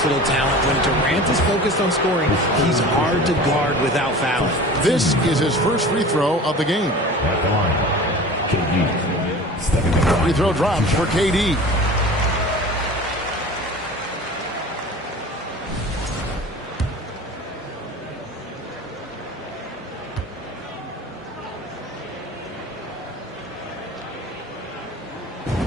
versatile talent. When Durant is focused on scoring, he's hard to guard without fouling. This is his first free throw of the game. At the line, KD. Stepping back. Free throw drops for KD.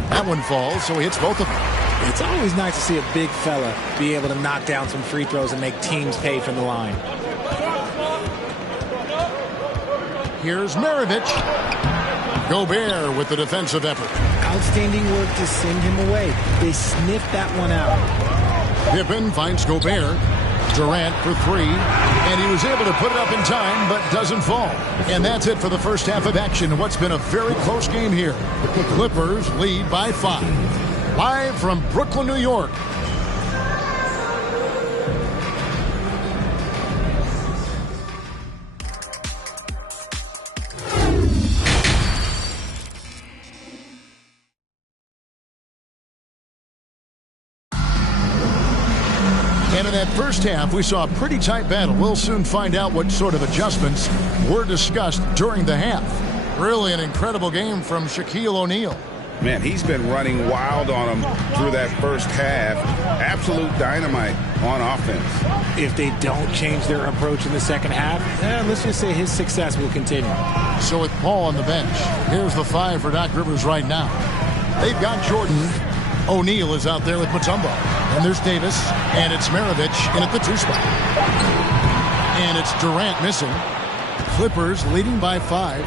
That one falls, so he hits both of them. It's always nice to see a big fella be able to knock down some free throws and make teams pay from the line. Here's Maravich. Gobert with the defensive effort. Outstanding work to send him away. They sniffed that one out. Pippen finds Gobert. Durant for three. And he was able to put it up in time, but doesn't fall. And that's it for the first half of action in what's been a very close game here. The Clippers lead by 5. Live from Brooklyn, New York. And in that first half, we saw a pretty tight battle. We'll soon find out what sort of adjustments were discussed during the half. Really an incredible game from Shaquille O'Neal. Man, he's been running wild on him through that first half. Absolute dynamite on offense. If they don't change their approach in the second half, let's just say his success will continue. So with Paul on the bench, here's the 5 for Doc Rivers right now. They've got Jordan. O'Neal is out there with Mutombo. And there's Davis. And it's Maravich in at the 2 spot. And it's Durant missing. Clippers leading by 5.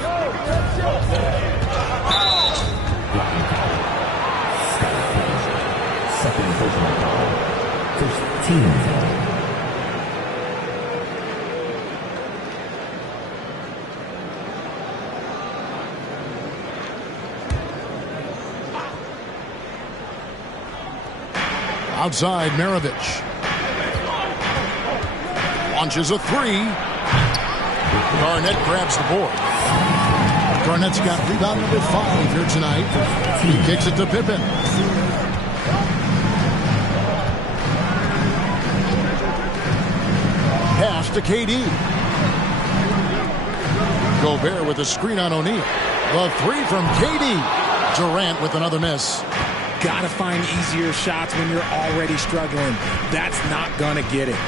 Second personal foul. First team foul. Outside, Maravich. Launches a 3. Garnett grabs the board. Garnett's got rebound number 5 here tonight. He kicks it to Pippen. Pass to KD. Gobert with a screen on O'Neal. The 3 from KD. Durant with another miss. Gotta find easier shots when you're already struggling. That's not gonna get it.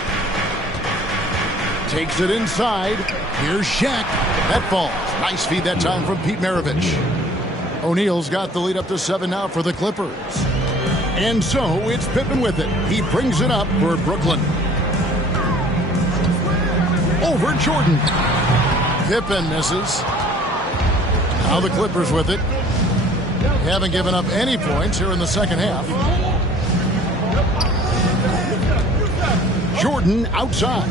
Takes it inside. Here's Shaq. That falls. Nice feed that time from Pete Maravich. O'Neal's got the lead up to 7 now for the Clippers. And so it's Pippen with it. He brings it up for Brooklyn. Over Jordan. Pippen misses. Now the Clippers with it. Haven't given up any points here in the second half. Jordan outside.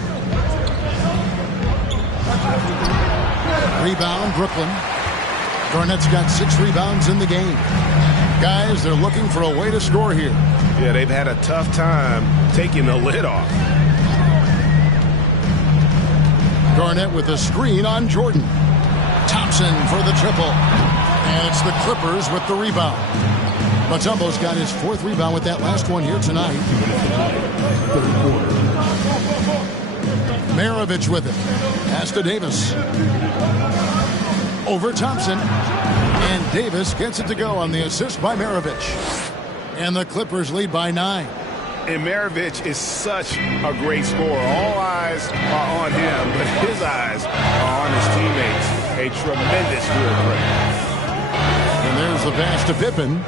Rebound, Brooklyn. Garnett's got 6 rebounds in the game. Guys, they're looking for a way to score here. Yeah, they've had a tough time taking the lid off. Garnett with a screen on Jordan. Thompson for the triple. And it's the Clippers with the rebound. Mutombo's got his 4th rebound with that last one here tonight. Maravich with it. Pass to Davis. Over Thompson. And Davis gets it to go on the assist by Maravich. And the Clippers lead by 9. And Maravich is such a great scorer. All eyes are on him, but his eyes are on his teammates. A tremendous field threat. And there's the pass to Pippen.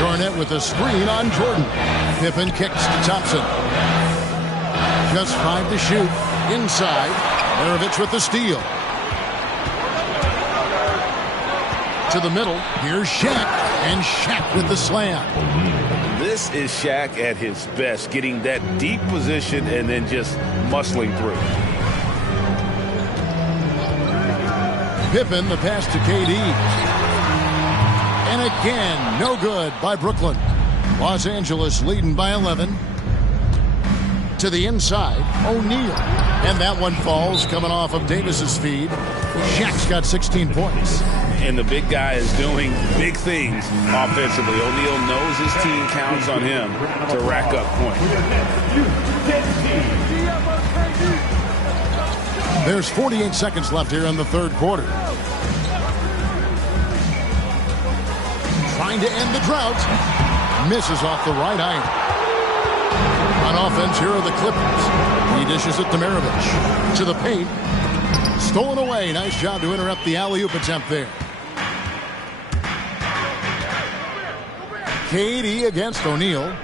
Garnett with a screen on Jordan. Pippen kicks to Thompson. Just 5 to shoot. Inside. Maravich with the steal. To the middle. Here's Shaq. And Shaq with the slam. This is Shaq at his best, getting that deep position and then just muscling through. Pippen, the pass to KD. And again, no good by Brooklyn. Los Angeles leading by 11. To the inside, O'Neal. And that one falls coming off of Davis's feed. Shaq's got 16 points. And the big guy is doing big things offensively. O'Neal knows his team counts on him to rack up points. There's 48 seconds left here in the third quarter. Trying to end the drought. Misses off the right iron. On offense, here are the Clippers. He dishes it to Maravich. To the paint. Stolen away. Nice job to interrupt the alley-oop attempt there. KD against O'Neal.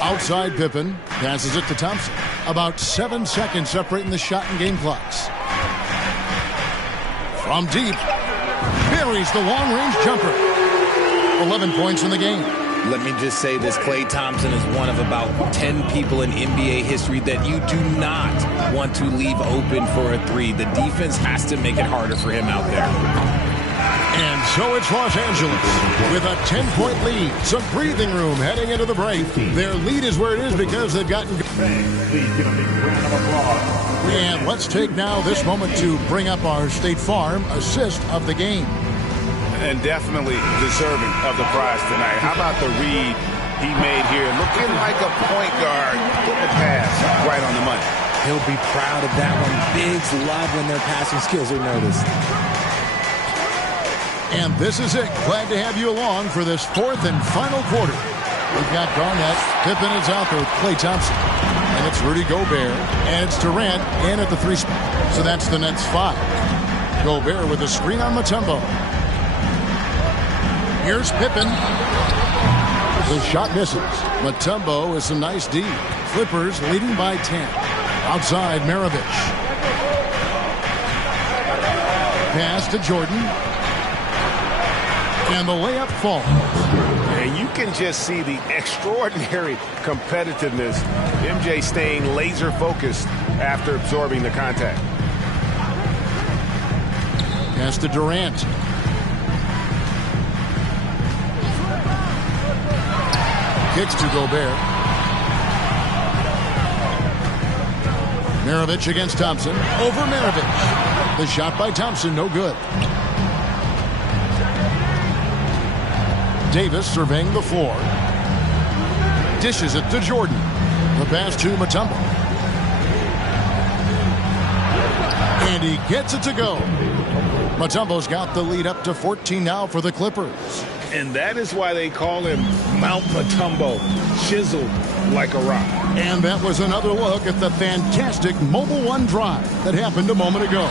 Outside Pippen. Passes it to Thompson. About 7 seconds separating the shot and game clocks. From deep. Buries the long-range jumper. 11 points in the game. Let me just say this, Klay Thompson is one of about 10 people in NBA history that you do not want to leave open for a three. The defense has to make it harder for him out there. And so it's Los Angeles with a 10-point lead. Some breathing room heading into the break. Their lead is where it is because they've gotten... And let's take now this moment to bring up our State Farm assist of the game. And definitely deserving of the prize tonight. How about the read he made here? Looking like a point guard. Getting the pass right on the money. He'll be proud of that one. Bigs love when their passing skills are noticed. And this is it. Glad to have you along for this fourth and final quarter. We've got Garnett. Pippen is out there with Klay Thompson. And it's Rudy Gobert. And it's Durant in at the 3 spot. So that's the Nets 5. Gobert with a screen on Mutombo. Here's Pippen. The shot misses. Mutombo with some nice D. Clippers leading by 10. Outside Maravich. Pass to Jordan. And the layup falls. And you can just see the extraordinary competitiveness. MJ staying laser focused after absorbing the contact. Pass to Durant. Kicks to Gobert. Maravich against Thompson. Over Maravich. The shot by Thompson, no good. Davis surveying the floor. Dishes it to Jordan. The pass to Mutombo. And he gets it to go. Mutombo's got the lead up to 14 now for the Clippers. And that is why they call him Mount Mutombo, chiseled like a rock. And that was another look at the fantastic Mobile One drive that happened a moment ago.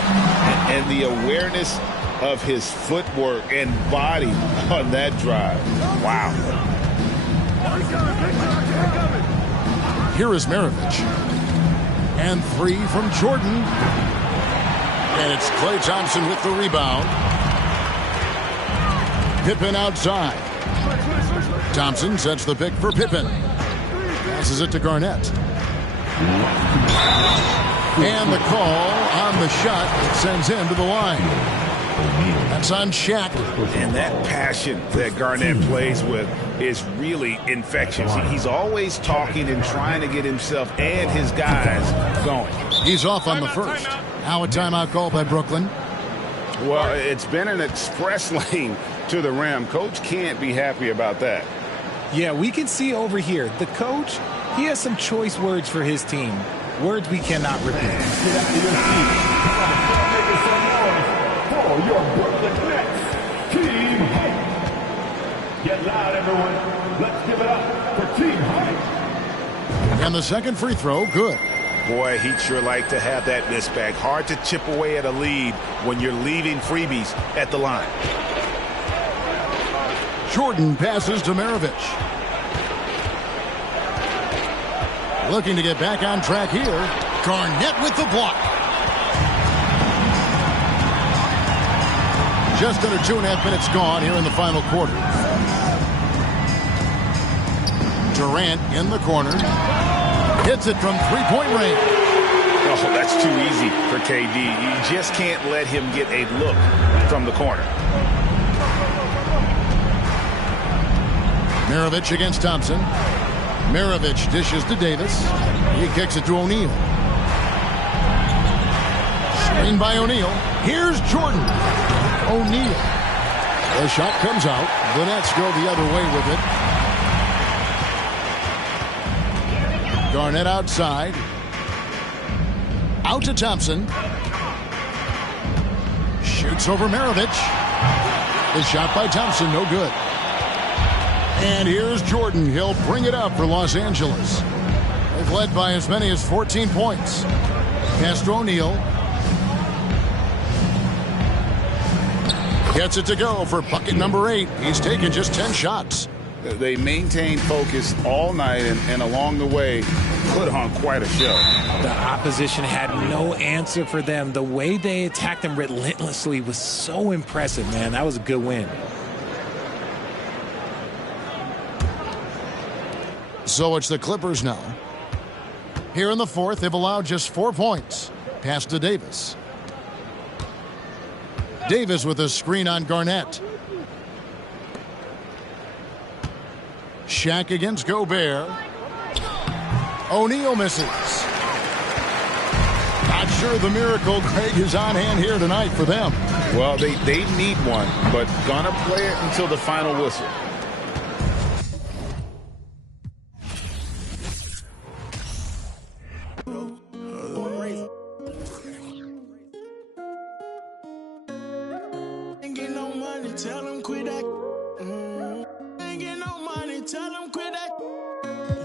And the awareness of his footwork and body on that drive. Wow. Here is Maravich. And 3 from Jordan. And it's Klay Thompson with the rebound. Pippen outside. Thompson sets the pick for Pippen. Passes it to Garnett. And the call on the shot sends him to the line. That's on Shaq. And that passion that Garnett plays with is really infectious. He's always talking and trying to get himself and his guys going. He's off on the first. Now a timeout call by Brooklyn. Well, it's been an express lane to the rim. Coach can't be happy about that. Yeah, we can see over here. The coach, he has some choice words for his team. Words we cannot repeat. Your Brooklyn Nets, Team Hype. Get loud, everyone. Let's give it up for Team Hype. And the second free throw, good. Boy, he'd sure like to have that miss back. Hard to chip away at a lead when you're leaving freebies at the line. Jordan passes to Maravich. Looking to get back on track here. Garnett with the block. Just under 2.5 minutes gone here in the final quarter. Durant in the corner. Hits it from three-point range. Oh, that's too easy for KD. You just can't let him get a look from the corner. Maravich against Thompson. Maravich dishes to Davis. He kicks it to O'Neal. Screen by O'Neal. Here's Jordan. O'Neal. The shot comes out. The Nets go the other way with it. Garnett outside. Out to Thompson. Shoots over Maravich. The shot by Thompson, no good. And here's Jordan. He'll bring it up for Los Angeles. They've led by as many as 14 points. Pass to O'Neal. Gets it to go for bucket number 8. He's taken just 10 shots. They maintained focus all night and along the way put on quite a show. The opposition had no answer for them. The way they attacked them relentlessly was so impressive, man. That was a good win. So it's the Clippers now. Here in the fourth, they've allowed just 4 points. Pass to Davis. Davis with a screen on Garnett. Shaq against Gobert. O'Neal misses. Not sure the miracle Greg is on hand here tonight for them. Well, they need one, but gonna play it until the final whistle. Ain't get no money, tell them quit that. Ain't get no money, tell them quit that.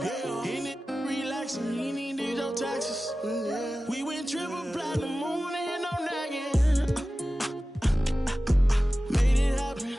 Yeah, in it, relaxing, you need to do your taxes. Yeah. We went triple platinum, moon and no nagging. Made it happen.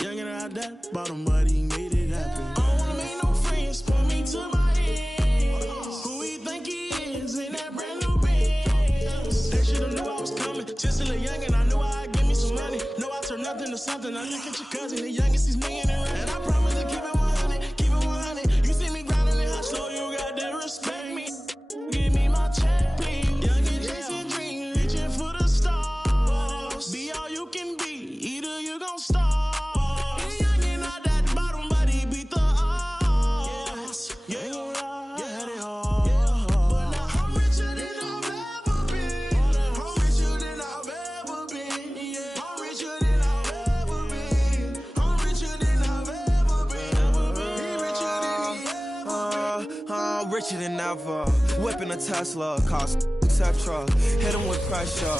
Young and out that bottom, but he made it happen. I don't wanna make no friends, put me to my ends. Who he think he is in that brand new Benz? They should've knew I was coming. Just a little young and I knew I'd give me some money. No, I turn nothing to something. I look at your cousin, the youngest, he's million and right. And I promise to keep it 100, keep it 100. You see me grinding and hot, so you got to respect me. Give me my check, please. Young and chasing dreams, reaching for the stars. Be all you can be, either you gon' starve. Young and out that bottom, but he beat the odds. Yeah, ain't gon' lie, had it hard. But now I'm richer than I've ever been. I'm richer than I've ever been. Yeah, I'm richer than I've ever been. I'm richer than I've ever been. He richer than he ever been. I'm richer than ever. Whipping a Tesla, cost etc. Hit him with pressure.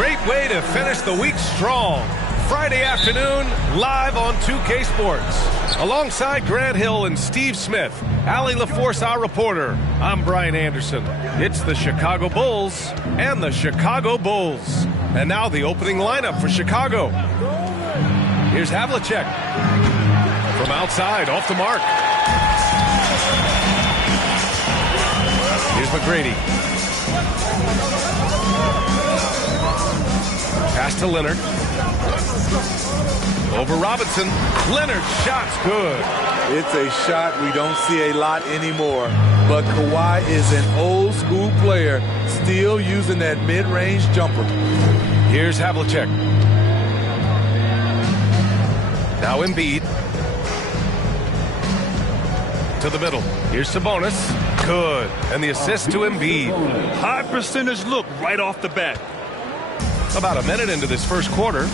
great way to finish the week strong. Friday afternoon, live on 2K Sports. Alongside Grant Hill and Steve Smith, Allie LaForce, our reporter, I'm Brian Anderson. It's the Chicago Bulls and the Chicago Bulls. And now the opening lineup for Chicago. Here's Havlicek. From outside, off the mark. Here's McGrady. Pass to Leonard. Over Robinson. Leonard, shot's good. It's a shot we don't see a lot anymore. But Kawhi is an old school player, still using that mid-range jumper. Here's Havlicek. Now Embiid. To the middle. Here's Sabonis. Good. And the assist to Embiid. High percentage look right off the bat. About a minute into this first quarter.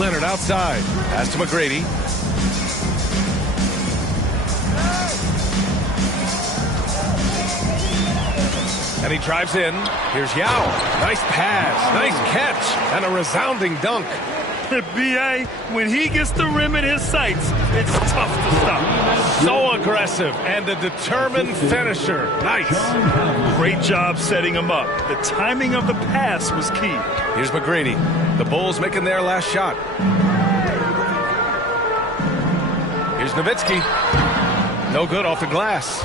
Leonard outside. Pass to McGrady. And he drives in. Here's Yao. Nice pass. Nice catch. And a resounding dunk. B.A., when he gets the rim in his sights, it's tough to stop. So aggressive and a determined finisher. Nice. Great job setting him up. The timing of the pass was key. Here's McGrady. The Bulls making their last shot. Here's Nowitzki. No good off the glass.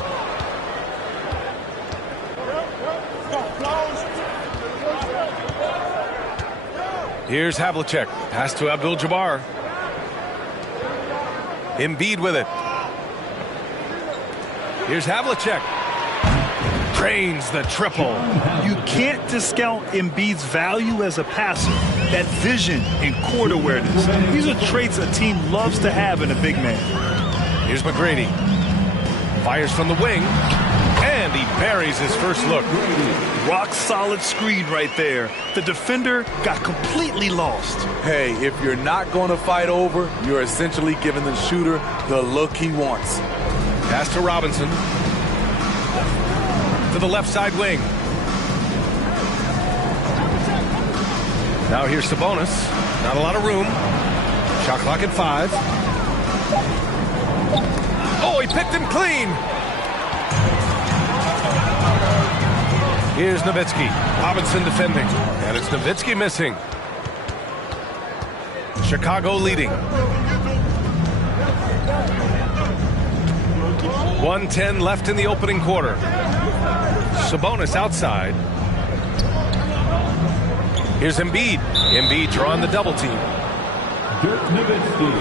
Here's Havlicek. Pass to Abdul-Jabbar. Embiid with it. Here's Havlicek. Drains the triple. You can't discount Embiid's value as a passer. That vision and court awareness. These are traits a team loves to have in a big man. Here's McGrady. Fires from the wing. And he buries his first look. Rock solid screen right there. The defender got completely lost. Hey, if you're not going to fight over, you're essentially giving the shooter the look he wants. Pass to Robinson. To the left side wing. Now here's Sabonis. Not a lot of room. Shot clock at 5. Oh, he picked him clean. Here's Nowitzki. Robinson defending. And it's Nowitzki missing. Chicago leading. 1:10 left in the opening quarter. Sabonis outside. Here's Embiid. Embiid drawing the double team. Dirk Nowitzki.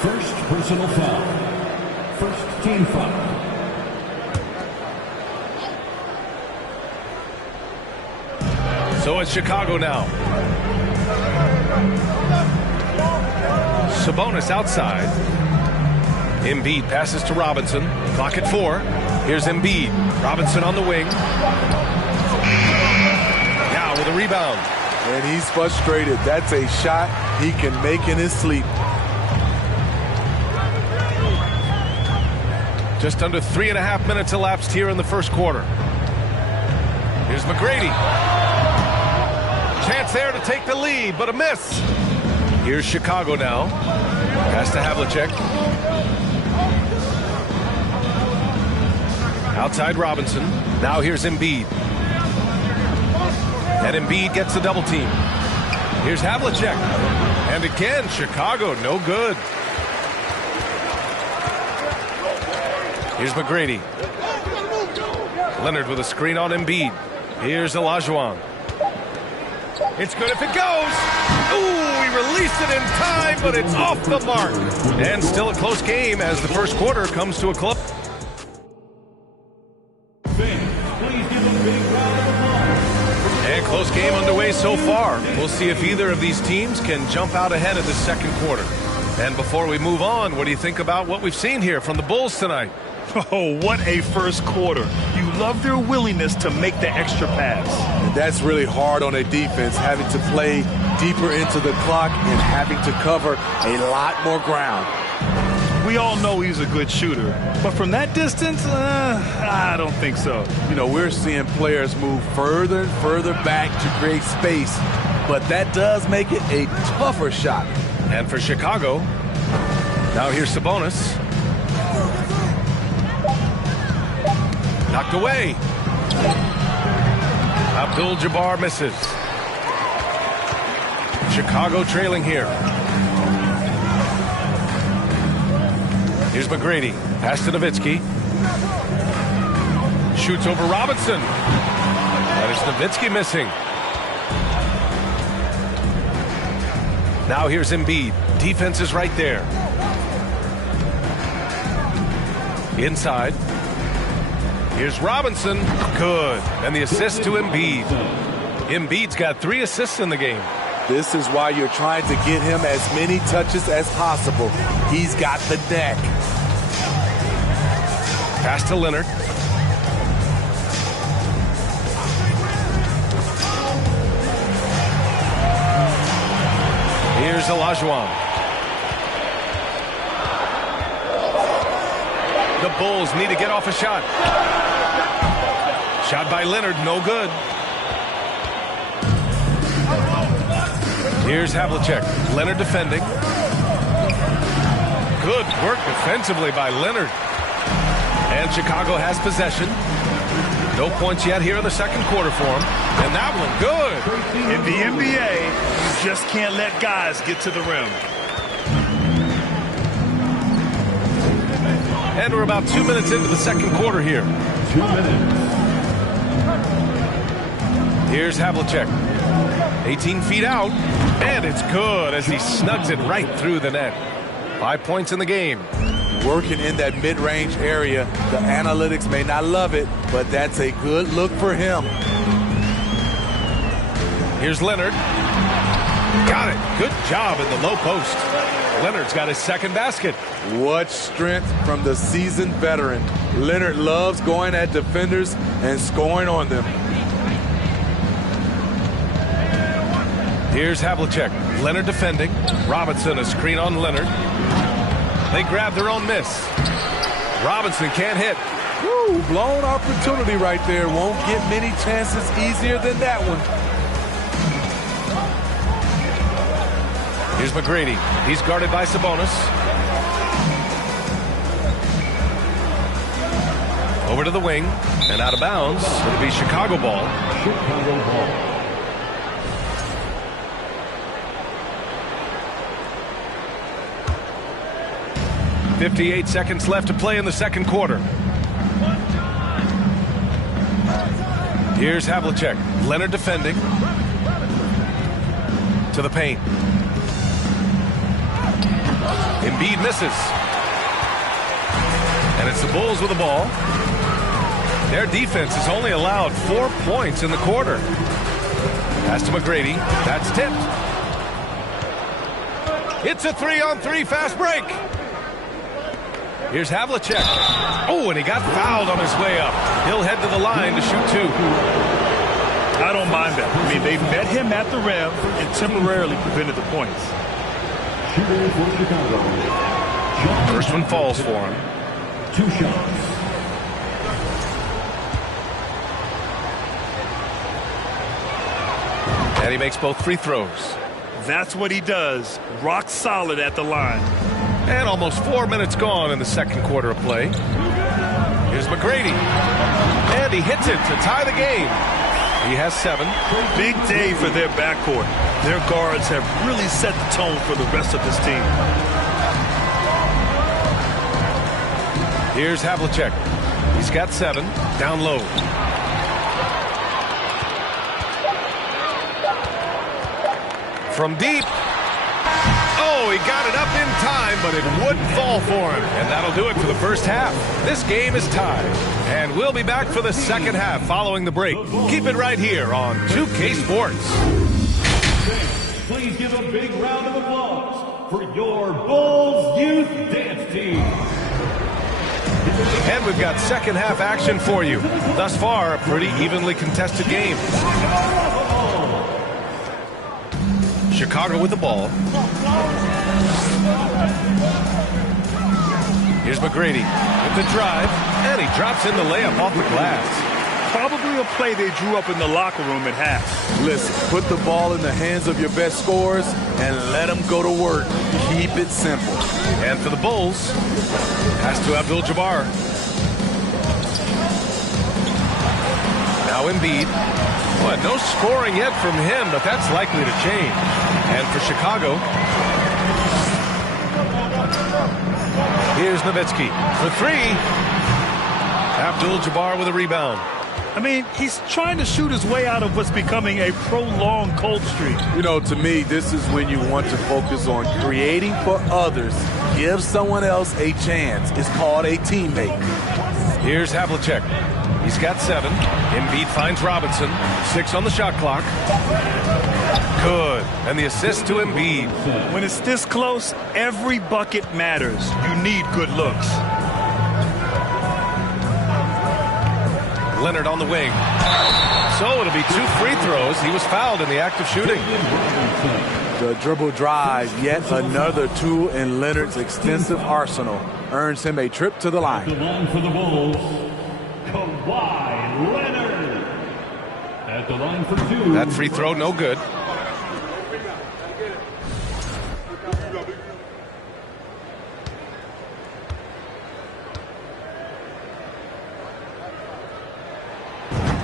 First personal foul. First team foul. So it's Chicago now. Sabonis outside. Embiid passes to Robinson. Clock at 4. Here's Embiid. Robinson on the wing. Now with a rebound. And he's frustrated. That's a shot he can make in his sleep. Just under 3.5 minutes elapsed here in the first quarter. Here's McGrady. Chance there to take the lead, but a miss. Here's Chicago now. Pass to Havlicek. Outside Robinson. Now here's Embiid. And Embiid gets the double team. Here's Havlicek. And again, Chicago, no good. Here's McGrady. Leonard with a screen on Embiid. Here's Olajuwon. It's good if it goes. Ooh, he released it in time, but it's off the mark. And still a close game as the first quarter comes to a close. And close game underway so far. We'll see if either of these teams can jump out ahead of the second quarter. And before we move on, what do you think about what we've seen here from the Bulls tonight? Oh, what a first quarter. You love their willingness to make the extra pass. And that's really hard on a defense, having to play deeper into the clock and having to cover a lot more ground. we all know he's a good shooter. But from that distance, I don't think so. You know, we're seeing players move further and further back to create space, but that does make it a tougher shot. And for Chicago, now here's Sabonis. Knocked away. Abdul-Jabbar misses. Chicago trailing here. Here's McGrady. Pass to Nowitzki. Shoots over Robinson. That is Nowitzki missing. Now here's Embiid. Defense is right there. Inside. Here's Robinson. Good. And the assist to Embiid. Embiid's got 3 assists in the game. This is why you're trying to get him as many touches as possible. He's got the deck. Pass to Leonard. Here's Olajuwon. The Bulls need to get off a shot. Shot by Leonard, no good. Here's Havlicek. Leonard defending. Good work defensively by Leonard. And Chicago has possession. No points yet here in the second quarter for him. And that one, good. In the NBA, you just can't let guys get to the rim. And we're about 2 minutes into the second quarter here. 2 minutes. Here's Havlicek. 18 feet out. And it's good as he snugs it right through the net. 5 points in the game. Working in that mid-range area. The analytics may not love it, but that's a good look for him. Here's Leonard. Got it. Good job in the low post. Leonard's got his second basket. What strength from the seasoned veteran. Leonard loves going at defenders and scoring on them. Here's Havlicek. Leonard defending. Robinson a screen on Leonard. They grab their own miss. Robinson can't hit. Woo, blown opportunity right there. Won't get many chances easier than that one. Here's McGrady. He's guarded by Sabonis. Over to the wing and out of bounds. It'll be Chicago ball. Chicago ball. .58 seconds left to play in the second quarter. Here's Havlicek. Leonard defending. To the paint. Embiid misses. And it's the Bulls with the ball. Their defense has only allowed 4 points in the quarter. Pass to McGrady. That's tipped. It's a 3-on-3 fast break. Here's Havlicek. Oh, and he got fouled on his way up. He'll head to the line to shoot 2. I don't mind that. I mean, they met him at the rim and temporarily prevented the points. Shooter for Chicago. First one falls for him. 2 shots. And he makes both free throws. That's what he does. Rock solid at the line. And almost 4 minutes gone in the second quarter of play. Here's McGrady. And he hits it to tie the game. He has 7. Big day for their backcourt. Their guards have really set the tone for the rest of this team. Here's Havlicek. He's got 7. Down low. From deep. Oh, he got it up in time, but it wouldn't fall for him. And that'll do it for the first half. This game is tied. And we'll be back for the second half following the break. Keep it right here on 2K Sports. Please give a big round of applause for your Bulls Youth Dance Team. And we've got second half action for you. Thus far, a pretty evenly contested game. Chicago with the ball. Here's McGrady with the drive, and he drops in the layup off the glass. Probably a play they drew up in the locker room at half. Listen, put the ball in the hands of your best scorers and let them go to work. Keep it simple. And for the Bulls, pass to Abdul-Jabbar. Now Embiid. Well, no scoring yet from him, but that's likely to change. And for Chicago, here's Nowitzki for three. Abdul-Jabbar with a rebound. I mean, he's trying to shoot his way out of what's becoming a prolonged cold streak. You know, to me, this is when you want to focus on creating for others. Give someone else a chance. It's called a teammate. Here's Havlicek. He's got 7. Embiid finds Robinson. 6 on the shot clock. Good. And the assist to Embiid. When it's this close, every bucket matters. You need good looks. Leonard on the wing. So it'll be 2 free throws. He was fouled in the act of shooting. The dribble drive, yet another tool in Leonard's extensive arsenal, earns him a trip to the line. The line for the Bulls, Kawhi Leonard. At the line for 2. That free throw, no good.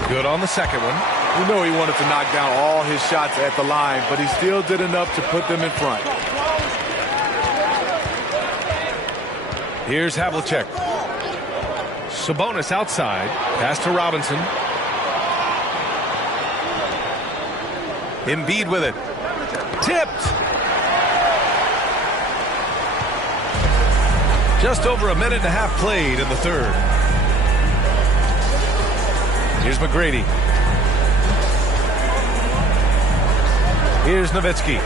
Good on the second one. You know he wanted to knock down all his shots at the line, but he still did enough to put them in front. Here's Havlicek. Sabonis outside. Pass to Robinson. Embiid with it. Tipped. Just over a minute and a half played in the third. Here's McGrady. Here's Nowitzki.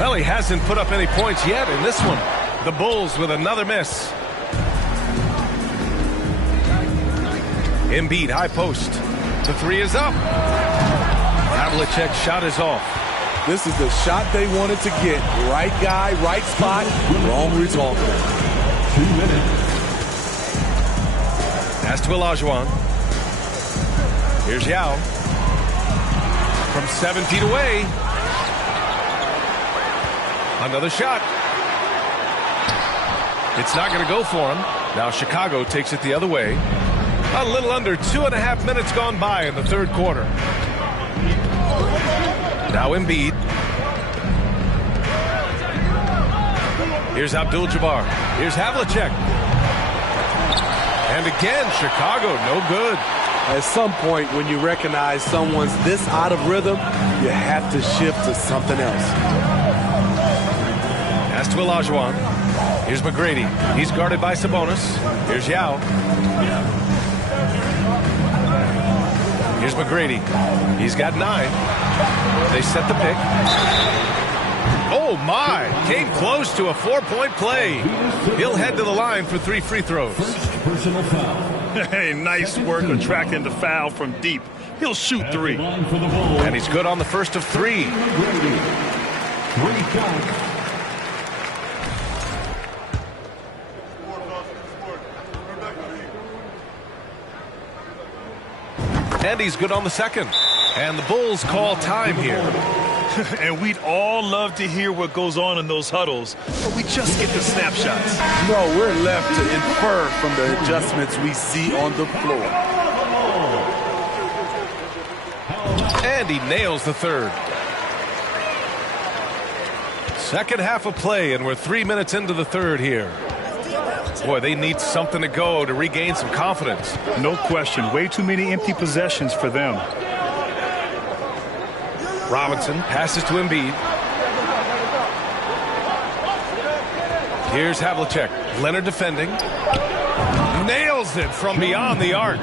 Well, he hasn't put up any points yet in this one. The Bulls with another miss. Embiid, high post. The 3 is up. Havlicek's shot is off. This is the shot they wanted to get. Right guy, right spot, wrong result. 2 minutes. Pass to Olajuwon. Here's Yao. From 7 feet away. Another shot. It's not going to go for him. Now Chicago takes it the other way. A little under 2.5 minutes gone by in the third quarter. Now Embiid. Here's Abdul-Jabbar. Here's Havlicek. And again, Chicago, no good. At some point, when you recognize someone's this out of rhythm, you have to shift to something else. Pass to Olajuwon. Here's McGrady. He's guarded by Sabonis. Here's Yao. Here's McGrady. He's got 9. They set the pick. Oh, my. Came close to a 4-point play. He'll head to the line for 3 free throws. Personal foul. Hey, nice work attracting the foul from deep. He'll shoot 3. And he's good on the first of 3. 3 shots. And he's good on the second. And the Bulls call time here. And we'd all love to hear what goes on in those huddles, but we just get the snapshots. No, we're left to infer from the adjustments we see on the floor. And he nails the third. Second half of play, and we're 3 minutes into the third here. Boy, they need something to go to regain some confidence. No question. Way too many empty possessions for them. Robinson passes to Embiid. Here's Havlicek. Leonard defending. Nails it from beyond the arc.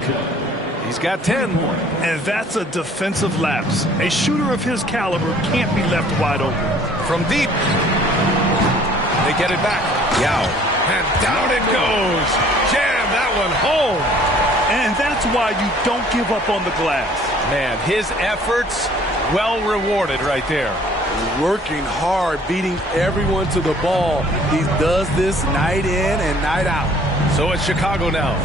He's got 10. And that's a defensive lapse. A shooter of his caliber can't be left wide open. From deep. They get it back. Yao. And down it goes. Jam that one home. And that's why you don't give up on the glass. Man, his efforts well rewarded right there. working hard, beating everyone to the ball. He does this night in and night out. So it's Chicago now.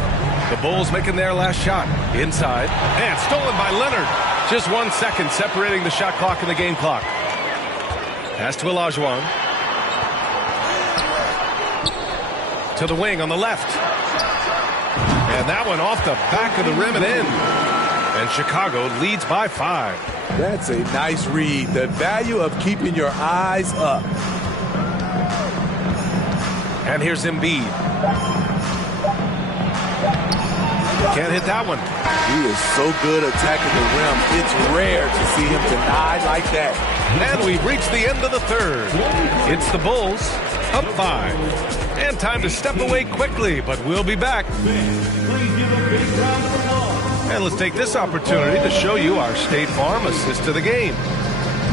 The Bulls making their last shot. Inside. And stolen by Leonard. Just 1 second separating the shot clock and the game clock. Pass to Olajuwon. To the wing on the left. And that one off the back of the rim and in. And Chicago leads by 5. That's a nice read. The value of keeping your eyes up. And here's Embiid. Can't hit that one. He is so good attacking the rim. It's rare to see him denied like that. And we've reached the end of the third. It's the Bulls up 5. And time to step away quickly, but we'll be back. And let's take this opportunity to show you our State Farm assist to the game.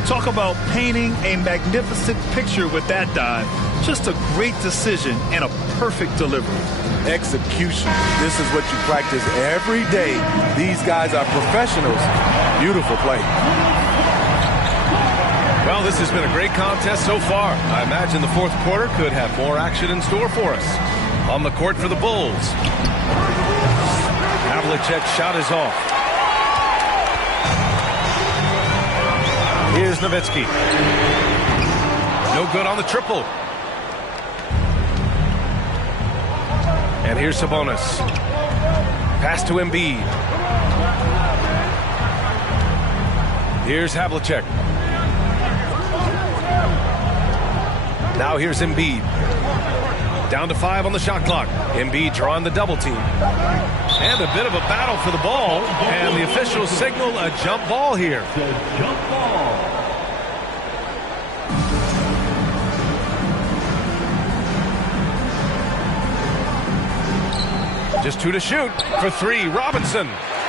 Talk about painting a magnificent picture with that dive. Just a great decision and a perfect delivery. Execution. This is what you practice every day. These guys are professionals. Beautiful play. Well, this has been a great contest so far. I imagine the fourth quarter could have more action in store for us. On the court for the Bulls. Havlicek's shot is off. Here's Nowitzki. No good on the triple. And here's Sabonis. Pass to Embiid. Here's Havlicek. Now here's Embiid. Down to 5 on the shot clock. Embiid drawing the double team. And a bit of a battle for the ball. And the officials signal a jump ball here. Jump ball. Just 2 to shoot. For 3, Robinson.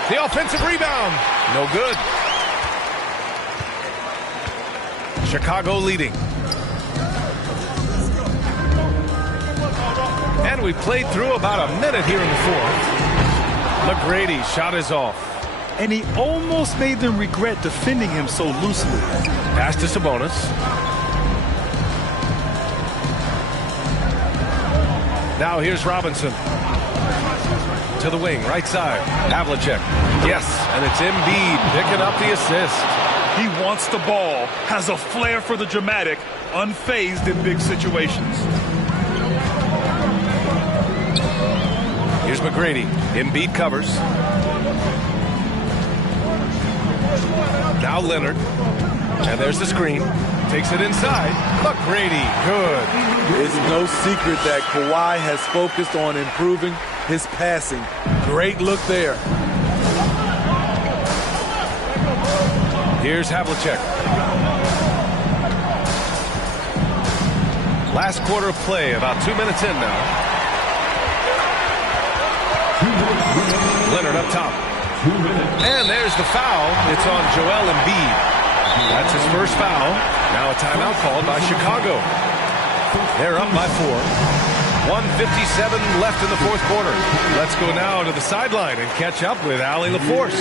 The offensive rebound. No good. Chicago leading. And we played through about a minute here in the fourth. McGrady's shot is off. And he almost made them regret defending him so loosely. Pass to Sabonis. Now here's Robinson. To the wing, right side. Havlicek. Yes, and it's Embiid picking up the assist. He wants the ball, has a flair for the dramatic, unfazed in big situations. Here's McGrady. Embiid covers. Now Leonard. And there's the screen. Takes it inside. McGrady. Good. It's no secret that Kawhi has focused on improving his passing. Great look there. Here's Havlicek. Last quarter of play, about 2 minutes in now. Leonard up top. And there's the foul. It's on Joel Embiid. That's his first foul. Now a timeout called by Chicago. They're up by 4. 1:57 left in the fourth quarter. Let's go now to the sideline and catch up with Allie LaForce.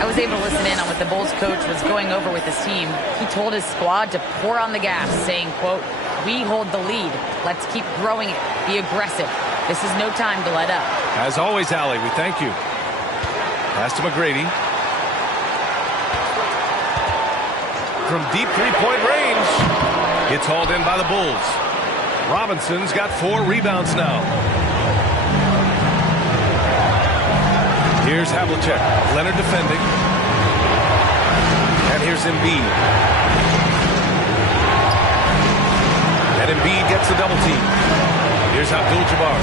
I was able to listen in on what the Bulls coach was going over with his team. He told his squad to pour on the gas, saying, quote, "We hold the lead. Let's keep growing it. Be aggressive. This is no time to let up." As always, Allie, we thank you. Pass to McGrady. From deep three-point range. It's hauled in by the Bulls. Robinson's got 4 rebounds now. Here's Havlicek. Leonard defending. And here's Embiid. And Embiid gets the double team. Here's Abdul-Jabbar.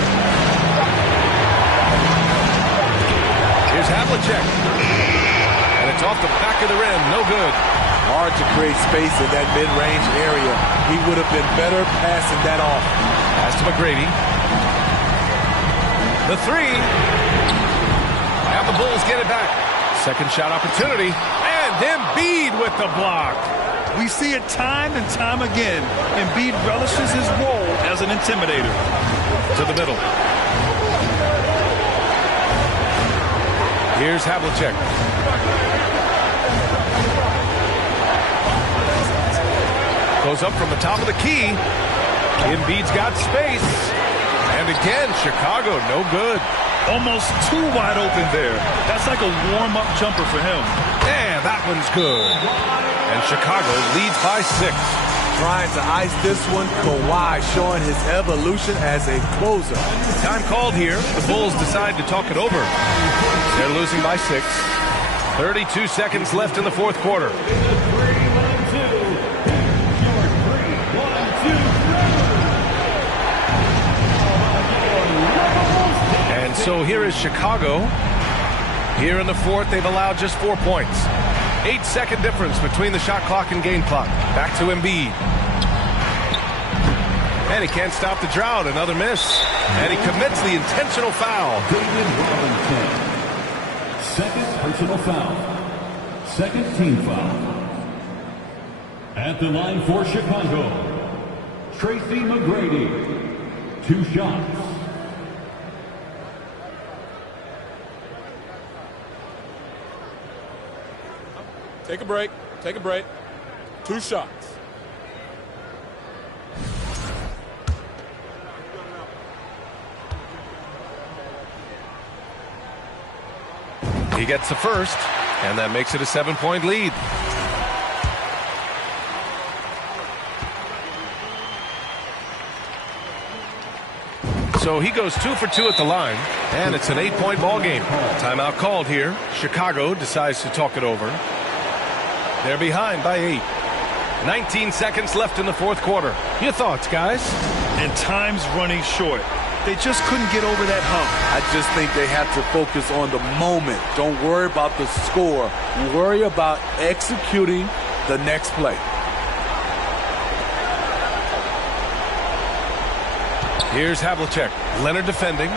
Here's Havlicek. And it's off the back of the rim. No good. Hard to create space in that mid-range area. He would have been better passing that off. Pass to McGrady. The 3. And the Bulls get it back. Second shot opportunity. And Embiid with the block. We see it time and time again. Embiid relishes his role as an intimidator. To the middle. Here's Havlicek. Goes up from the top of the key. Embiid's got space. And again, Chicago, no good. Almost too wide open there. That's like a warm-up jumper for him. And that one's good. And Chicago leads by 6. Trying to ice this one, Kawhi showing his evolution as a closer. Time called here. The Bulls decide to talk it over. They're losing by 6. 32 seconds left in the fourth quarter. And so here is Chicago. Here in the fourth, they've allowed just 4 points. 8-second difference between the shot clock and game clock. Back to Embiid. And he can't stop the drought. Another miss. And he commits the intentional foul. David Robinson. Second personal foul. Second team foul. At the line for Chicago, Tracy McGrady. 2 shots. Take a break. Take a break. 2 shots. He gets the first, and that makes it a 7-point lead. So he goes 2 for 2 at the line, and it's an 8-point ball game. Timeout called here. Chicago decides to talk it over. They're behind by 8. 19 seconds left in the fourth quarter. Your thoughts, guys? And time's running short. They just couldn't get over that hump. I just think they have to focus on the moment. Don't worry about the score. Worry about executing the next play. Here's Havlicek. Leonard defending.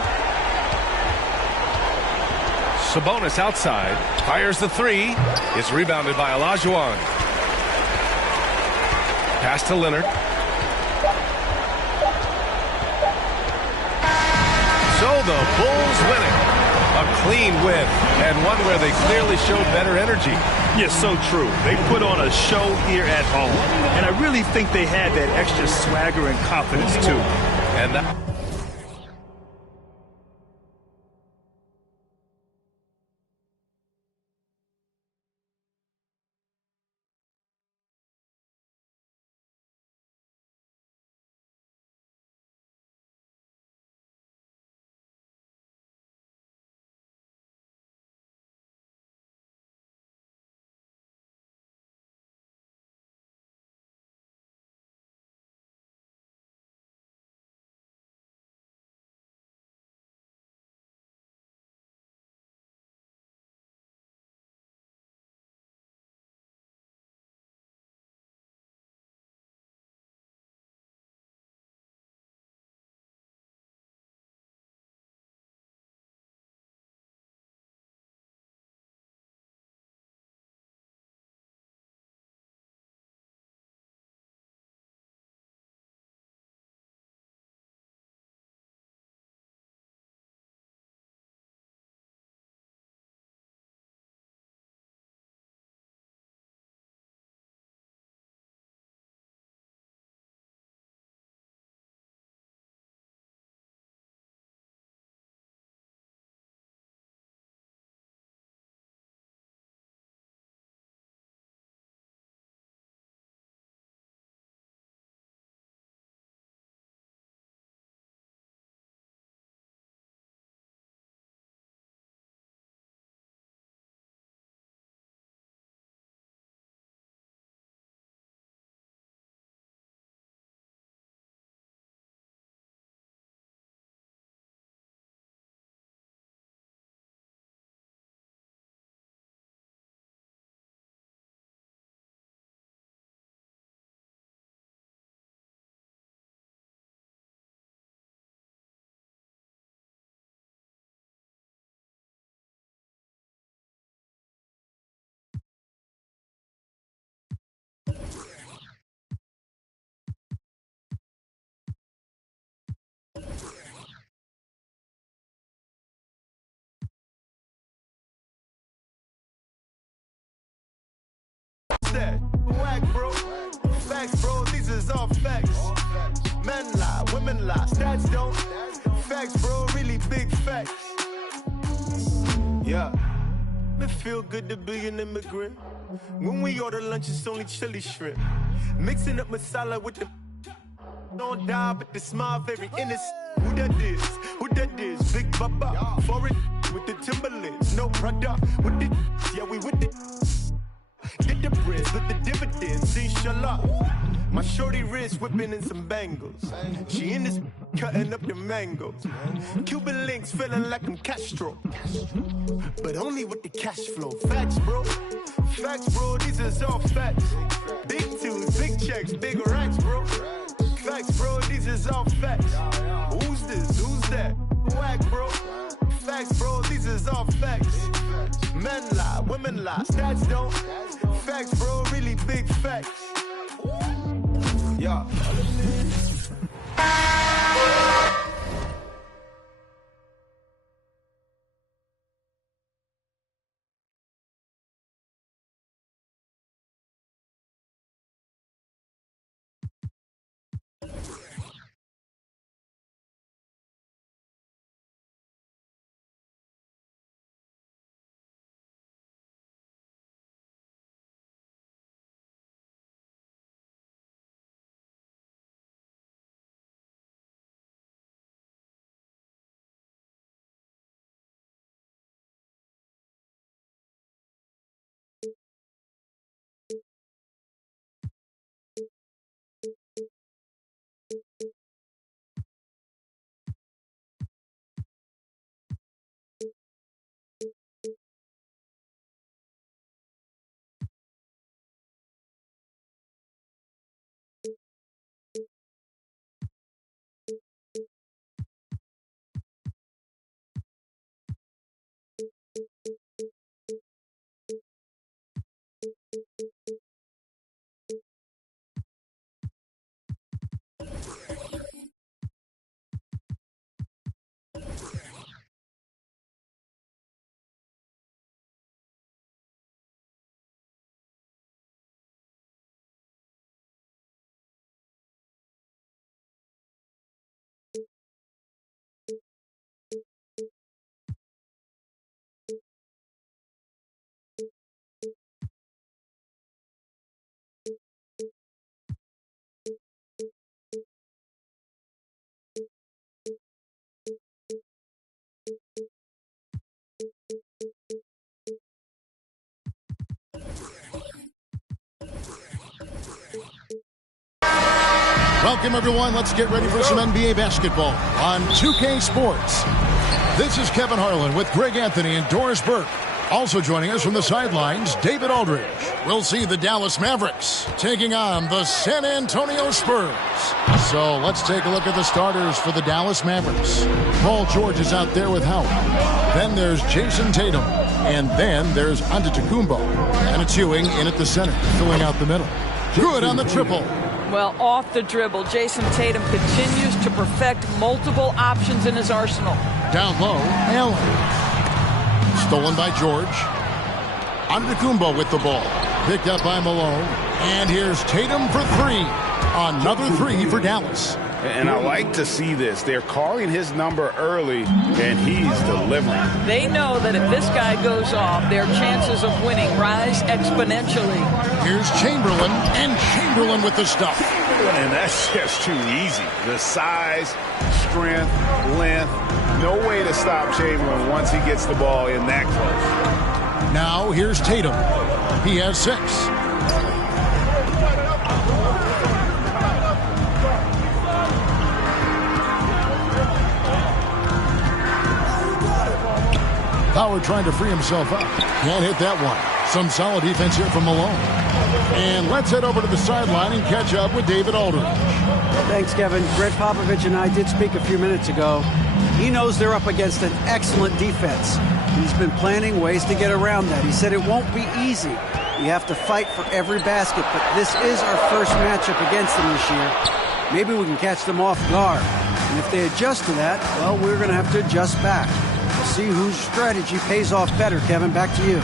Sabonis outside. Fires the 3. It's rebounded by Olajuwon. Pass to Leonard. So the Bulls winning. A clean win, and one where they clearly showed better energy. Yes, so true. They put on a show here at home, and I really think they had that extra swagger and confidence too. And that Stats don't. Facts, bro, really big facts. Yeah. It feel good to be an immigrant. When we order lunch, it's only chili shrimp. Mixing up masala with the don't die, but the smile very innocent. Who that is? Who that is? Big Baba. Foreign with the Timberlands. No Prada with the yeah, we with it. Get the bread, split the dividends, inshallah. My shorty wrist whipping in some bangles. She in this cutting up the mangoes. Cuban links feeling like I'm Castro. But only with the cash flow. Facts, bro. Facts, bro. These is all facts. Big tunes, big checks, big racks, bro. Facts, bro. These is all facts. Who's this? Who's that? Whack, bro. Facts, bro. These is all facts. Men lie, women lie. Stats don't. Facts, bro. Really big facts. Yeah. Welcome, everyone. Let's get ready for some NBA basketball on 2K Sports. This is Kevin Harlan with Greg Anthony and Doris Burke. Also joining us from the sidelines, David Aldridge. We'll see the Dallas Mavericks taking on the San Antonio Spurs. So let's take a look at the starters for the Dallas Mavericks. Paul George is out there with Howard. Then there's Jason Tatum. And then there's Antetokounmpo. And it's Ewing in at the center, filling out the middle. Good on the triple. Well, off the dribble, Jason Tatum continues to perfect multiple options in his arsenal. Down low, Allen. Stolen by George. Antetokounmpo with the ball. Picked up by Malone. And here's Tatum for three. Another three for Dallas. And I like to see this. They're calling his number early, and he's delivering. They know that if this guy goes off, their chances of winning rise exponentially. Here's Chamberlain, and Chamberlain with the stuff. And that's just too easy. The size, strength, length, no way to stop Chamberlain once he gets the ball in that close. Now here's Tatum. He has 6. Howard trying to free himself up. Can't hit that one. Some solid defense here from Malone. And let's head over to the sideline and catch up with David Aldridge. Thanks, Kevin. Greg Popovich and I did speak a few minutes ago. He knows they're up against an excellent defense. He's been planning ways to get around that. He said it won't be easy. You have to fight for every basket, but this is our first matchup against them this year. Maybe we can catch them off guard. And if they adjust to that, well, we're going to have to adjust back. We'll see whose strategy pays off better, Kevin. Back to you.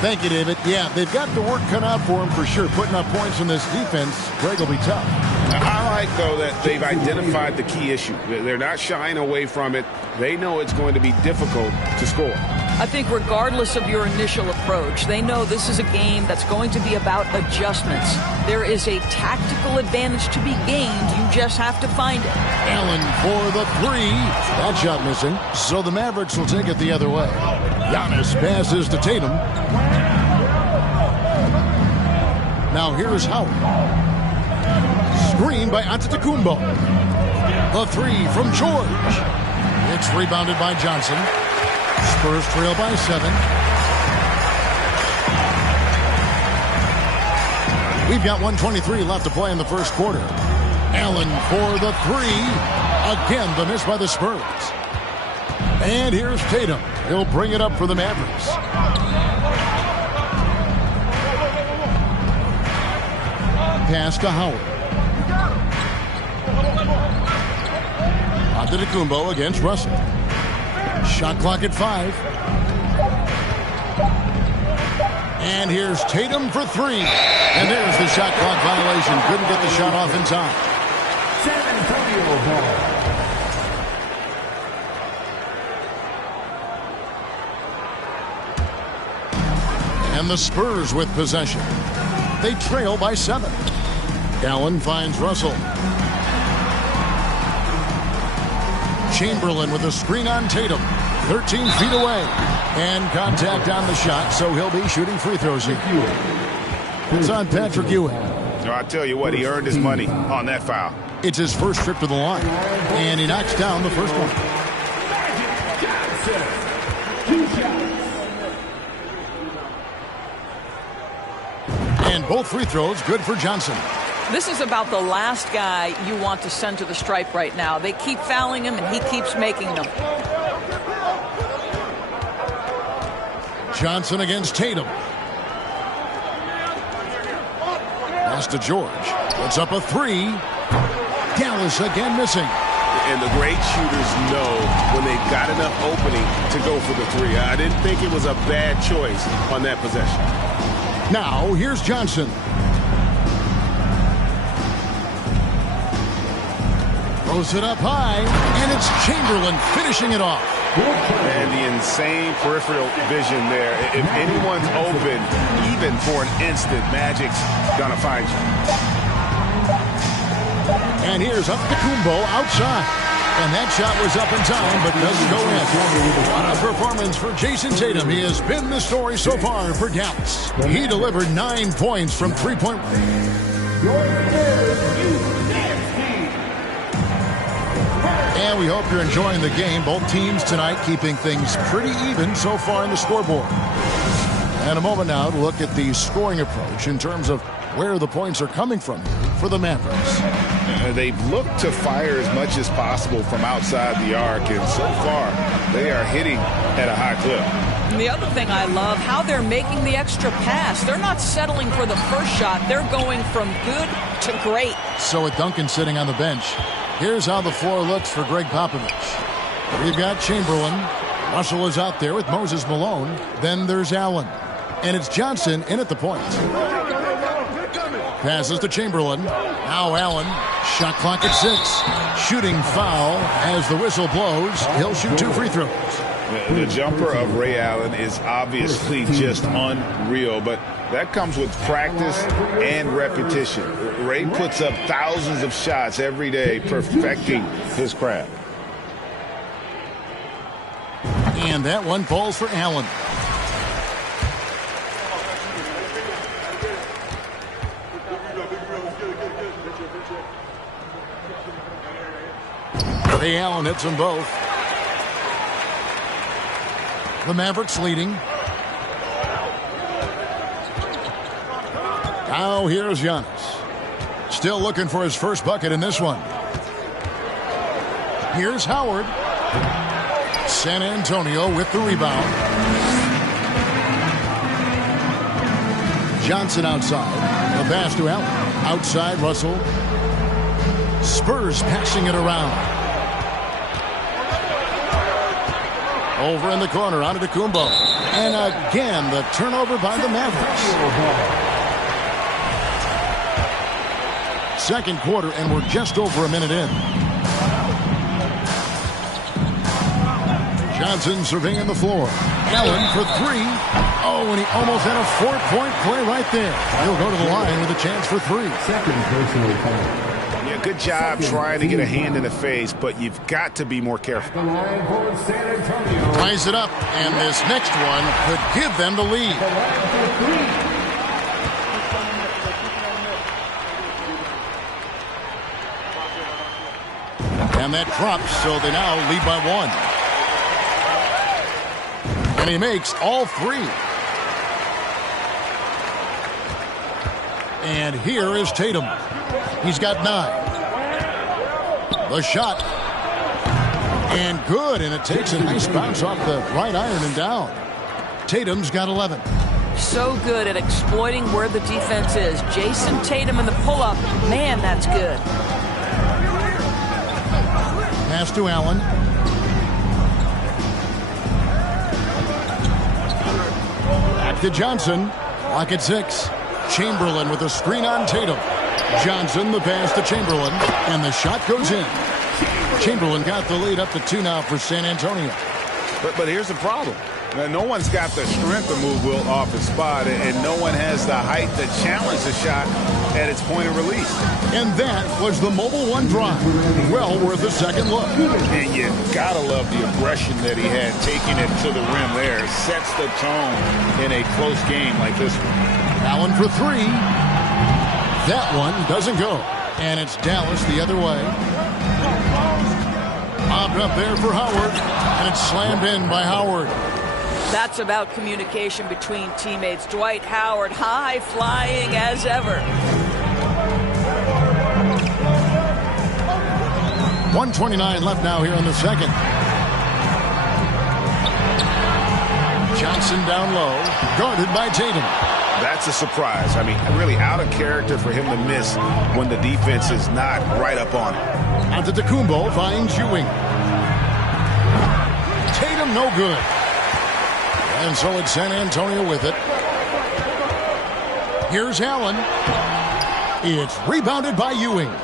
Thank you, David. Yeah, they've got the work cut out for them for sure. Putting up points in this defense, Greg, will be tough. I like, though, that they've identified the key issue. They're not shying away from it. They know it's going to be difficult to score. I think regardless of your initial approach, they know this is a game that's going to be about adjustments. There is a tactical advantage to be gained. You just have to find it. Allen for the three. That shot missing. So the Mavericks will take it the other way. Giannis passes to Tatum. Now here's Howard. Screen by Antetokounmpo. The three from George. It's rebounded by Johnson. Spurs trail by 7. We've got 1:23 left to play in the first quarter. Allen for the three. Again, the miss by the Spurs. And here's Tatum. He'll bring it up for the Mavericks. Pass to Howard. Antetokounmpo against Russell. Shot clock at 5. And here's Tatum for 3. And there's the shot clock violation. Couldn't get the shot off in time. San Antonio ball. And the Spurs with possession. They trail by 7. Allen finds Russell. Chamberlain with a screen on Tatum. 13 feet away. And contact on the shot, so he'll be shooting free throws here. It's on Patrick Ewing. I tell you what, he earned his money on that foul. It's his first trip to the line. And he knocks down the first one. And both free throws good for Johnson. This is about the last guy you want to send to the stripe right now. They keep fouling him, and he keeps making them. Johnson against Tatum. Pass to George. Puts up a 3. Dallas again missing. And the great shooters know when they've got enough opening to go for the 3. I didn't think it was a bad choice on that possession. Now, here's Johnson. Throws it up high, and it's Chamberlain finishing it off. And the insane peripheral vision there. If anyone's open, even for an instant, Magic's gonna find you. And here's Antetokounmpo outside. And that shot was up in time, but doesn't go in. What a performance for Jason Tatum. He has been the story so far for Dallas. He delivered 9 points from 3-point. And we hope you're enjoying the game. Both teams tonight keeping things pretty even so far in the scoreboard. And a moment now to look at the scoring approach in terms of where the points are coming from for the Mavericks. They've looked to fire as much as possible from outside the arc, and so far they are hitting at a high clip. And the other thing I love, how they're making the extra pass. They're not settling for the first shot. They're going from good to great. So with Duncan sitting on the bench, here's how the floor looks for Greg Popovich. We've got Chamberlain. Russell is out there with Moses Malone. Then there's Allen. And it's Johnson in at the point. Passes to Chamberlain. Now Allen. Shot clock at 6. Shooting foul as the whistle blows. He'll shoot 2 free throws. The jumper of Ray Allen is obviously just unreal, but that comes with practice and repetition. Ray puts up thousands of shots every day, perfecting his craft. And that one falls for Allen. Ray Allen hits them both. The Mavericks leading. Now here's Giannis. Still looking for his first bucket in this one. Here's Howard. San Antonio with the rebound. Johnson outside. The pass to Allen. Outside Russell. Spurs passing it around. Over in the corner, Antetokounmpo. And again, the turnover by the Mavericks. second quarter, and we're just over a minute in. Johnson surveying the floor. Allen for three. Oh, and he almost had a 4-point play right there. He'll go to the line with a chance for three. Second personal foul. Yeah, good job trying to get a hand in the face, but you've got to be more careful. The line for San Antonio. Ties it up, and this next one could give them the lead. The line for three. And that drops, so they now lead by 1. And he makes all three. And here is Tatum. He's got 9. The shot. And good, and it takes a nice bounce off the right iron and down. Tatum's got 11. So good at exploiting where the defense is. Jason Tatum in the pull-up. Man, that's good. Pass to Allen. Back to Johnson. Clock at 6. Chamberlain with a screen on Tatum. Johnson the pass to Chamberlain, and the shot goes in. Chamberlain got the lead up to 2 now for San Antonio. But here's the problem. Now, no one's got the strength to move Wilt off his spot, and no one has the height to challenge the shot at its point of release. And that was the Mobile One drive. Well worth a second look. And you gotta love the aggression that he had taking it to the rim there. Sets the tone in a close game like this one. Allen for 3. That one doesn't go. And it's Dallas the other way. Bobbed up there for Howard. And it's slammed in by Howard. That's about communication between teammates. Dwight Howard, high flying as ever. 1:29 left now here in the second. Johnson down low, guarded by Tatum. That's a surprise. I mean, really out of character for him to miss when the defense is not right up on it. Antetokounmpo finds Ewing. Tatum no good. And so it's San Antonio with it. Here's Allen. It's rebounded by Ewing.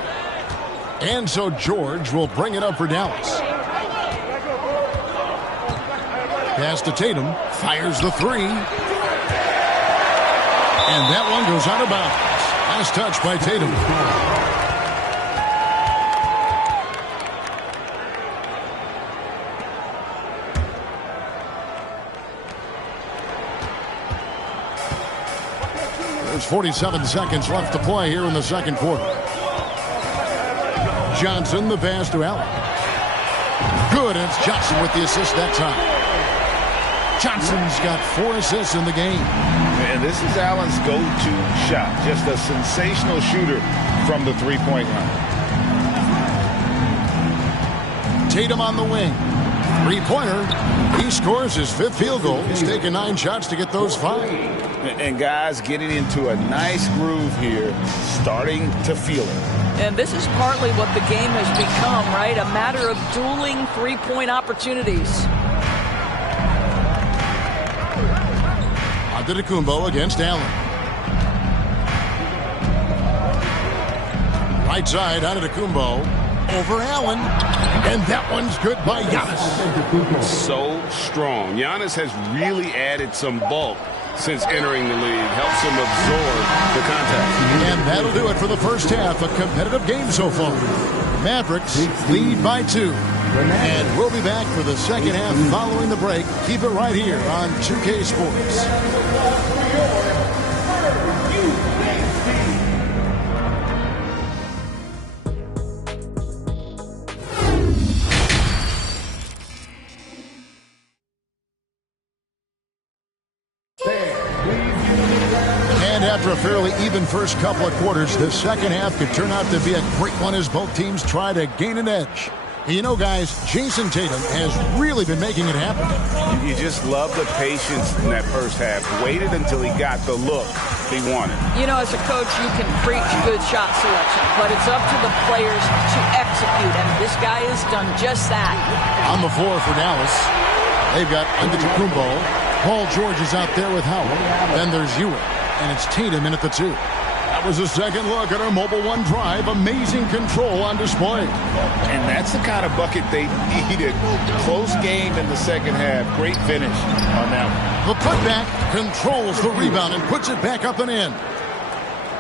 And so George will bring it up for Dallas. Pass to Tatum. Fires the 3. And that one goes out of bounds. Last touch by Tatum. There's 47 seconds left to play here in the second quarter. Johnson, the pass to Allen. Good, and it's Johnson with the assist that time. Johnson's got 4 assists in the game. And this is Allen's go-to shot. Just a sensational shooter from the three-point line. Tatum on the wing. Three-pointer. He scores his 5th field goal. He's taken 9 shots to get those 5. And guys getting into a nice groove here, starting to feel it. And this is partly what the game has become, right? A matter of dueling three-point opportunities. Antetokounmpo against Allen. Right side, Antetokounmpo over Allen. And that one's good by Giannis. So strong. Giannis has really added some bulk since entering the league. Helps him absorb the contact. And that'll do it for the first half. A competitive game so far. Mavericks lead by 2. And we'll be back for the second half following the break. Keep it right here on 2K Sports. After a fairly even first couple of quarters, the second half could turn out to be a great one as both teams try to gain an edge. You know, guys, Jason Tatum has really been making it happen. You just love the patience in that first half. Waited until he got the look he wanted. You know, as a coach, you can preach good shot selection, but it's up to the players to execute, and this guy has done just that. On the floor for Dallas, they've got Antetokounmpo. Paul George is out there with Howard. Then there's Ewing. And it's Tatum in at the 2. That was a second look at our Mobile One drive. Amazing control on display. And that's the kind of bucket they needed. Close game in the second half. Great finish on that one. The putback controls the rebound and puts it back up and in.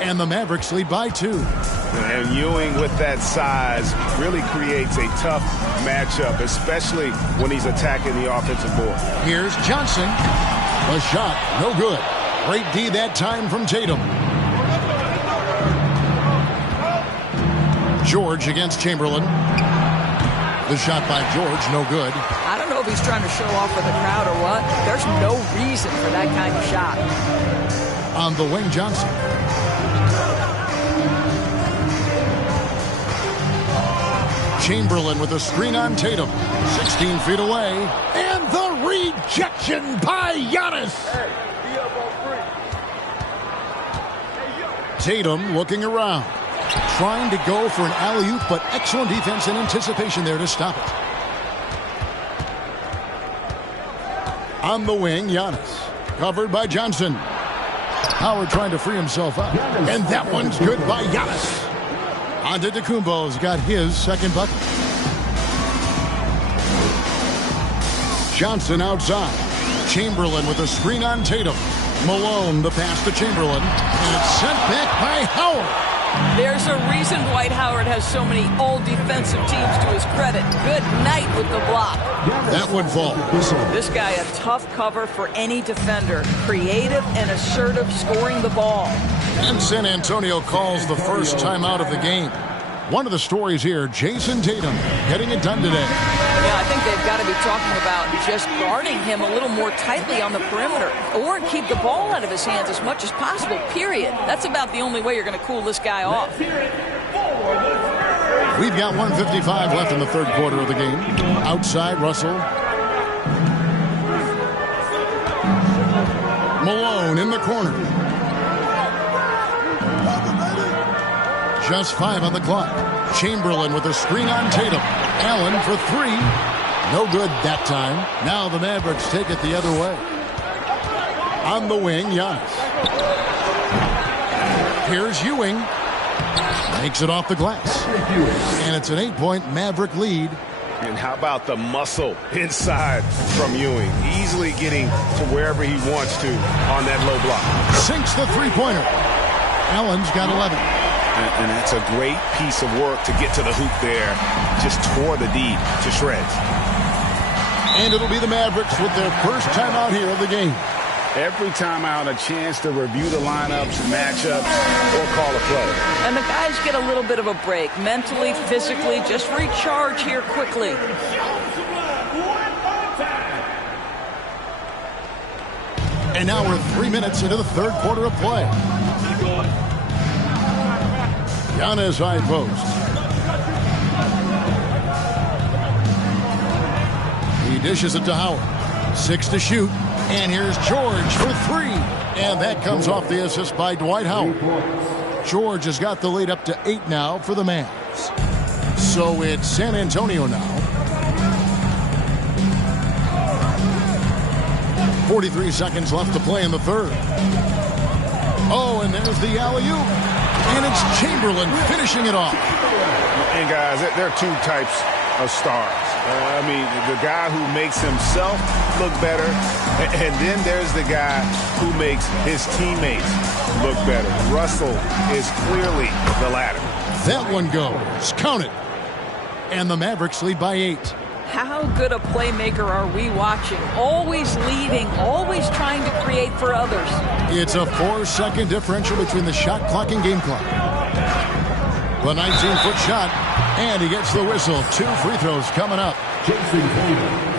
And the Mavericks lead by 2. And Ewing with that size really creates a tough matchup, especially when he's attacking the offensive board. Here's Johnson. The shot, no good. Great D that time from Tatum. George against Chamberlain. The shot by George, no good. I don't know if he's trying to show off for the crowd or what. There's no reason for that kind of shot. On the wing, Johnson. Chamberlain with a screen on Tatum. 16 feet away. And the rejection by Giannis. Tatum looking around. Trying to go for an alley-oop, but excellent defense and anticipation there to stop it. On the wing, Giannis. Covered by Johnson. Howard trying to free himself up. And that one's good by Giannis. Antetokounmpo's got his second bucket. Johnson outside. Chamberlain with a screen on Tatum. Malone the pass to Chamberlain. And it's sent back by Howard. There's a reason Dwight Howard has so many all-defensive teams to his credit. Good night with the block. That one falls. This guy a tough cover for any defender. Creative and assertive scoring the ball. And San Antonio calls the first timeout of the game. One of the stories here, Jason Tatum getting it done today. Yeah, I think they've got to be talking about just guarding him a little more tightly on the perimeter or keep the ball out of his hands as much as possible, period. That's about the only way you're going to cool this guy off. We've got 1:55 left in the third quarter of the game. Outside, Russell. Malone in the corner. Just 5 on the clock. Chamberlain with a screen on Tatum. Allen for 3. No good that time. Now the Mavericks take it the other way. On the wing, Giannis. Here's Ewing. Makes it off the glass. And it's an 8-point Maverick lead. And how about the muscle inside from Ewing? Easily getting to wherever he wants to on that low block. Sinks the three-pointer. Allen's got 11. And that's a great piece of work to get to the hoop there. Just tore the D to shreds. And it'll be the Mavericks with their first timeout here of the game. Every timeout, a chance to review the lineups, matchups, or call a play. And the guys get a little bit of a break. Mentally, physically, just recharge here quickly. And now we're 3 minutes into the third quarter of play. Giannis high post. He dishes it to Howard. 6 to shoot. And here's George for 3. And that comes off the assist by Dwight Howard. George has got the lead up to 8 now for the Mavs. So it's San Antonio now. 43 seconds left to play in the third. Oh, and there's the alley-oop. And it's Chamberlain finishing it off. And guys, there are 2 types of stars. I mean, the guy who makes himself look better, and then there's the guy who makes his teammates look better. Russell is clearly the latter. That one goes. Count it. And the Mavericks lead by 8. How good a playmaker are we watching? Always leading, always trying to create for others. It's a 4-second differential between the shot clock and game clock. The 19-foot shot, and he gets the whistle. 2 free throws coming up.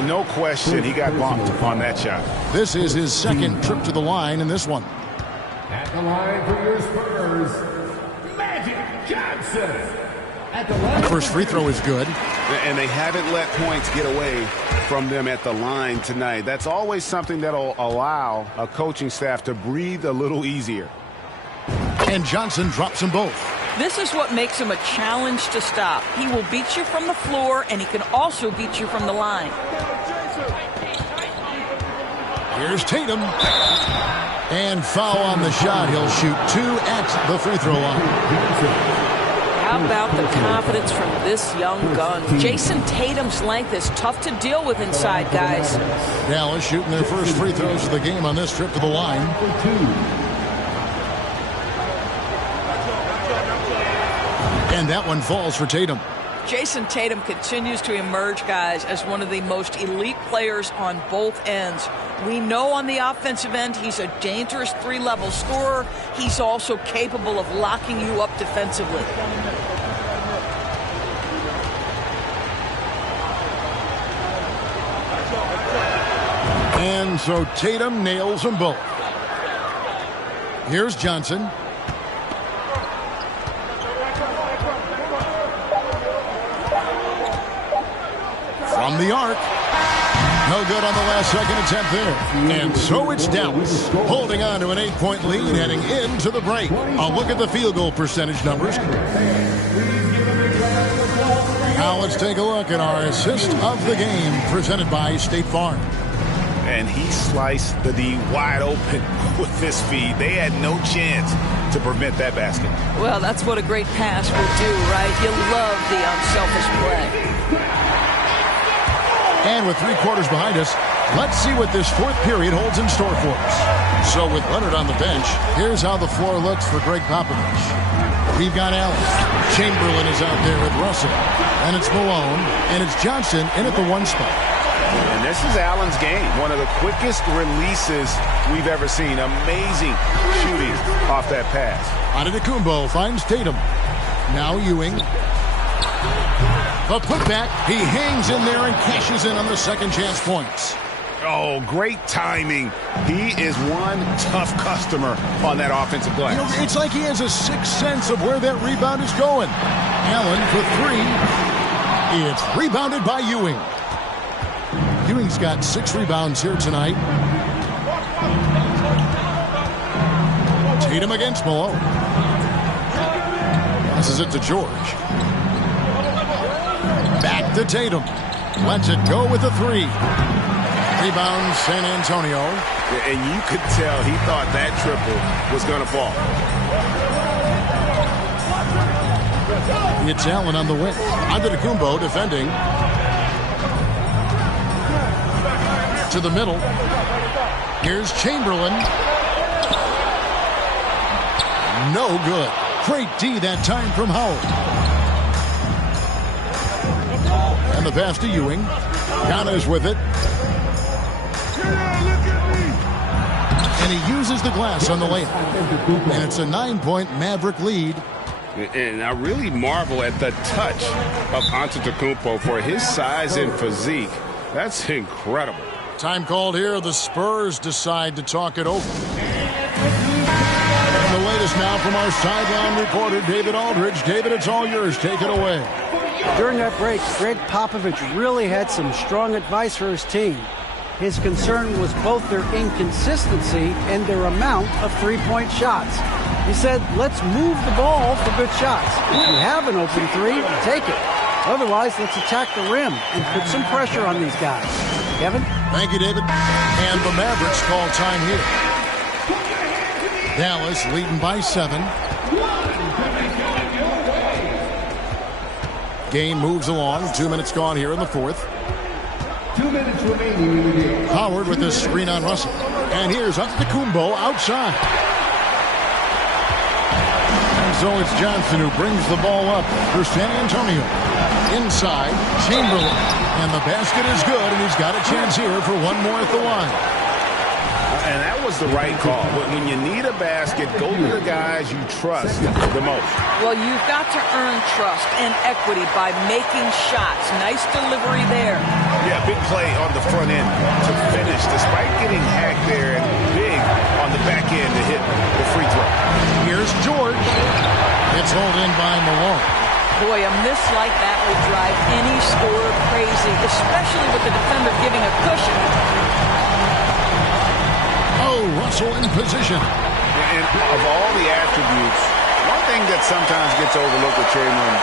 No question, he got bumped on that shot. This is his second trip to the line in this one. At the line for your Spurs, Magic Johnson. First free throw is good. And they haven't let points get away from them at the line tonight. That's always something that'll allow a coaching staff to breathe a little easier. And Johnson drops them both. This is what makes him a challenge to stop. He will beat you from the floor, and he can also beat you from the line. Here's Tatum. And foul on the shot. He'll shoot 2 at the free throw line. How about the confidence from this young gun? Jason Tatum's length is tough to deal with inside, guys. Dallas shooting their first free throws of the game on this trip to the line. And that one falls for Tatum. Jason Tatum continues to emerge, guys, as one of the most elite players on both ends. We know on the offensive end he's a dangerous three-level scorer. He's also capable of locking you up defensively. And so Tatum nails them both. Here's Johnson. From the arc. No good on the last second attempt there. And so it's Dallas holding on to an 8-point lead heading into the break. I'll look at the field goal percentage numbers. Now let's take a look at our assist of the game presented by State Farm. And he sliced the D wide open with this feed. They had no chance to prevent that basket. Well, that's what a great pass will do, right? You love the unselfish play. And with 3 quarters behind us, let's see what this fourth period holds in store for us. So with Leonard on the bench, here's how the floor looks for Greg Popovich. We've got Allen. Chamberlain is out there with Russell. And it's Malone. And it's Johnson in at the 1 spot. And this is Allen's game. One of the quickest releases we've ever seen. Amazing shooting off that pass. Antetokounmpo finds Tatum. Now Ewing. The putback. He hangs in there and cashes in on the second chance points. Oh, great timing. He is one tough customer on that offensive glass. You know, it's like he has a sixth sense of where that rebound is going. Allen for 3. It's rebounded by Ewing. Ewing's got 6 rebounds here tonight. Tatum against Malone. Passes it to George. Back to Tatum. Lets it go with a 3. Rebound San Antonio. And you could tell he thought that triple was going to fall. It's Allen on the wing. Antetokounmpo defending. To the middle. Here's Chamberlain. No good. Great D that time from Howard. And the pass to Ewing. Giannis with it. And he uses the glass on the layup. And it's a 9-point Maverick lead. And I really marvel at the touch of Antetokounmpo for his size and physique. That's incredible. Time called here. The Spurs decide to talk it over. And the latest now from our sideline reporter, David Aldridge. David, it's all yours. Take it away. During that break, Greg Popovich really had some strong advice for his team. His concern was both their inconsistency and their amount of three-point shots. He said, let's move the ball for good shots. If you have an open 3, take it. Otherwise, let's attack the rim and put some pressure on these guys. Kevin? Thank you, David. And the Mavericks call time here. Dallas leading by 7. Game moves along. 2 minutes gone here in the fourth. 2 minutes remaining in the game. Howard with this screen on Russell. And here's Antetokounmpo outside. And so it's Johnson who brings the ball up for San Antonio. Inside, Chamberlain. And the basket is good, and he's got a chance here for one more at the line. And that was the right call. When you need a basket, go to the guys you trust the most. Well, you've got to earn trust and equity by making shots. Nice delivery there. Yeah, big play on the front end to finish, despite getting hacked there, and big on the back end to hit the free throw. Here's George. It's hauled in by Malone. Boy, a miss like that would drive any scorer crazy, especially with the defender giving a cushion. Oh, Russell in position. And of all the attributes, one thing that sometimes gets overlooked with Chamberlain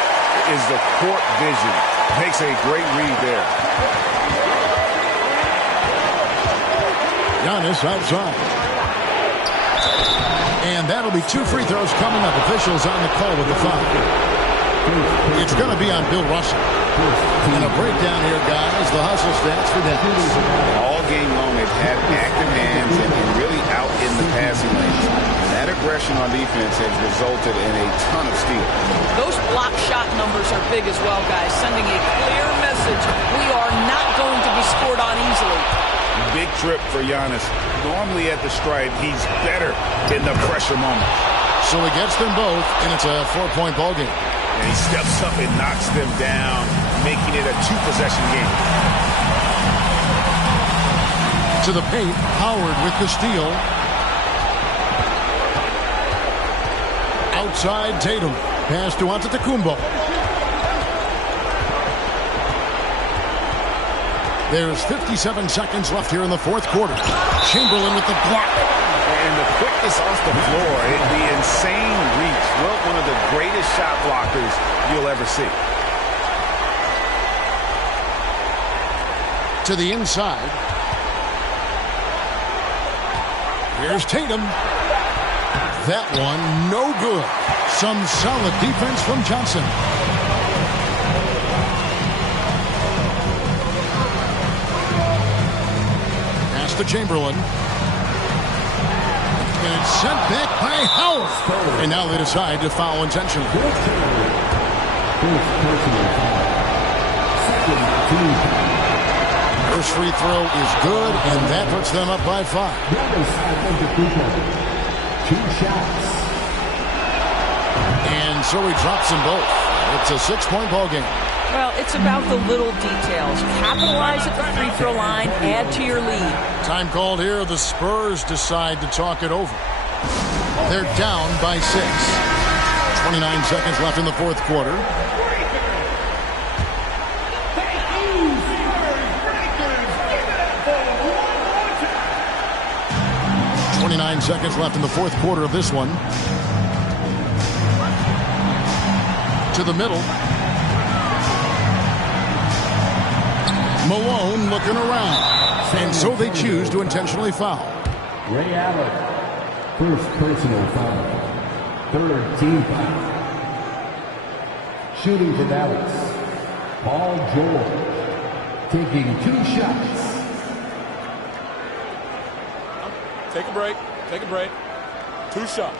is the court vision. Makes a great read there. Giannis outside. And that'll be 2 free throws coming up. Officials on the call with the foul. It's going to be on Bill Russell. And a breakdown here, guys. The hustle stats for Dennis. All game long, they've had active hands and really out in the passing lanes. And that aggression on defense has resulted in a ton of steals. Those block shot numbers are big as well, guys, sending a clear message. We are not going to be scored on easily. Big trip for Giannis. Normally at the stripe, he's better in the pressure moment. So he gets them both, and it's a 4-point ball game. And he steps up and knocks them down, making it a 2-possession game. To the paint, Howard with the steal. Outside Tatum. Pass to Antetokounmpo. There's 57 seconds left here in the fourth quarter. Chamberlain with the block. And the quickness off the floor, the insane reach. Well, one of the greatest shot blockers you'll ever see. To the inside. Here's Tatum. That one, no good. Some solid defense from Johnson. Pass to Chamberlain. And it's sent back by Howard. And now they decide to foul intentionally. First free throw is good, and that puts them up by 5. 2 shots. And so he drops them both. It's a 6-point ball game. Well, it's about the little details. Capitalize at the free throw line, add to your lead. Time called here. The Spurs decide to talk it over. They're down by 6. 29 seconds left in the fourth quarter. Seconds left in the fourth quarter of this one. To the middle. Malone looking around. And so they choose to intentionally foul. Ray Allen, first personal foul. 3rd team foul. Shooting for Dallas, Paul George, taking 2 shots. Take a break. Take a break. 2 shots.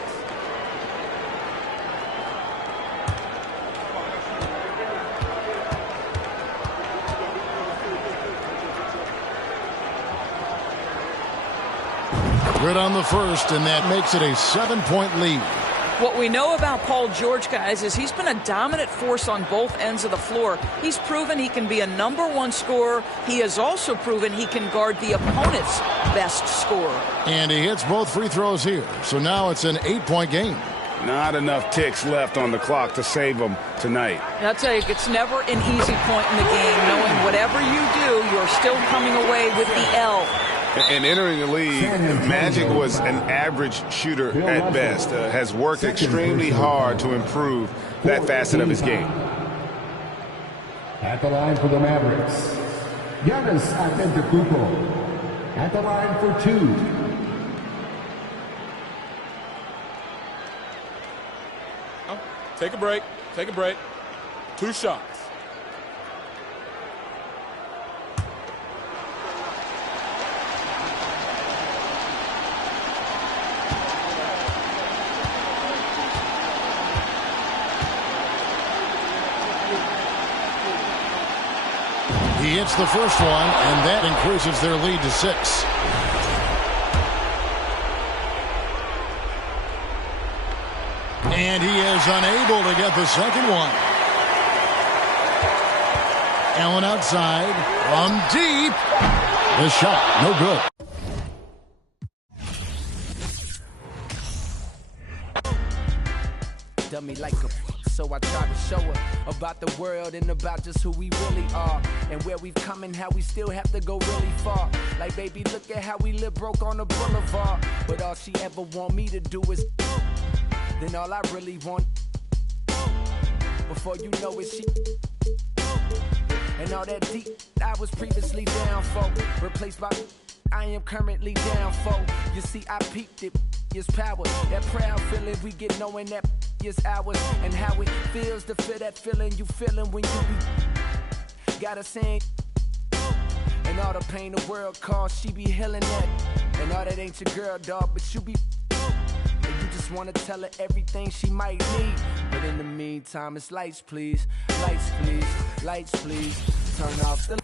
Good on the first, and that makes it a 7-point lead. What we know about Paul George, guys, is he's been a dominant force on both ends of the floor. He's proven he can be a #1 scorer. He has also proven he can guard the opponent's best scorer. And he hits both free throws here. So now it's an 8-point game. Not enough ticks left on the clock to save them tonight. I'll tell you, it's never an easy point in the game, knowing whatever you do, you're still coming away with the L. And entering the league, Magic was an average shooter at best. Has worked extremely hard to improve that facet of his game. At the line for the Mavericks, Giannis Antetokounmpo. At the line for 2. Take a break. Take a break. 2 shots. He hits the first one, and that increases their lead to 6. And he is unable to get the second one. Allen outside, from deep. The shot, no good. Dummy like a so I try to show her about the world and about just who we really are and where we've come and how we still have to go really far. Like, baby, look at how we live broke on the boulevard, but all she ever want me to do is then all I really want before you know it, she and all that deep I was previously down for replaced by I am currently down for. You see, I peeped it. Is power. That proud feeling we get knowing that is ours. And how it feels to feel that feeling you feeling when you be. Gotta sing. And all the pain the world caused, she be healing that. And all that ain't your girl, dog, but you be. And you just wanna tell her everything she might need. But in the meantime, it's lights, please. Lights, please. Lights, please. Turn off the.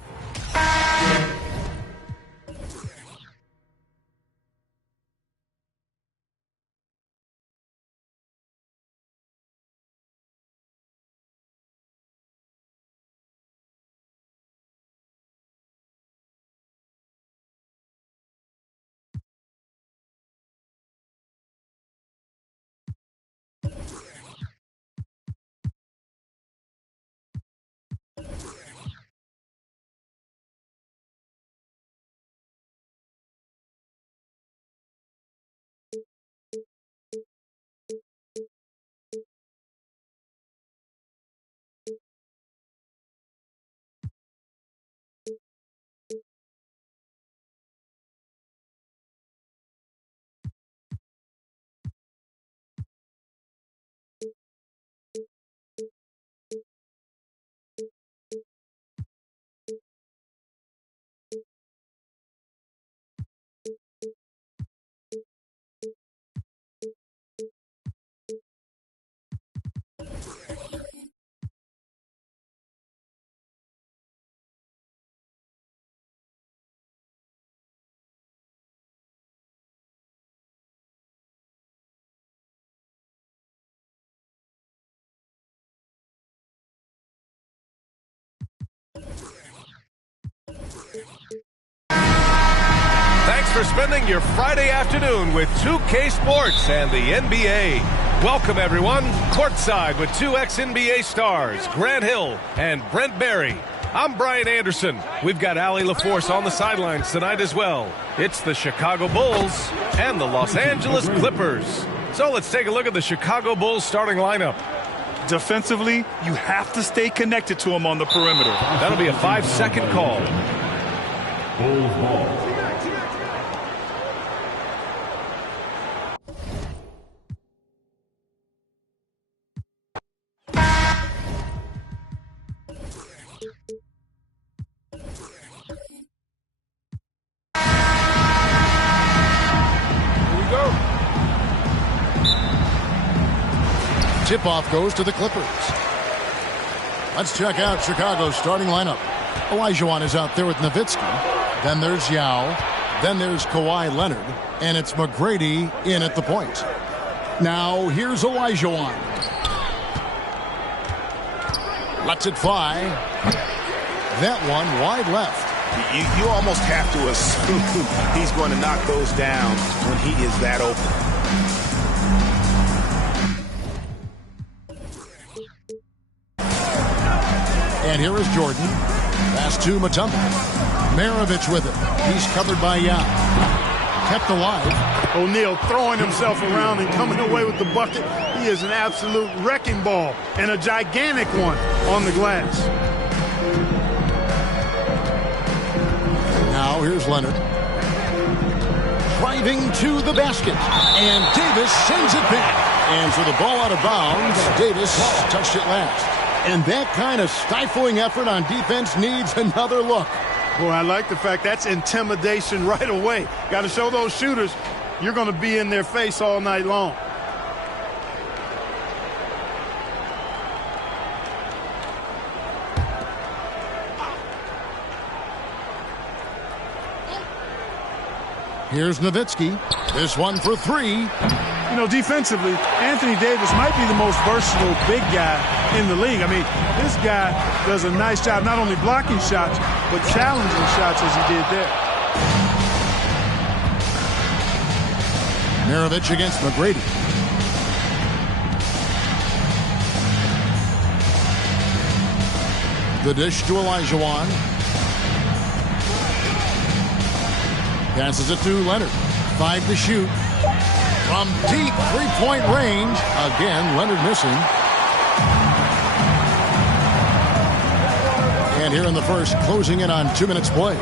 Thanks for spending your Friday afternoon with 2K Sports and the NBA. Welcome, everyone. Courtside with two ex-NBA stars, Grant Hill and Brent Barry. I'm Brian Anderson. We've got Allie LaForce on the sidelines tonight as well. It's the Chicago Bulls and the Los Angeles Clippers. So let's take a look at the Chicago Bulls starting lineup. Defensively, you have to stay connected to him on the perimeter. That'll be a 5-second call. Bulls ball. Tip-off goes to the Clippers. Let's check out Chicago's starting lineup. Olajuwon is out there with Nowitzki. Then there's Yao. Then there's Kawhi Leonard. And it's McGrady in at the point. Now, here's Olajuwon. Lets it fly. That one wide left. You almost have to assume he's going to knock those down when he is that open. And here is Jordan. Pass to Mutombo. Maravich with it. He's covered by Yao. Kept alive. O'Neal throwing himself around and coming away with the bucket. He is an absolute wrecking ball and a gigantic one on the glass. Now here's Leonard. Driving to the basket. And Davis sends it back. And for the ball out of bounds, Davis touched it last. And that kind of stifling effort on defense needs another look. Boy, I like the fact that's intimidation right away. Got to show those shooters you're going to be in their face all night long. Here's Nowitzki. This one for three. You know, defensively, Anthony Davis might be the most versatile big guy in the league. I mean, this guy does a nice job not only blocking shots, but challenging shots as he did there. Maravich against McGrady. The dish to Olajuwon. Passes it to Leonard. 5 to shoot. From deep three-point range. Again, Leonard missing. And here in the first, closing in on 2 minutes play.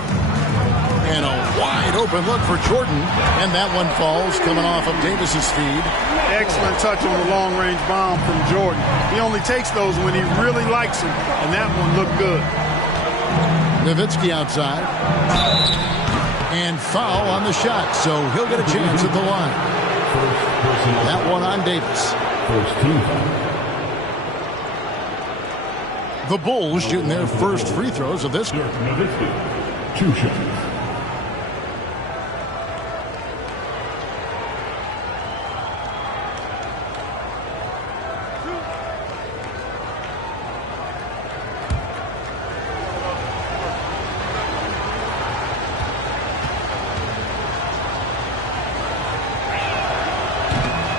And a wide open look for Jordan. And that one falls coming off of Davis's feed. Excellent touch on the long-range bomb from Jordan. He only takes those when he really likes them, and that one looked good. Nowitzki outside. And foul on the shot, so he'll get a chance at the line. That one on Davis. The Bulls shooting their first free throws of this game. 2 shots.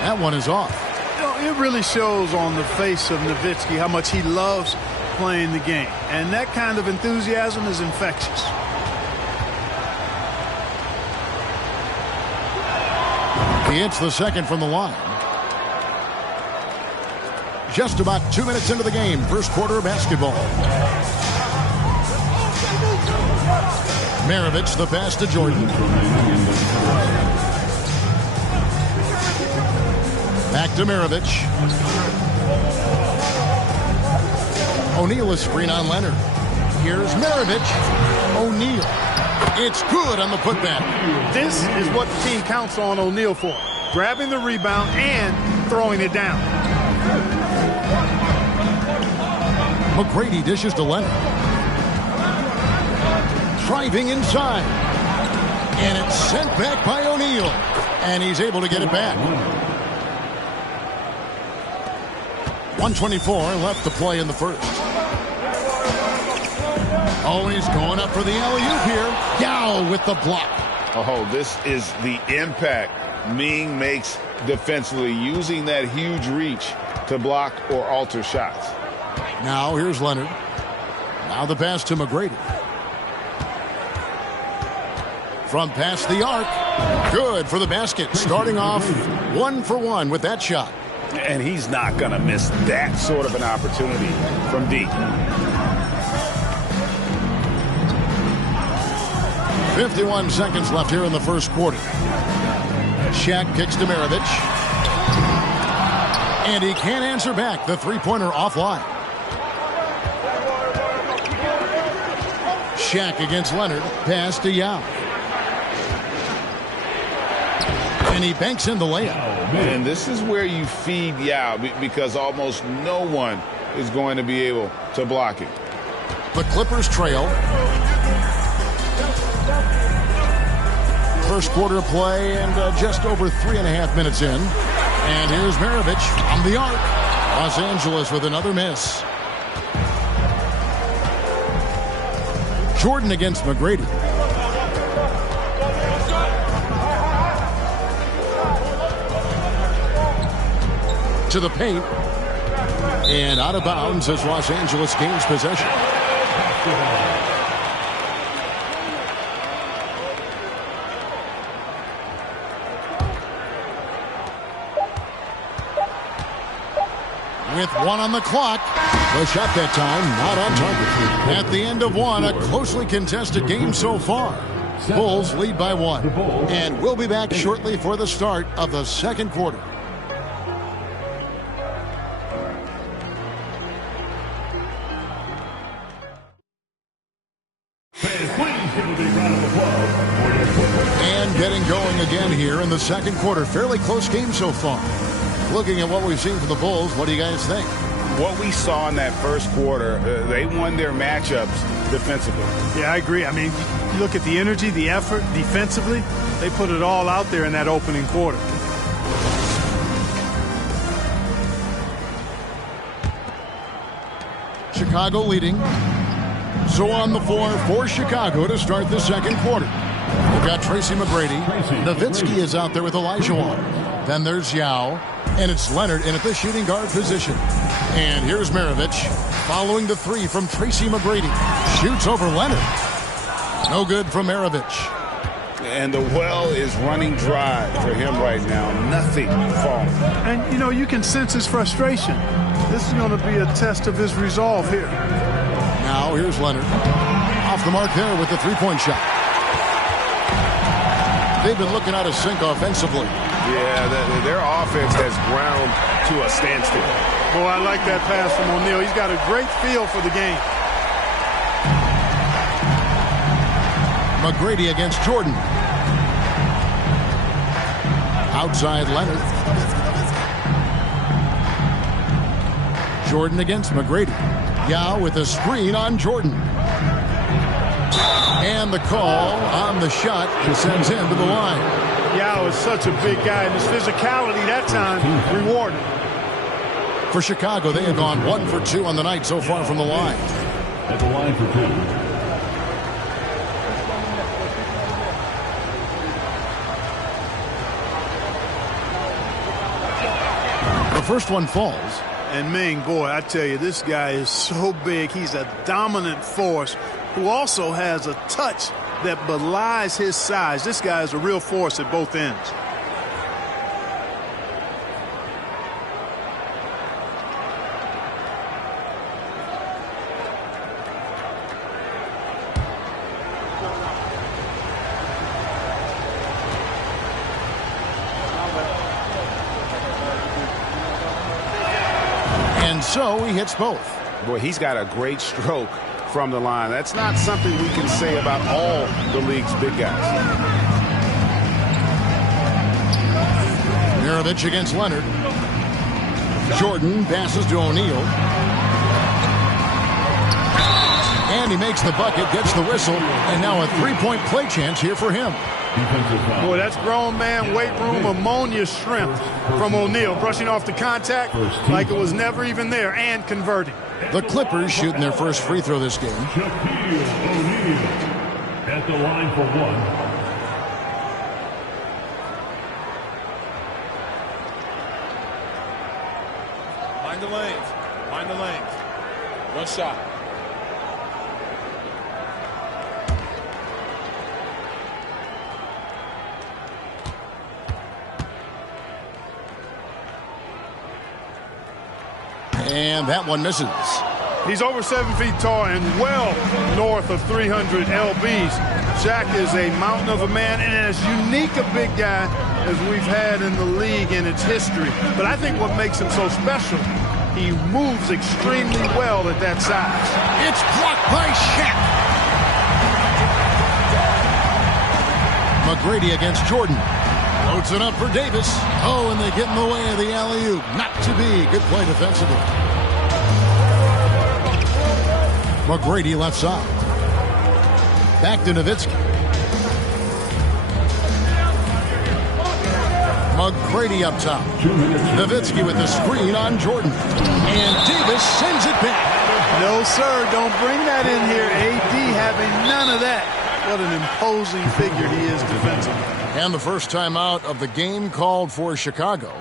That one is off. You know, it really shows on the face of Nowitzki how much he loves playing the game. And that kind of enthusiasm is infectious. He hits the second from the line. Just about 2 minutes into the game. First quarter of basketball. Maravich, the pass to Jordan. Back to Maravich. O'Neal is screen on Leonard. Here's Maravich. O'Neal. It's good on the putback. This is what the team counts on O'Neal for. Grabbing the rebound and throwing it down. McGrady dishes to Leonard. Driving inside. And it's sent back by O'Neal. And he's able to get it back. 1:24 left to play in the first. Oh, he's going up for the alley-oop here. Yao with the block. Oh, this is the impact Ming makes defensively, using that huge reach to block or alter shots. Now here's Leonard. Now the pass to McGrady. From past the arc. Good for the basket. Starting off 1 for 1 with that shot. And he's not going to miss that sort of an opportunity from deep. 51 seconds left here in the first quarter. Shaq kicks to Maravich. And he can't answer back. The three-pointer offline. Shaq against Leonard. Pass to Yao. And he banks in the layup. And this is where you feed Yao, because almost no one is going to be able to block him. The Clippers trail. First quarter play and just over 3.5 minutes in. And here's Maravich from the arc. Los Angeles with another miss. Jordan against McGrady. To the paint. And out of bounds as Los Angeles gains possession. With 1 on the clock. The shot that time not on target. At the end of 1, a closely contested game so far. Bulls lead by 1. And we'll be back shortly for the start of the second quarter. And getting going again here in the second quarter. Fairly close game so far. Looking at what we've seen from the Bulls, what do you guys think? What we saw in that first quarter, they won their matchups defensively. Yeah, I agree. I mean, you look at the energy, the effort defensively, they put it all out there in that opening quarter. Chicago leading. So on the floor for Chicago to start the second quarter. We've got Tracy McGrady. Nowitzki is out there with Elijah Wan. Then there's Yao. And it's Leonard in at the shooting guard position. And here's Maravich following the 3 from Tracy McGrady. Shoots over Leonard. No good from Maravich. And the well is running dry for him right now. Nothing falling. And, you know, you can sense his frustration. This is going to be a test of his resolve here. Now here's Leonard. Off the mark there with the three-point shot. They've been looking out of sync offensively. Yeah, their offense has ground to a standstill. Boy, I like that pass from O'Neal. He's got a great feel for the game. McGrady against Jordan. Outside Leonard. Jordan against McGrady. Yao with a screen on Jordan. And the call on the shot that sends him to the line. Yao is such a big guy, and his physicality that time rewarded. For Chicago, they have gone 1 for 2 on the night so far from the line. At the line for 2. The first one falls. And Ming, boy, I tell you, this guy is so big. He's a dominant force who also has a touch that belies his size. This guy is a real force at both ends. And so he hits both. Boy, he's got a great stroke from the line. That's not something we can say about all the league's big guys. Maravich against Leonard. Jordan passes to O'Neal. And he makes the bucket, gets the whistle, and now a three-point play chance here for him. Boy, that's grown man weight room ammonia strength from O'Neal, brushing off the contact like it was never even there and converting. The Clippers shooting their first free throw this game. Shaquille O'Neal at the line for 1. Mind the lanes. Mind the lanes. One shot. And that one misses. He's over 7 feet tall and well north of 300 lbs. Shaq is a mountain of a man and as unique a big guy as we've had in the league in its history. But I think what makes him so special, he moves extremely well at that size. It's blocked by Shaq. McGrady against Jordan. Loads it up for Davis. Oh, and they get in the way of the alley-oop. Not to be. Good play defensively. McGrady left side. Back to Nowitzki. McGrady up top. Nowitzki with the screen on Jordan. And Davis sends it back. No, sir. Don't bring that in here. AD having none of that. What an imposing figure he is defensively. And the first timeout of the game called for Chicago.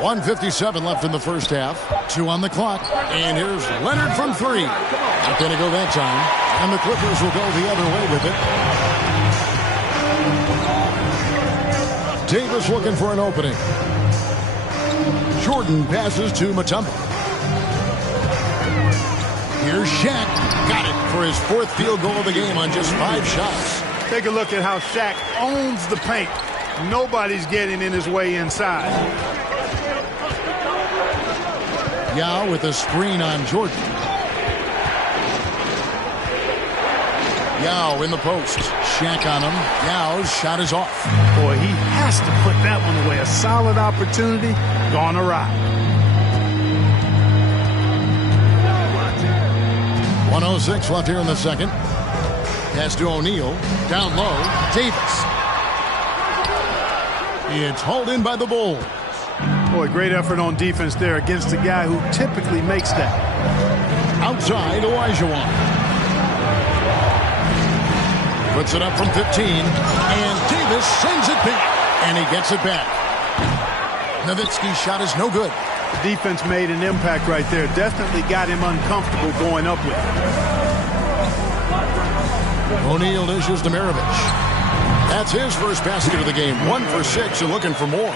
1:57 left in the first half. 2 on the clock. And here's Leonard from 3. Not going to go that time. And the Clippers will go the other way with it. Davis looking for an opening. Jordan passes to Mutombo. Here's Shaq. Got it for his 4th field goal of the game on just 5 shots. Take a look at how Shaq owns the paint. Nobody's getting in his way inside. Yao with a screen on Jordan. Yao in the post. Shaq on him. Yao's shot is off. Boy, he has to put that one away. A solid opportunity gone awry. 1:06 left here in the second. Pass to O'Neal. Down low. Davis. It's hauled in by the Bulls. Boy, great effort on defense there against a guy who typically makes that. Outside, Olajuwon. Puts it up from 15. And Davis sends it back. And he gets it back. Nowitzki's shot is no good. The defense made an impact right there. Definitely got him uncomfortable going up with it. O'Neal dishes to Maravich. That's his first basket of the game. 1 for 6 and looking for more.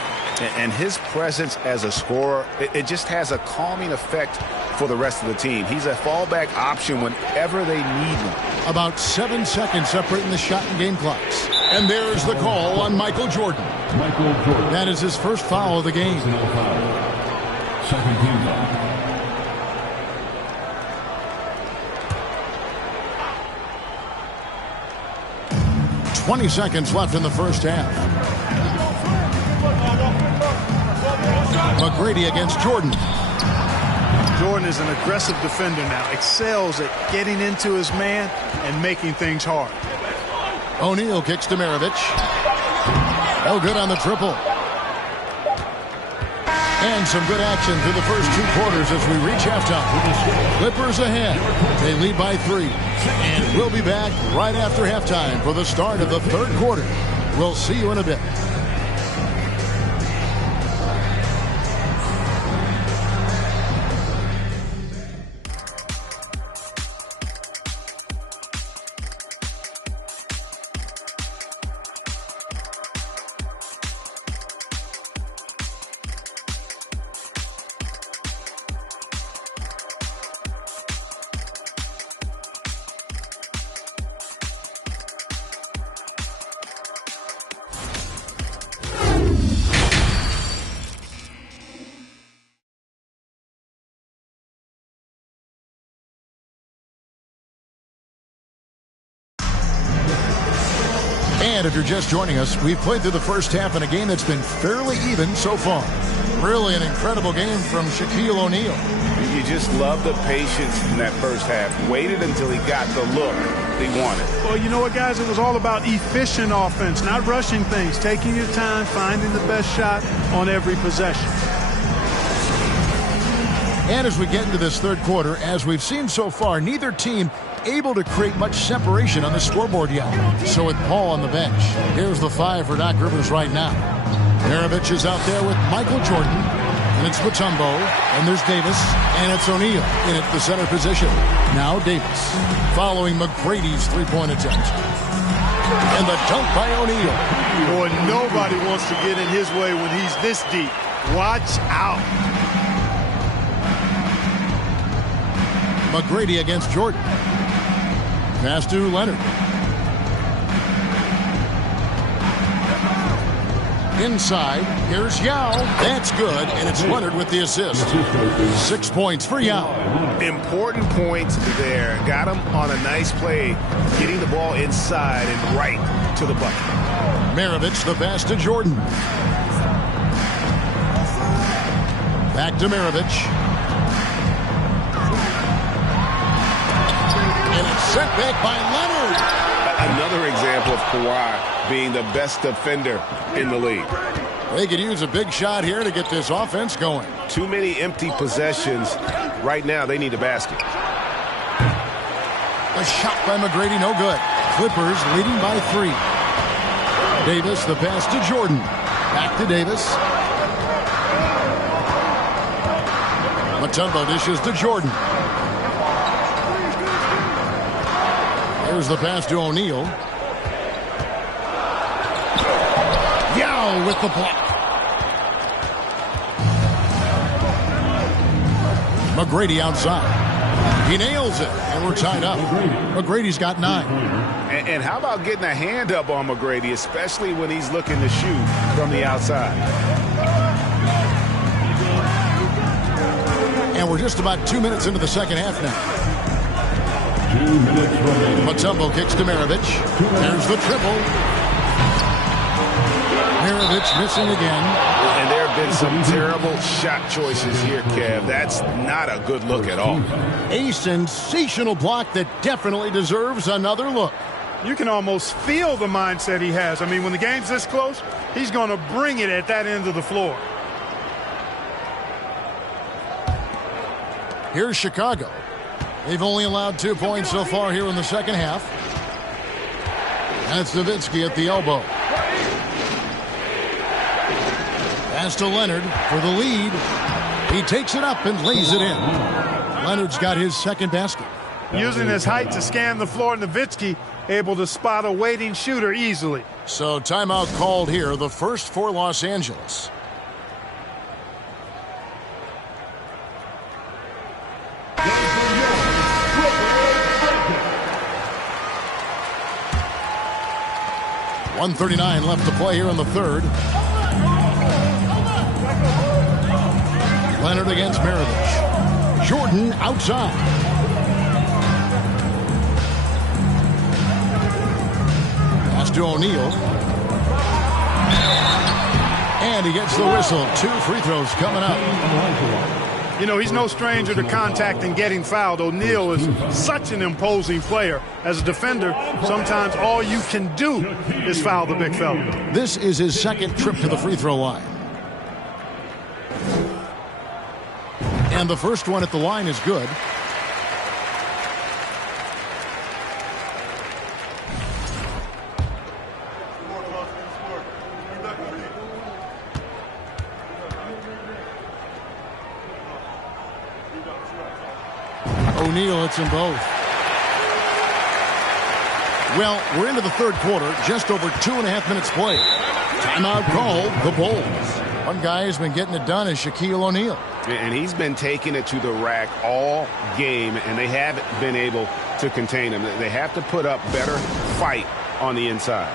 And his presence as a scorer, it just has a calming effect for the rest of the team. He's a fallback option whenever they need him. About 7 seconds separating the shot and game clocks. And there's the call on Michael Jordan. That is his first foul of the game. Second team foul. 20 seconds left in the first half. McGrady against Jordan. Jordan is an aggressive defender now. Excels at getting into his man and making things hard. O'Neal kicks to Maravich. No good on the triple. And some good action through the first 2 quarters as we reach halftime. Clippers ahead. They lead by 3. And we'll be back right after halftime for the start of the 3rd quarter. We'll see you in a bit. And if you're just joining us, we've played through the first half in a game that's been fairly even so far. Really an incredible game from Shaquille O'Neal. You just love the patience in that first half. Waited until he got the look he wanted. Well, you know what, guys? It was all about efficient offense, not rushing things, taking your time, finding the best shot on every possession. And as we get into this 3rd quarter, as we've seen so far, neither team able to create much separation on the scoreboard yet. So with Paul on the bench, here's the 5 for Doc Rivers right now. Maravich is out there with Michael Jordan, and it's Mutombo, and there's Davis, and it's O'Neal in at the center position. Now Davis, following McGrady's 3-point attempt. And the dunk by O'Neal. Boy, nobody wants to get in his way when he's this deep. Watch out. McGrady against Jordan. Pass to Leonard. Inside, here's Yao. That's good, and it's Leonard with the assist. 6 points for Yao. Important points there. Got him on a nice play, getting the ball inside and right to the bucket. Maravich, the pass to Jordan. Back to Maravich. And it's sent back by Leonard. Another example of Kawhi being the best defender in the league. They could use a big shot here to get this offense going. Too many empty possessions. Right now, they need a basket. A shot by McGrady, no good. Clippers leading by 3. Davis, the pass to Jordan. Back to Davis. Mutombo dishes to Jordan. Here's the pass to O'Neal. Yao with the block. McGrady outside. He nails it, and we're tied up. McGrady's got 9. And how about getting a hand up on McGrady, especially when he's looking to shoot from the outside? And we're just about 2 minutes into the second half now. Mutombo kicks to Maravich. There's the triple. Maravich missing again. And there have been some terrible shot choices here, Kev. That's not a good look at all. A sensational block that definitely deserves another look. You can almost feel the mindset he has. I mean, when the game's this close, he's going to bring it at that end of the floor. Here's Chicago. They've only allowed 2 points so far here in the second half. That's Nowitzki at the elbow. Pass to Leonard for the lead. He takes it up and lays it in. Leonard's got his second basket. Using his height to scan the floor, Nowitzki able to spot a waiting shooter easily. So timeout called here, the first for Los Angeles. .139 left to play here in the third. Leonard against Maravich. Jordan outside. Pass to O'Neal. And he gets the whistle. 2 free throws coming up. You know, he's no stranger to contact and getting fouled. O'Neal is such an imposing player. As a defender, sometimes all you can do is foul the big fella. This is his second trip to the free throw line. And the first one at the line is good. O'Neal hits them both. Well, we're into the third quarter, just over 2.5 minutes played. Timeout called, the Bulls. One guy who's been getting it done is Shaquille O'Neal. And he's been taking it to the rack all game, and they haven't been able to contain him. They have to put up better fight on the inside.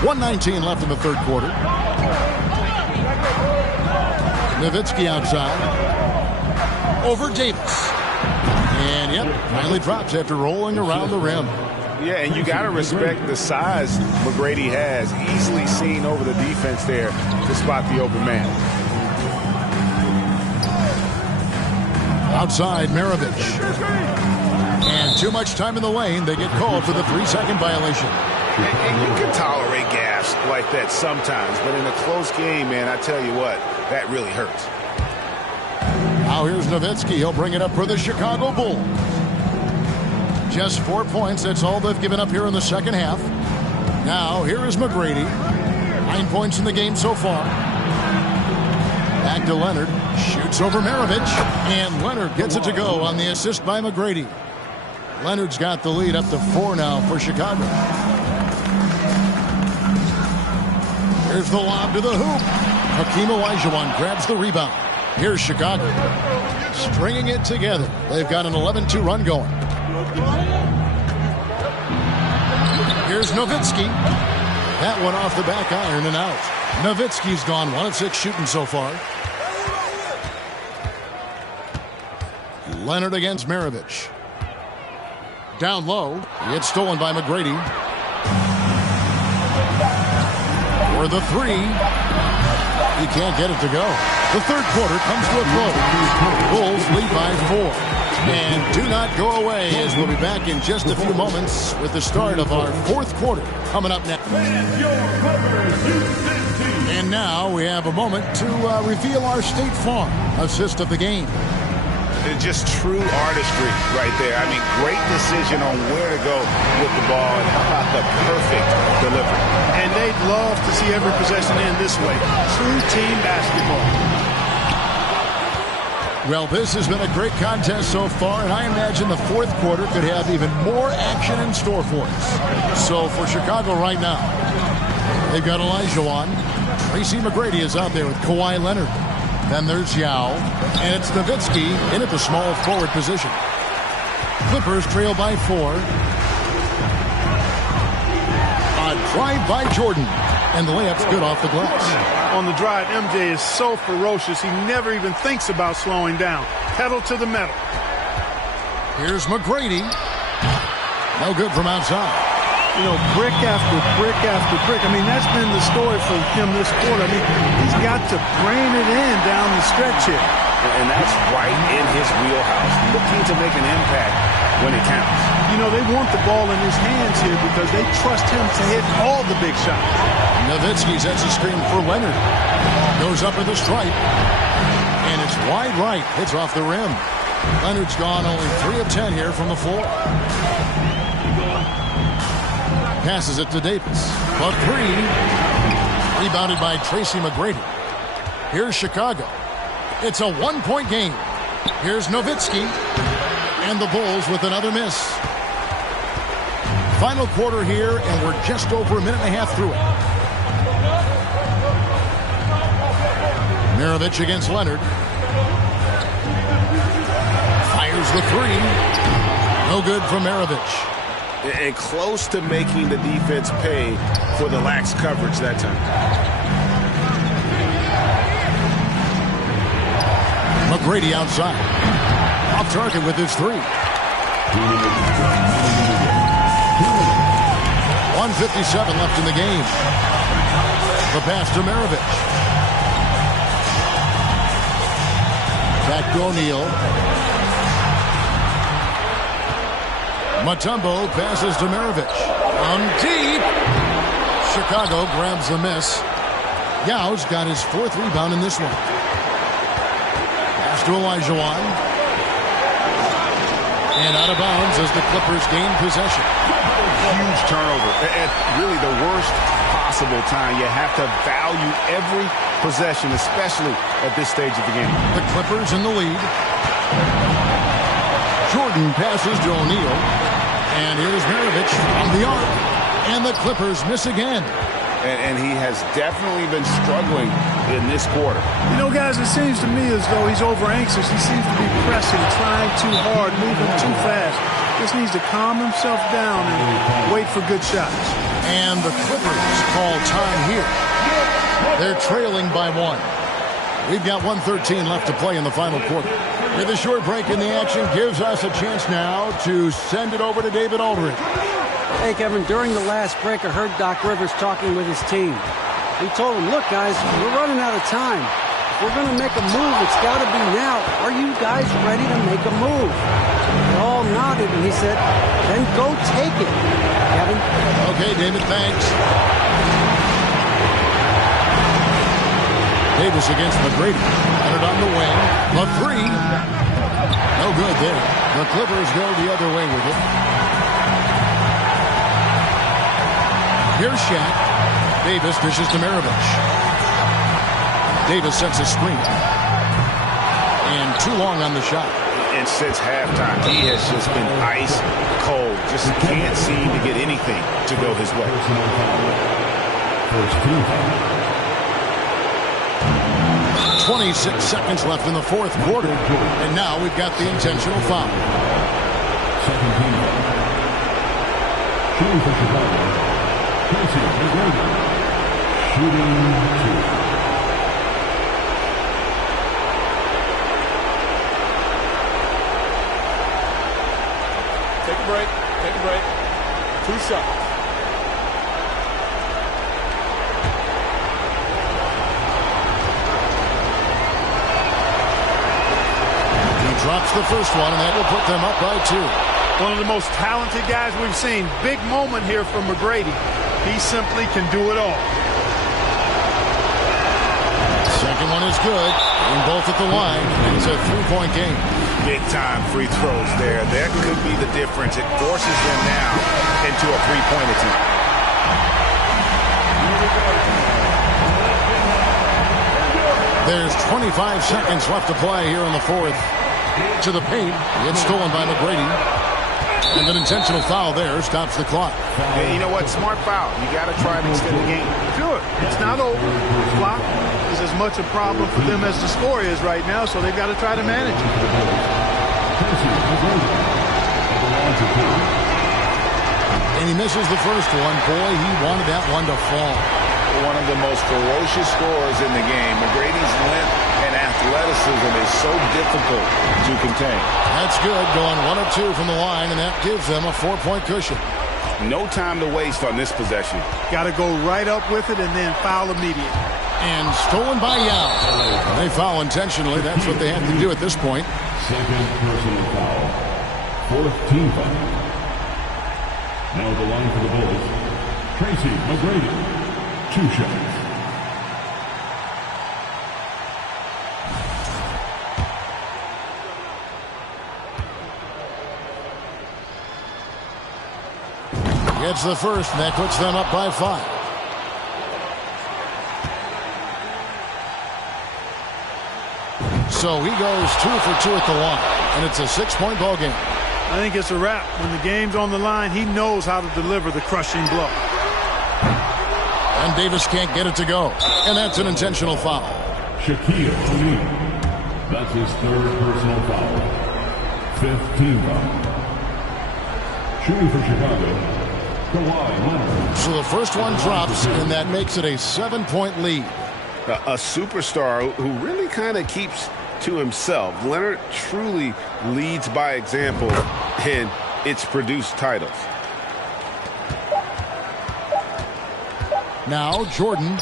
.119 left in the third quarter. Nowitzki outside. Over Davis. And, yep, finally drops after rolling around the rim. Yeah, and you got to respect the size McGrady has. Easily seen over the defense there to spot the open man. Outside, Maravich. And too much time in the lane. They get called for the 3-second violation. And you can tolerate gaps like that sometimes, but in a close game, man, I tell you what, that really hurts. Now here's Nowitzki. He'll bring it up for the Chicago Bulls. Just 4 points. That's all they've given up here in the second half. Now here is McGrady. 9 points in the game so far. Back to Leonard. Shoots over Maravich. And Leonard gets it to go on the assist by McGrady. Leonard's got the lead up to 4 now for Chicago. Here's the lob to the hoop. Hakeem Olajuwon grabs the rebound. Here's Chicago. Stringing it together. They've got an 11-2 run going. Here's Nowitzki. That one off the back iron and out. Nowitzki's gone 1 of 6 shooting so far. Leonard against Maravich. Down low. It's stolen by McGrady. For the 3. He can't get it to go. The third quarter comes to a close. Bulls lead by 4. And do not go away, as we'll be back in just a few moments with the start of our fourth quarter coming up next. And your Houston And now we have a moment to reveal our State Farm assist of the game. Just true artistry right there. I mean, great decision on where to go with the ball, and how about the perfect delivery. And they'd love to see every possession end this way. True team basketball. Well, this has been a great contest so far, and I imagine the fourth quarter could have even more action in store for us. So for Chicago right now, they've got Olajuwon. Tracy McGrady is out there with Kawhi Leonard. Then there's Yao, and it's Nowitzki in at the small forward position. Clippers trail by 4. A drive by Jordan, and the layup's good off the glass. On the drive, MJ is so ferocious, he never even thinks about slowing down. Pedal to the metal. Here's McGrady. No good from outside. You know, brick after brick after brick. I mean, that's been the story for him this quarter. I mean, he's got to brain it in down the stretch here. And that's right in his wheelhouse, looking to make an impact when it counts. You know, they want the ball in his hands here because they trust him to hit all the big shots. Nowitzki sets a screen for Leonard. Goes up with the stripe. And it's wide right. Hits off the rim. Leonard's gone only 3 of 10 here from the floor. Passes it to Davis. For 3. Rebounded by Tracy McGrady. Here's Chicago. It's a 1-point game. Here's Nowitzki. And the Bulls with another miss. Final quarter here, and we're just over a minute and a half through it. Maravich against Leonard. Fires the 3. No good from Maravich. And close to making the defense pay for the lax coverage that time. McGrady outside. Off target with his 3. 1:57 left in the game. The pass to Maravich. Back to O'Neal. Mutombo passes to Maravich. On deep. Chicago grabs the miss. Yao's got his 4th rebound in this one. Pass to Olajuwon. And out of bounds as the Clippers gain possession. Huge turnover. At really the worst possible time. You have to value every possession, especially at this stage of the game. The Clippers in the lead. Jordan passes to O'Neal. And here's Maravich on the arc. And the Clippers miss again. And he has definitely been struggling in this quarter. You know, guys, it seems to me as though he's over-anxious. He seems to be pressing, trying too hard, moving too fast. Just needs to calm himself down and wait for good shots. And the Clippers call time here. They're trailing by 1. We've got 1:13 left to play in the final quarter. With a short break in the action gives us a chance now to send it over to David Aldridge. Hey, Kevin, during the last break, I heard Doc Rivers talking with his team. He told them, look, guys, we're running out of time. If we're going to make a move, it's got to be now. Are you guys ready to make a move? They all nodded, and he said, then go take it, Kevin. Okay, David, thanks. Davis against McGrady. Leonard on the wing. The 3. No good there. The Clippers go the other way with it. Here's Shaq. Davis dishes to Maravich. Davis sets a screen. And too long on the shot. And since halftime, he has just been ice cold. Just can't seem to get anything to go his way. 26 seconds left in the fourth quarter. And now we've got the intentional foul. Second team. Shooting for Chicago. Tracy McGrady. Shooting 2. Take a break. Take a break. 2 shots. Drops the first one, and that will put them up by 2. One of the most talented guys we've seen. Big moment here from McGrady. He simply can do it all. Second one is good. And both at the line. It's a 3-point game. Big-time free throws there. That could be the difference. It forces them now into a three-point attempt. There's 25 seconds left to play here in the fourth. To the paint. It's stolen by McGrady. And an intentional foul there stops the clock. Yeah, you know what? Smart foul. You got to try to extend the game. Sure. It's not over. The clock is as much a problem for them as the score is right now, so they've got to try to manage it. And he misses the first one. Boy, he wanted that one to fall. One of the most ferocious scorers in the game. McGrady's length and athleticism is so difficult to contain. That's good. Going 1 of 2 from the line, and that gives them a 4-point cushion. No time to waste on this possession. Got to go right up with it and then foul immediately. And stolen by Yao. They foul intentionally. That's what they have to do at this point. Second personal foul. Fourth team foul. Now the line for the Bulls. Tracy McGrady. 2 shots. Gets the first, and that puts them up by 5. So he goes 2 for 2 at the line, and it's a 6-point ball game. I think it's a wrap. When the game's on the line, he knows how to deliver the crushing blow. And Davis can't get it to go. And that's an intentional foul. Shaquille O'Neal. That's his 3rd personal foul. 5th team foul. Shooting for Chicago, Kawhi Leonard. So the first one drops, and that makes it a 7-point lead. A superstar who really kind of keeps to himself. Leonard truly leads by example, and it's produced titles. Now Jordan.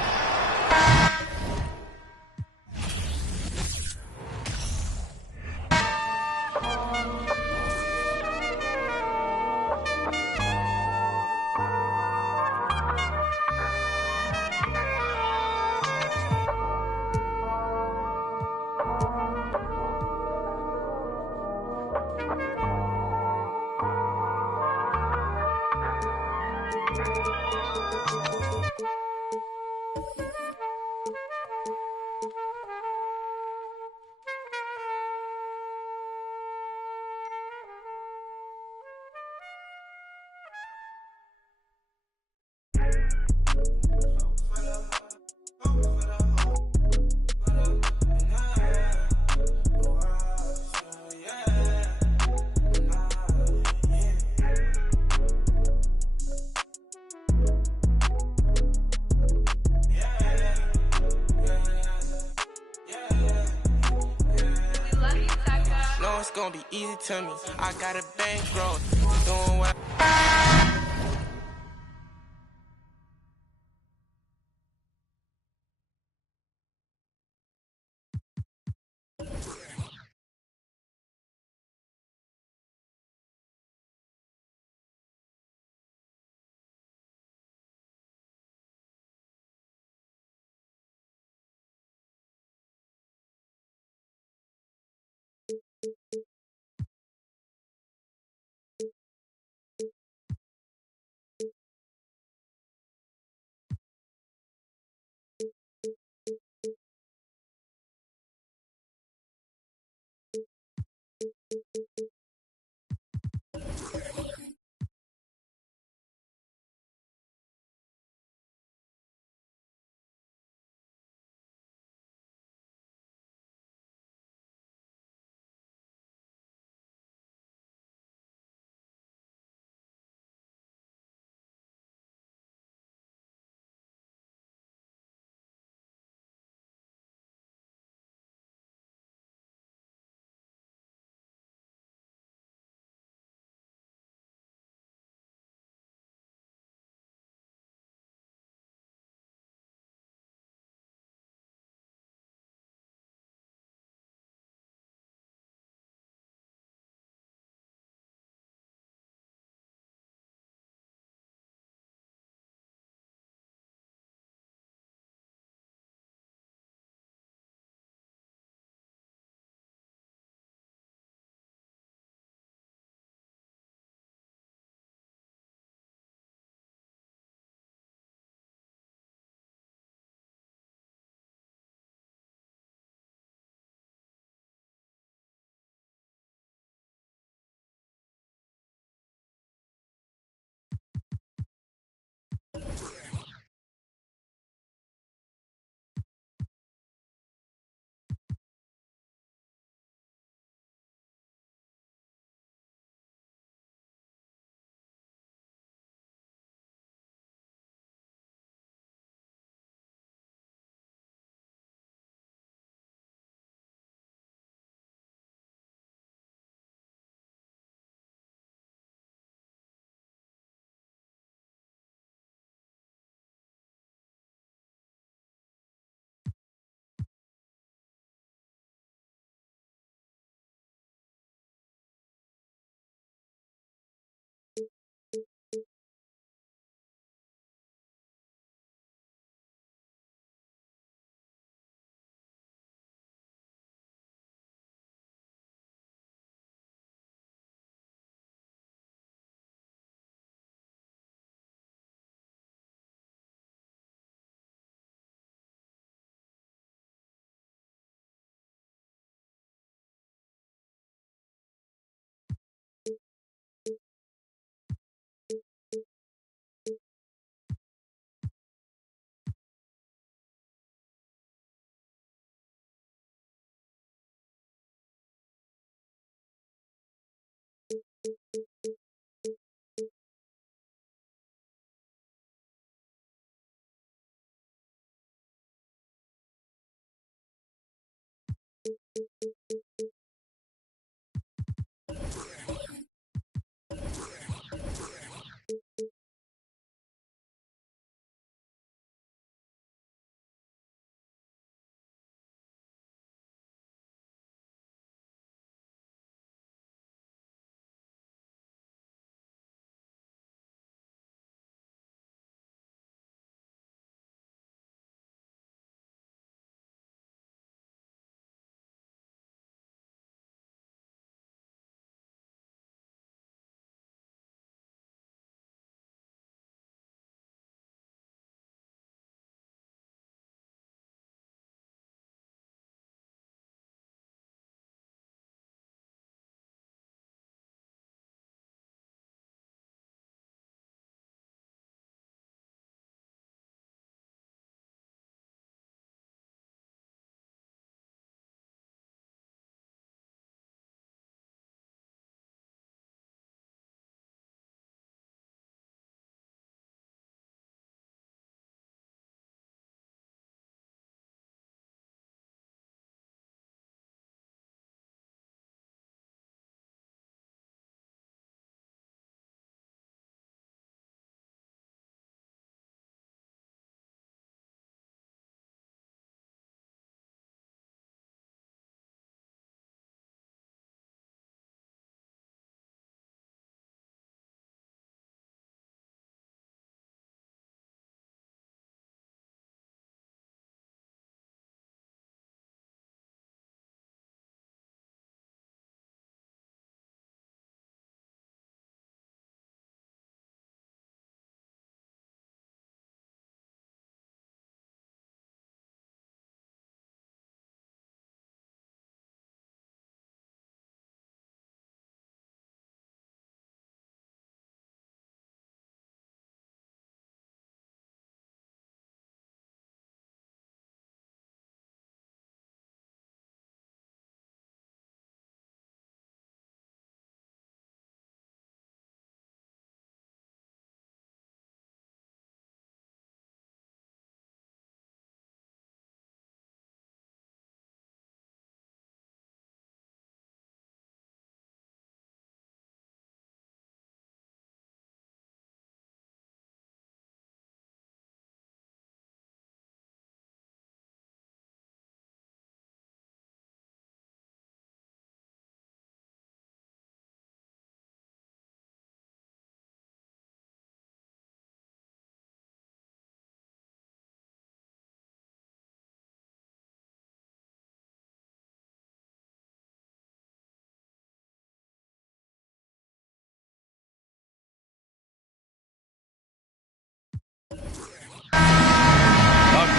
It's gonna be easy to me. I got a bankroll. Doing what?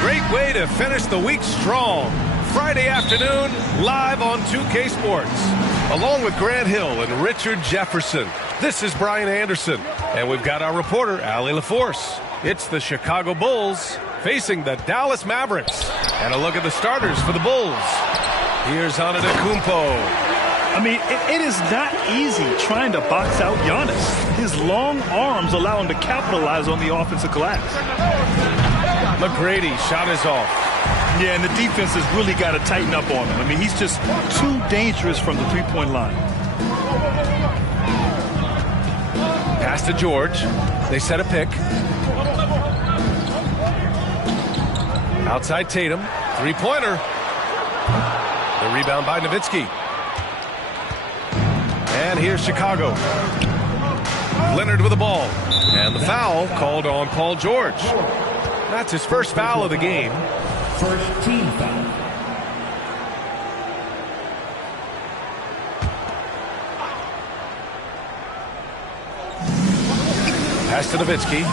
Great way to finish the week strong. Friday afternoon, live on 2K Sports. Along with Grant Hill and Richard Jefferson, this is Brian Anderson. And we've got our reporter, Allie LaForce. It's the Chicago Bulls facing the Dallas Mavericks. And a look at the starters for the Bulls. Here's Antetokounmpo. I mean, it is not easy trying to box out Giannis. His long arms allow him to capitalize on the offensive glass. McGrady shot is off. Yeah, and the defense has really got to tighten up on him. I mean, he's just too dangerous from the three-point line. Pass to George. They set a pick. Outside Tatum. Three-pointer. The rebound by Nowitzki. And here's Chicago. Leonard with the ball. And the foul called on Paul George. That's his first foul of the game. First team foul. Pass to Nowitzki.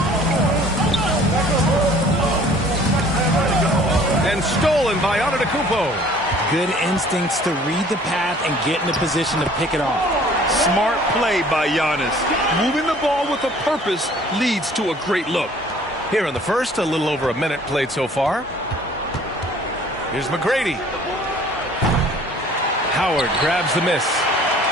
And stolen by Antetokounmpo. Good instincts to read the path and get in a position to pick it off. Smart play by Giannis. Moving the ball with a purpose leads to a great look. Here in the first, a little over a minute played so far. Here's McGrady. Howard grabs the miss.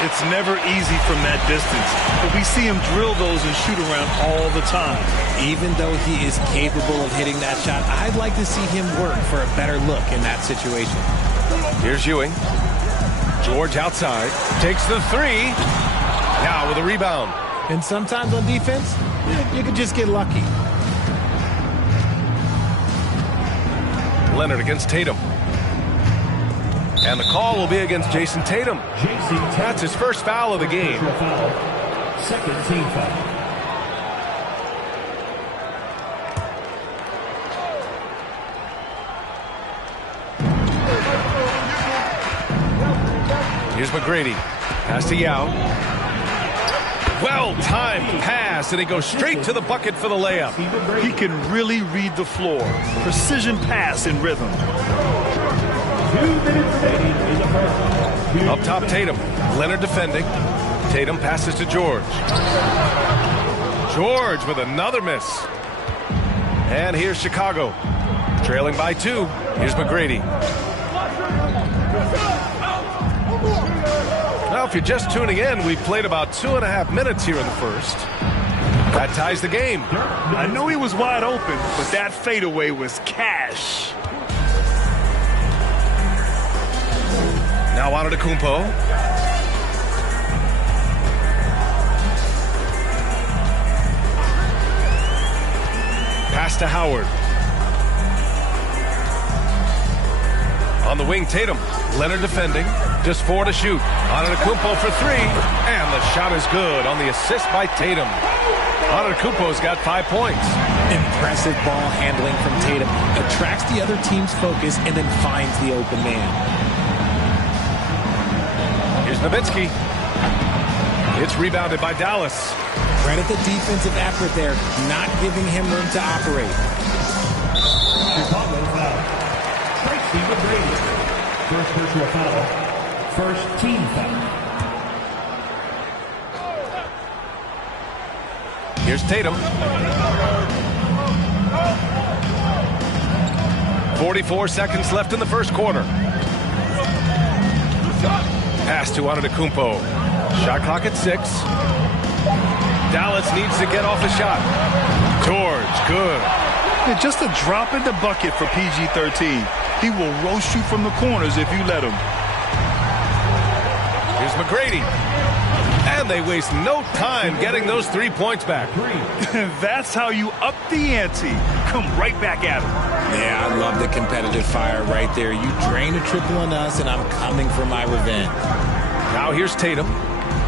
It's never easy from that distance, but we see him drill those and shoot around all the time. Even though he is capable of hitting that shot, I'd like to see him work for a better look in that situation. Here's Ewing. George outside. Takes the three. Now with a rebound. And sometimes on defense, you can just get lucky. Leonard against Tatum. And the call will be against Jason Tatum. That's his first foul of the game. Second team foul. Here's McGrady. Pass to Yao. Well-timed pass, and it goes straight to the bucket for the layup. He can really read the floor. Precision pass in rhythm. 2 minutes remaining in the first. Up top, Tatum. Leonard defending. Tatum passes to George. George with another miss. And here's Chicago. Trailing by 2. Here's McGrady. Now, if you're just tuning in, we've played about 2.5 minutes here in the first. That ties the game. I know he was wide open, but that fadeaway was cash. Now Antetokounmpo. Pass to Howard. On the wing, Tatum. Leonard defending. Just 4 to shoot. Antetokounmpo for 3. And the shot is good on the assist by Tatum. Antetokounmpo's got 5 points. Impressive ball handling from Tatum. Attracts the other team's focus and then finds the open man. Here's Nowitzki. It's rebounded by Dallas. Credit the defensive effort there, not giving him room to operate. Chicago foul. Tracy McGrady. First personal foul. First team foul. Here's Tatum. 44 seconds left in the first quarter. Pass to Antetokounmpo. Shot clock at 6. Dallas needs to get off the shot. George, good. Yeah, just a drop in the bucket for PG-13. He will roast you from the corners if you let him. Here's McGrady. And they waste no time getting those 3 points back. That's how you up the ante. Come right back at him. Yeah, I love the competitive fire right there. You drain a triple on us, and I'm coming for my revenge. Now here's Tatum.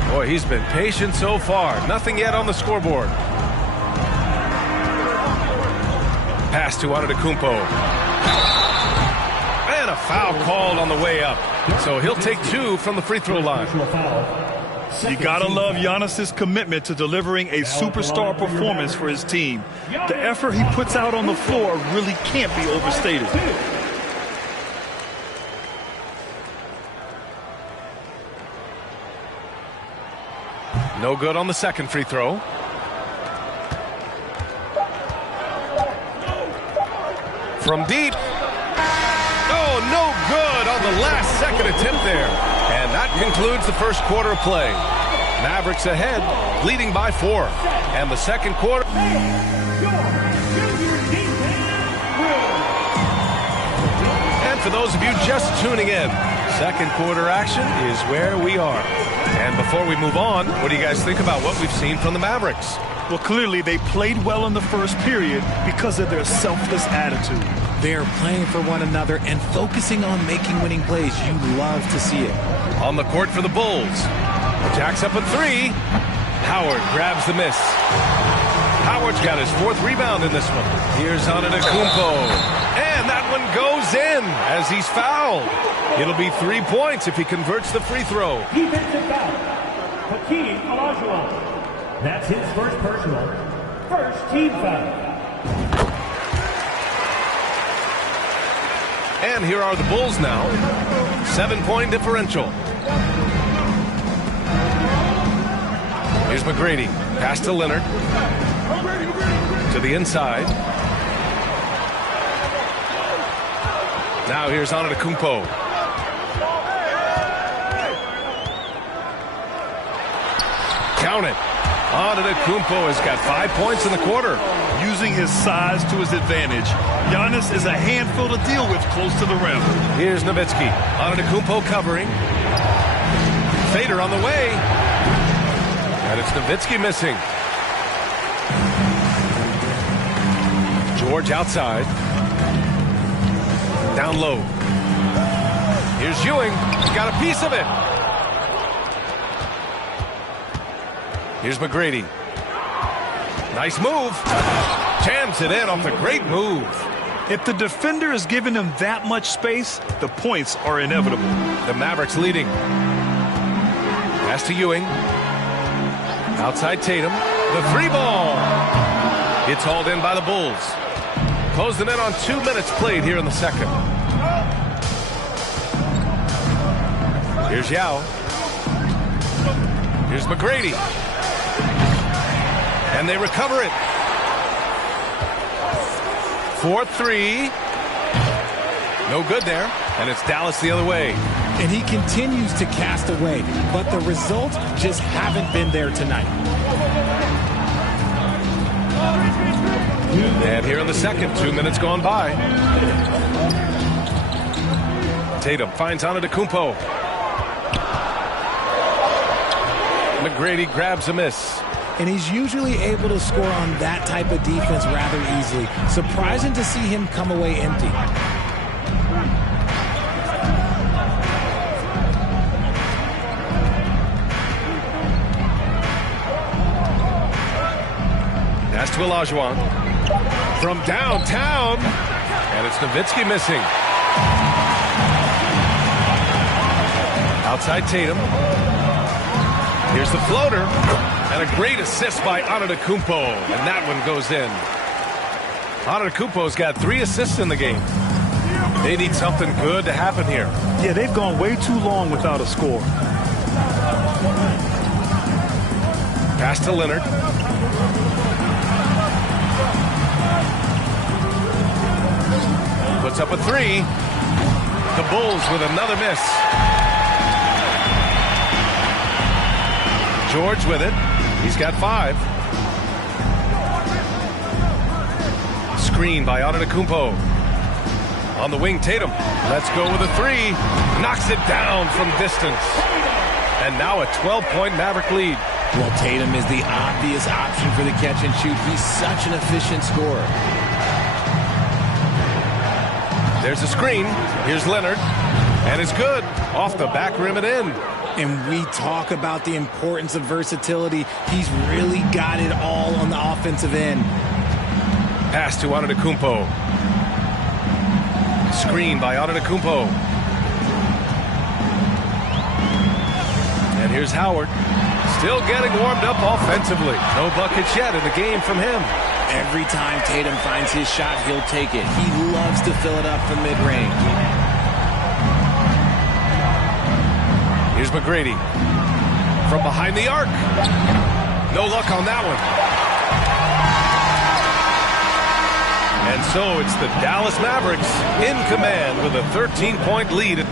Boy, he's been patient so far. Nothing yet on the scoreboard. Pass to Antetokounmpo. And a foul called on the way up. So he'll take 2 from the free throw line. You gotta love Giannis's commitment to delivering a superstar performance for his team. The effort he puts out on the floor really can't be overstated. No good on the second free throw. From deep. Oh, no good on the last second attempt there. And that concludes the first quarter of play. Mavericks ahead, leading by 4. And the second quarter. And for those of you just tuning in, second quarter action is where we are. And before we move on, what do you guys think about what we've seen from the Mavericks? Well, clearly they played well in the first period because of their selfless attitude. They're playing for one another and focusing on making winning plays. You love to see it. On the court for the Bulls. Jacks up a 3. Howard grabs the miss. Howard's got his 4th rebound in this one. Here's Antetokounmpo. And that one goes in as he's fouled. It'll be 3 points if he converts the free throw. Defensive foul. Hakeem Olajuwon. That's his first personal. First team foul. And here are the Bulls now. 7-point differential. Here's McGrady. Pass to Leonard. To the inside. Now here's Antetokounmpo. Count it. Antetokounmpo has got 5 points in the quarter. Using his size to his advantage. Giannis is a handful to deal with close to the rim. Here's Nowitzki. Antetokounmpo covering. Fader on the way. And it's Nowitzki missing. George outside. Down low. Here's Ewing. He got a piece of it. Here's McGrady. Nice move. Jams it in off the great move. If the defender is giving him that much space, the points are inevitable. The Mavericks leading. Pass to Ewing. Outside Tatum. The 3-ball. It's hauled in by the Bulls. Closing in on 2 minutes played here in the second. Here's Yao. Here's McGrady. And they recover it. 4-3. No good there. And it's Dallas the other way. And he continues to cast away, but the results just haven't been there tonight. And here in the second, 2 minutes gone by. Tatum finds Antetokounmpo. McGrady grabs a miss. And he's usually able to score on that type of defense rather easily. Surprising to see him come away empty. Pass to Olajuwon. From downtown. And it's Nowitzki missing. Outside Tatum. Here's the floater. And a great assist by Antetokounmpo. And that one goes in. Antetokounmpo's got 3 assists in the game. They need something good to happen here. Yeah, they've gone way too long without a score. Pass to Leonard. Puts up a 3. The Bulls with another miss. George with it. He's got 5. Screen by Antetokounmpo. On the wing, Tatum. Let's go with a 3. Knocks it down from distance. And now a 12-point Maverick lead. Well, Tatum is the obvious option for the catch and shoot. He's such an efficient scorer. There's a screen. Here's Leonard. And it's good. Off the back rim and in. And we talk about the importance of versatility. He's really got it all on the offensive end. Pass to Antetokounmpo. Screen by Antetokounmpo. And here's Howard. Still getting warmed up offensively. No buckets yet in the game from him. Every time Tatum finds his shot, he'll take it. He loves to fill it up from mid-range. Here's McGrady. From behind the arc. No luck on that one. And so it's the Dallas Mavericks in command with a 13-point lead.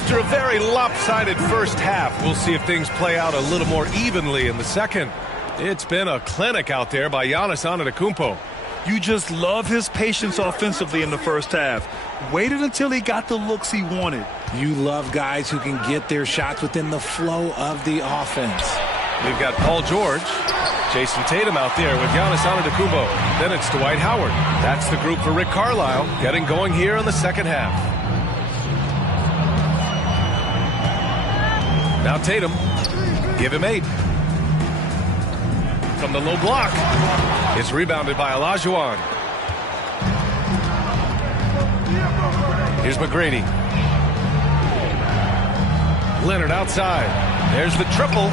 After a very lopsided first half, we'll see if things play out a little more evenly in the second. It's been a clinic out there by Giannis Antetokounmpo. You just love his patience offensively in the first half. Waited until he got the looks he wanted. You love guys who can get their shots within the flow of the offense. We've got Paul George, Jason Tatum out there with Giannis Antetokounmpo. Then it's Dwight Howard. That's the group for Rick Carlisle, getting going here in the second half. Now Tatum, give him 8. From the low block, it's rebounded by Olajuwon. Here's McGrady. Leonard outside. There's the triple.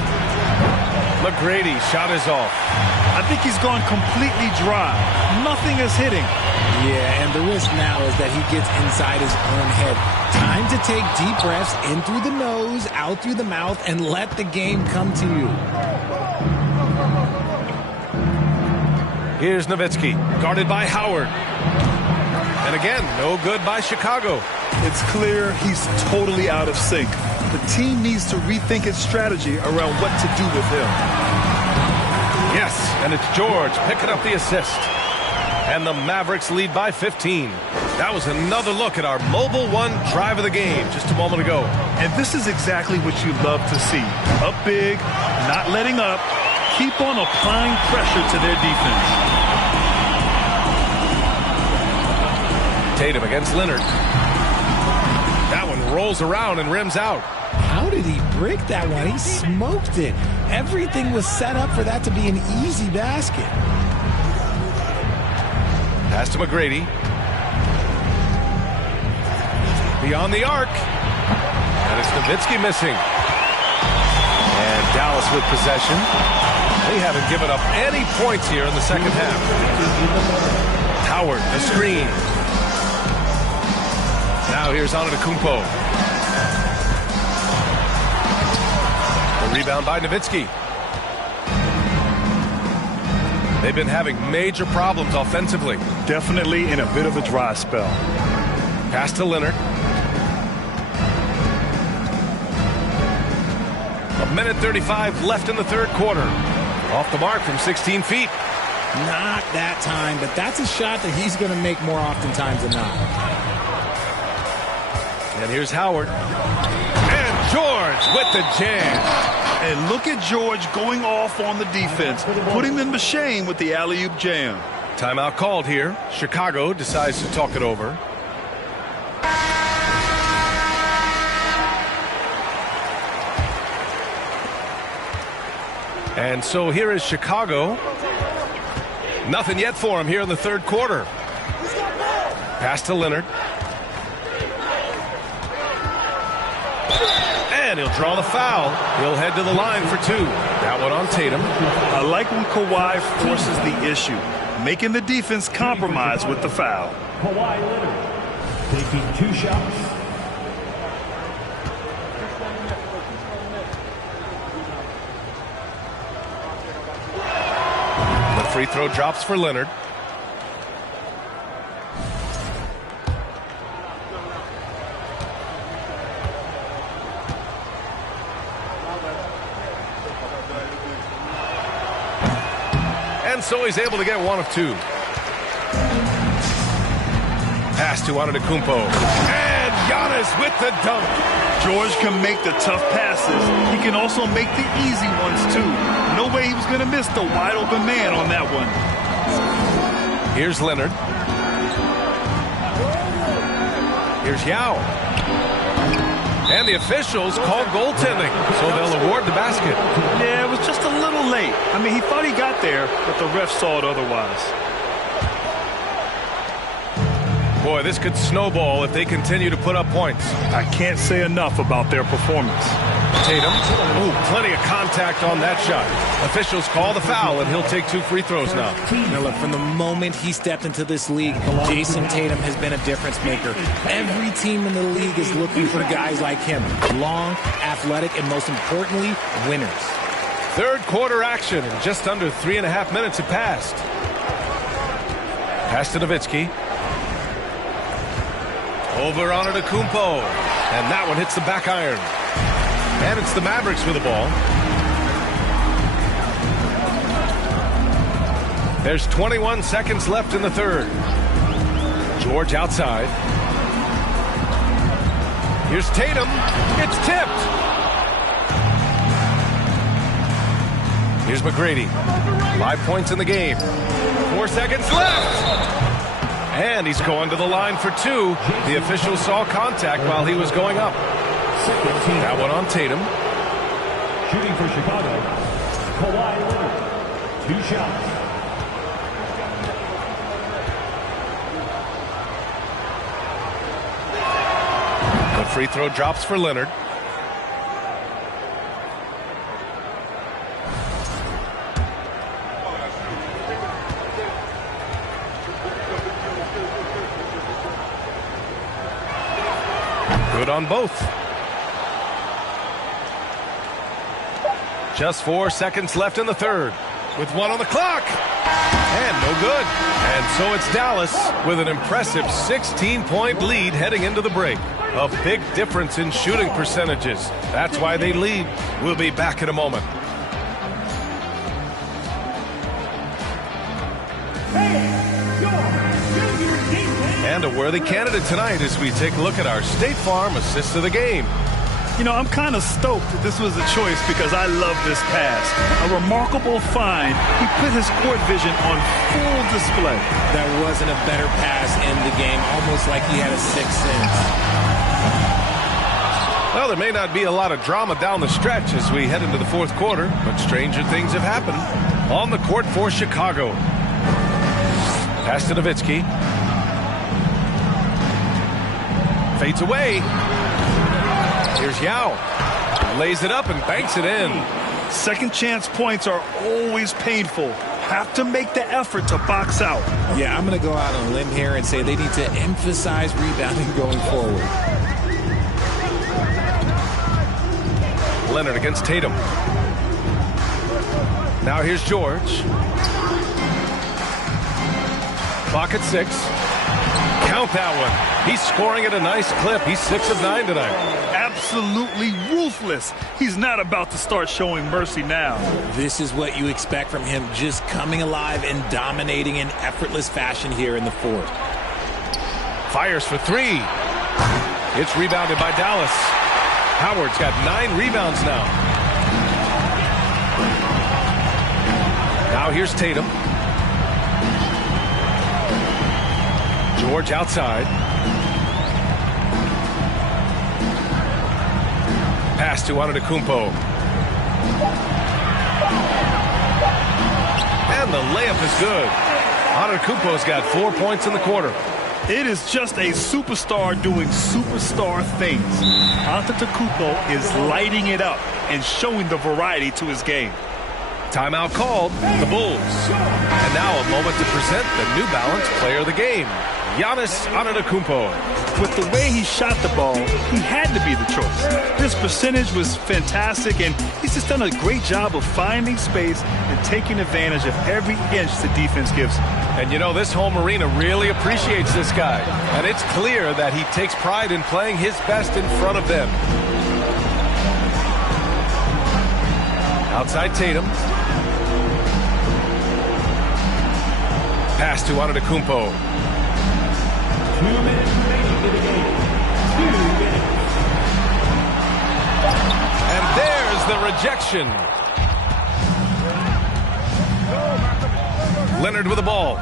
McGrady shot is off. I think he's gone completely dry. Nothing is hitting. Yeah, and the risk now is that he gets inside his own head. Time to take deep breaths in through the nose, out through the mouth, and let the game come to you. Here's Nowitzki, guarded by Howard. And again, no good by Chicago. It's clear he's totally out of sync. The team needs to rethink its strategy around what to do with him. Yes, and it's George picking up the assist. And the Mavericks lead by 15. That was another look at our Mobile One drive of the game just a moment ago. And this is exactly what you love to see. Up big, not letting up. Keep on applying pressure to their defense. Tatum against Leonard. That one rolls around and rims out. How did he break that one? He smoked it. Everything was set up for that to be an easy basket. Pass to McGrady. Beyond the arc. And it's Nowitzki missing. And Dallas with possession. They haven't given up any points here in the second half. Howard, the screen. Now here's Antetokounmpo. The rebound by Nowitzki. They've been having major problems offensively. Definitely in a bit of a dry spell. Pass to Leonard. A minute 35 left in the third quarter. Off the mark from 16 feet. Not that time, but that's a shot that he's going to make more oftentimes than not. And here's Howard. And George with the jam. And look at George going off on the defense, putting them to shame with the alley-oop jam. Timeout called here. Chicago decides to talk it over. And so here is Chicago. Nothing yet for him here in the third quarter. Pass to Leonard. And he'll draw the foul. He'll head to the line for two. That one on Tatum. I like when Kawhi forces the issue, making the defense compromise with the foul. Kawhi Leonard taking 2 shots. The free throw drops for Leonard. And so he's able to get one of two. Pass to Antetokounmpo. And Giannis with the dunk. George can make the tough passes. He can also make the easy ones, too. No way he was going to miss the wide-open man on that one. Here's Leonard. Here's Yao. And the officials call goaltending, so they'll award the basket. Yeah, it was just a little late. I mean, he thought he got there, but the ref saw it otherwise. Boy, this could snowball if they continue to put up points. I can't say enough about their performance. Tatum. Ooh, plenty of contact on that shot. Officials call the foul, and he'll take 2 free throws now. Now look, from the moment he stepped into this league, Jason Tatum has been a difference maker. Every team in the league is looking for guys like him. Long, athletic, and most importantly, winners. Third quarter action, and just under 3.5 minutes have passed. Pass to Nowitzki. Over on Antetokounmpo. And that one hits the back iron. And it's the Mavericks with the ball. There's 21 seconds left in the third. George outside. Here's Tatum. It's tipped. Here's McGrady. 5 points in the game. 4 seconds left. And he's going to the line for 2. The official saw contact while he was going up. That one on Tatum. Shooting for Chicago, Kawhi Leonard. 2 shots. The free throw drops for Leonard. Good on both. Just 4 seconds left in the third. With 1 on the clock. And no good. And so it's Dallas with an impressive 16-point lead heading into the break. A big difference in shooting percentages. That's why they lead. We'll be back in a moment. And a worthy candidate tonight as we take a look at our State Farm assist of the game. You know, I'm kind of stoked that this was a choice because I love this pass. A remarkable find. He put his court vision on full display. There wasn't a better pass in the game, almost like he had a sixth sense. Well, there may not be a lot of drama down the stretch as we head into the fourth quarter, but stranger things have happened on the court for Chicago. Pass to Nowitzki. Fades away. Here's Yao. Lays it up and banks it in. Second chance points are always painful. Have to make the effort to box out. Yeah, I'm going to go out on a limb here and say they need to emphasize rebounding going forward. Leonard against Tatum. Now here's George. Clock at 6. Count that one. He's scoring at a nice clip. He's 6 of 9 tonight. Absolutely ruthless. He's not about to start showing mercy now. This is what you expect from him, just coming alive and dominating in effortless fashion here in the fourth. Fires for 3. It's rebounded by Dallas. Howard's got 9 rebounds now. Now here's Tatum. George outside. Pass to Antetokounmpo. And the layup is good. Antetokounmpo's got 4 points in the quarter. It is just a superstar doing superstar things. Antetokounmpo is lighting it up and showing the variety to his game. Timeout called. The Bulls. And now a moment to present the New Balance Player of the Game, Giannis Antetokounmpo. With the way he shot the ball, he had to be the choice. His percentage was fantastic, and he's just done a great job of finding space and taking advantage of every inch the defense gives him. And you know, this home arena really appreciates this guy. And it's clear that he takes pride in playing his best in front of them. Outside Tatum. Pass to Antetokounmpo. 2 minutes remaining in the game. 2 minutes. And there's the rejection. Leonard with the ball.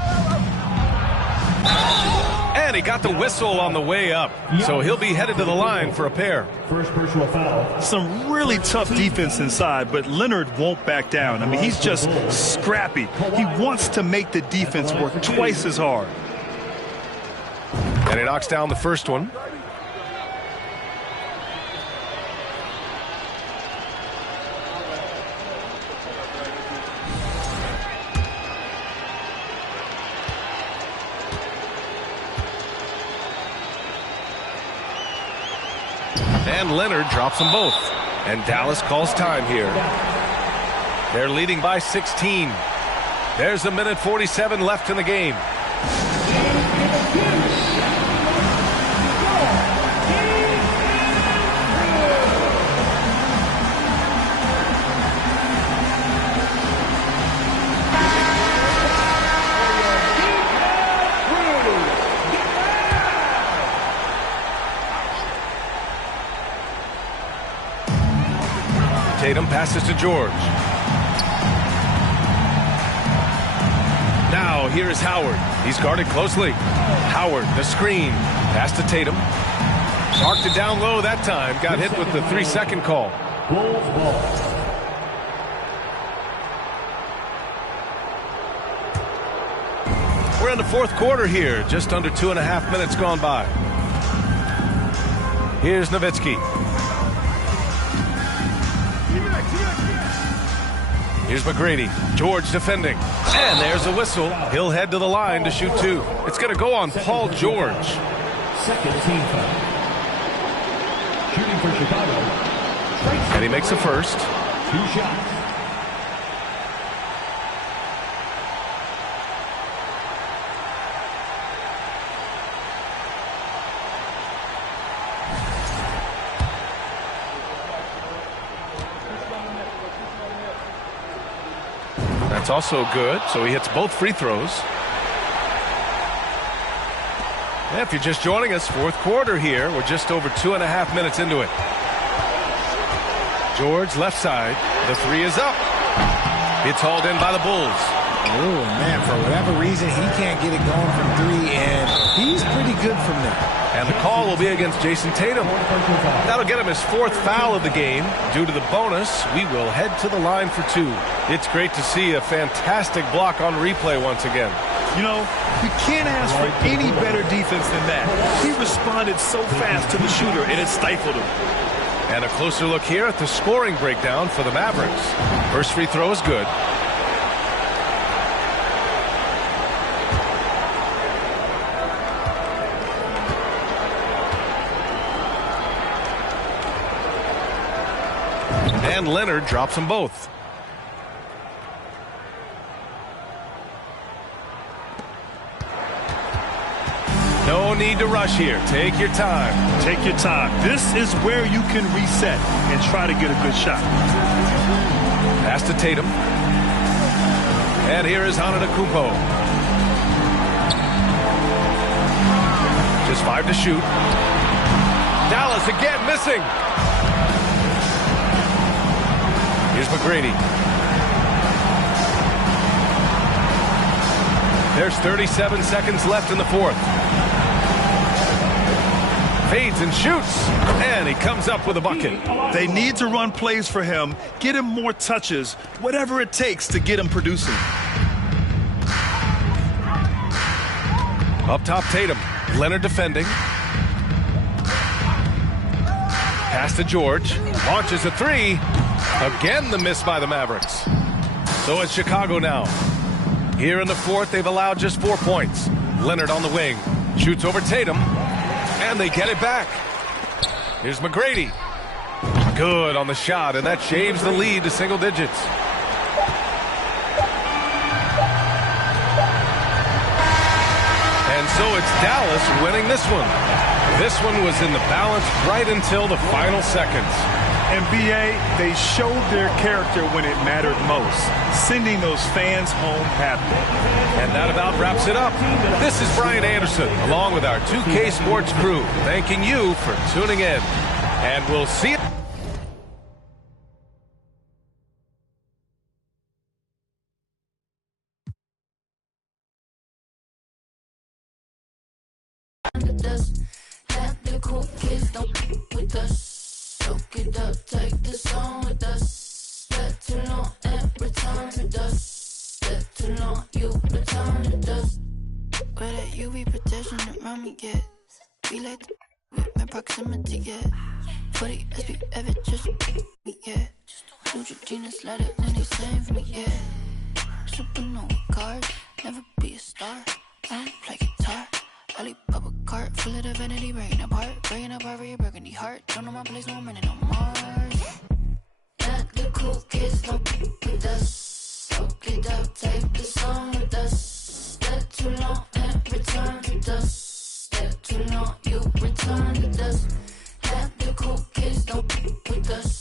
And he got the whistle on the way up. So he'll be headed to the line for a pair. First personal foul. Some really tough defense inside, but Leonard won't back down. I mean, he's just scrappy. He wants to make the defense work twice as hard. And he knocks down the first one. And Leonard drops them both. And Dallas calls time here. They're leading by 16. There's 1:47 left in the game. Tatum passes to George. Now here is Howard. He's guarded closely. Howard, the screen. Pass to Tatum. Marked it down low that time. Got hit with the 3-second call. Bulls ball. We're in the fourth quarter here. Just under 2.5 minutes gone by. Here's Nowitzki. Here's McGrady. George defending. And there's a whistle. He'll head to the line to shoot 2. It's going to go on Paul George. Second team foul. for Chicago. And he makes the first. 2 shots. That's also good, so he hits both free throws. And if you're just joining us, fourth quarter here. We're just over 2.5 minutes into it. George, left side. The three is up. It's hauled in by the Bulls. Oh, man, for whatever reason, he can't get it going from three, and he's pretty good from there. And the call will be against Jason Tatum. That'll get him his 4th foul of the game. Due to the bonus, we will head to the line for 2. It's great to see a fantastic block on replay once again. You know, you can't ask for any better defense than that. He responded so fast to the shooter, and it stifled him. And a closer look here at the scoring breakdown for the Mavericks. First free throw is good. And Leonard drops them both. No need to rush here. Take your time. Take your time. This is where you can reset and try to get a good shot. Pass to Tatum. And here is Antetokounmpo. Just 5 to shoot. Dallas again missing. Here's McGrady. There's 37 seconds left in the fourth. Fades and shoots, and he comes up with a bucket. They need to run plays for him, get him more touches, whatever it takes to get him producing. Up top, Tatum. Leonard defending. Pass to George. Launches a three. Again, the miss by the Mavericks. So it's Chicago now. Here in the fourth, they've allowed just 4 points. Leonard on the wing. Shoots over Tatum. And they get it back. Here's McGrady. Good on the shot, and that shaves the lead to single digits. And so it's Dallas winning this one. This one was in the balance right until the final seconds. And B.A., they showed their character when it mattered most, sending those fans home happy. And that about wraps it up. This is Brian Anderson, along with our 2K Sports crew, thanking you for tuning in. And we'll see you. Soak it up, take the song with us. Step too long and return to dust. Step too long, you return to dust. Where that UV protection around me get? We like the with my proximity, yeah. 40 SB ever just me, yeah. Neutrogena let it when they save me, yeah. Supernova cards, never be a star. I don't play guitar. Alibaba cart, full of divinity, breaking apart for your burgundy heart. Don't know my place, no I'm running on Mars. Not the cool kids, don't with us. Soak it up, take the song with us. Step too long and return to dust. Step too long, you return to dust. Not the cool kids, don't with us.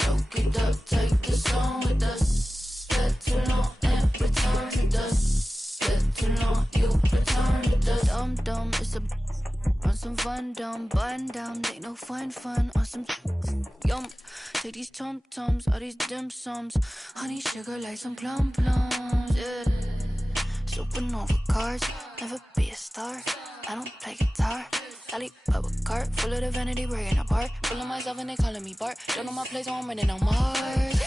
Soak it up, take the song with us. Step too long and return to dust. Step too long, you return to dust. Dumb, it's a on some fun, dumb, button down, ain't no fun on some yum. Take these tum-tums, all these dim sums, honey sugar like some plums, yeah. Supernova cards, never be a star. I don't play guitar. Alibaba cart, full of divinity, breaking apart. Full of myself and they calling me Bart. Don't know my place, so I'm running on Mars.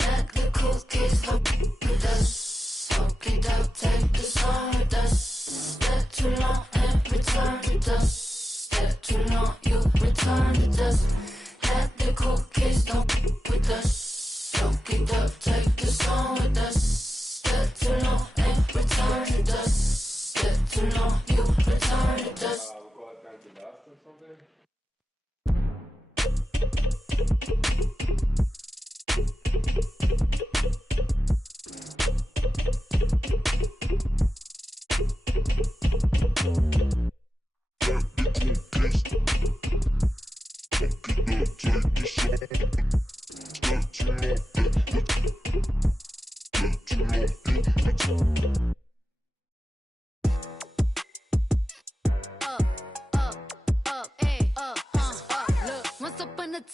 Not the cool kids, don't with us. Soak it up, take the song with us. Step too long and return to dust. Step too long, you return to dust. Let the cool kids don't with us. Soak it up, take the song with us. Step too long and return to dust. Step too long, you return to dust.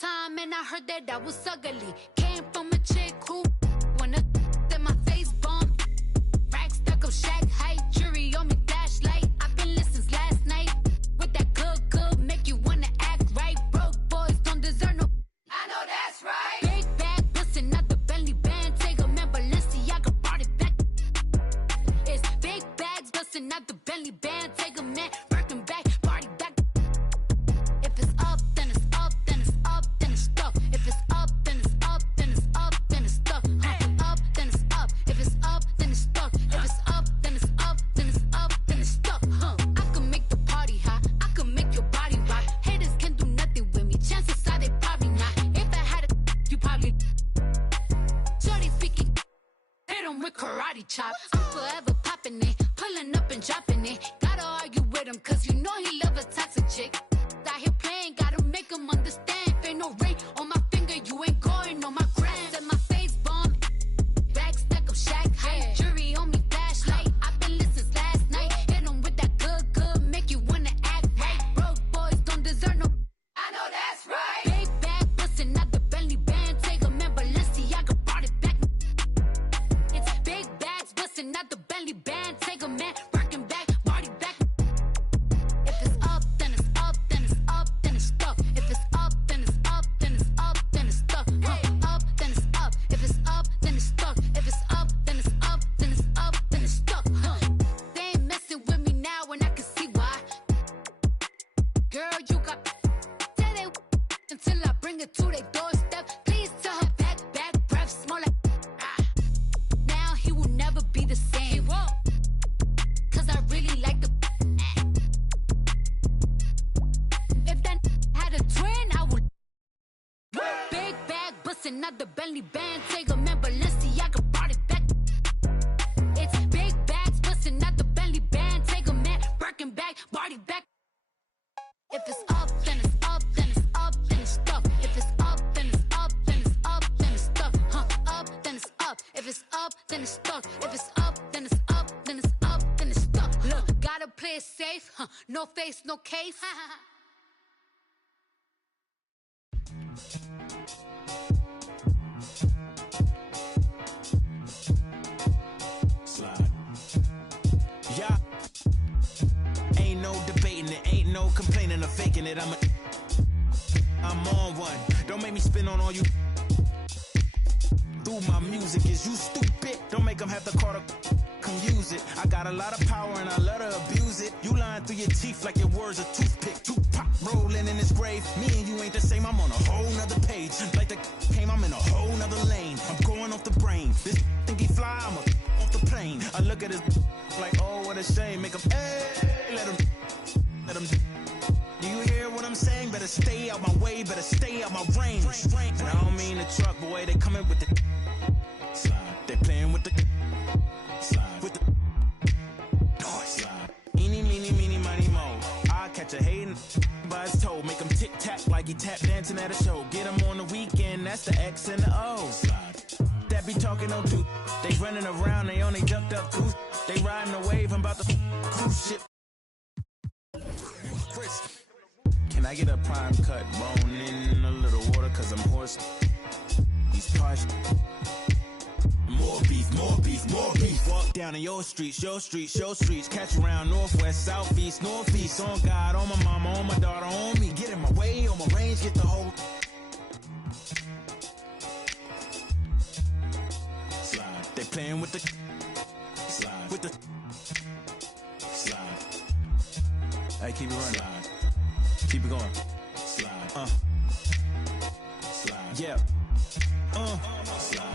Time and I heard that I was ugly. Came from a chick who when in my face bump. Rack stuck up shack height, jury on me flashlight. I've been listening last night. With that good make you wanna act right. Broke boys don't deserve no. I know that's right. Big bag bustin' out the Bentley band. Take a man Balenciaga brought it back. It's big bags bustin' out the Bentley band. Take a man working back, party back. If it's up, then it's up, then it's up, then it's stuck. If it's up, then it's up, then it's up, then it's stuck. Up, then it's up. If it's up, then it's stuck. If it's up, then it's up, then it's up, then it's stuck. I can make the party hot. I can make your body rock. Haters can do nothing with me. Chances are they probably not. If I had a, you probably. Shorty speaking, hit 'em with karate chop. I'm forever popping it, pulling up and dropping it. Gotta argue with him, cause you know he love a toxic chick. Out here playing, gotta make him understand. If ain't no ring on my finger, you ain't going on my gram. Set my face bomb, back stack up shack height. Jury on me flashlight. I've been listening last night. Hit him with that good, make you wanna act right. Broke boys don't deserve no. I know that's right. Big bag bustin' out the Bentley band. Take a man Balenciaga brought it back. It's big bags bustin' out the Bentley band. Take a man working back, party back. If it's up, then it's up, then it's up, then it's stuck. If it's up, then it's up, then it's up, then it's stuck. Up, then it's up. If it's up, then it's stuck. If it's up, then it's up, then it's up, then it's stuck. They ain't messing with me now, and I can see why. Girl, you got tell they until I bring it to their doorstep. Please tell her back breath smell like. Now he will never be the same. He won't, cause I really like the. If that had a twin, I would. Big bag bustin' out the Bentley band. Take a man Balenciaga brought it back. It's big bags bustin' out the Bentley band. Take a man working back, party back. If it's up, then it's up, then it's up, then it's stuck. If it's up, then it's up, then it's up, then it's stuck. Up, then it's up. If it's up, then it's stuck. If it's up, then it's up, then it's up, then it's stuck. Look, gotta play it safe. No face, no case. Slide. Yeah. Ain't no debating it, ain't no complaining or faking it. I'm on one. Don't make me spin on all you. Through my music, is you stupid? Don't make them have the car to come use it. I got a lot of power and I love to abuse it. You lying through your teeth like your words a toothpick. Tupac rolling in his grave. Me and you ain't the same, I'm on a whole nother page. Like the came, I'm in a whole nother lane. I'm going off the brain. This think he fly, I'm off the plane. I look at his like, oh, what a shame. Make him, hey, let him. Do you hear what I'm saying? Better stay out my way, better stay out my range. And I don't mean the truck, boy, they coming with the slide. They playing with the slide. With the noise. Slide. Eeny, meeny, meeny, miny, mo. I catch a hatin' by his toe. Make him tic-tac like he tap dancing at a show. Get him on the weekend, that's the X and the O. Slide. That be talking no do. They running around, they only ducked up cruise. They riding the wave, I'm about to cruise ship. Can I get a prime cut, bone in a little water, cause I'm hoarse. These parts. More beef, more beef, more beef. Walk down in your streets, your streets, your streets. Catch around northwest, southeast, northeast. On God, on my mama, on my daughter, on me. Get in my way, on my range, get the whole. Slide. They playing with the slide. With the slide. Hey, keep it running. Slide. Keep it going. Slide. Slide. Yeah. Slide.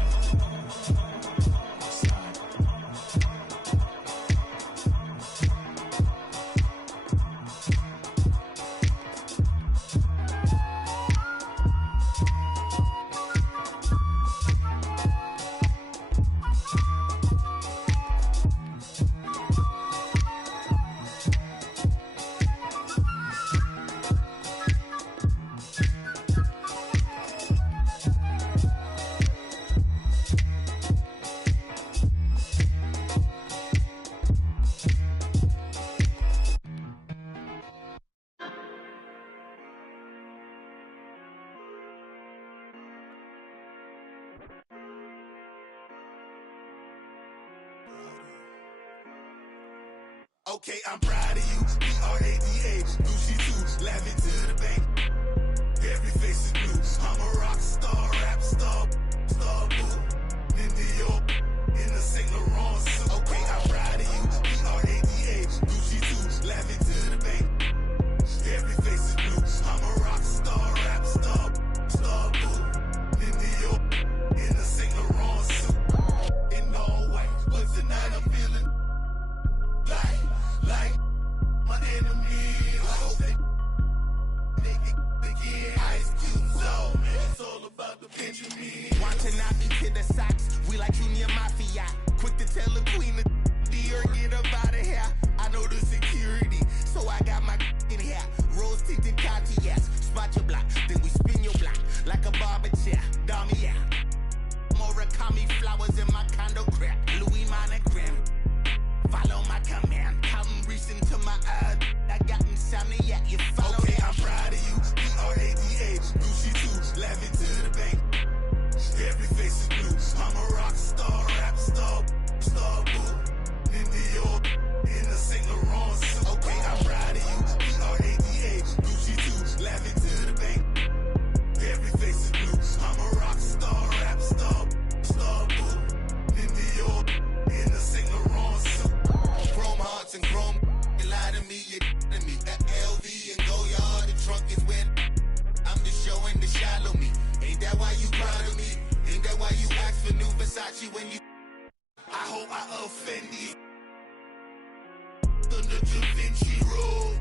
Okay, I'm proud of you. B-R-A-D-A, Gucci too, laugh it to the bank. Every face is blue. I'm a rock star, rap star, boo. In New York, in the Saint Laurent suit. Okay, I'm proud of you. B-R-A-D-A, Gucci too, laugh it to the bank. Every face is blue. I'm a rock star, rap star, boo. In New York, in the Saint Laurent suit. In all white, but tonight I'm feeling like my enemy. I hope they get Ice Cube's on, man. It's all about the Benjamin. Watching out to the socks, we like Junior Mafia. Quick to tell the queen of Dior, get up out of here. I know the security, so I got my in here. Rose tinted Cartiers, spot your block, then we spin your block like a barber chair. Dummy, yeah. Murakami flowers in my condo crap. Louis monogram. Follow my command. Counting, reaching to my eye. I got insomnia. You follow. Okay, I'm proud of you. B-R-A-D-A, Gucci too. Laugh it to the bank. Every face is blue. I'm a rock star, rap star, boo. In New York, in the Saint Laurent suit. Okay, I'm proud of you. B-R-A-D-A, Gucci too. Laugh it to the bank. Every face is blue. I'm a rock star, rap star, boo. In New York, in the Saint Laurent suit. Chrome hearts and chrome. You lie to me, you to me. That LV and Goyard, the trunk is wet. I'm just showing the shallow me. Ain't that why you proud of me? Ain't that why you ask for new Versace when you? I hope I offend you. On the Da Vinci Road.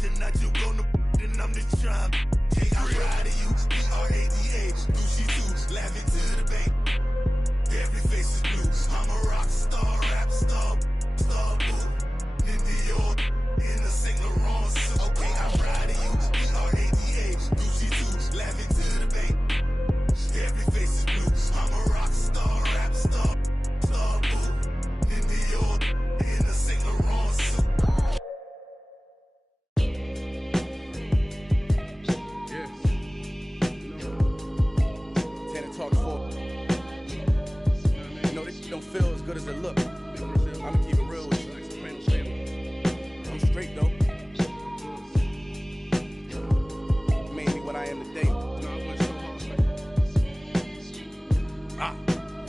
Tonight you gonna and I'm just trying. Take I'm proud of you. B-R-A-D-A, Gucci too. Laugh it to the bank. Every face is blue. I'm a rock star, rap star, boo. In New York, in the Saint Laurent suit. Okay, I'm proud of you. B-R-A-D-A, Gucci too. Laugh it to the bank. Every face is blue. I'm a rock star, rap star, boo. In New York, in the Saint Laurent suit. Tanner talk for. You know, this don't feel as good as it look. I'ma keep it real with you. I'm straight though. Made me what I am today.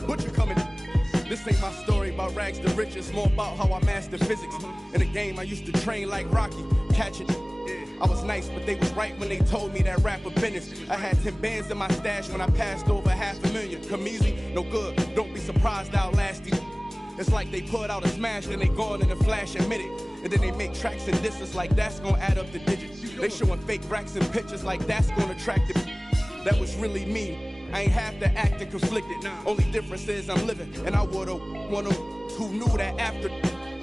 Butcher coming. This ain't my story about rags to riches, more about how I mastered physics. In the game, I used to train like Rocky, catch it. I was nice, but they was right when they told me that rapper business. I had 10 bands in my stash when I passed over $500,000. Come easy, no good. Don't be surprised I'll last you. It's like they put out a smash, then they gone in a flash and minute. And then they make tracks and distance like that's gonna add up the digits. They showing fake racks and pictures like that's gonna attract it. That was really me. I ain't have to act and conflicted. Only difference is I'm living, and I would've one of who knew that after.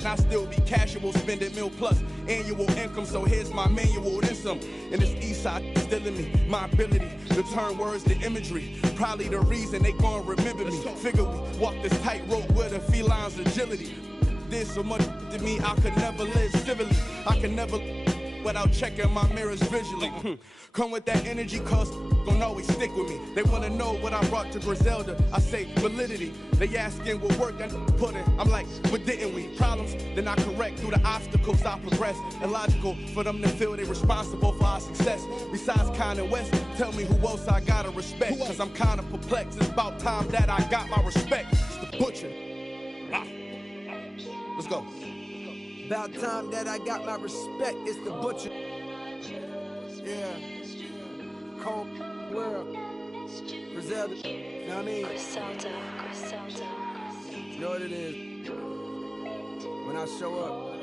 I still be casual, spending $1 plus annual income. So here's my manual, then some. And this east side still in me, my ability to turn words to imagery. Probably the reason they gon' remember me. Figure we walk this tightrope with a feline's agility. There's so much to me, I could never live civilly. I can never without checking my mirrors visually. Come with that energy, cause gon' always stick with me. They wanna know what I brought to Griselda. I say validity. They asking what work I put in. I'm like, but didn't we? Problems, then I correct through the obstacles I progress. Illogical for them to feel they responsible for our success. Besides Kanye West, tell me who else I gotta respect. Cause I'm kinda perplexed. It's about time that I got my respect. It's the Butcher. Let's go. About time that I got my respect, it's the Butcher. Yeah. Cold world. Griselda. You know what I mean? Griselda. You know what it is? When I show up,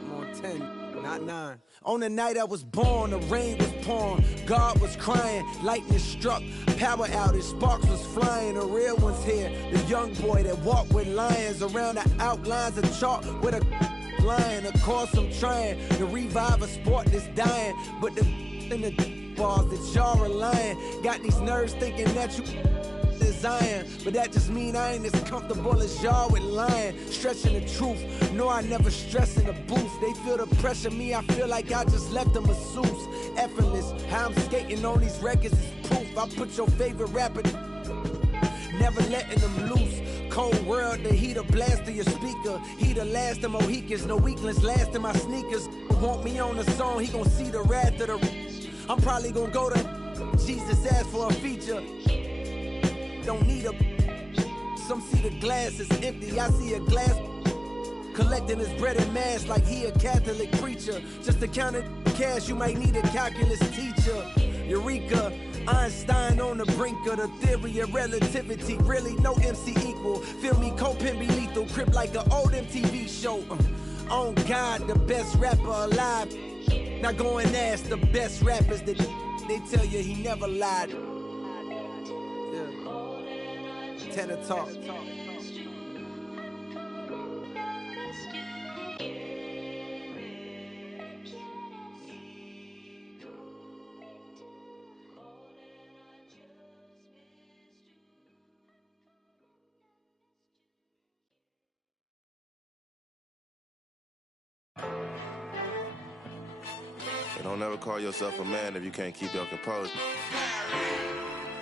I'm on 10, not 9. On the night I was born, the rain was pouring, God was crying, lightning struck, power outage, sparks was flying, the real one's here, the young boy that walked with lions around the outlines of chalk with a lion. Of course I'm trying to revive a sport that's dying, but the in the bars that y'all relying, got these nerves thinking that you Zion, but that just mean I ain't as comfortable as y'all with lying, stretching the truth. No, I never stress in the booth. They feel the pressure, me, I feel like I just left a masseuse. Effortless, how I'm skating on these records is proof. I put your favorite rapper never letting them loose. Cold world, the heat a blast to your speaker. He the last of Mohicans, no weaklings last in my sneakers. Want me on the song, he gon' see the wrath of the. I'm probably gon' go to Jesus asked for a feature. Don't need a. Some see the glass is empty, I see a glass collecting his bread and mash like he a Catholic preacher. Just to count it cash, you might need a calculus teacher. Eureka, Einstein on the brink of the theory of relativity. Really, no MC equal. Feel me, co-pin be lethal. Crip like an old MTV show. On God, the best rapper alive. Now go and ask the best rappers that they tell you he never lied. Yeah. Tenor talk. Don't ever call yourself a man if you can't keep your composure.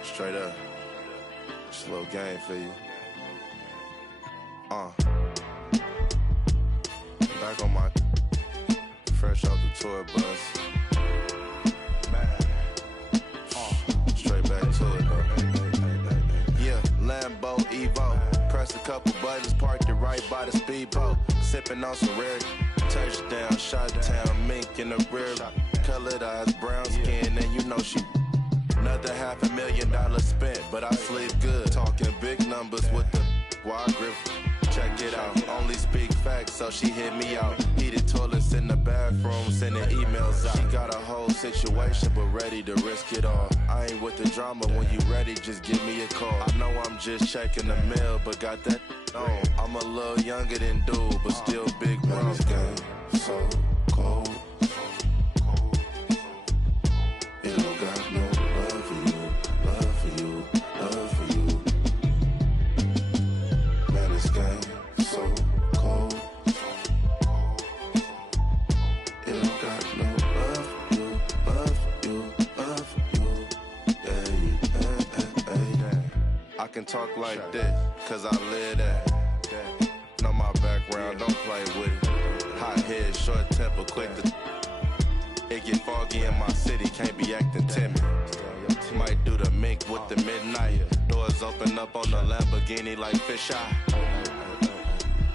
Straight up. Just a little game for you. Back on my fresh off the tour bus. Man. Straight back to it though. Yeah, Lambo Evo. Press a couple buttons, parked it right by the speedboat. Sipping on some rare touchdown, shot town, mink in the rear. Colored eyes, brown skin, and you know she. Another $500,000 spent, but I sleep good. Talking big numbers with the wide grip. Check it out, only speak facts, so she hit me out. Heated toilets in the bathroom, sending emails out. She got a whole situation, but ready to risk it all. I ain't with the drama, when you ready, just give me a call. I know I'm just checking the mail, but got that on. I'm a little younger than dude, but still big bro. This game so cold. It don't got no love for you, love for you, love for you. Man, this game so cold. It don't got no love for you, love for you, love for you. Yeah. I can talk like this, cause I live that. Know my background, don't play with it. Hot head, short temper, quick to. It get foggy in my city, can't be acting timid. Might do the mink with the midnight. Doors open up on the Lamborghini like fish eye.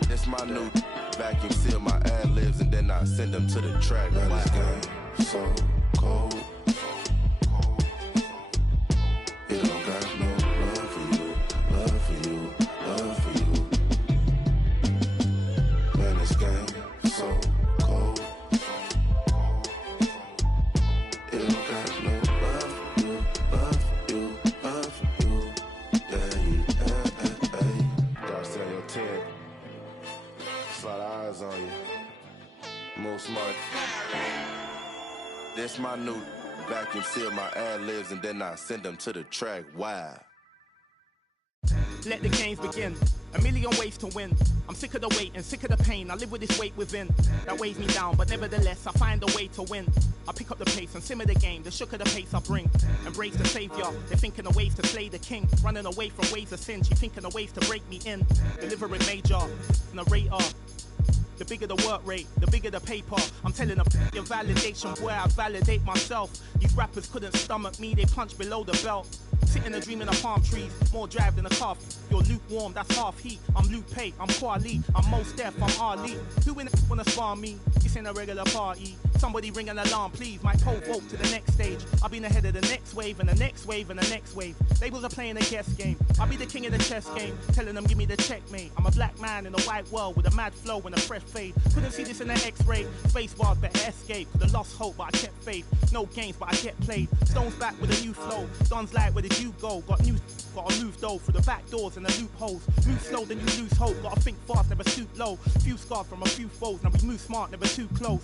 It's my new vacuum seal my ad-libs and then I send them to the track. Man, this game so cold. It don't got no love for you, love for you, love for you. Man, this game so cold. It don't got no love for you, love for you, love for you. Yeah. Darcy on your 10. It's a lot of eyes on you. Move smart. This my new vacuum seal my ad-libs and then I send them to the track. Wow. Let the games begin. A million ways to win. I'm sick of the wait and sick of the pain. I live with this weight within that weighs me down, but nevertheless I find a way to win. I pick up the pace and simmer the game. The shook of the pace I bring. Embrace the savior. They're thinking of ways to slay the king. Running away from ways of sin. She thinking of ways to break me in. Delivering major. Narrator. The bigger the work rate, the bigger the paper. I'm telling them your validation, boy, I validate myself. These rappers couldn't stomach me, they punch below the belt. Sitting and dreaming of palm trees, more drive than a calf. You're lukewarm, that's half heat. I'm Luke Pay, I'm Kweli, I'm Mos Def, I'm Ali. Who in the wanna spar me? This ain't a regular party. Somebody ring an alarm, please. My pole vote to the next stage. I'll be ahead of the next wave and the next wave and the next wave. Labels are playing a guess game. I'll be the king of the chess game, telling them give me the checkmate. I'm a black man in a white world with a mad flow and a fresh fade. Couldn't see this in the X-ray. Space bars better escape. Could've lost hope, but I kept faith. No games, but I get played. Stones back with a new flow. Don's like, where did you go? Gotta move though through the back doors and the loopholes. Move slow, then you lose hope. Gotta think fast, never stoop low. Few scars from a few foes. Now we move smart, never too close.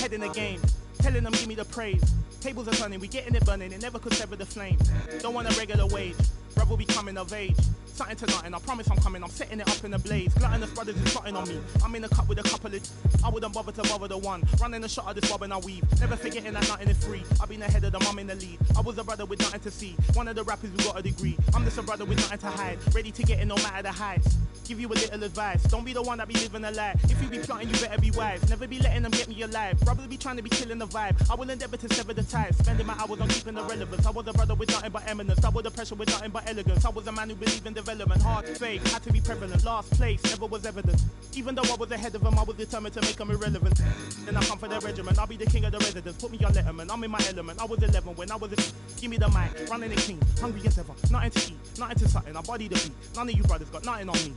Head in the game, telling them give me the praise. Tables are turning, we getting it burning. It never could sever the flame. Don't want a regular wage. Brother be coming of age. something to nothing. I promise I'm coming, I'm setting it up in a blaze. Gluttonous brothers is plotting on me. I'm in a cup with a couple of. I wouldn't bother to bother the one. Running a shot of this bob and I weave. Never forgetting that nothing is free. I've been ahead of them, I'm in the lead. I was a brother with nothing to see. One of the rappers who got a degree. I'm just a brother with nothing to hide. Ready to get in no matter the heights. Give you a little advice. Don't be the one that be living a lie. If you be plotting, you better be wise. Never be letting them get me alive. Brothers be trying to be killing the vibe. I will endeavor to sever the ties. Spending my hours on keeping the relevance. I was a brother with nothing but eminence. Double the pressure with nothing but elegance. I was a man who believed in development. Hard to say, had to be prevalent. Last place, never was evident. Even though I was ahead of them, I was determined to make them irrelevant. Then I come for their regiment. I'll be the king of the residents. Put me on Letterman. I'm in my element. I was 11 when I was a... Give me the mic. Running it clean. Hungry as ever. Nothing to eat. Nothing to something. I body the beat. None of you brothers got nothing on me.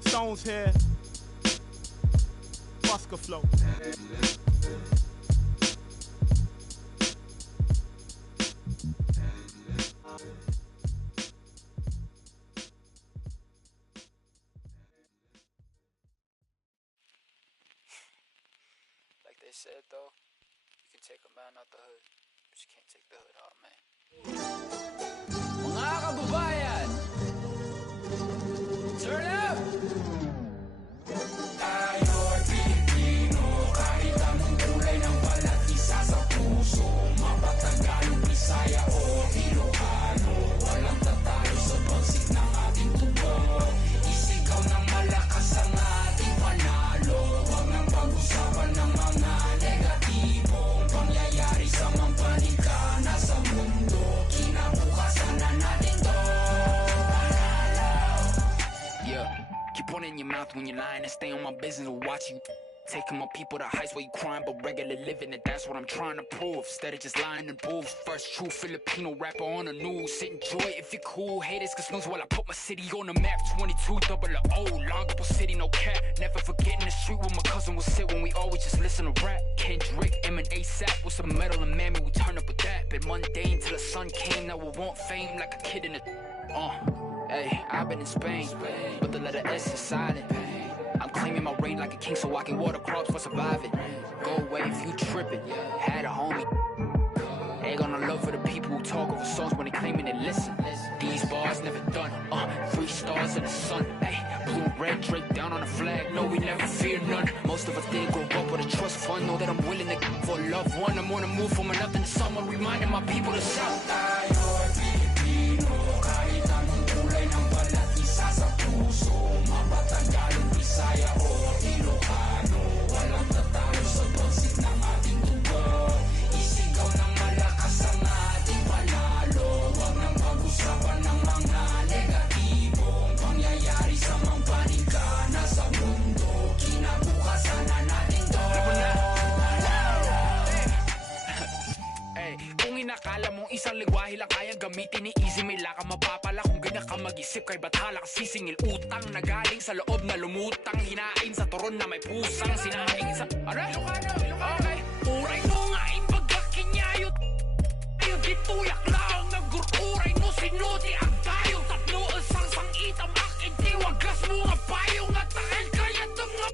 Stones here. Busker flow. Like they said though, you can take a man out the hood, but you can't take the hood out, man. Mga kababayan! Turn up! Tayo'y Pilipino, kahit anong kulay ng balat, isa sa puso. Mapatagalong Bisaya o Ilocano, walang tatalo sa bagsik ng ating tubo. Isigaw ng malakas ang ating panalo. Huwag nang pag-usapan ng mga negatibong pangyayari sa mampanika na sa mundo. Kinabukasan na natin to. Yeah, keep one in your mouth when you're lying and stay on my business or watch you. Taking my people to heights where you crying but regular living, and that's what I'm trying to prove. Instead of just lying and booze. First true Filipino rapper on the news. Enjoy it if you're cool. Haters can snooze while I put my city on the map. 2200, Longapo City, no cap. Never forgetting the street where my cousin would sit when we always just listen to rap. Kendrick, M and ASAP with some metal and mammy, we turn up with that. Been mundane till the sun came, now we want fame like a kid in a... Hey, I've been in Spain, but the letter S is silent. I'm claiming my reign like a king so I can water crops for surviving. Go away if you trippin', had a homie. Ain't gonna love for the people who talk over songs when they claiming they listen. These bars never done, 3 stars in the sun. Hey, blue and red draped down on the flag, no we never fear none. Most of us didn't grow up with a trust fund, know that I'm willing to for a loved one. I'm on the move from nothing to someone, reminding my people to shout. Tayo'y Pilipino, kahit anong kulay ng balat, isa sa puso. Mapatagalong Bisaya o Ilocano, walang tatalo sa bagsik ng ating tubo. Isigaw ng malakas ang ating panalo. Huwag nang pag-usapan ng mga negatibong pangyayari sa mampanika na sa mundo. Kinabukasan na natin to. Kung inakala mong isang lingwahe lang kayang gamitin ni Easy, may laka mapapala kung ganyan ka mag-isip. Kay bathala ka sisingil utang na galing sa loob na lumutang. Hinain sa turon na may pusang sinaing sa... Ano? Okay. Uray mo nga ipagkakinyayot. Ayun dituyak lang naggururay no sinuti ang tayo. Tatlo asang sangitam akin tiwagas mo nga payong at takil kaya mga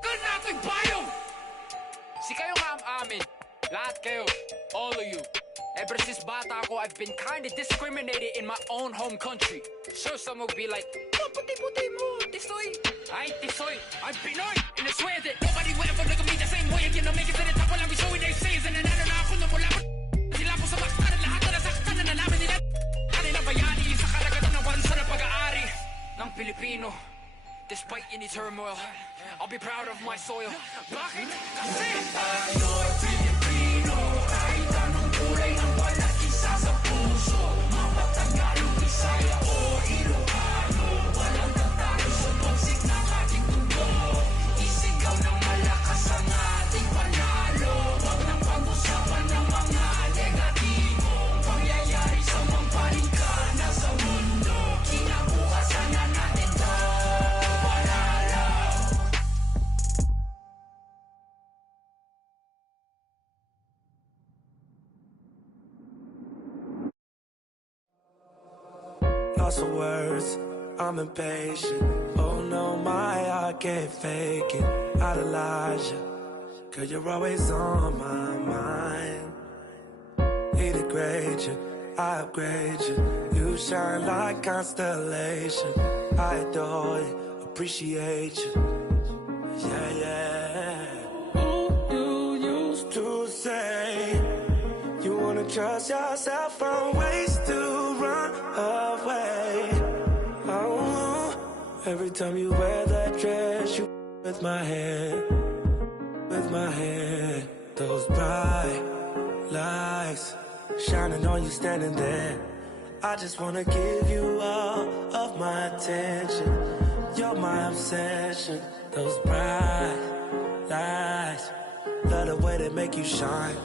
kanato'y payong. Si kayo nga ang amin. Lahat kayo. All of you. Ever since bata ako, I've been kinda discriminated in my own home country. Sure, some will be like, oh, puti-puti mo, tisoy. I ain't tisoy, I'm Pinoy. And I swear that nobody will ever look at me the same way. If you don't make it to the top, well, I'll be showing their says. And nanalo na ako na mula pa. Sila po sa baktan, lahat na nasaktan na nalaman nila. Kanilang bayani sa karagatan ng bansa na pag-aari ng Pilipino. Despite any turmoil, I'll be proud of my soil. Bakit? Kasi tayo'y Pilipino, kahit anong kulay ng balat, isa sa puso. Mapatagalong Bisaya o Ilocano, walang tatalo sa bagsik ng ating tubo. Isigaw ng malakas ang ating panalo. Huwag nang pag-usapan ng mga negatibong pangyayari sa mampanika na sa mundo. Kinabukasan na natin to. Lost for words, I'm impatient. Oh no, my heart can't fake it. Out of Elijah, cause you're always on my mind. He degrade you, I upgrade you. You shine like constellation. I adore you, appreciate you. Yeah, yeah. Ooh, you used to say you wanna trust yourself from ways to run away. Oh, every time you wear that dress, you with my head, with my head. Those bright lights shining on you standing there. I just wanna give you all of my attention. You're my obsession. Those bright lights, love the way they make you shine.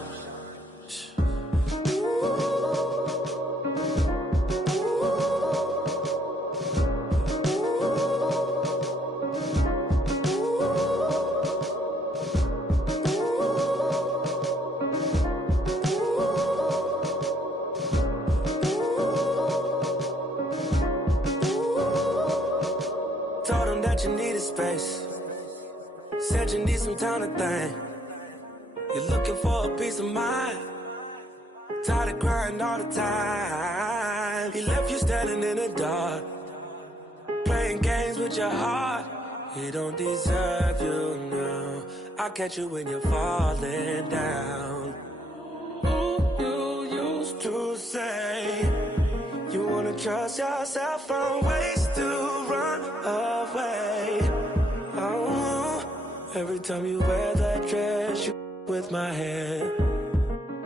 You needed space, said you need some time to think. You're looking for a peace of mind, tired of crying all the time. He left you standing in the dark, playing games with your heart. He don't deserve you now. I'll catch you when you're falling down. Ooh, you used to say you wanna trust yourself from ways to run away. Oh, every time you wear that dress, you with my head,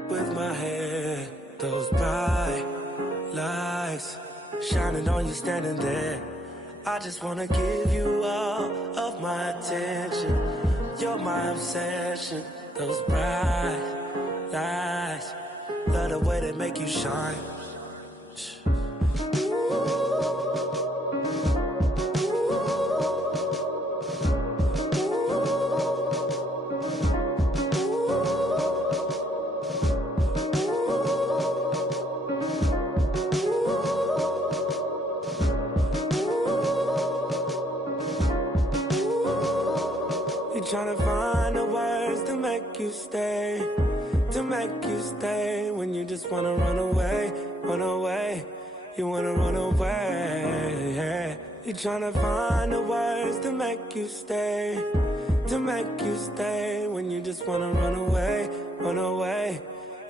with my head. Those bright lights shining on you standing there. I just wanna give you all of my attention. You're my obsession. Those bright lights, love the way they make you shine. Trying to find the words to make you stay, to make you stay when you just wanna run away, run away. You wanna run away. You're trying to find the words to make you stay, to make you stay when you just wanna run away, run away.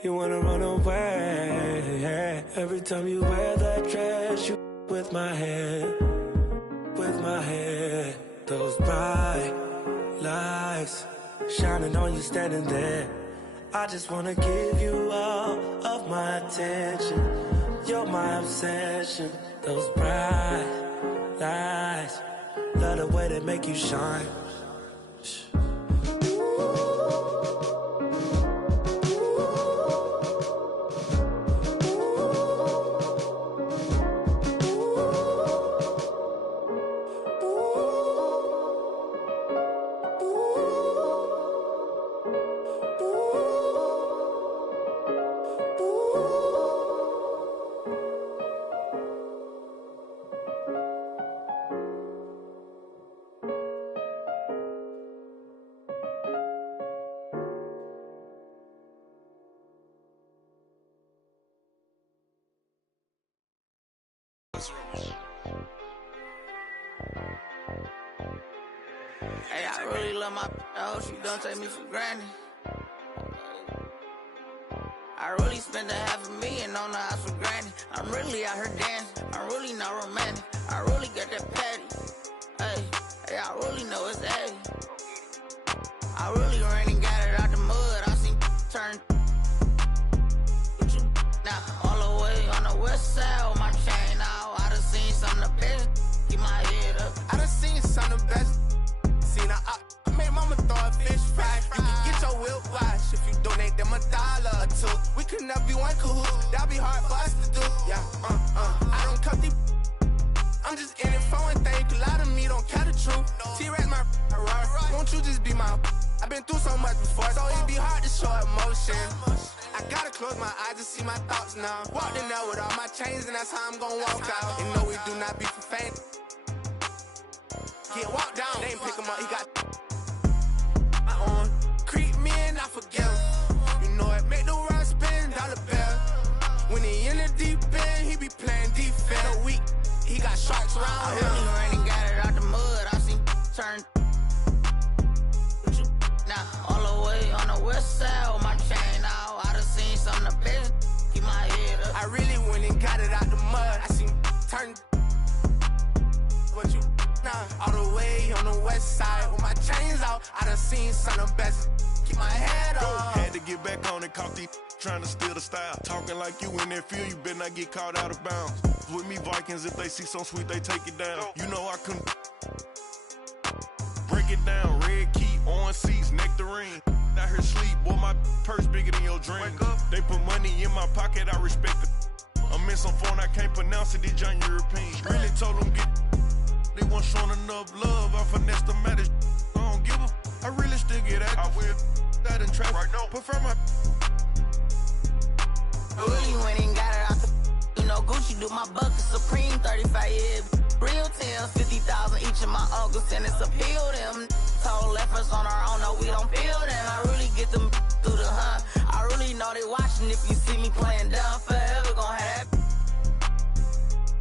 You wanna run away. Every time you wear that dress, you with my head, with my head. Those bright lights shining on you standing there. I just wanna give you all of my attention. You're my obsession. Those bright lights, love the way they make you shine. Hey, I really love my house. She don't take me for granted. I really spent $500,000 on the house for granted. I'm really out here dancing. I'm really not romantic. I really got that patty. Hey, I really know it's 80. I really ran and got it out the mud. I seen turn. But you now all the way on the west side with my chain out. I done seen some of the best. Keep my head up. I done seen some of the best. Seen I made mama throw a fish fry. You can get your whip wash if you donate them $1 or $2. We could never be one cahoot. That'll be hard for us to do. Yeah, I don't cut these. I'm just in it for one thing. A lot of me don't care the truth. T-Rex my right. Won't you just be my? I've been through so much before, so it'd be hard to show emotion. I gotta close my eyes to see my thoughts now. Walked in there with all my chains, and that's how I'm gonna walk out. And no, we do not be for faint. Get walked down, they ain't pick him up, he got my own. Creep me and I forgive him. You know it, make the world spin, dollar bill. When he in the deep end, he be playing defense. A week, he got sharks around him. I really ran and got it out the mud. I seen turn. Now, all the way on the west side with my chain out. I done seen some of the best. Keep my head up. I really went and got it out the mud. I seen turn. What you now? All the way on the west side with my chains out. I done seen some of the best. Keep my head up. Had to get back on it, caught these trying to steal the style. Talking like you in that field, you better not get caught out of bounds. With me Vikings, if they see some sweet, they take it down. You know I couldn't break it down. Red key, orange seats, nectarine. Out here sleep, boy, my purse bigger than your dream. They put money in my pocket, I respect it. I'm in some phone, I can't pronounce it, it's John European. Really told them get, they weren't showing enough love. I finessed them at it. I don't give a, I really still get active. I will that in traffic. Right now. Prefer my. Really went and got it out the. You know, Gucci do my bucket, Supreme 35 years. Real tales, 50,000 each of my uncles, and it's appeal them. Told efforts on our own, no, we don't feel them. I really get them through the hunt. I really know they watching if you see me playing down forever, gon' have that.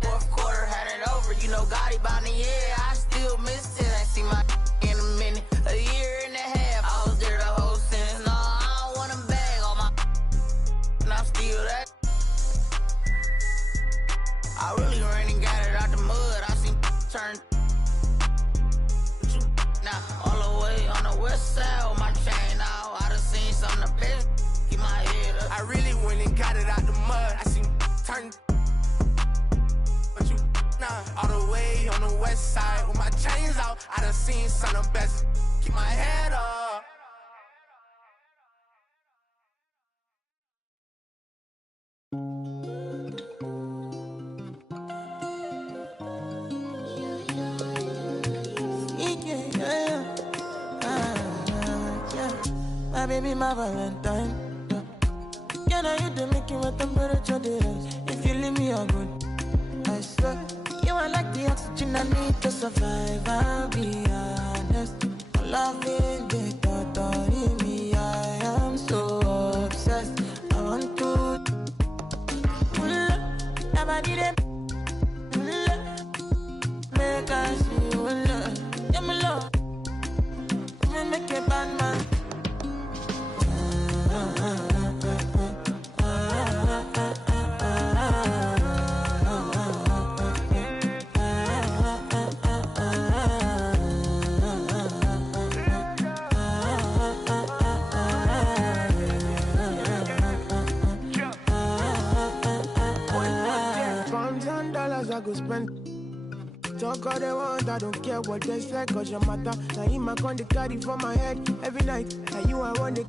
Fourth quarter, had it over, you know, Gotti by the year. I still miss it, ain't see my in a minute. A year and a half, I was there the whole sentence. No, I don't want them bag on my, and I'm still that. I really ran and got it out the mud. I seen turn. Now, all the way on the west side with my chain out. I done seen some of the best. Keep my head up. I really went and got it out the mud. I seen turn. But you, nah, all the way on the west side with my chains out. I done seen some of the best. Keep my head up. My baby, my Valentine. Yeah. Can I you to make you a temperature rise? If you leave me a good, I swear. You are like the oxygen I need to survive. I'll be honest. Loving the thought of me. I am so obsessed. I want to. Never did it. Make us see you love. Yeah, my love. Make a bad man. I go spend. Talk all they want, I don't care what they say, cause your matter. Now in my con, they carry for my head every night. And you, I want it.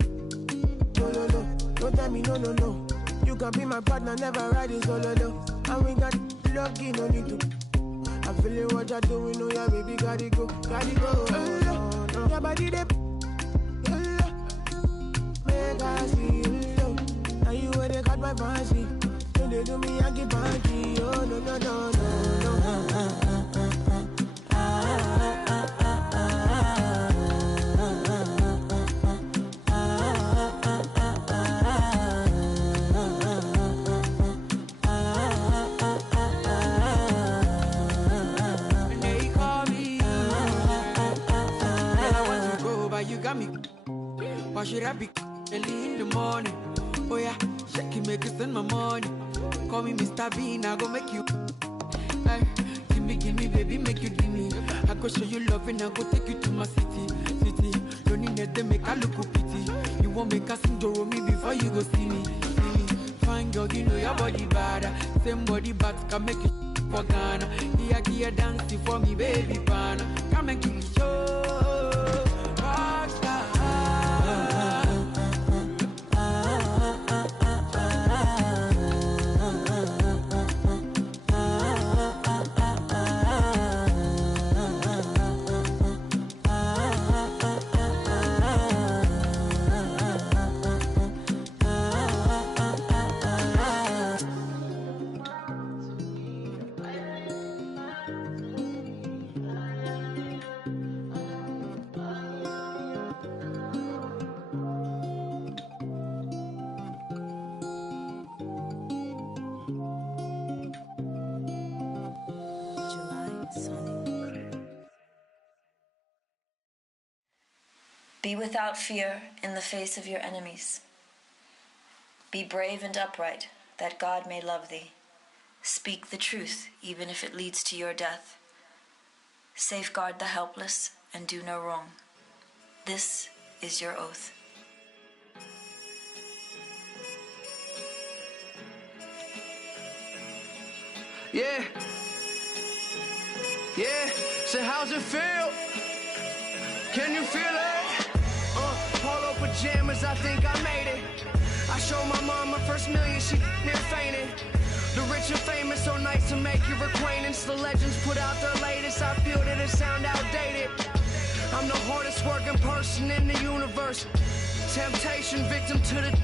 No, no, no, don't tell me no, no, no. You can be my partner, never ride it solo, no. And we got lucky, no need to. I'm feeling what you're doing, oh yeah, baby, gotta go, gotta go. No. Your body, they. Make I see you, now you where they got my fancy. When they do me, I get banky. Oh, no, no, no, no, no. They call me. Girl, I want to go, but you got me. Why should I be early in the morning? Oh yeah, shake it, make it spend my money. Call me Mr. Bean, I go make you. Ay, give me, baby, make you give me. I go show you love and I go take you to my city. Don't need that, they make I look pity. You won't make us sing me before you go see me. Fine girl, you know your body bad. Same body but can make you for Ghana. Here, dance for me, baby, pana. Come and give me show. Rockstar. Be without fear in the face of your enemies. Be brave and upright, that God may love thee. Speak the truth, even if it leads to your death. Safeguard the helpless and do no wrong. This is your oath. Yeah. Yeah. So how's it feel? Can you feel it? Polo pajamas, I think I made it. I showed my mom my first million, she near fainted. The rich and famous, so nice to make your acquaintance. The legends put out their latest, I feel that it sound outdated. I'm the hardest working person in the universe. Temptation victim to the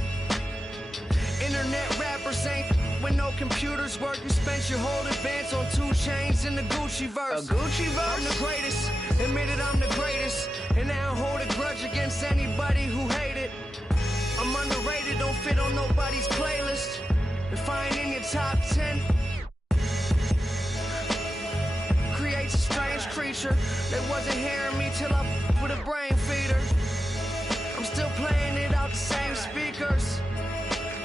internet rappers ain't when no computers work. You spent your whole advance on 2 Chainz in the Gucci verse. A Gucci verse? I'm the greatest, admitted I'm the greatest. And I don't hold a grudge against anybody who hate it. I'm underrated, don't fit on nobody's playlist. If I ain't in your top 10, creates a strange creature. They wasn't hearing me till I with a brain feeder. I'm still playing it out the same speakers.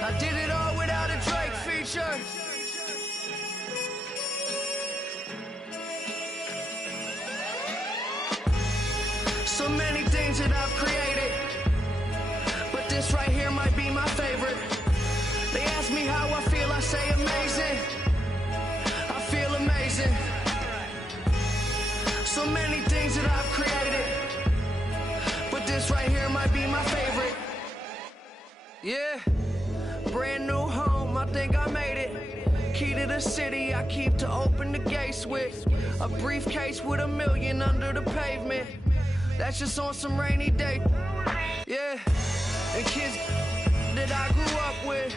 I did it all without a Drake feature. So many things that I've created, but this right here might be my favorite. They ask me how I feel, I say amazing. I feel amazing. So many things that I've created, but this right here might be my favorite. Yeah. Brand new home, I think I made it. Key to the city, I keep to open the gates with. A briefcase with $1 million under the pavement. That's just on some rainy day. Yeah, and kids that I grew up with,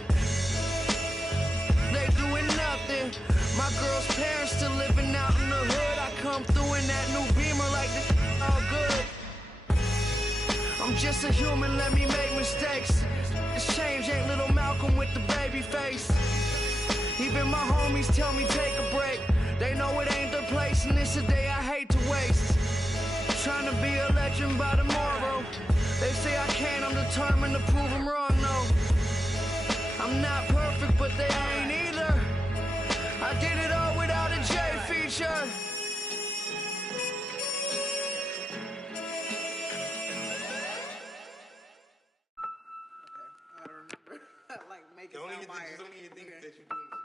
they doing nothing. My girl's parents still living out in the hood. I come through in that new Beamer like this all good. I'm just a human, let me make mistakes. This change ain't little Malcolm with the baby face. Even my homies tell me take a break. They know it ain't their place and it's a day I hate to waste. Trying to be a legend by tomorrow. They say I can't, I'm determined to prove them wrong, no. I'm not perfect, but they ain't either. I did it all without a J feature. Don't even think that you're doing this.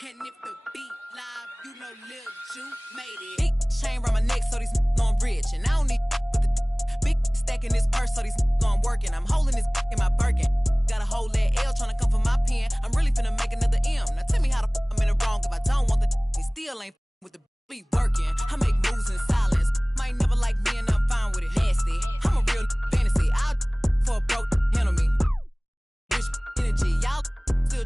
And if the beat live, you know Lil Ju made it. Big chain around my neck, so these know I'm rich. And I don't need with the big stack in this purse, so these know I'm working. I'm holding this in my Birkin. Got a whole that L tryna come for my pen. I'm really finna make another M. Now tell me how the I'm in the wrong if I don't want the he still ain't with the be working. I make moves in silence. Might never like me and I'm fine with it. Nasty. I'm a real fantasy. I'll for a broke handle me. Rich energy. Y'all still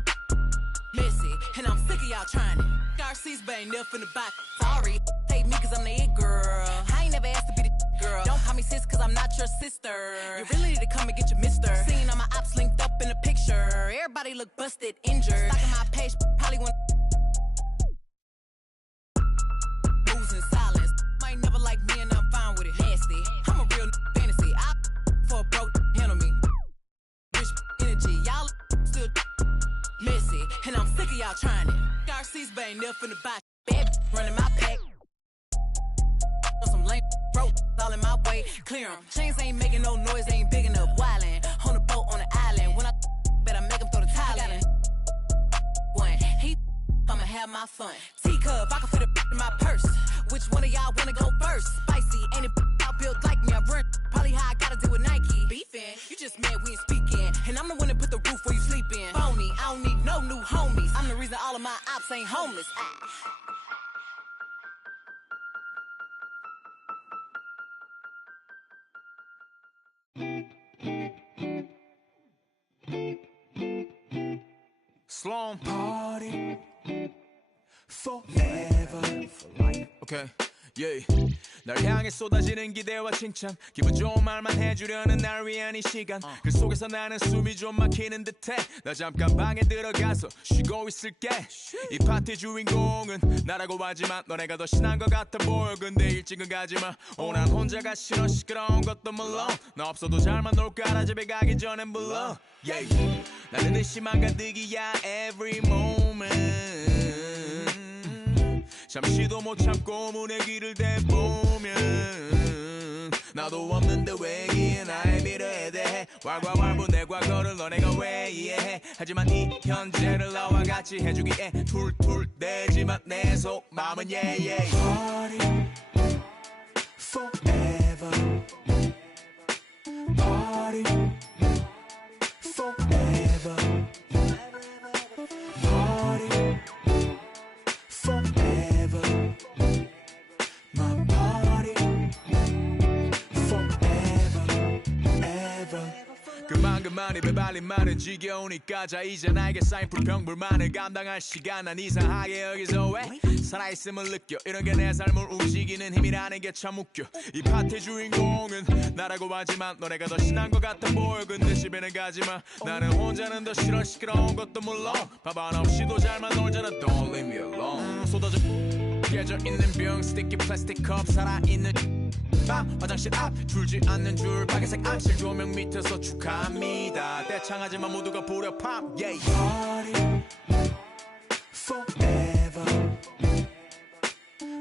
messy. And I'm sick of y'all trying it. RC's but ain't never finna buy. Sorry. Take me cause I'm the it girl. I ain't never asked to be the girl. Don't call me sis cause I'm not your sister. You really need to come and get your mister. Seeing all my ops linked up in the picture. Everybody look busted, injured. Stalking my page, probably want moves in silence. Might never like me and I'm fine with it. Nasty. I'm a real fantasy. I for a broke handle me. Rich energy. Y'all still messy. And I'm sick of y'all trying it. RC's but ain't never finna buy. Bad running my pack. On some lame broke all in my way. Clear 'em. Chains ain't making no noise. They ain't big enough. Wildin'. On the boat on the island. When I bet I make them throw the tile in. One. I'ma have my fun. Teacup, I can fit a in my purse. Which one of y'all wanna go first? Spicy, ain't it y'all built like me? I run probably how I gotta deal with Nike. Beefin', you just mad we ain't speaking. And I'm the one that put the roof where you sleep in. Phony, I don't need no new homies. I'm the reason all of my ops ain't homeless. Sloan party forever for life. Okay, yeah. 널 향해 쏟아지는 기대와 칭찬 기분 좋은 말만 해주려는 날 위한 이 시간 그 속에서 나는 숨이 좀 막히는 듯해 나 잠깐 방에 들어가서 쉬고 있을게 이 파티 주인공은 나라고 하지만 너네가 더 신난 것 같아 보여 근데 일찍은 가지마 난 혼자가 싫어 시끄러운 것도 물론 너 없어도 잘만 놀 거라 집에 가기 전엔 불러 yeah. 나는 의심만 가득이야 every moment 잠시도 못 참고 문의 길을 대보면 나도 없는데 왜 이해 나의 미래에 대해 왈가왈부 내 과거를 너네가 왜 이해해 하지만 이 현재를 나와 같이 해주기에 툴툴대지만 내 속마음은 yeah. Party forever Party forever Party forever My party forever ever 그만 입에 발린 말은 지겨우니까 자 이제 나에게 쌓인 불평불만을 감당할 시간 난 이상하게 여기서 왜 살아있음을 느껴 이런 게 내 삶을 움직이는 힘이라는 게 참 웃겨 이 파티 주인공은 나라고 하지만 너네가 더 신난 것 같아 보여 근데 집에는 가지마 나는 혼자는 더 싫어 시끄러운 것도 물론 밥 하나 없이도 잘만 놀잖아 Don't leave me alone 쏟아져 깨져 있는 병 스티키 플라스틱 컵 살아있는 밤 화장실 앞 줄지 않는 줄 빨간색 암실 조명 밑에서 축하합니다 대창하지만 모두가 부려 팝 yeah. Party forever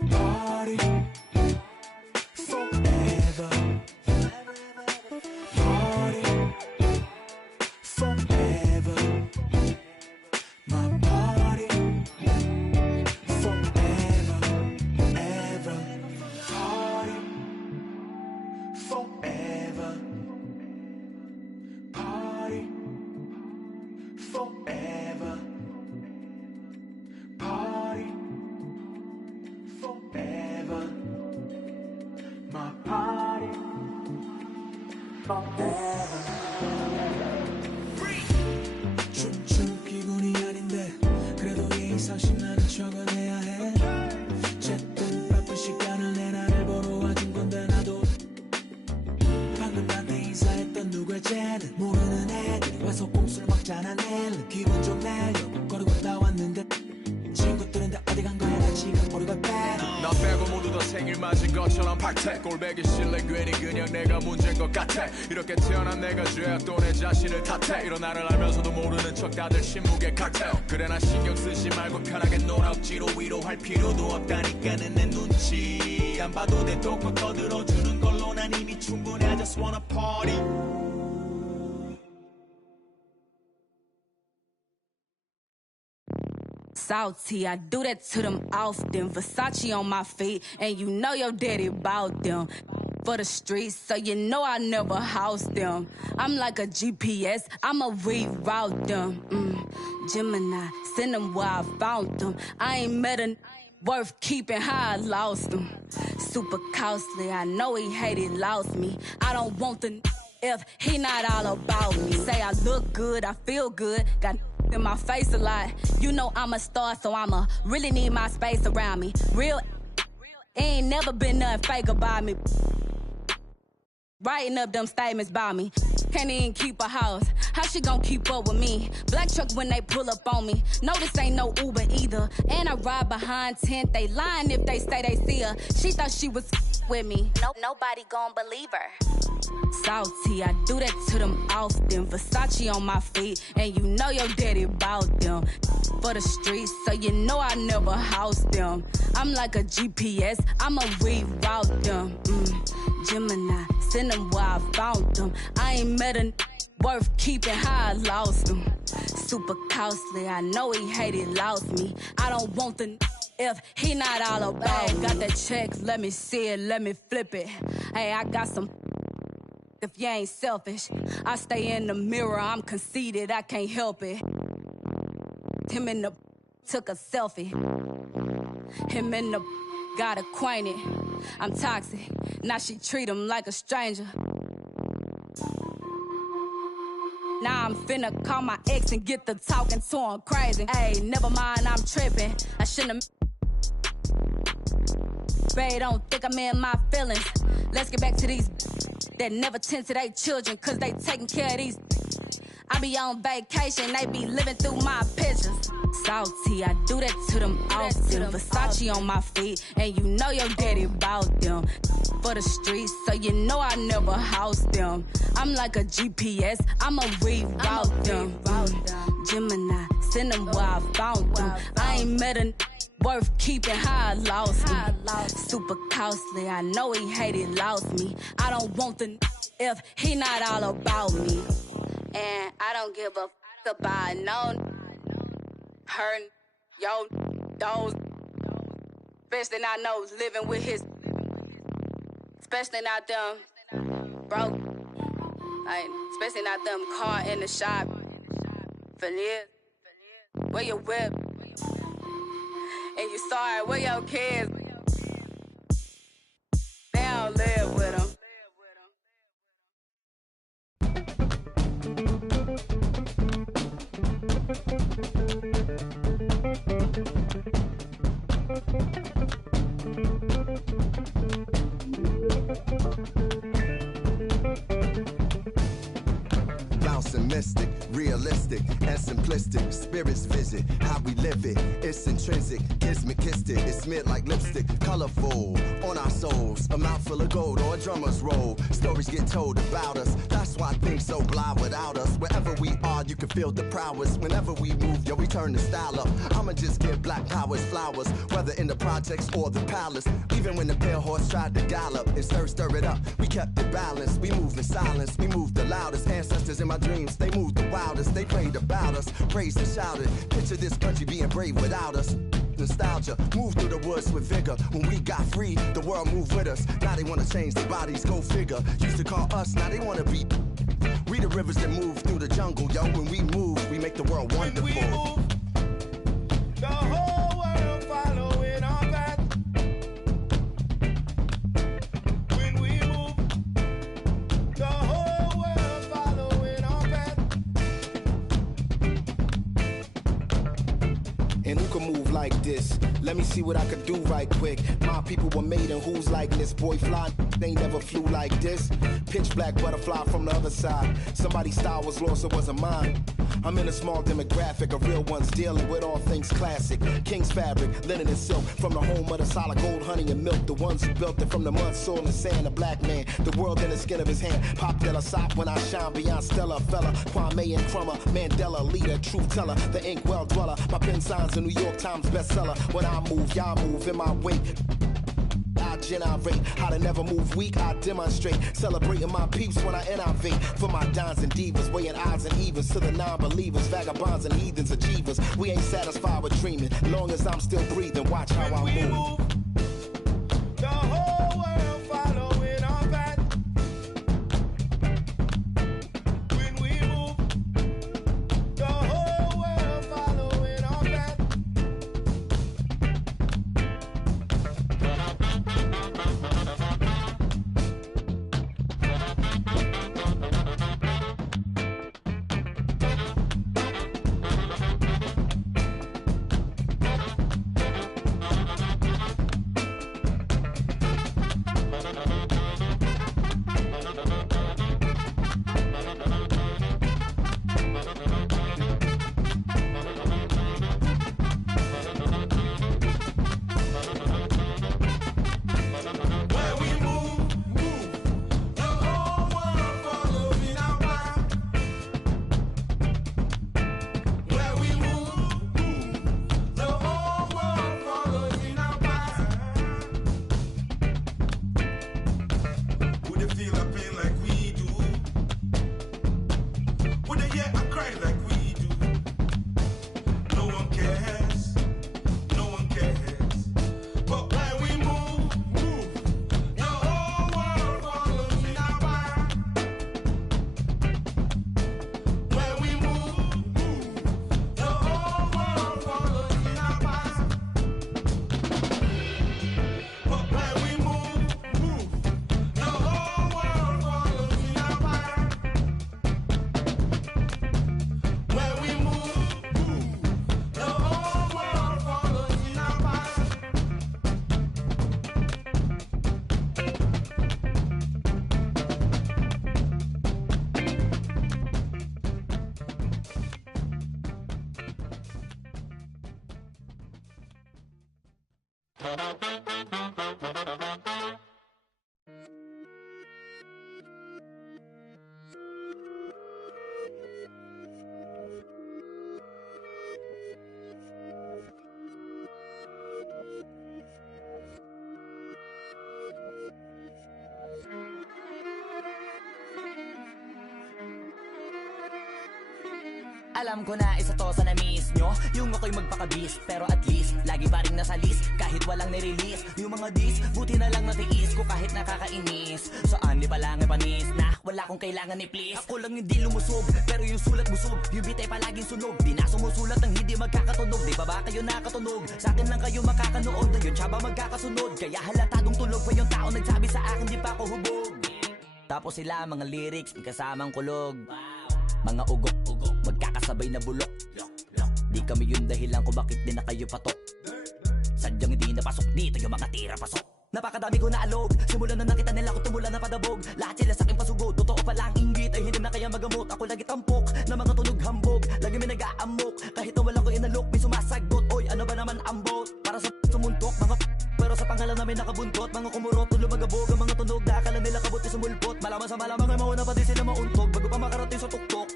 Party forever Party forever My party forever ever Party forever Party forever Party forever My party forever 춤춘 기분이 아닌데 그래도 예의상식 나는 적어내야 해 어쨌든 바쁜 시간을 내 나를 보러 와준 건데 나도 방금 나한테 인사했던 누구의 쟤는 모르는 애들이 와서 꼼수를 먹잖아 내일은 기분 좀 내려고 거리고 나왔는데 친구들은 다 어디 간 거야 나 지금 모르고 빼도 나 빼고 모두 다 생일 맞은 것처럼 박태 꼴배기 싫래 괜히 그냥 내가 문제인 것 같아 이렇게 태어난 내가 죄야 또 내 자신을 탓해 이런 나를 알면서도 모르는 척 다들 침묵의 칵테일 그래 나 신경 쓰지 말고 편하게 놀아 억지로 위로할 필요도 없다니까는 내 눈치 안 봐도 돼 톡톡 떠들어주는 걸로 난 이미 충분해 I just wanna party Salty, I do that to them often. Versace on my feet, and you know your daddy bought them. For the streets, so you know I never house them. I'm like a GPS, I'ma reroute them. Gemini, send them where I found them. I ain't met a worth keeping how I lost them. Super costly, I know he hated, lost me. I don't want the if he not all about me. Say I look good, I feel good, got in my face a lot. You know I'm a star, so I'ma really need my space around me. Real ain't never been nothing fake about me. Writing up them statements about me. Can't even keep a house. How she gon' keep up with me? Black truck when they pull up on me. No, this ain't no Uber either. And I ride behind tent. They lying if they say they see her. She thought she was with me. Nobody gon' believe her. Salty, I do that to them often. Versace on my feet, and you know your daddy bought them. For the streets, so you know I never house them. I'm like a GPS, I'ma reroute them. Gemini, send them where I found them. I ain't met a worth keeping how I lost them. Super costly, I know he hated, lost me. I don't want the if he not all about me. Got that check, let me see it, let me flip it. Hey, I got some if you ain't selfish. I stay in the mirror, I'm conceited, I can't help it. Him and the took a selfie. Him and the got acquainted. I'm toxic, now she treat him like a stranger. Now I'm finna call my ex and get the talking to him crazy. Hey, never mind, I'm tripping. I shouldn't have Babe, don't think I'm in my feelings. Let's get back to these that never tend to their children, cause they taking care of these. I be on vacation, they be living through my pictures. Salty, I do that to them often. Versace on my feet, and you know your daddy bout them. For the streets, so you know I never house them. I'm like a GPS, I'ma reroute them. Gemini, send them where I found them. I ain't met a worth keeping, how I lost him. Super costly, I know he hated, lost me. I don't want the if he not all about me. And I don't give a fuck about no her, yo, those. Especially not those living with his. Especially not them broke. Like, especially not them caught in the shop. For years. Where your whip. And you sorry, where your kids. They don't live with them. Bouncing mystic, realistic and simplistic. Spirits visit how we live it. It's intrinsic, kismet kissed it. It's smeared like lipstick, colorful on our souls. A mouth full of gold or a drummer's roll. Stories get told about us. That's why things so blah without us. Wherever we are, you can feel the prowess. Whenever we move, yo, we turn the style up. I'ma just give black powers flowers, whether in the projects or the palace. Even when the pale horse tried to gallop and stir it up, we kept it balanced. We moved in silence, we moved the loudest. Ancestors in my dreams, they moved the wildest. They prayed about us, praised and shouted. Picture this country being brave without us. Nostalgia, move through the woods with vigor. When we got free, the world moved with us. Now they wanna change their bodies, go figure. Used to call us, now they wanna be. We the rivers that move through the jungle, yo. When we move, we make the world wonderful. When we move, the whole world following our path. When we move, the whole world following our path. And who can move like this? Let me see what I could do right quick. My people were made in whose likeness? Boy fly, they never flew like this. Pitch black butterfly from the other side. Somebody's style was lost, it wasn't mine. I'm in a small demographic of real ones dealing with all things classic. King's fabric, linen and silk, from the home of the solid gold, honey and milk. The ones who built it from the mud, soil and sand. A black man, the world in the skin of his hand. Pop de la sop when I shine beyond Stella, fella. Kwame and Crummer, Mandela, leader, truth teller. The ink well dweller, my pen signs a New York Times bestseller. When I move, y'all move in my wake. I generate how to never move weak. I demonstrate celebrating my peeps when I innovate. For my dons and divas, weighing odds and evens to the non-believers, vagabonds and heathens, achievers. We ain't satisfied with dreaming. Long as I'm still breathing, watch how I move. The whole world following our path. When we move, the whole world following our path. Alam ko na isa to sa na-miss nyo, yung ako'y magpakabis, pero at least lagi pa rin nasa list, kahit walang nirelease. Yung mga dis, buti na lang natiis ko kahit nakakainis. Saan di pa lang panis na wala kong kailangan ni please. Ako lang hindi lumusog, pero yung sulat busog, yung bitay palaging sunog. Di na sumusulat ng hindi magkakatunog, di ba ba kayo nakatunog? Sa akin lang kayo makakanood, na yun tsaba magkakasunod. Kaya halatadong tulog pa yung tao nagsabi sa akin di pa ako hubog. Tapos sila mga lyrics, may kasamang kulog. Mga ugok-ugok, magkakasabay na bulok. Di kami yung dahilan kung bakit di na kayo patok. Sadyang hindi napasok dito yung mga tira pasok. Napakadami ko na alog, simulan na nakita nila ko tumula na padabog. Lahat sila sa aking pasugod, totoo pa lang inggit ay hindi na kaya magamot. Ako lagi tampok, na mga tunog hambog. Lagi may nag-aamok, kahit na walang ko inalok. May sumasagot, oy ano ba naman ang bot? Para sa sumuntok, mga pero sa pangalan namin nakabuntot. Mga kumurot, lumagabog ang mga tunog. Akala nila kabot sumulpot. Malaman sa malamang ay mauna pa din sila mauntog bago pa makarating sa tuktok.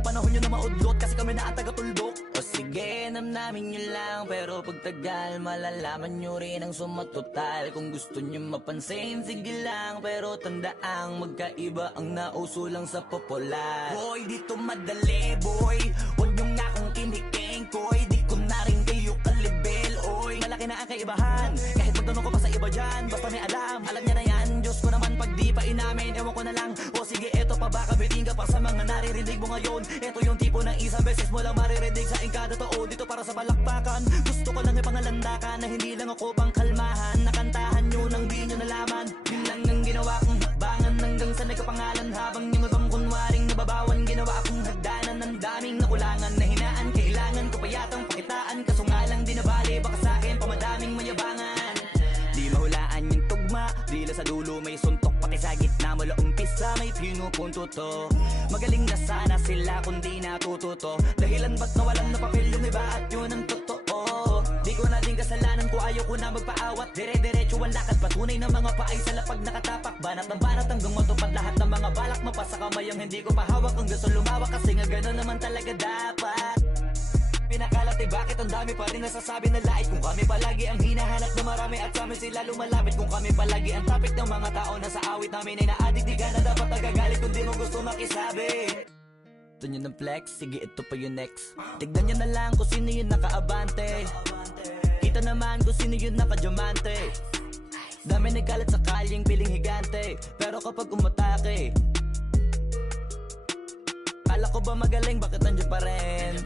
Panahon nyo na maudlot kasi kami na ang taga-tuldok. O sige, namnamin nyo lang, pero pagtagal malalaman nyo rin ang sumatotal. Kung gusto nyo mapansin, sige lang, pero tandaang magkaiba ang nauso lang sa popular. Boy, dito madali, boy, huwag nyo nga akong kinikeng, koy. Di ko na rin kayo kalibel, oy. Malaki na ang kaibahan, kahit magtanong ko pa sa iba dyan. Basta may alam niya na yan. Diyos ko naman pag di pa inamin, ewan ko na lang. O sige, eto pa baka biting ka pa sa mga naririnig mo ngayon. Ito yung tipo ng isang beses mo lang maririnig sa engkada taon. Dito para sa balakpakan, gusto ko lang ipangalandakan na hindi lang ako pang kalmahan. Nakantahan nyo nang di nyo nalaman. Yun lang ang ginawa kong hakbangan hanggang sa nagkapangalan. Habang yung ibang kunwaring nababawan, ginawa akong hagdanan ng daming nakulangan na hinaan. Kailangan ko pa yatang pakitaan, kaso nga lang di nabali. Baka sa akin pamadaming mayabangan. Di mahulaan yung tugma, dila sa dulo may suntok. Pati sa gitna mula umpisa may pinupunto to. Magaling na sana sila kung di natututo. Dahilan ba't nawalan na papel yung iba at yun ang totoo. Di ko na din kasalanan ko, ayaw ko na magpaawat. Dire-diretso ang lakad, patunay ng mga paay sa lapag nakatapak. Banat ng banat hanggang matupad lahat ng mga balak. Mapasa kamay ang hindi ko pahawak ang gusto lumawak. Kasi nga gano'n naman talaga dapat. Pinakalati bakit ang dami pa rin nasasabi na lait. Kung kami palagi ang hinahanap na marami at sa amin sila lumalapit. Kung kami palagi ang topic ng mga tao na sa awit namin ay na-addict. Di ka na dapat nagagalit kung di mo gusto makisabi. Gusto nyo ng flex? Sige ito pa yung next. Tignan nyo na lang kung sino yung nakaabante. Kita naman kung sino yung nakadiamante. Dami nagkalat sa kalyeng piling higante. Pero kapag umatake, kala ko ba magaling, bakit nandiyan pa rin?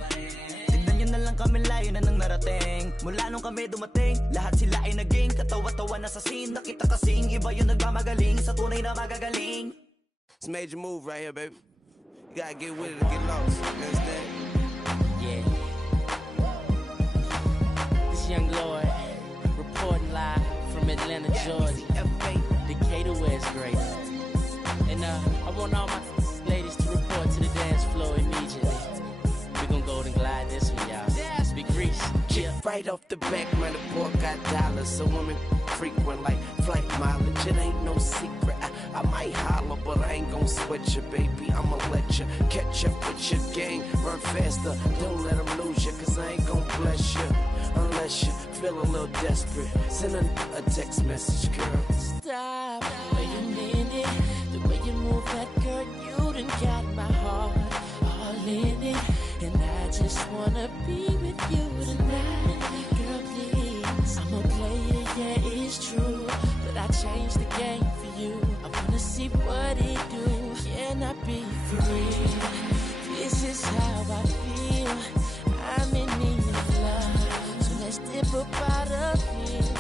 Tignan nyo na lang kami, layo na nang narating. Mula nung kami dumating, lahat sila ay naging katawa-tawa na sa scene. Nakita kasing iba yung nagmamagaling sa tunay na magagaling. It's a major move right here, baby. You gotta get with it or get lost. You understand? Yeah. This young Lord reporting live from Atlanta, Georgia. Decatur, where it's great. And I want all my ladies to report to the dance floor immediately. We gon' golden glide this one, y'all. Big Reese. Yeah. Right off the back, man, the boy got dollars. So women frequent like flight mileage. It ain't no secret. I might holler, but I ain't gon' sweat you, baby. I'ma let you catch up with your game. Run faster, don't let them lose you, cause I ain't gon' bless you. Unless you feel a little desperate. Send a text message, girl. Stop, wait a minute. The way you move that girl, you done got my heart all in it. And I just wanna be with you tonight. Girl, please, I'm a player, yeah, it's true. But I changed the game for you. I wanna see what it do. Can I be free? This is how I feel. I'm in need of love. So let's dip up out of here.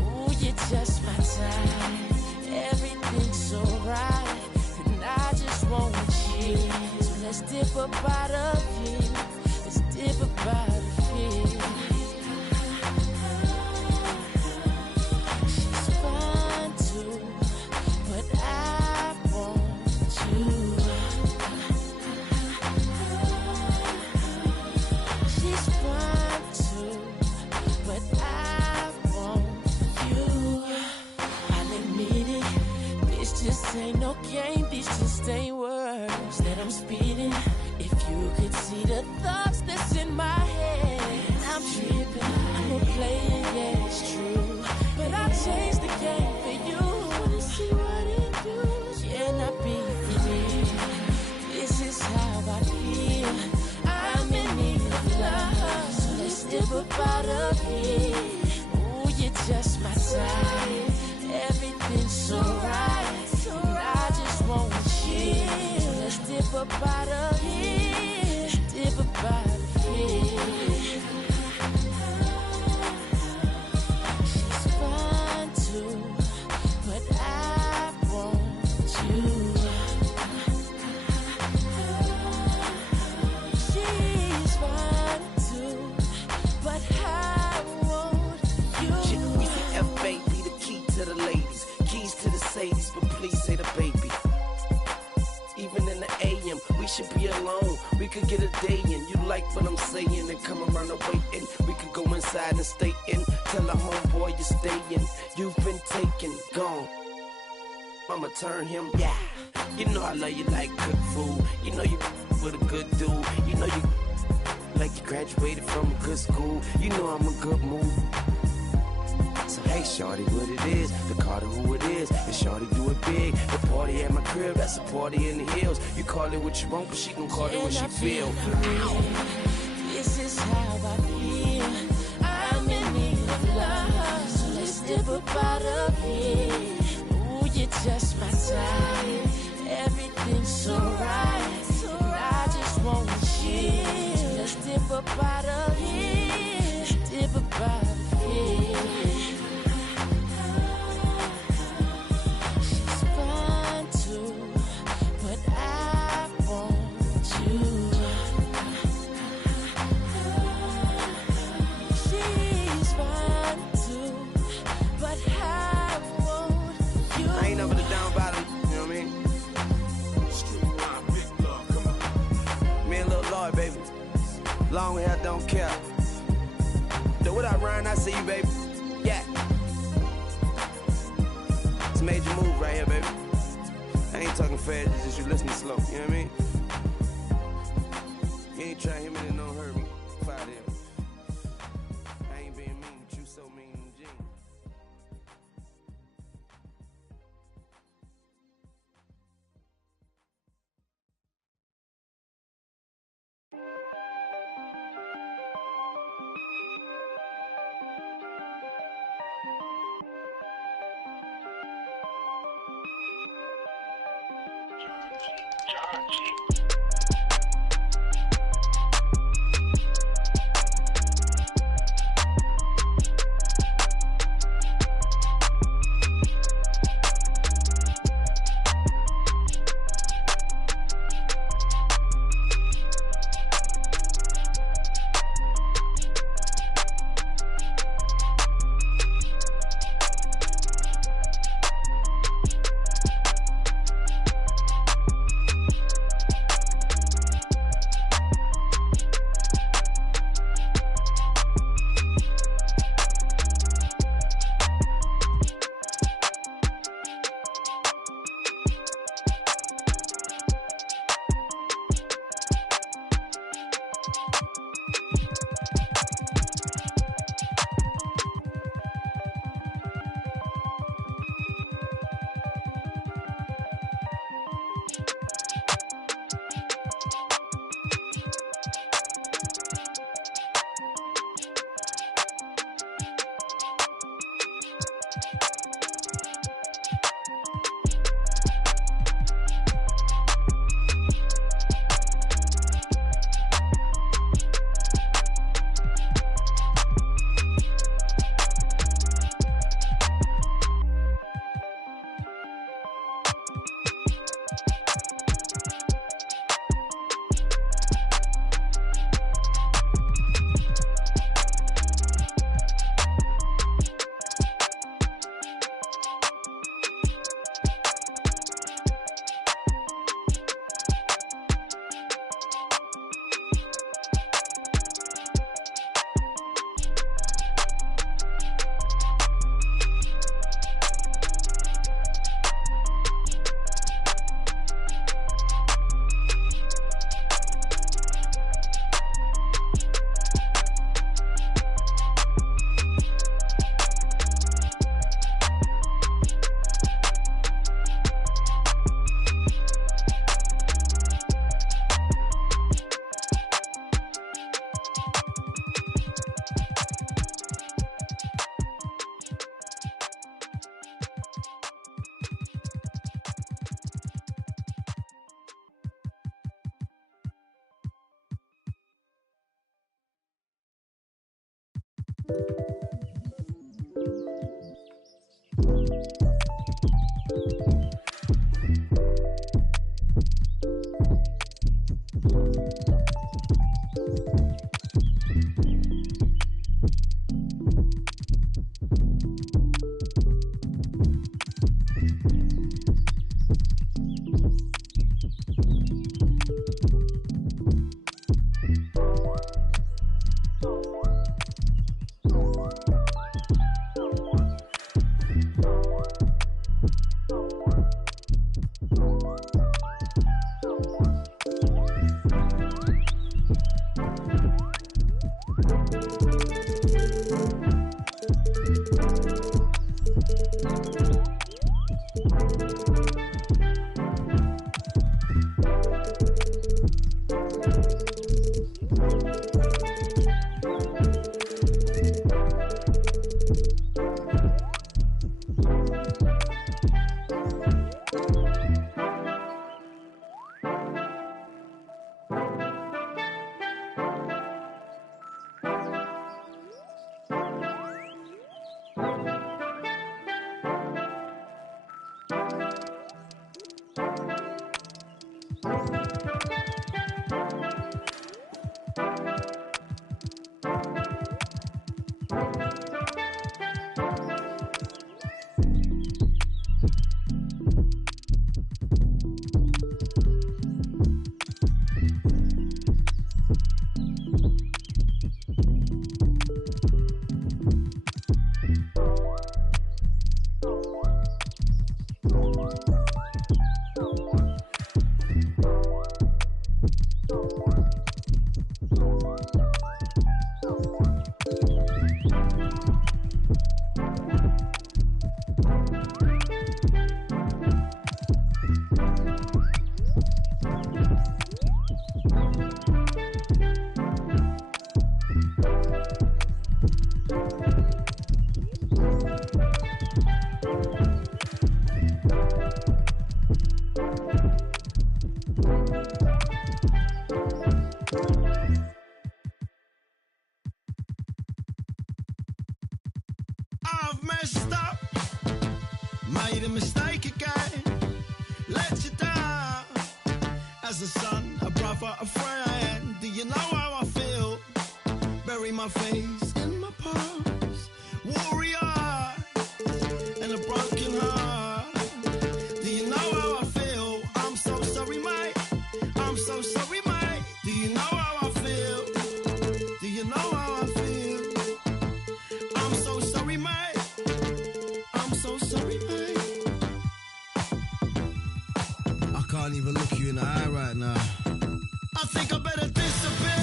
Ooh, you're just my time. Everything's so right. And I just want you. So let's dip up out of here. Let's dip up out of here. She's fine too, but I want you. She's fine too, but I want game, these just ain't words that I'm speeding. If you could see the thoughts that's in my head, I'm tripping, I'm a player, yeah, it's true. But I changed the game for you. Wanna see what it do? Can I be free? This is how I feel. I'm in need of love, so let's step up out of here. Ooh, you're just my type. Everything's so right, and I just want you. So let's dip up out of here. Let's dip up out of here. She's fine too, but I want you. She's fine too, but I want you. F-baby, the key to the ladies, keys to the Sadies, but please say the baby. Even in the AM, we should be alone. We could get a day in. You like what I'm saying and come around the waiting. We could go inside and stay in. Tell the homeboy you're staying. You've been taken, gone. I'ma turn him, yeah. You know I love you like good food. You know you with a good dude. You know you like you graduated from a good school. You know I'm a good mood. So hey, shorty, what it is, the Carter who it is, and shorty do it big. The party at my crib, that's a party in the hills. You call it what you want, but she gon' call it what she feel. This is how I feel. I'm in need of love, so let's step up out of here. Ooh, you're just my type. Everything's so right, and I just want you. So let's step up out of here. Step up out of here. Long hair, don't care. So what up, Ryan? I see you, baby. Yeah. It's a major move right here, baby. I ain't talking fast, it's just you listening slow. You know what I mean? You ain't trying to hit me and don't hurt me. Fire them. I ain't being mean, but you so mean and G. I've messed up, made a mistake again, let you down. As a son, a brother, a friend, do you know how I feel? Bury my face in my past, warrior, and a broken heart. Do you know how I feel? I'm so sorry, mate. I'm so sorry, mate. Do you know how I feel? Do you know how I feel? I'm so sorry, mate. I'm so sorry, mate. I can't even look you in the eye right now. I think I better disappear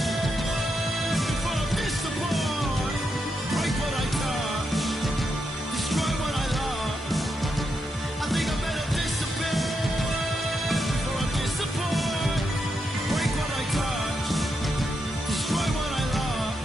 before I disappoint. Break what I touch, destroy what I love. I think I better disappear before I disappoint. Break what I touch, destroy what I love.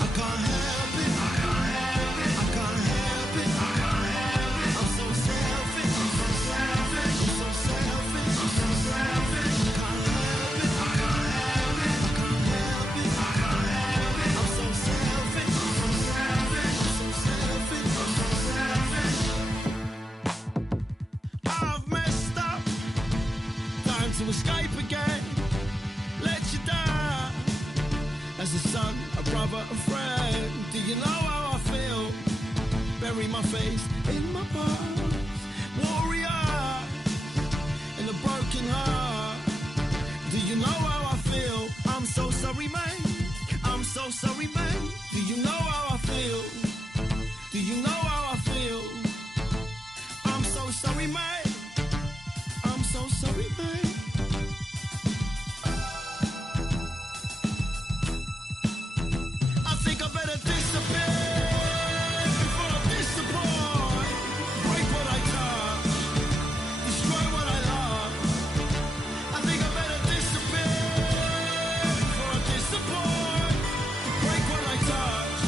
I can't help it, I can't help it, I can't help it, I can't help it. I'm so selfish, I'm so selfish, I'm so selfish, I'm so selfish. I can't help it, I can't help it, I can't help it, I can't help it. I'm so selfish, I'm so selfish, I'm so selfish, I'm so selfish. I've messed up, time to escape again, let you down. As a son, a brother, a friend, do you know how I feel? Bury my face in my past, warrior, and a broken heart. Do you know how I feel? I'm so sorry, mate. I'm so sorry, mate. Do you know how I feel? Do you know how I feel? I'm so sorry, mate. I'm so sorry, mate. I think I better disappear before I disappoint. Break what I touch, destroy what I love. I think I better disappear before I disappoint. Break what I touch,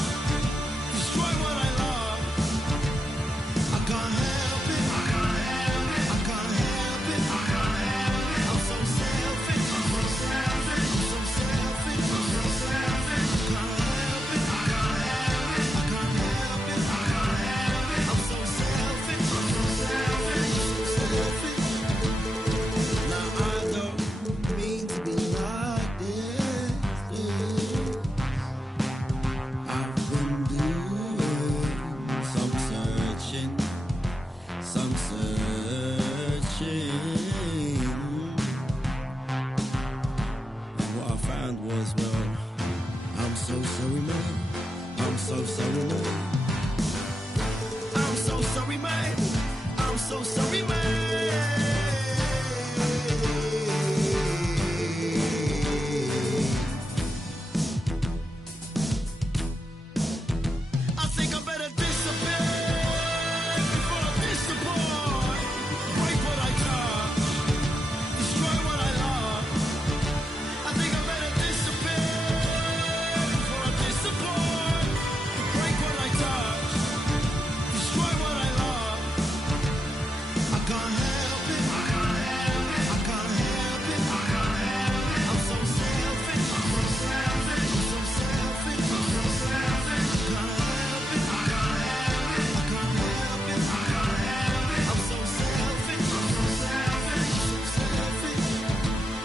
sorry, man. I'm so sorry, man. I'm so sorry, man. I'm so sorry, man. I think I better disappear before I disappoint. Break what I touch, destroy what I love. I think I better disappear before I disappoint. Break what I touch, destroy what I love. I can't help it. I can't help it. I can't help it. I can't help it. I'm so selfish. I'm so selfish. I'm so selfish. I'm so selfish. I can't help it. I can't help it. I can't help it. I can't help it. I'm so selfish. I'm so selfish. I'm so selfish.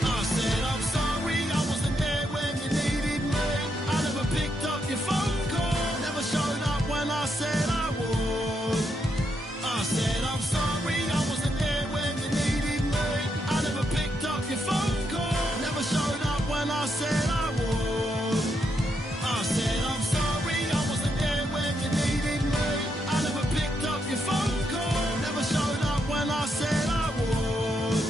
I said I'm sorry. I wasn't there when you needed me. I never picked up your phone call. Never showed up when I said I would. I said I'm sorry. I wasn't there when you needed me. I never picked up your phone call. Never showed up when I said I would. I said I'm sorry. I wasn't there when you needed me. I never picked up your phone call. Never showed up when I said I would.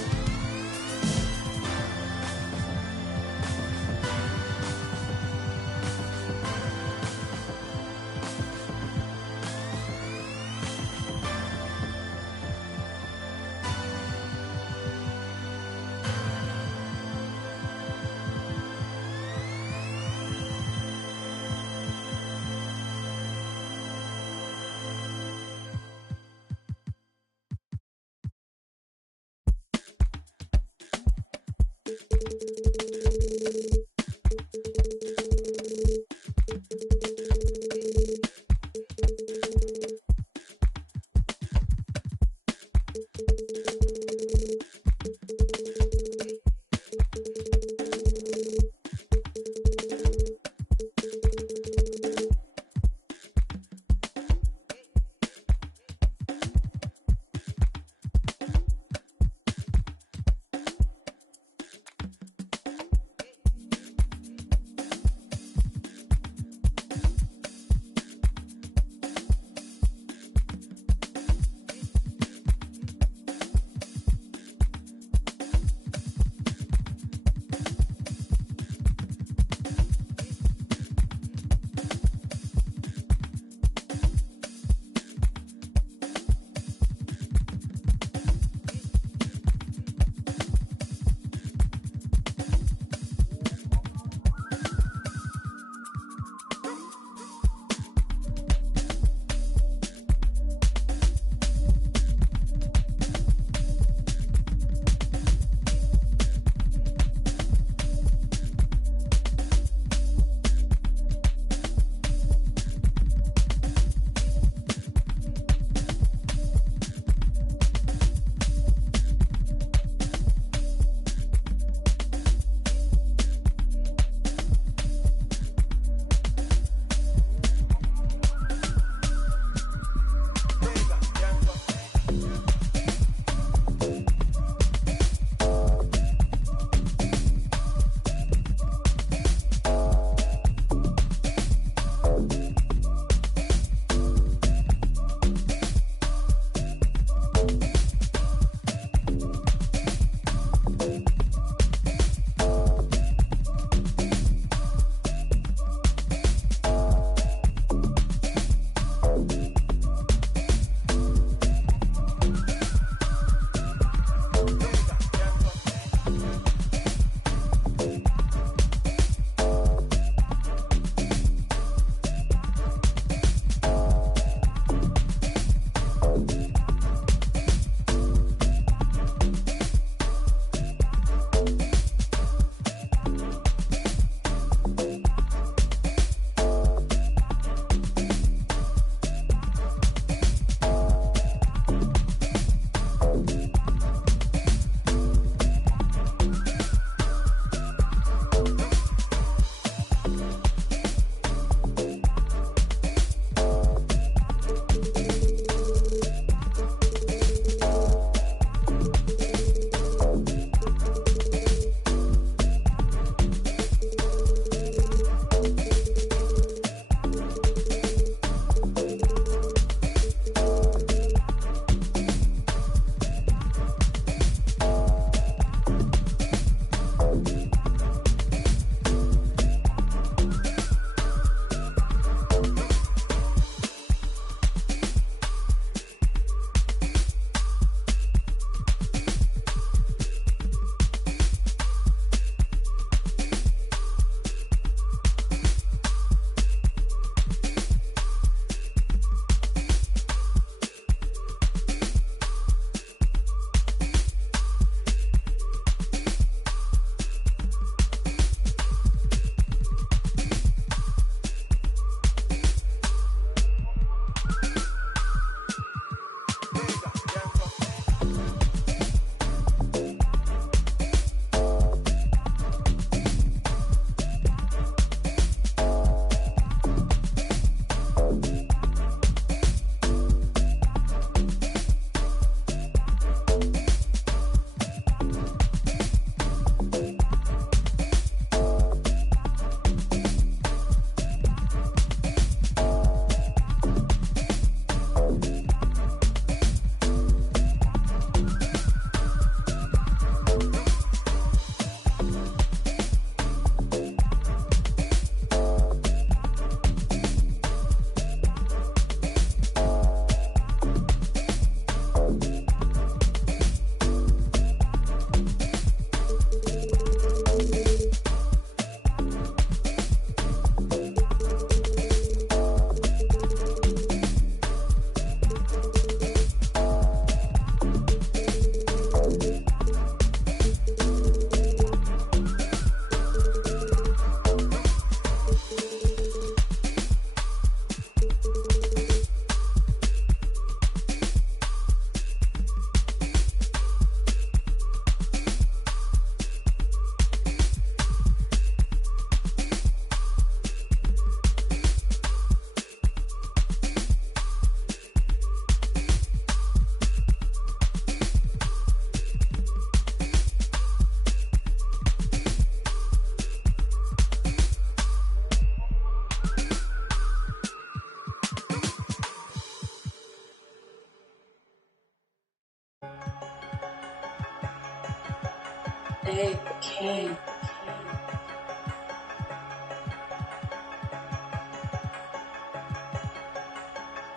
Dave King.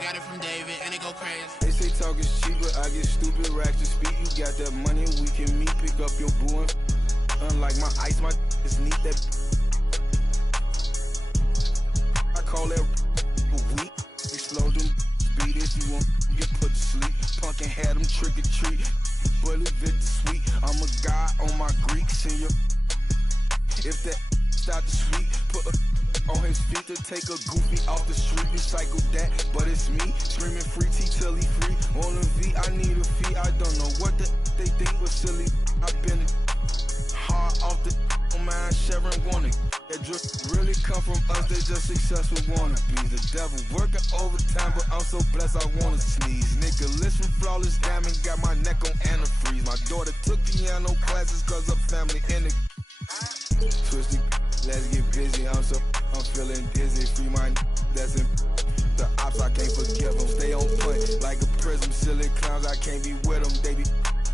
Got it from David, and it go crazy. They say talk is cheap, but I get stupid racks to speak. You got that money, we can meet, pick up your boo and unlike my ice, my is neat. That I call that a week. Explode them, beat if you want, get put to sleep. Punkin' had them trick or treat. Bullet Victor sweet. I'm a guy on my Greeks in your. If that start to sweet, put a on his feet to take a goofy off the street. Recycle that, but it's me screaming free T till he free. On the V, I need a fee. I don't know what they think was silly. I've been hard off the mind. Sharon wanna that drip really come from us. They just successful wannabes. The devil working overtime, but I'm so blessed I wanna sneeze. Nicholas from Flawless Diamond got my neck on antifreeze. My daughter took piano classes cause her family in the twisted. Let's get busy. I'm feeling dizzy. Free my that's in the ops. I can't forgive them. Stay on point like a prism. Silly clowns. I can't be with them. They be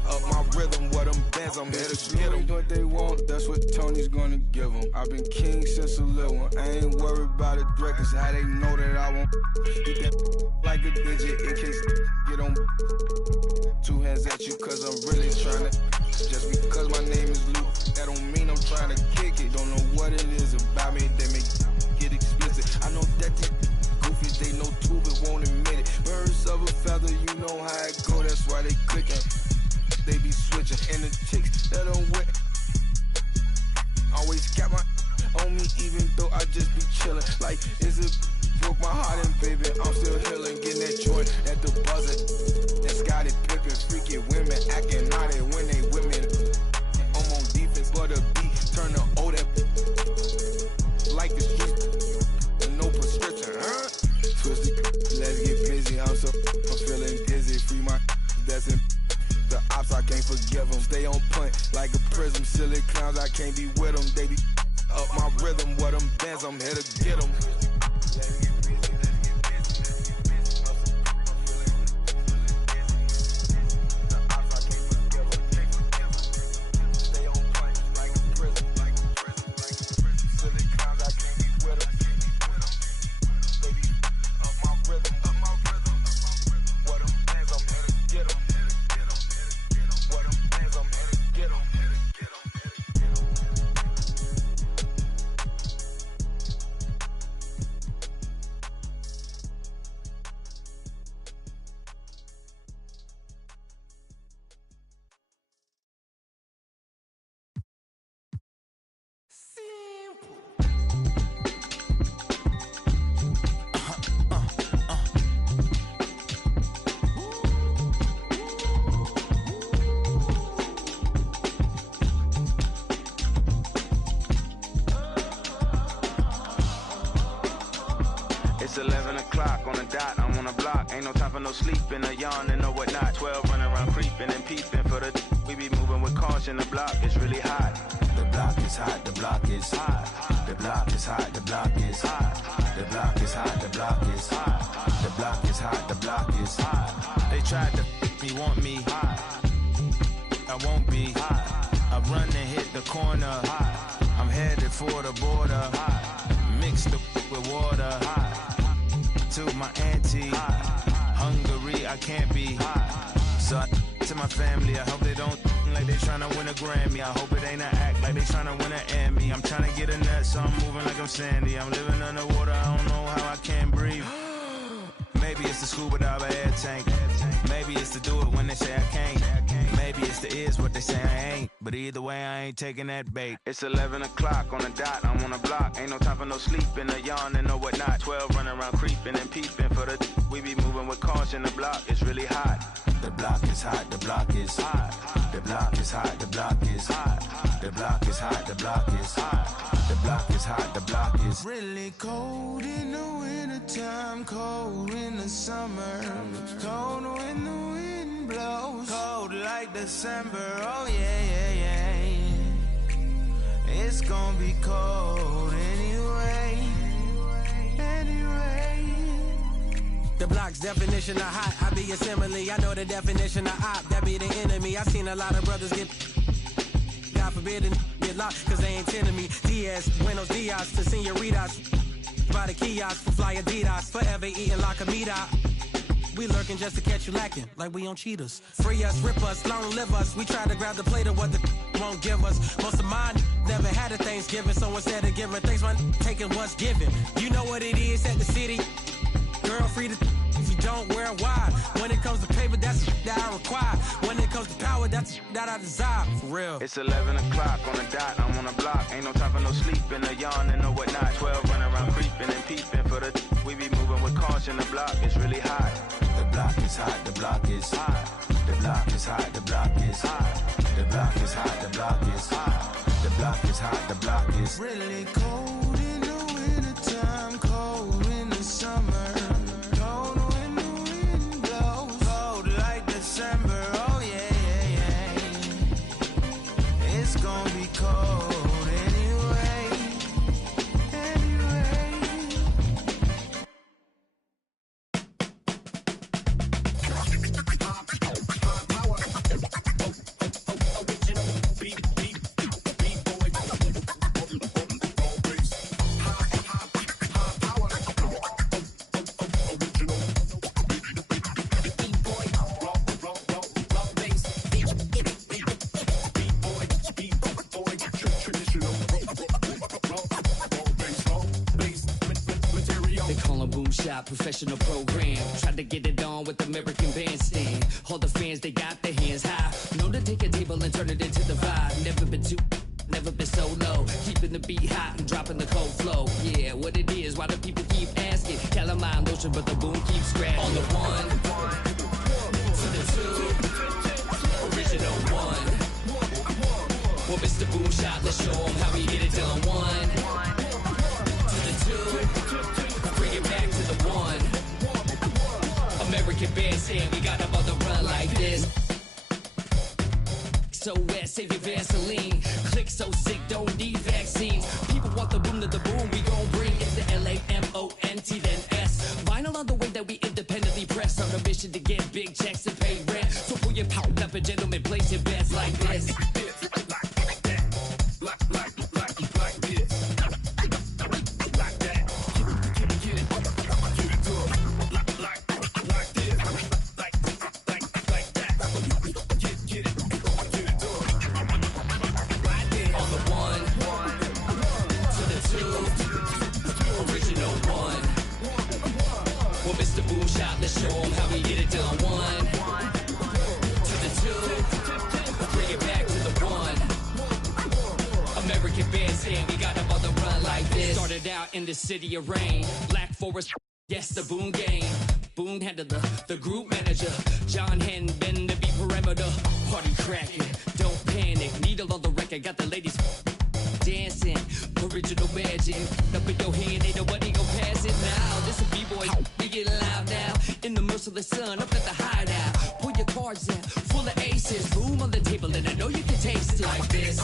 up my rhythm. What them bands? I'm here to get them. What they want, that's what Tony's gonna give them. I've been king since a little one. I ain't worried about the threat, cause how they know that I won't eat that like a digit in case get on 2 hands at you, cause I'm really trying to. Just because my name is Luke, that don't mean I'm trying to kick it. Don't know what it is about me, they make get explicit. I know that the goofies, they know too, but won't admit it. Birds of a feather, you know how it go, that's why they clicking. They be switching, and the chicks that I'm with always got my on me, even though I just be chilling. Like, is it broke my heart and baby, I'm still healing. Getting that joy at the buzzer. That Scotty Pippen, freaky women acting naughty when they with me. I'm on defense, but a beat turn the old that like the street. No prescription, huh? Twisted, let's get busy. I'm feeling dizzy. Free my that's in the ops. I can't forgive them. Stay on point like a prism. Silly clowns, I can't be with them. They be up my rhythm. What them bands, I'm here to get them. It's 11 o'clock on the dot, I'm on the block. Ain't no time for no sleeping, or yawning or whatnot. 12 running around creeping and peeping for the we be moving with caution. The block is really hot. The block is hot, the block is hot. The block is hot, the block is hot. The block is hot, the block is hot. The block is hot, the block is hot. They tried to me, want me hot. I won't be hot. I run and hit the corner hot. I'm headed for the border hot. Mix the with water hot. To my auntie Hungary, I can't be so I to my family, I hope they don't like they tryna win a Grammy. I hope it ain't an act like they tryna win an Emmy. I'm tryna get a nut, so I'm moving like I'm Sandy. I'm living underwater, I don't know how I can't breathe. Maybe it's the scuba diver air tank. Maybe it's to do it when they say I can't. Maybe it's the is what they say I ain't. But either way, I ain't taking that bait. It's 11 o'clock on the dot, I'm on the block. Ain't no time for no sleeping or yawning or whatnot. 12 running around creeping and peeping for the we be moving with caution. The block is really hot. The block is hot, the block is hot. The block is hot, the block is hot. The block is hot, the block is hot. The block is hot, the block is really cold in the wintertime, cold in the summer, cold when the wind blows, cold like December. Oh yeah, yeah, yeah. It's gonna be cold anyway. The block's definition of hot, I be a simile. I know the definition of op, that be the enemy. I seen a lot of brothers get God forbid and get locked, cause they ain't tending me. Diaz, Buenos Dias to senoritas. By the kiosk for fly Adidas. Forever eating la comida. We lurking just to catch you lacking, like we on cheaters. Free us, rip us, long live us. We try to grab the plate of what the won't give us. Most of mine never had a Thanksgiving, so instead of giving thanks, man, taking what's given. You know what it is at the city. Girl, free to if you don't wear it wide. When it comes to paper, that's that I require. When it comes to power, that's that I desire. For real. It's 11 o'clock on the dot, I'm on the block. Ain't no time for no sleeping, no yawning, no whatnot. 12 running around creeping and peeping for the we be moving with caution. The block is really hot. The block is hot, the block is hot. The block is hot, the block is hot. The block is hot, the block is hot. The block is hot, the block is really cold in the wintertime, cold in the summer. Cold when the wind blows, cold like December. Oh yeah, yeah, yeah. It's gonna be cold anyway, anyway. Professional program, tried to get it on with the American Bandstand. All the fans, they got their hands high. Known to take a table and turn it into the vibe. Never been too, never been so low. Keeping the beat hot and dropping the cold flow. Yeah, what it is, why do people keep asking? Calamine lotion, but the boom keeps scratching. On the one, to the two, original one. Well, Mr. Boom Shot, let's show him how we get it done. One, to the two. Bring it back to the one. American Bandstand, we got them on the run like this. So wet, save your Vaseline. Click so sick, don't need vaccines. People want the boom to the boom, we gon' bring. It's the LAMONT, then S. Vinyl on the way that we independently press. On a mission to get big checks and pay rent. So pull your power up and gentlemen, place your bets like this. Let's show them how we get it done. One to the two, bring it back to the one. American Bandstand, we got them on the run like this. Started out in the city of rain, Black Forest, yes, the Boom Gang. Boom handled the group manager. John Henn, been the beat perimeter. Party cracking, don't panic. Needle on the record, got the ladies dancing. Original magic, up in your hand, ain't nobody gon' pass it now. This a B-boy, we get loud now. In the merciless sun, up at the hideout. Pull your cards out, full of aces. Boom on the table, and I know you can taste it like this.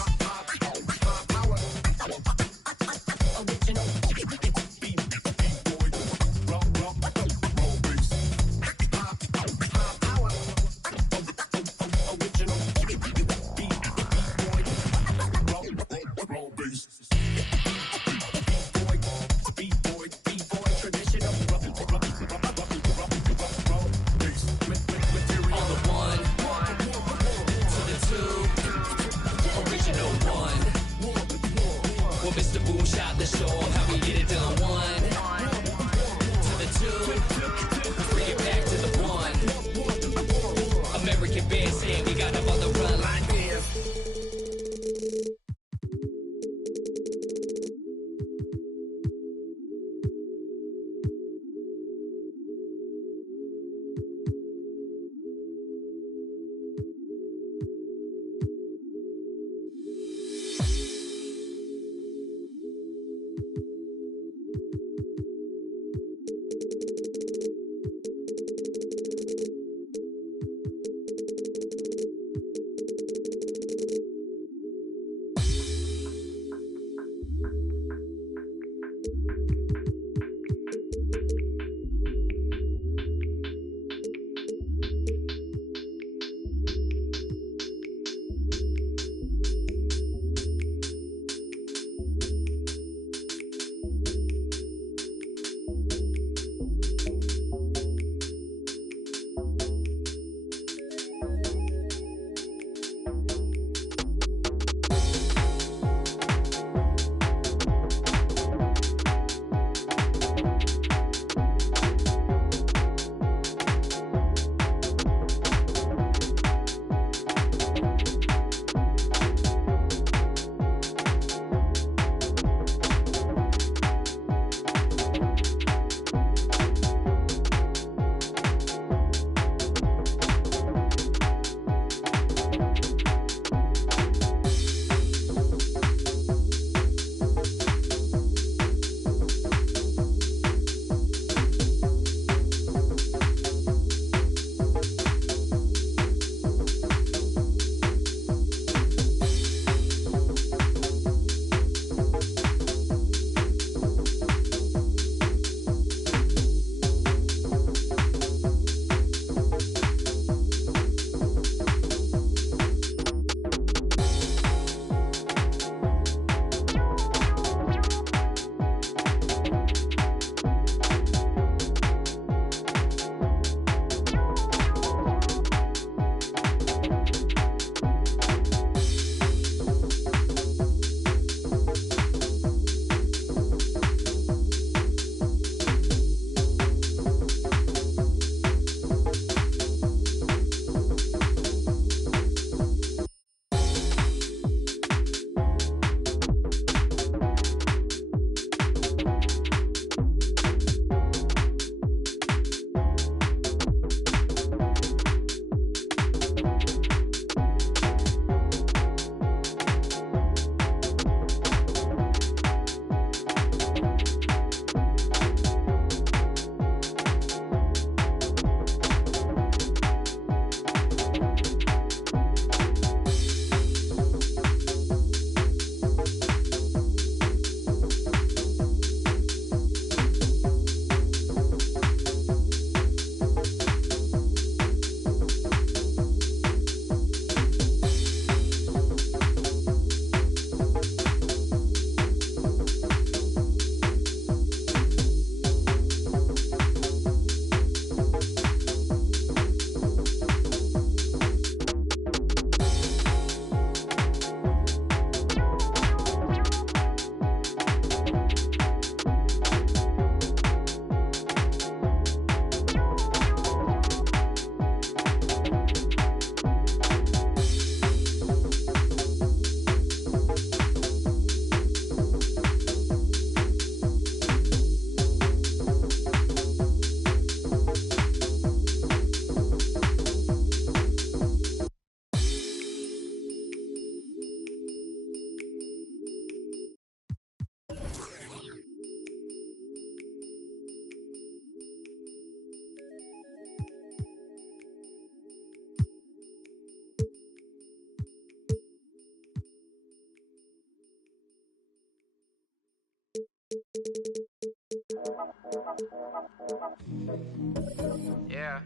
Yeah.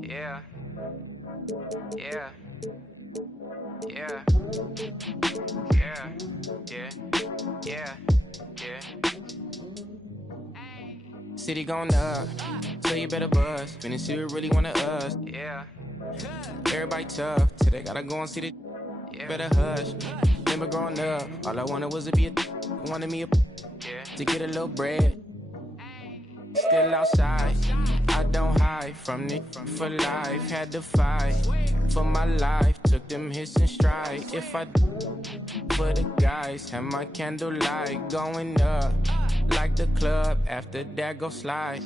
Yeah. Yeah. Yeah. Yeah. Yeah. Yeah. Yeah. City going up, so you better buzz. Finna see who really wanna us. Yeah. Everybody tough, till they gotta go and see the. Yeah. Better hush. Remember growing up, all I wanted was to be a. Wanted me a. Yeah. To get a little bread. Still outside, I don't hide from it for life. Had to fight for my life, took them hits in stride. If I for the guys, have my candlelight going up like the club. After that, go slide.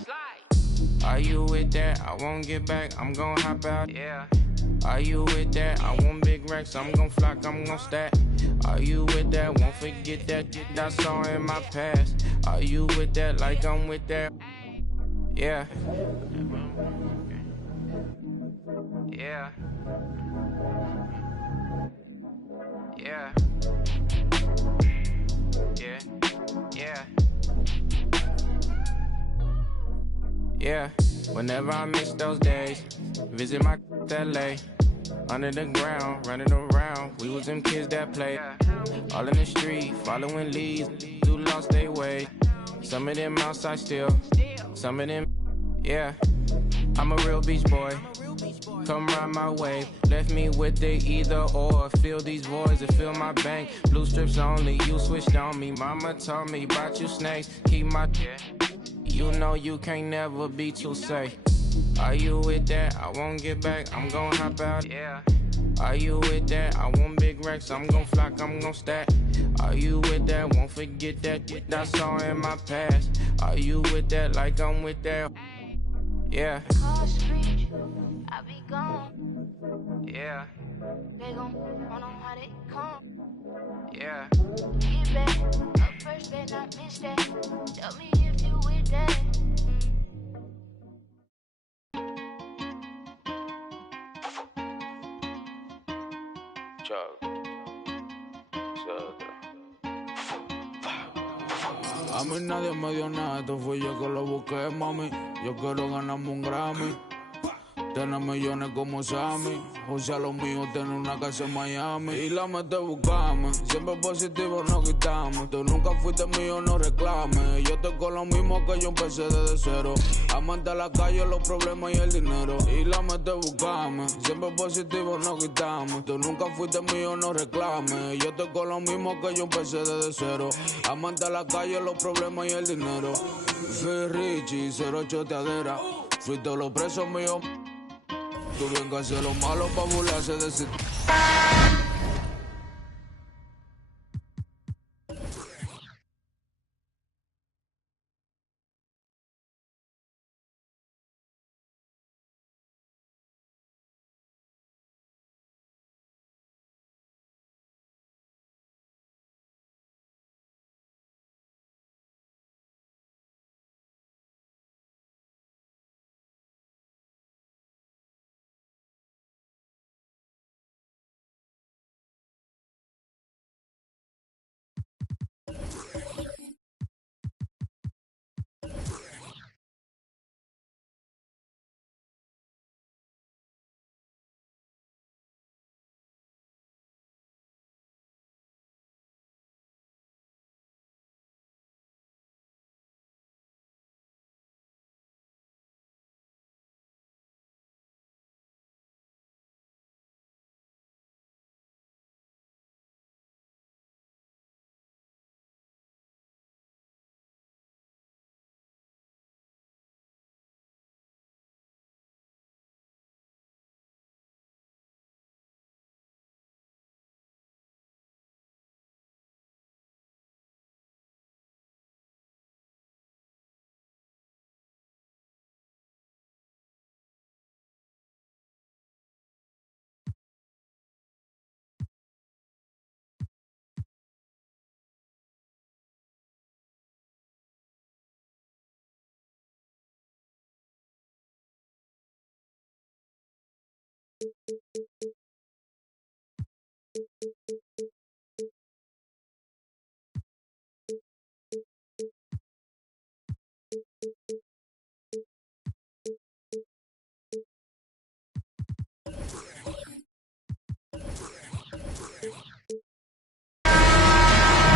Are you with that? I won't get back. I'm gon' hop out. Yeah. Are you with that? I want big racks. I'm gon' flock. I'm gon' stack. Are you with that? Won't forget that I saw in my past. Are you with that? Like I'm with that. Yeah. Yeah. Yeah. Yeah. Yeah. Yeah. Whenever I miss those days, visit my LA. Under the ground, running around, we was them kids that play. All in the street, following leads, who lost their way. Some of them outside still, some of them, yeah. I'm a real beach boy, come ride my wave. Left me with the either or, fill these voids and fill my bank. Blue strips only, you switched on me. Mama told me about you snakes, keep my, you know you can't never be too safe. Are you with that? I won't get back, I'm gon' hop out. Yeah. Are you with that? I want big racks, I'm gon' flock, I'm gon' stack. Are you with that? Won't forget that I saw in my past. Are you with that? Like I'm with that. Yeah. I be gone. Yeah. They gon' run on how they come. Yeah. Get back, up first, better not miss that. Tell me if you with that. A mí nadie me dio nada, esto fui yo que lo busqué, mami. Yo quiero ganarme un Grammy, tener millones como Sammy. O sea, lo mío, tener una casa en Miami. Y la mete buscame, siempre positivo no quitamos. Tú nunca fuiste mío, no reclames. Yo estoy con lo mismo que yo empecé desde cero. Amante a la calle, los problemas y el dinero. Y la mete buscame, siempre positivo no quitamos. Tú nunca fuiste mío, no reclames. Yo estoy con lo mismo que yo empecé desde cero. Amante a la calle, los problemas y el dinero. Fui Richie, 08 teadera. Fui todos los presos míos. Tú bien que hacer lo malo pa' burlarse de ese.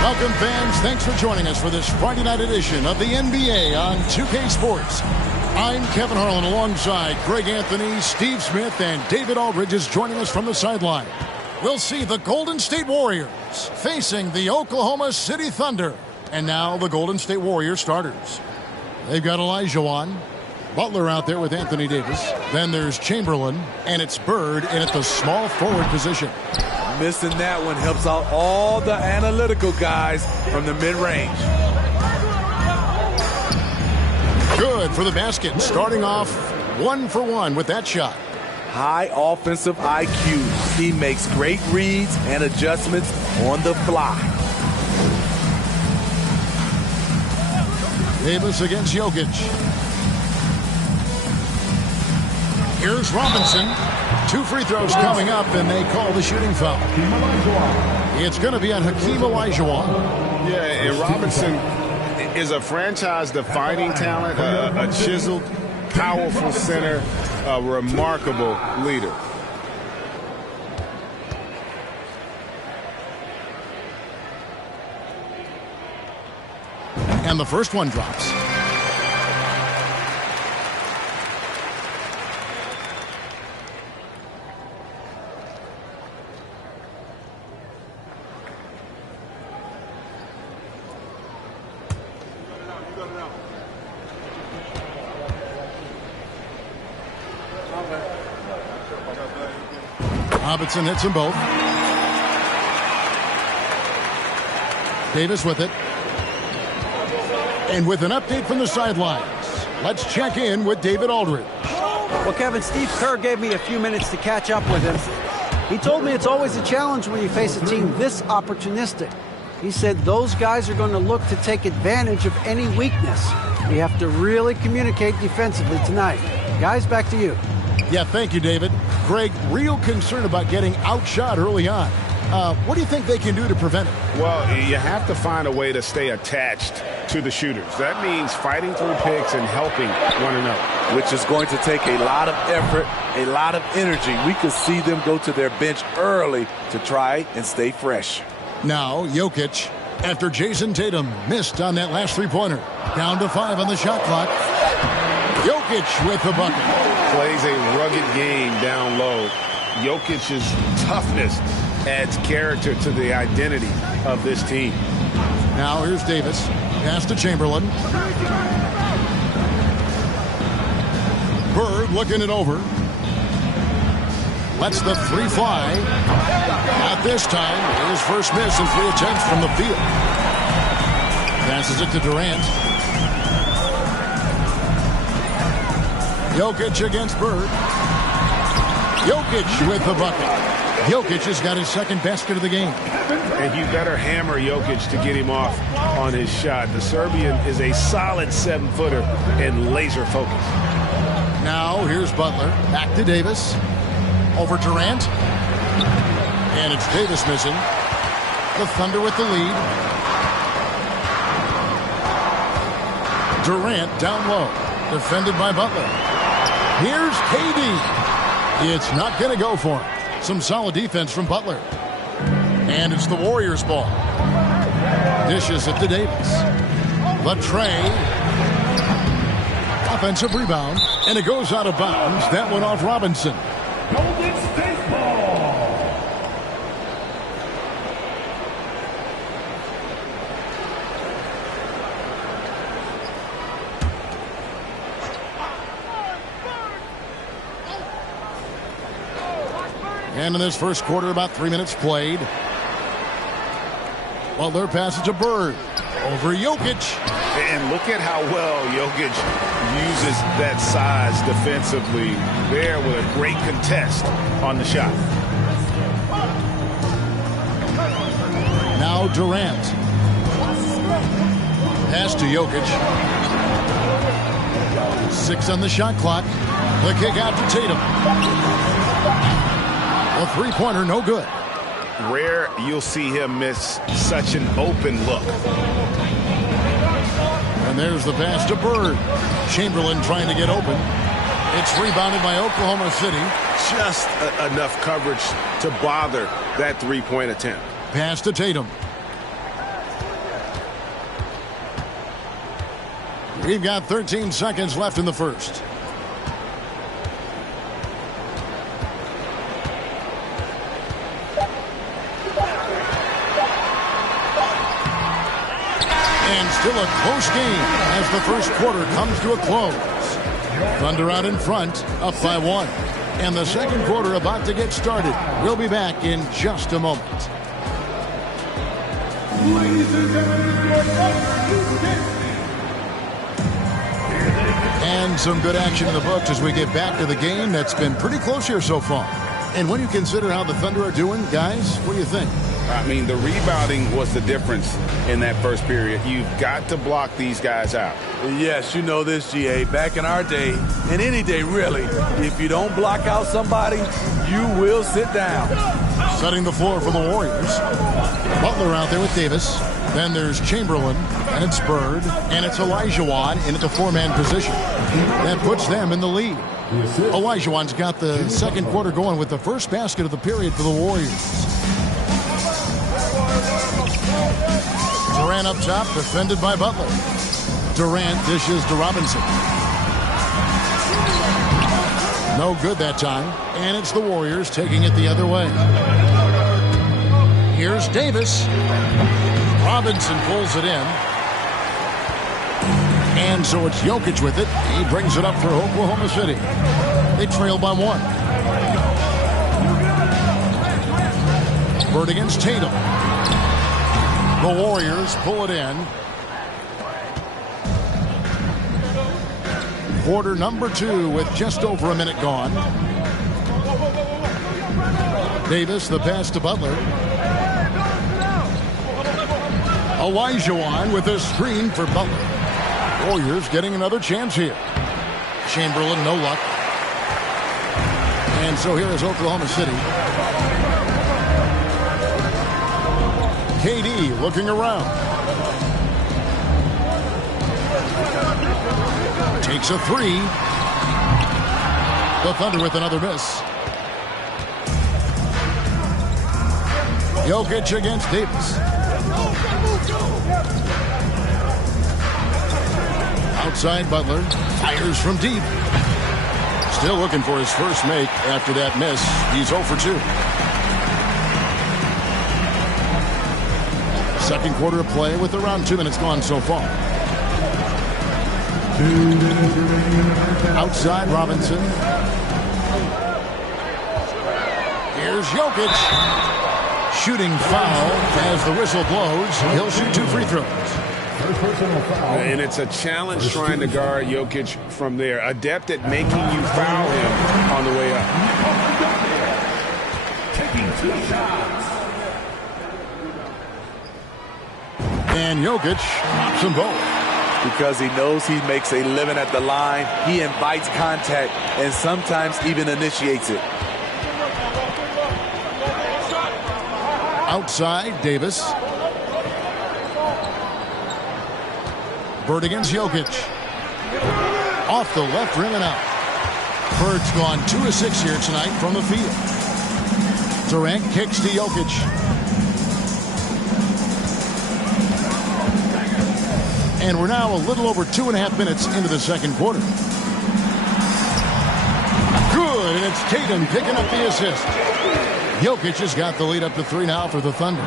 Welcome, fans. Thanks for joining us for this Friday night edition of the NBA on 2K Sports. I'm Kevin Harlan alongside Greg Anthony, Steve Smith, and David Aldridge is joining us from the sideline. We'll see the Golden State Warriors facing the Oklahoma City Thunder. And now the Golden State Warriors starters. They've got Olajuwon, Butler out there with Anthony Davis. Then there's Chamberlain, and it's Bird in at the small forward position. Missing that one helps out all the analytical guys from the mid-range. Good for the basket, starting off 1 for 1 with that shot. High offensive IQ. He makes great reads and adjustments on the fly. Davis against Jokic. Here's Robinson. 2 free throws coming up, and they call the shooting foul. It's going to be on Hakeem Olajuwon. Yeah, and Robinson is a franchise-defining talent, a chiseled, powerful center, a remarkable leader. And the first one drops. Robinson hits them both. Davis with it. And with an update from the sidelines, let's check in with David Aldridge. Well, Kevin, Steve Kerr gave me a few minutes to catch up with him. He told me it's always a challenge when you face a team this opportunistic. He said those guys are going to look to take advantage of any weakness. We have to really communicate defensively tonight. Guys, back to you. Yeah, thank you, David. Greg, real concern about getting outshot early on. What do you think they can do to prevent it? Well, you have to find a way to stay attached to the shooters. That means fighting through picks and helping one another. Which is going to take a lot of effort, a lot of energy. We could see them go to their bench early to try and stay fresh. Now, Jokic, after Jason Tatum missed on that last three-pointer. Down to 5 on the shot clock. Jokic with the bucket. Plays a rugged game down low. Jokic's toughness adds character to the identity of this team. Now here's Davis. Pass to Chamberlain. Bird looking it over. Lets the 3 fly. Not this time. His first miss in 3 attempts from the field. Passes it to Durant. Jokic against Bird. Jokic with the bucket. Jokic has got his second basket of the game. And you better hammer Jokic to get him off on his shot. The Serbian is a solid 7-footer and laser focused. Now here's Butler. Back to Davis. Over Durant. And it's Davis missing. The Thunder with the lead. Durant down low. Defended by Butler. Here's KD. It's not going to go for him. Some solid defense from Butler. And it's the Warriors' ball. Dishes it to Davis. The tray. Offensive rebound. And it goes out of bounds. That one off Robinson. Golden State ball. And in this first quarter, about 3 minutes played. Butler passes to Bird. Over Jokic. And look at how well Jokic uses that size defensively there with a great contest on the shot. Now Durant. Pass to Jokic. 6 on the shot clock. The kick out to Tatum. A three-pointer, no good. Rare you'll see him miss such an open look. And there's the pass to Bird. Chamberlain trying to get open. It's rebounded by Oklahoma City. Just enough coverage to bother that three-point attempt. Pass to Tatum. We've got 13 seconds left in the first. And still a close game as the first quarter comes to a close. Thunder out in front, up by 1. And the second quarter about to get started. We'll be back in just a moment. Ladies and gentlemen, and some good action in the books as we get back to the game that's been pretty close here so far. And when you consider how the Thunder are doing, guys, what do you think? I mean, the rebounding was the difference in that first period. You've got to block these guys out. Yes, you know this, GA. Back in our day, and any day really, if you don't block out somebody, you will sit down. Setting the floor for the Warriors. Butler out there with Davis. Then there's Chamberlain, and it's Bird, and it's Olajuwon in at the 4-man position. That puts them in the lead. Olajuwon's got the second quarter going with the first basket of the period for the Warriors. Durant up top, defended by Butler. Durant dishes to Robinson. No good that time, and it's the Warriors taking it the other way. Here's Davis. Robinson pulls it in. And so it's Jokic with it. He brings it up for Oklahoma City. They trail by 1. Bird against Tatum. The Warriors pull it in. Quarter number 2 with just over a minute gone. Davis, the pass to Butler. Olajuwon with a screen for Butler. Warriors getting another chance here. Chamberlain, no luck. And so here is Oklahoma City. KD looking around. Takes a 3. The Thunder with another miss. Jokic against Davis. Outside Butler. Fires from deep. Still looking for his first make after that miss. He's 0 for 2. Second quarter of play with around 2 minutes gone so far. Outside Robinson. Here's Jokic. Shooting foul as the whistle blows. He'll shoot 2 free throws. And it's a challenge trying to guard Jokic from there. Adept at making you foul him on the way up. Taking 2 shots. And Jokic drops them both. Because he knows he makes a living at the line. He invites contact and sometimes even initiates it. Outside, Davis. Bird against Jokic. Off the left rim and out. Bird's gone 2 of 6 here tonight from the field. Durant kicks to Jokic. And we're now a little over 2.5 minutes into the second quarter. Good, and it's Tatum picking up the assist. Jokic has got the lead up to 3 now for the Thunder.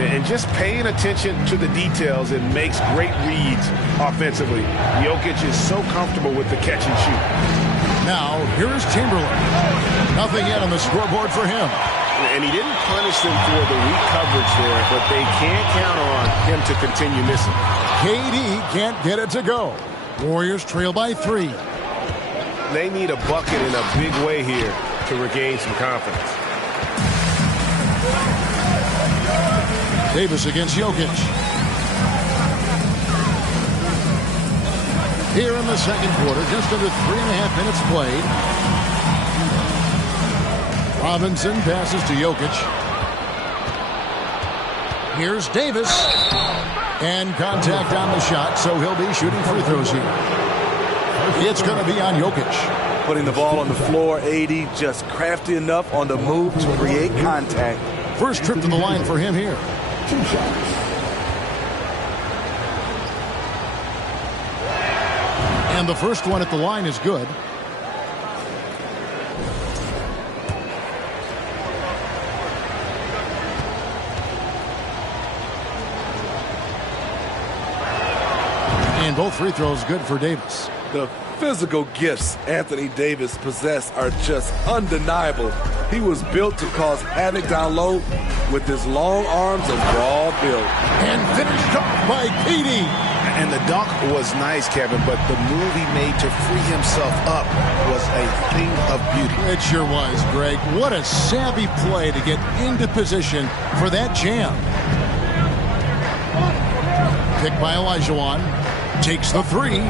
And just paying attention to the details, it makes great reads offensively. Jokic is so comfortable with the catch and shoot. Now, here's Chamberlain. Nothing yet on the scoreboard for him. And he didn't punish them for the weak coverage there, but they can't count on him to continue missing. KD can't get it to go. Warriors trail by 3. They need a bucket in a big way here to regain some confidence. Davis against Jokic. Here in the second quarter, just under 3.5 minutes played. Robinson passes to Jokic. Here's Davis. And contact on the shot, so he'll be shooting free throws here. It's going to be on Jokic. Putting the ball on the floor, AD just crafty enough on the move to create contact. First trip to the line for him here. 2 shots. And the first one at the line is good. And both free throws good for Davis. The physical gifts Anthony Davis possessed are just undeniable. He was built to cause havoc down low with his long arms and broad build. And finished off by KD. And the dunk was nice, Kevin, but the move he made to free himself up was a thing of beauty. It sure was, Greg. What a savvy play to get into position for that jam. Picked by Olajuwon. Takes the three.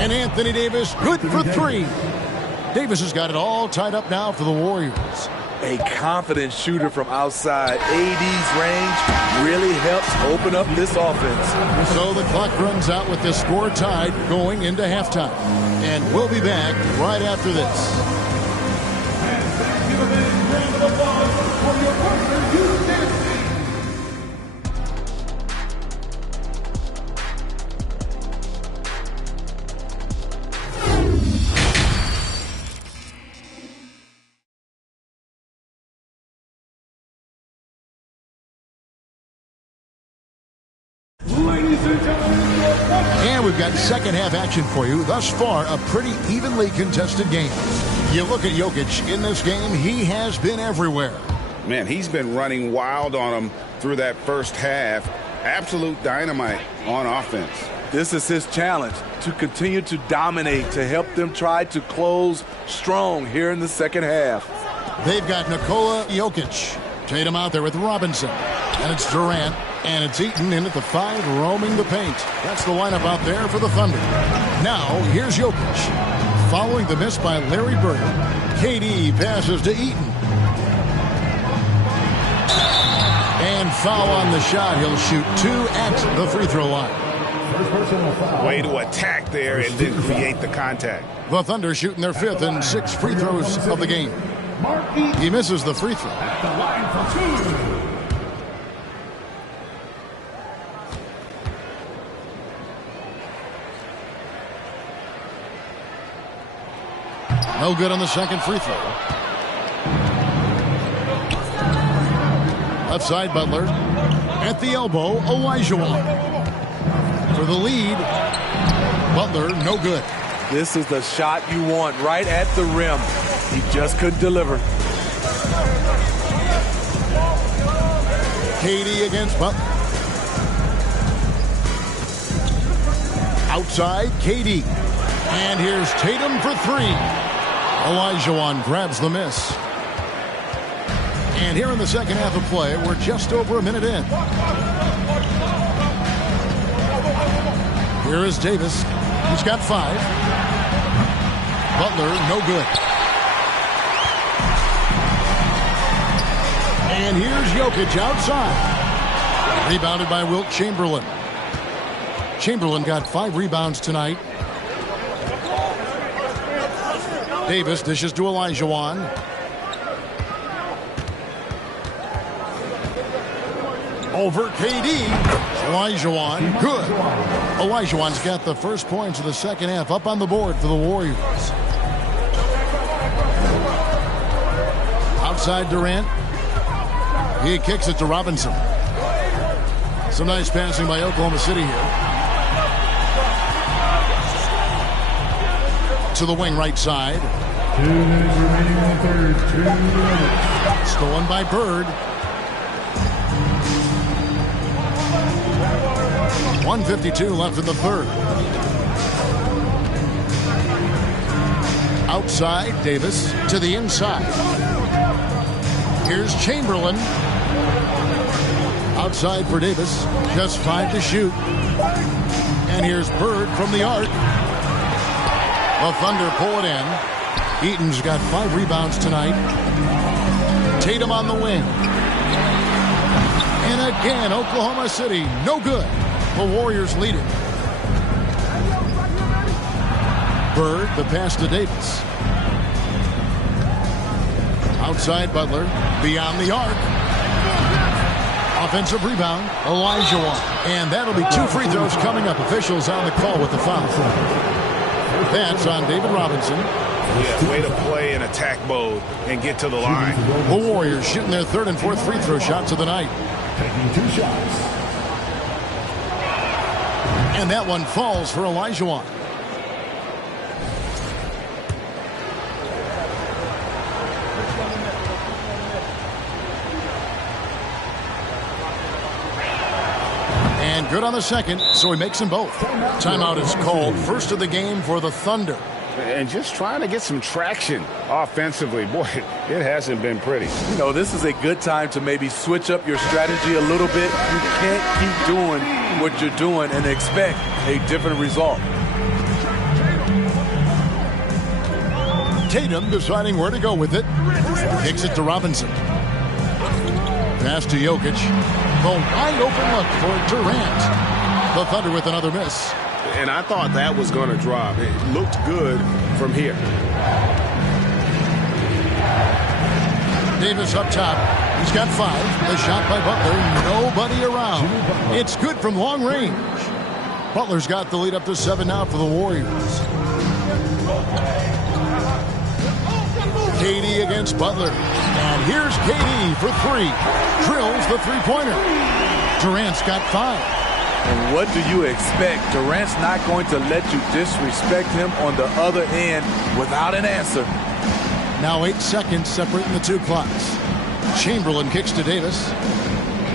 And Anthony Davis, good for three. Davis has got it all tied up now for the Warriors. A confident shooter from outside AD's range really helps open up this offense. So the clock runs out with the score tied going into halftime. And we'll be back right after this. And we've got second half action for you. Thus far, a pretty evenly contested game. You look at Jokic in this game, he has been everywhere. Man, he's been running wild on them through that first half. Absolute dynamite on offense. This is his challenge, to continue to dominate, to help them try to close strong here in the second half. They've got Nikola Jokic. Tatum out there with Robinson. And it's Durant. And it's Eaton in at the 5, roaming the paint. That's the lineup out there for the Thunder. Now, here's Jokic. Following the miss by Larry Bird, KD passes to Eaton. And foul on the shot. He'll shoot 2 at the free throw line. Way to attack there and then create the contact. The Thunder shooting their 5th and 6th free throws of the game. He misses the free throw. At the line for 2. No good on the second free throw. Left side, Butler. At the elbow, Olajuwon. For the lead, Butler, no good. This is the shot you want right at the rim. He just couldn't deliver. KD against Butler. Outside, KD. And here's Tatum for 3. Olajuwon grabs the miss. And here in the second half of play, we're just over a minute in. Here is Davis. He's got 5. Butler, no good. And here's Jokic outside. Rebounded by Wilt Chamberlain. Chamberlain got 5 rebounds tonight. Davis dishes to Olajuwon. Over KD. Olajuwon, good. Olajuwon's got the first points of the second half up on the board for the Warriors. Outside Durant. He kicks it to Robinson. Some nice passing by Oklahoma City here. To the wing right side. 2 minutes remaining in the third. 2 minutes. Stolen by Bird. 1:52 left in the third. Outside, Davis to the inside. Here's Chamberlain. Outside for Davis. Just 5 to shoot. And here's Bird from the arc. The Thunder pull it in. Eaton's got 5 rebounds tonight. Tatum on the wing. And again, Oklahoma City, no good. The Warriors lead it. Bird, the pass to Davis. Outside Butler, beyond the arc. Offensive rebound, Olajuwon. And that'll be 2 free throws coming up. Officials on the call with the foul. That's on David Robinson. Yeah, way to play in attack mode and get to the line. The Warriors shooting their third and fourth free throw shots of the night. Taking 2 shots. And that one falls for Olajuwon. And good on the second, so he makes them both. Timeout is called. First of the game for the Thunder. And just trying to get some traction offensively. Boy, it hasn't been pretty. You know, this is a good time to maybe switch up your strategy a little bit. You can't keep doing what you're doing and expect a different result. Tatum deciding where to go with it. Kicks it to Robinson. Pass to Jokic. The wide open look for Durant. The Thunder with another miss. And I thought that was going to drop. It looked good from here. Davis up top. He's got 5. The shot by Butler. Nobody around. It's good from long range. Butler's got the lead up to 7 now for the Warriors. KD against Butler. And here's KD for 3. Drills the three-pointer. Durant's got 5. And what do you expect? Durant's not going to let you disrespect him on the other end without an answer. Now 8 seconds separating the 2 clocks. Chamberlain kicks to Davis.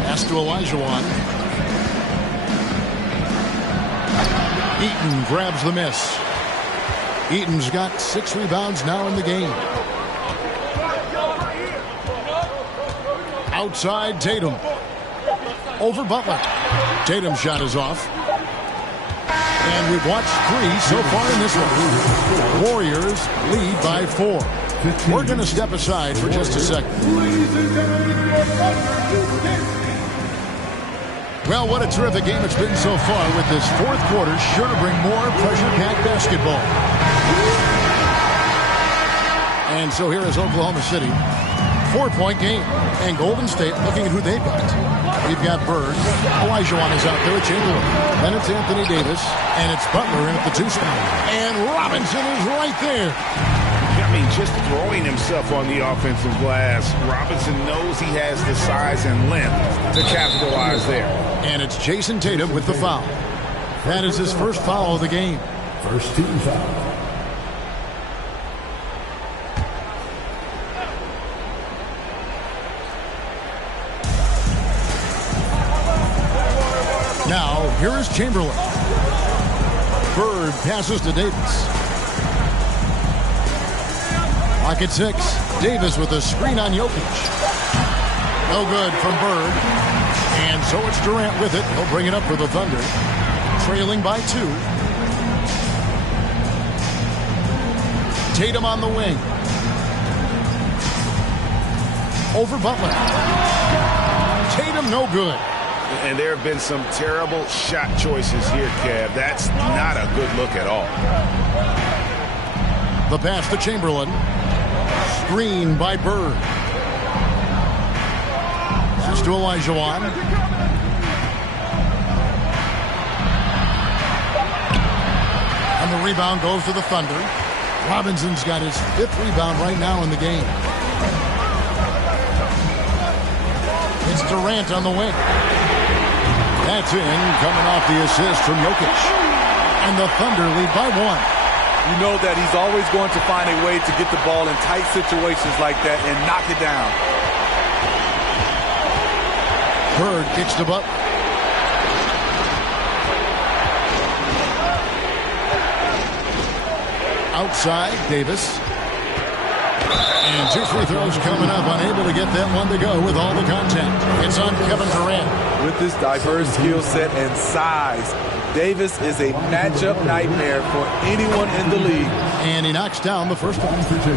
Pass to Olajuwon. Eaton grabs the miss. Eaton's got 6 rebounds now in the game. Outside Tatum. Over Butler. Tatum's shot is off. And we've watched 3 so far in this one. Warriors lead by 4. We're going to step aside for just a second. Well, what a terrific game it's been so far, with this 4th quarter sure to bring more pressure-packed basketball. And so here is Oklahoma City. 4-point game. And Golden State looking at who they've got. We've got Bird. Olajuwon is out there with Chamberlain. Then it's Anthony Davis. And it's Butler in at the 2 spot. And Robinson is right there. I mean, just throwing himself on the offensive glass. Robinson knows he has the size and length to capitalize there. And it's Jason Tatum with the foul. That is his first foul of the game. First team foul. Now, here is Chamberlain. Bird passes to Davis. Clock at 6. Davis with a screen on Jokic. No good from Bird. And so it's Durant with it. He'll bring it up for the Thunder. Trailing by 2. Tatum on the wing. Over Butler. Tatum no good. And there have been some terrible shot choices here, Kev. That's not a good look at all. The pass to Chamberlain. Screen by Bird. This is to Olajuwon. And the rebound goes to the Thunder. Robinson's got his 5th rebound right now in the game. It's Durant on the wing. That's in, coming off the assist from Jokic. And the Thunder lead by 1. You know that he's always going to find a way to get the ball in tight situations like that and knock it down. Bird kicks to Butler. Outside, Davis. And 2 free throws coming up, unable to get that one to go with all the contact. It's on Kevin Durant. With this diverse skill set and size, Davis is a matchup nightmare for anyone in the league. And he knocks down the first one for 2.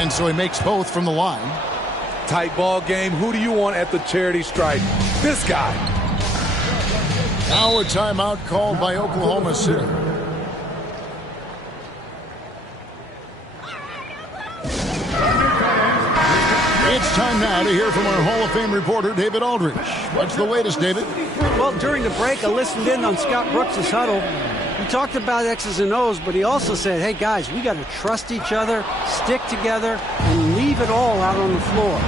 And so he makes both from the line. Tight ball game. Who do you want at the charity stripe? This guy. Now a timeout called by Oklahoma City. It's time now to hear from our Hall of Fame reporter, David Aldridge. What's the latest, David? Well, during the break, I listened in on Scott Brooks' huddle. He talked about X's and O's, but he also said, hey, guys, we got to trust each other, stick together, and leave it all out on the floor.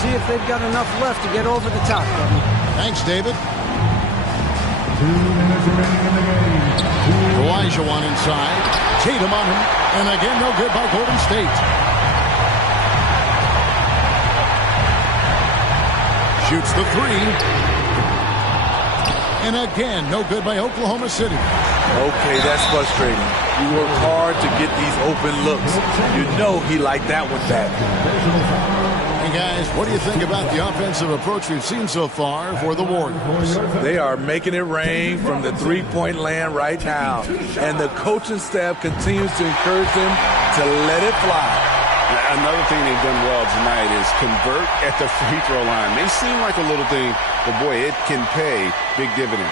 See if they've got enough left to get over the top, Kevin. Thanks, David. 2 minutes remaining in the game. Elijah one inside. Tatum on him. And again, no good by Golden State. Shoots the three. And again, no good by Oklahoma City. Okay, that's frustrating. You work hard to get these open looks. You know he liked that one back. Hey guys, what do you think about the offensive approach we've seen so far for the Warriors? They are making it rain from the three-point land right now. And the coaching staff continues to encourage them to let it fly. Another thing they've done well tonight is convert at the free throw line. May seem like a little thing, but boy, it can pay big dividends.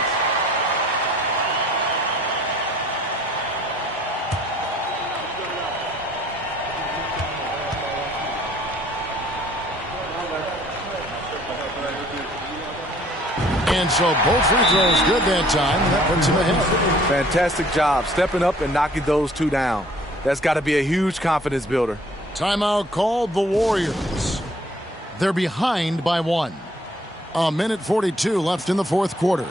And so both free throws good that time, and that puts him ahead. Fantastic job stepping up and knocking those two down. That's got to be a huge confidence builder. Timeout called the Warriors. They're behind by 1. 1:42 left in the fourth quarter.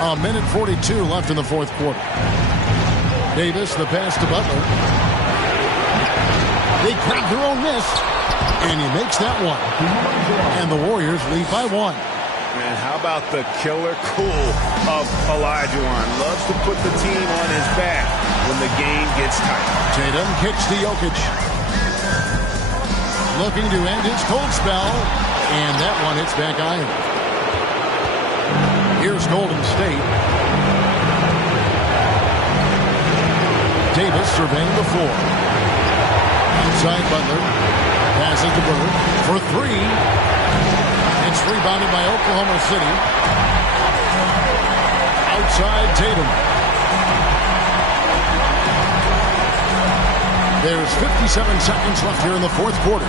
A minute 42 left in the fourth quarter. Davis, the pass to Butler. They crack their own miss, and he makes that one. And the Warriors lead by 1. And how about the killer cool of Olajuwon? Loves to put the team on his back when the game gets tight. Tatum kicks to Jokic. Looking to end his cold spell, and that one hits back iron. Here's Golden State. Davis surveying the floor. Outside Butler. Passes to Bird for 3. It's rebounded by Oklahoma City. Outside Tatum. There's 57 seconds left here in the fourth quarter.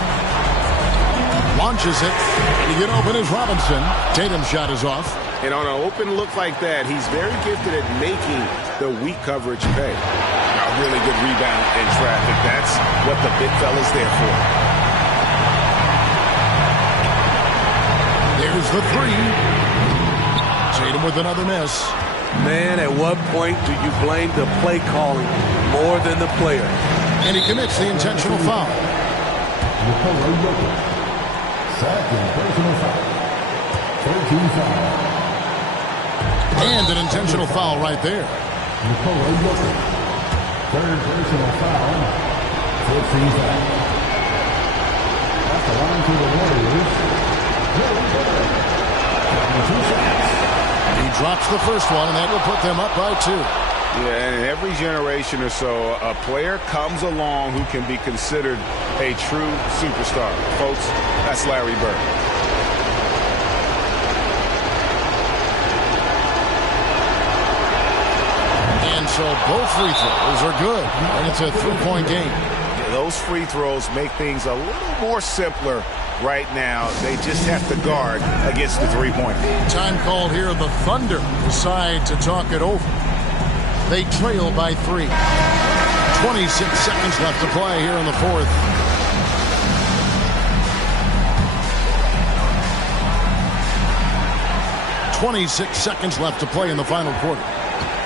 Launches it. To get open is Robinson. Tatum's shot is off. And on an open look like that, he's very gifted at making the weak coverage pay. A really good rebound in traffic. That's what the big fella's there for. There's the 3. Tatum with another miss. Man, at what point do you blame the play calling more than the player? And he commits the intentional foul. Second personal foul. 13 foul. And an intentional foul right there. Nikola Jokic. Third personal foul. 15 foul. That's the line to the Warriors. 22 shots. He drops the first one, and that will put them up by 2. Yeah, and every generation or so, a player comes along who can be considered a true superstar. Folks, that's Larry Bird. So both free throws are good, and it's a 3-point game. Yeah, those free throws make things a little more simpler right now. They just have to guard against the 3-point. Time called here. The Thunder decide to talk it over. They trail by 3. 26 seconds left to play here in the fourth. .26 seconds left to play in the final quarter.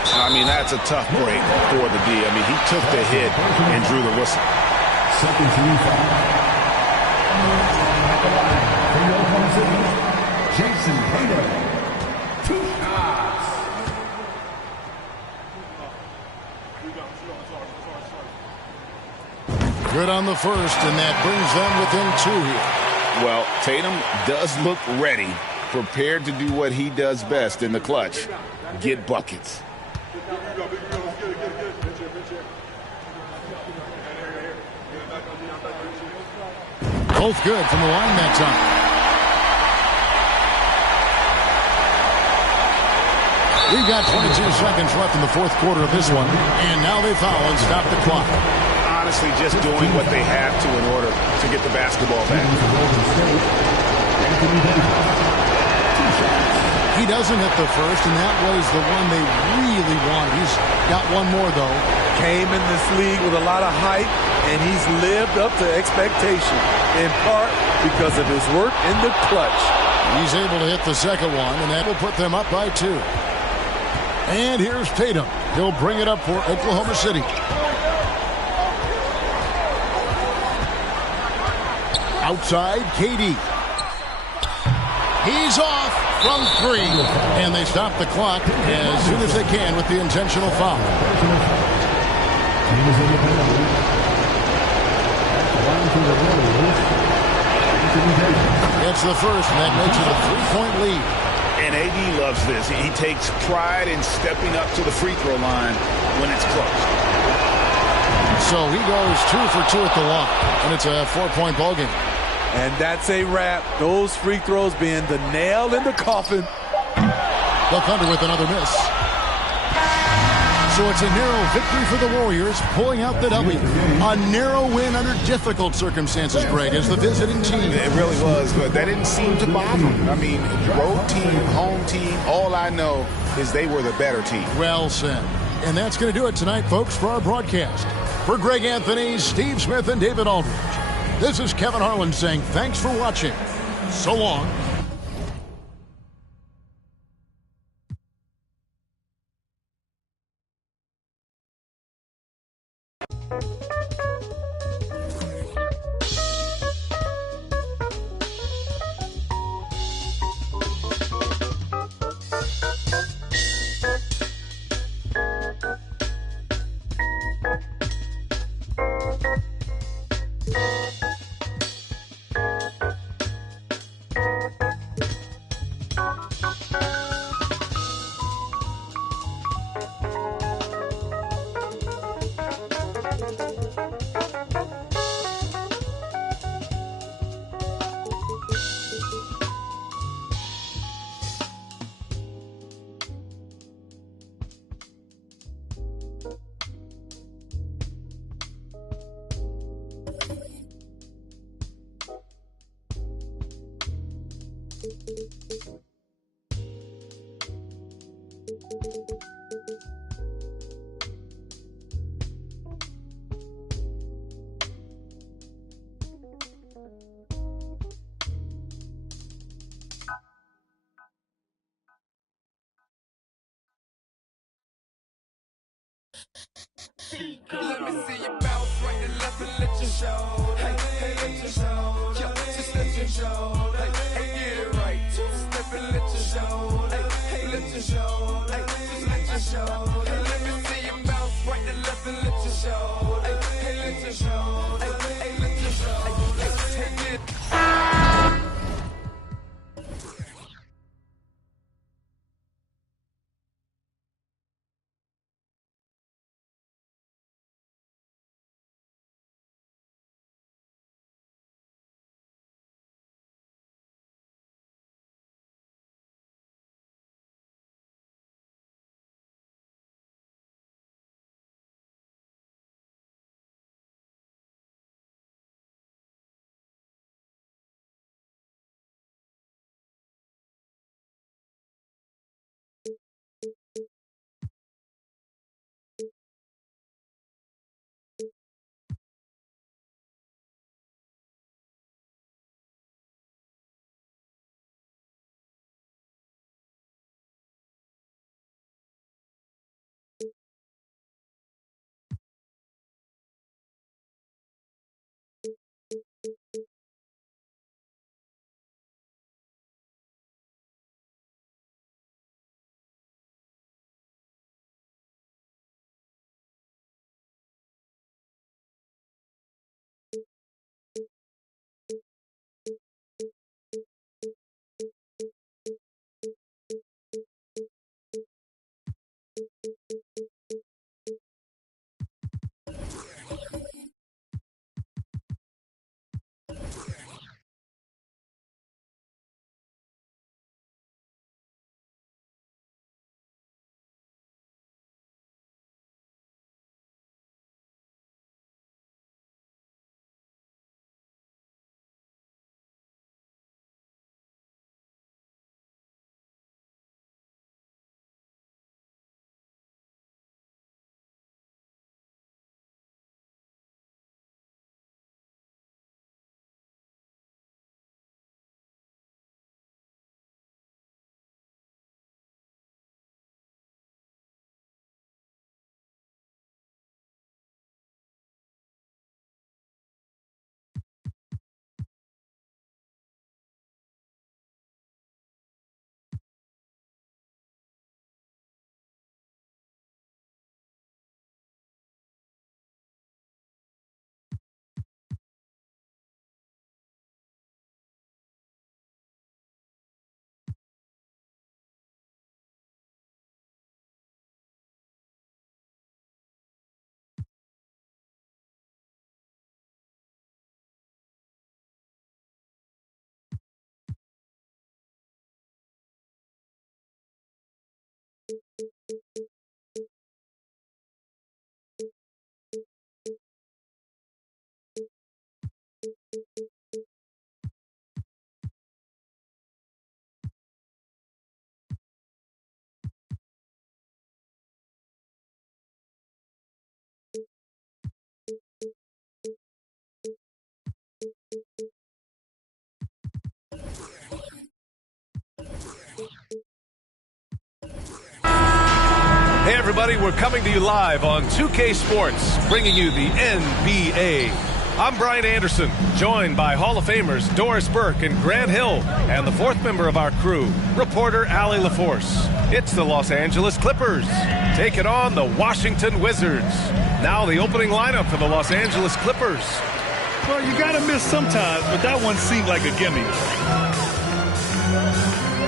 I mean, that's a tough break for the D. I mean, he took the hit and drew the whistle. Second team foul. For Oklahoma City, Jason Tatum. 2 shots. Good on the first, and that brings them within 2 here. Well, Tatum does look ready, prepared to do what he does best in the clutch, get buckets. Both good from the line that time. We've got 22 seconds left in the fourth quarter of this one. And now they foul and stop the clock. Honestly, just doing what they have to in order to get the basketball back. He doesn't hit the first, and that was the one they really wanted. He's got one more, though. Came in this league with a lot of hype, and he's lived up to expectation, in part because of his work in the clutch. He's able to hit the second one, and that will put them up by 2. And here's Tatum. He'll bring it up for Oklahoma City. Outside, KD. He's off from 3. And they stop the clock as soon as they can with the intentional foul. It's the first, and that makes it a 3-point lead. And AD loves this. He takes pride in stepping up to the free throw line when it's close. So he goes 2 for 2 at the line, and it's a 4-point ballgame. And that's a wrap. Those free throws being the nail in the coffin. The Thunder with another miss. So it's a narrow victory for the Warriors, pulling out the W. A narrow win under difficult circumstances, Greg, as the visiting team. It really was, but that didn't seem to bother them. I mean, road team, home team, all I know is they were the better team. Well said. And that's going to do it tonight, folks, for our broadcast. For Greg Anthony, Steve Smith, and David Aldridge, this is Kevin Harlan saying thanks for watching. So long. Let me see you bounce right and left and let you show. Hey, hey, let you show. Yo, just let you show. Hey, hey, get it right. Just step and let you show. Hey, hey, let you show. Hey, just let you show. Hey, let me see you bounce right and left and let you show. Hey, hey, let you show. Hey, hey, let you show. Hey, hey, get it. Hey everybody, we're coming to you live on 2K Sports, bringing you the NBA. I'm Brian Anderson, joined by Hall of Famers Doris Burke and Grant Hill, and the fourth member of our crew, reporter Allie LaForce. It's the Los Angeles Clippers, taking on the Washington Wizards. Now the opening lineup for the Los Angeles Clippers. Well, you gotta miss sometimes, but that one seemed like a gimme.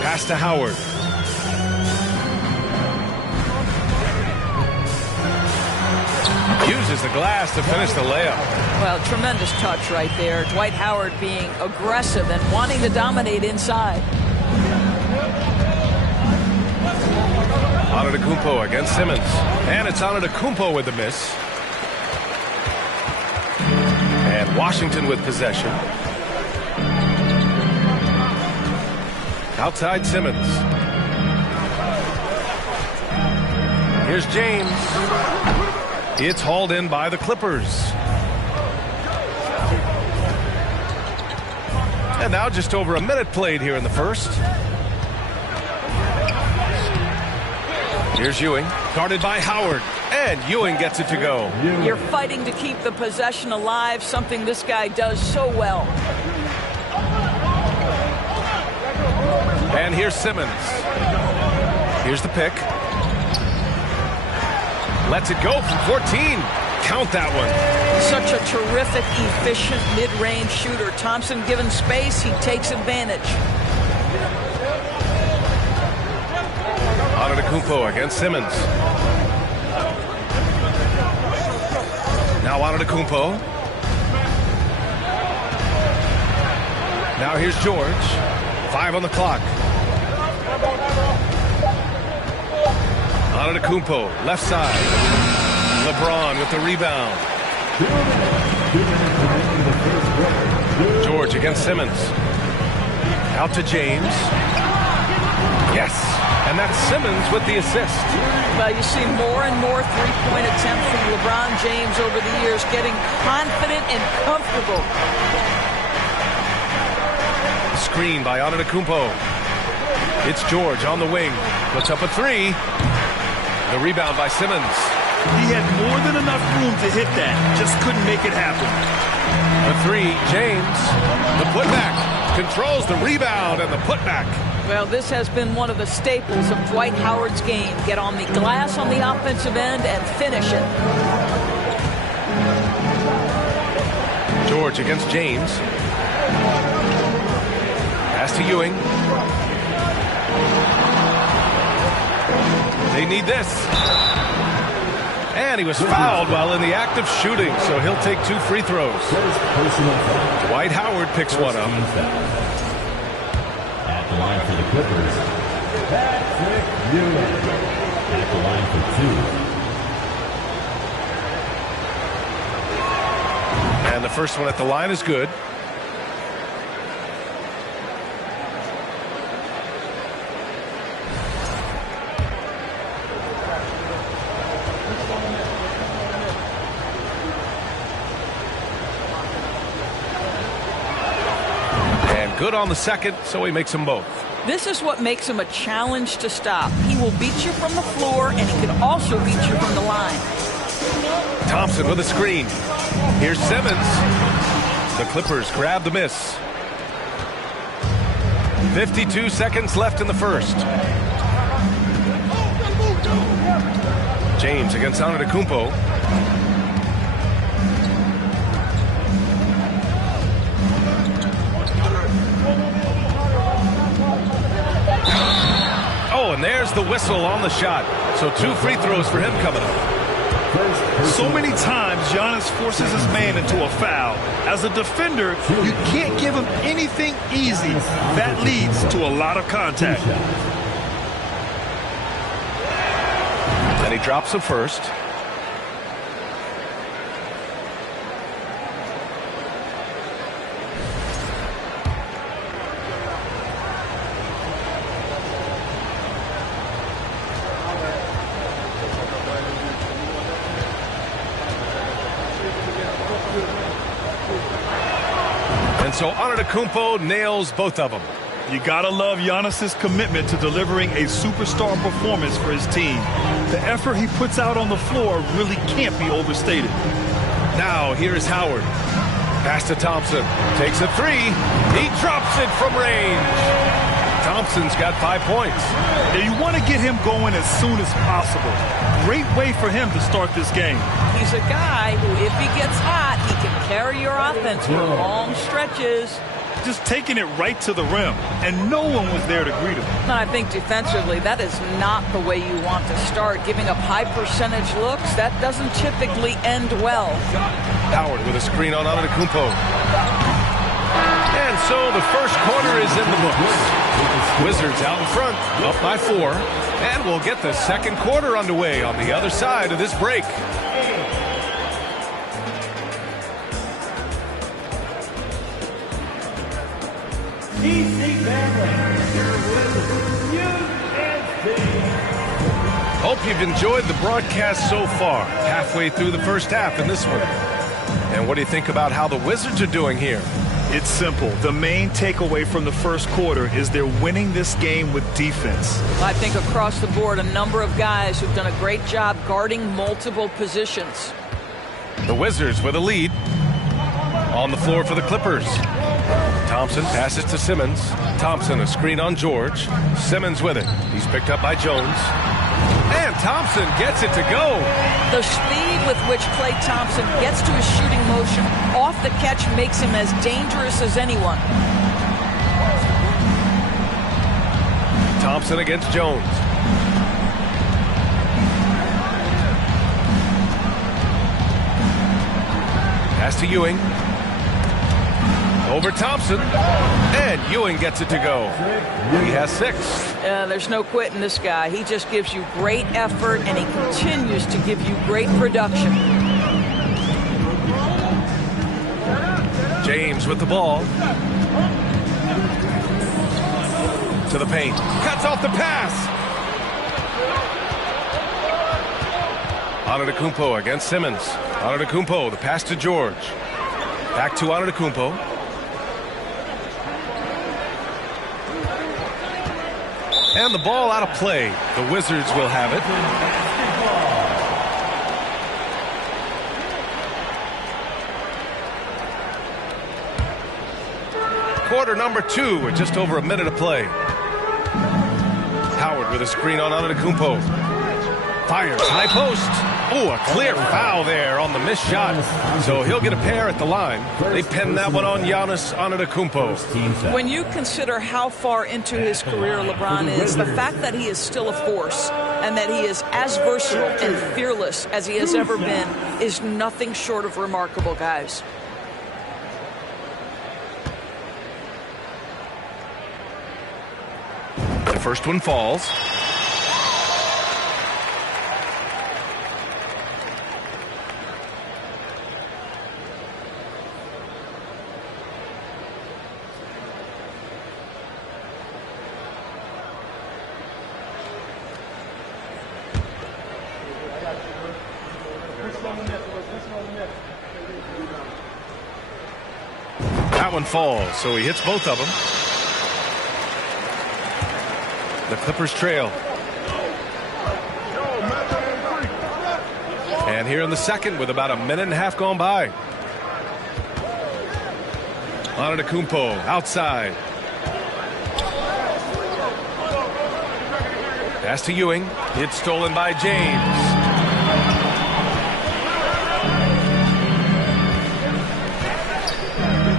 Pass to Howard. Uses the glass to finish the layup. Well, tremendous touch right there. Dwight Howard being aggressive and wanting to dominate inside. Antetokounmpo against Simmons. And it's Antetokounmpo with the miss. And Washington with possession. Outside Simmons. Here's James. It's hauled in by the Clippers. And now just over a minute played here in the first. Here's Ewing, guarded by Howard. And Ewing gets it to go. You're fighting to keep the possession alive, something this guy does so well. And here's Simmons. Here's the pick. Lets it go from 14. Count that one. Such a terrific, efficient mid-range shooter. Thompson given space, he takes advantage. Antetokounmpo against Simmons. Now Antetokounmpo. Now here's George. 5 on the clock. Antetokounmpo, left side. LeBron with the rebound. George against Simmons. Out to James. Yes, and that's Simmons with the assist. Well, you see more and more three-point attempts from LeBron James over the years, getting confident and comfortable. Screen by Antetokounmpo. It's George on the wing. Puts up a three. The rebound by Simmons. He had more than enough room to hit that. Just couldn't make it happen. The three, James. The putback. Controls the rebound and the putback. Well, this has been one of the staples of Dwight Howard's game. Get on the glass on the offensive end and finish it. George against James. Pass to Ewing. They need this. And he was fouled while in the act of shooting, so he'll take 2 free throws. Dwight Howard picks one up. At the line for the Clippers, Patrick Ewing. At the line for 2. And the first one at the line is good. Good on the second, so he makes them both. This is what makes him a challenge to stop. He will beat you from the floor, and he can also beat you from the line. Thompson with a screen. Here's Simmons. The Clippers grab the miss. 52 seconds left in the first. James against Antetokounmpo. And there's the whistle on the shot. So 2 free throws for him coming up. So many times Giannis forces his man into a foul. As a defender, you can't give him anything easy. That leads to a lot of contact. And he drops him first. And so Antetokounmpo nails both of them. You gotta love Giannis's commitment to delivering a superstar performance for his team. The effort he puts out on the floor really can't be overstated. Now here's Howard. Pass to Thompson. Takes a three. He drops it from range. Thompson's got 5 points. Now you want to get him going as soon as possible. Great way for him to start this game. He's a guy who, if he gets hot, he can carry your offense for long stretches. Just taking it right to the rim, and no one was there to greet him. And I think defensively, that is not the way you want to start. Giving up high percentage looks, that doesn't typically end well. Howard with a screen on Antetokounmpo. And so the first quarter is in the books. Wizards out in front, up by 4. And we'll get the second quarter underway on the other side of this break. Hope you've enjoyed the broadcast so far. Halfway through the first half in this one. And what do you think about how the Wizards are doing here? It's simple. The main takeaway from the first quarter is they're winning this game with defense. I think across the board, a number of guys who've done a great job guarding multiple positions. The Wizards with a lead. On the floor for the Clippers. Thompson passes to Simmons. Thompson a screen on George. Simmons with it. He's picked up by Jones. And Thompson gets it to go. The speed with which Klay Thompson gets to his shooting motion off the catch makes him as dangerous as anyone. Thompson against Jones. Pass to Ewing. Over Thompson. And Ewing gets it to go. He has 6. There's no quitting this guy. He just gives you great effort, and he continues to give you great production. James with the ball. To the paint. Cuts off the pass. Antetokounmpo against Simmons. Antetokounmpo, the pass to George. Back to Antetokounmpo. And the ball out of play. The Wizards will have it. Quarter number 2 with just over a minute of play. Howard with a screen on Antetokounmpo. Fires high post. Oh, a clear foul there on the missed shot. So he'll get a pair at the line. They pinned that one on Giannis Antetokounmpo. When you consider how far into his career LeBron is, the fact that he is still a force and that he is as versatile and fearless as he has ever been is nothing short of remarkable, guys. The first one falls. That one falls, so he hits both of them. The Clippers trail. And here in the second with about a minute and a half gone by. Antetokounmpo outside. Pass to Ewing. It's stolen by James.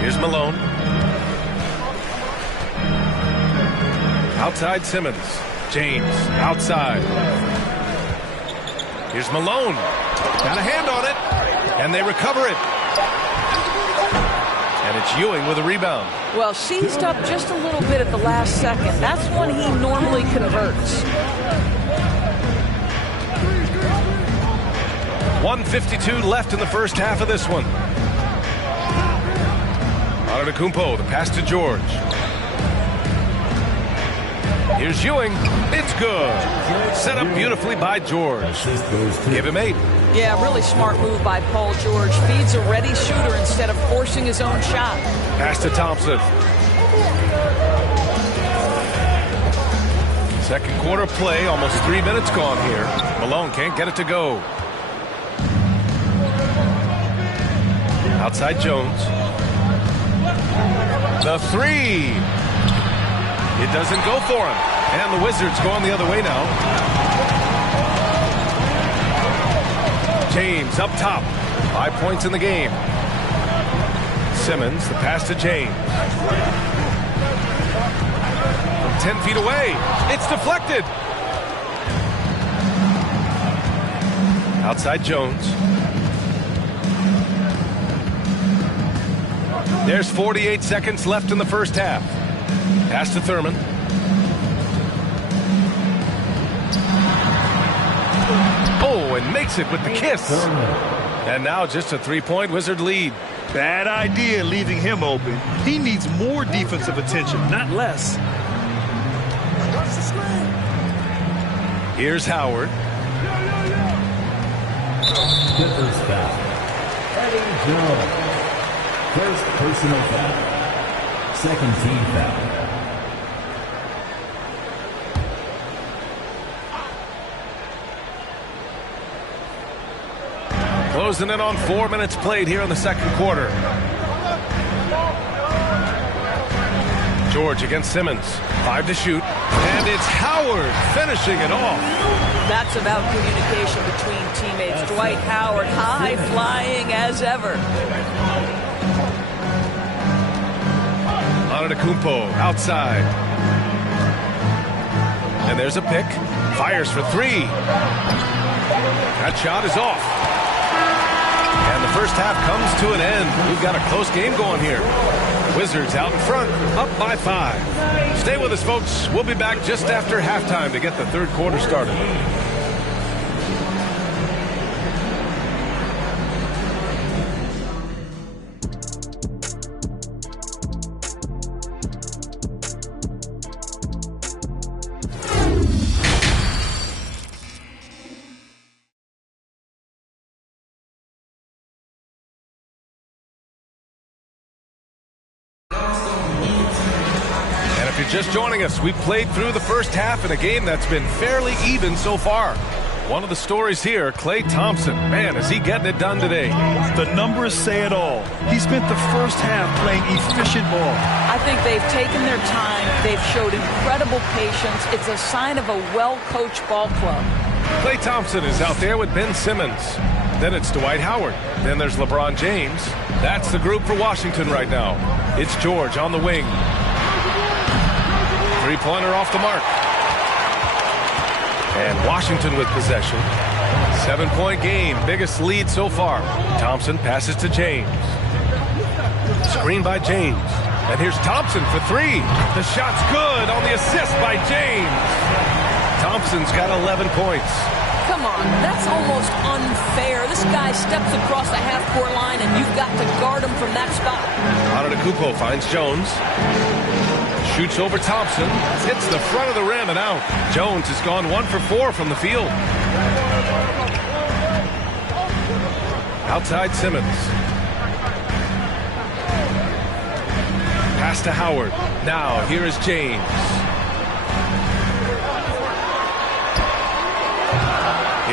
Here's Malone. Outside Simmons. James outside. Here's Malone. Got a hand on it. And they recover it. And it's Ewing with a rebound. Well, seized up just a little bit at the last second. That's when he normally converts. 1:52 left in the first half of this one. Antetokounmpo, the pass to George. Here's Ewing. It's good. Set up beautifully by George. Give him 8. Yeah, really smart move by Paul George. Feeds a ready shooter instead of forcing his own shot. Pass to Thompson. Second quarter play, almost 3 minutes gone here. Malone can't get it to go. Outside Jones. The 3. It doesn't go for him. And the Wizards going the other way now. James up top. 5 points in the game. Simmons, the pass to James. From 10 feet away. It's deflected. Outside Jones. There's 48 seconds left in the first half. Pass to Thurman. Oh, and makes it with the kiss. And now just a 3-point Wizard lead. Bad idea leaving him open. He needs more defensive attention, not less. Here's Howard. Clippers foul. Eddie Jones. First personal foul. Second team foul. Closing in on 4 minutes played here in the second quarter. George against Simmons. 5 to shoot. And it's Howard finishing it off. That's about communication between teammates. Dwight Howard, high flying as ever. Antetokounmpo outside. And there's a pick. Fires for 3. That shot is off. And the first half comes to an end. We've got a close game going here. Wizards out in front, up by 5. Stay with us, folks. We'll be back just after halftime to get the third quarter started. Just joining us, we've played through the first half in a game that's been fairly even so far. One of the stories here, Klay Thompson. Man, is he getting it done today. The numbers say it all. He spent the first half playing efficient ball. I think they've taken their time. They've showed incredible patience. It's a sign of a well-coached ball club. Klay Thompson is out there with Ben Simmons. Then it's Dwight Howard. Then there's LeBron James. That's the group for Washington right now. It's George on the wing. Three-pointer off the mark. And Washington with possession. 7-point game, biggest lead so far. Thompson passes to James. Screen by James. And here's Thompson for 3. The shot's good on the assist by James. Thompson's got 11 points. Come on, that's almost unfair. This guy steps across the half-court line, and you've got to guard him from that spot. Antetokounmpo finds Jones. Shoots over Thompson. Hits the front of the rim and out. Jones has gone 1 for 4 from the field. Outside Simmons. Pass to Howard. Now here is James.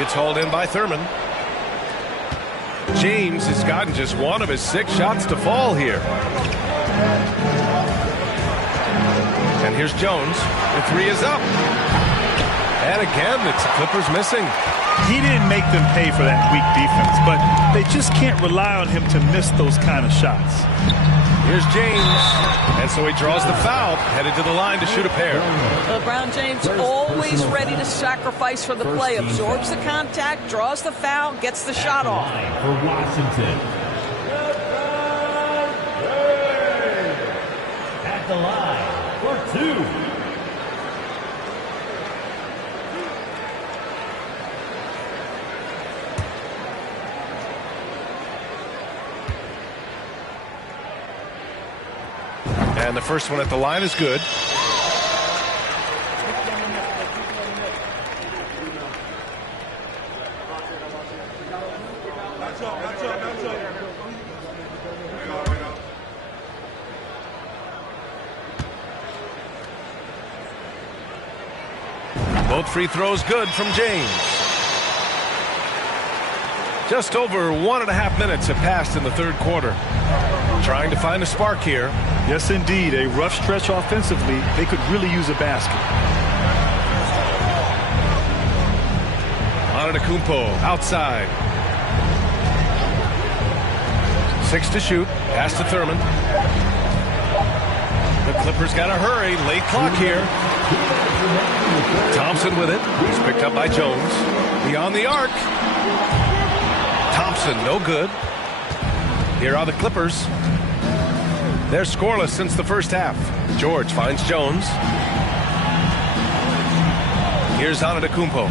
It's hauled in by Thurman. James has gotten just 1 of his 6 shots to fall here. And here's Jones. The 3 is up. And again, it's the Clippers missing. He didn't make them pay for that weak defense, but they just can't rely on him to miss those kind of shots. Here's James. And so he draws the foul, headed to the line to shoot a pair. LeBron James always ready to sacrifice for the play. Absorbs the contact, draws the foul, gets the shot off. For Washington. At the line for 2. And the first one at the line is good. Both free throws good from James. Just over 1.5 minutes have passed in the third quarter. Trying to find a spark here. Yes, indeed. A rough stretch offensively. They could really use a basket. Antetokounmpo outside. 6 to shoot. Pass to Thurman. The Clippers got to hurry. Late clock here. Thompson with it. He's picked up by Jones. Beyond the arc. Thompson, no good. Here are the Clippers. They're scoreless since the first half. George finds Jones. Here's Antetokounmpo.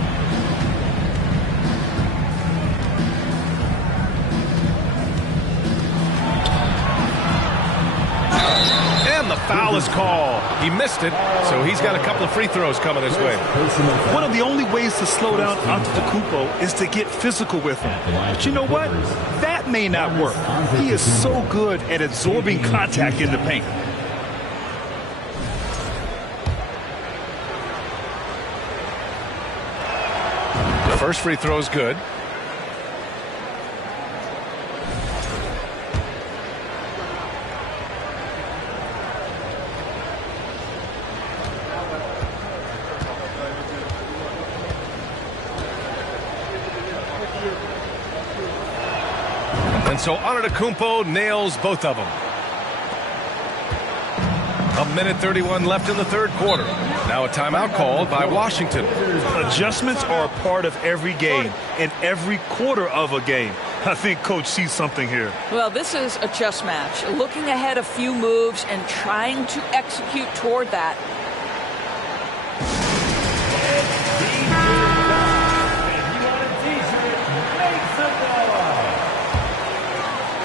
And the foul is called. He missed it, so he's got a couple of free throws coming his way. One of the only ways to slow down Antetokounmpo is to get physical with him. But you know what? That may not work. He is so good at absorbing contact in the paint. The first free throw is good. And so Antetokounmpo nails both of them. 1:31 left in the third quarter. Now a timeout called by Washington. Adjustments are a part of every game and every quarter of a game. I think Coach sees something here. Well, this is a chess match. Looking ahead a few moves and trying to execute toward that.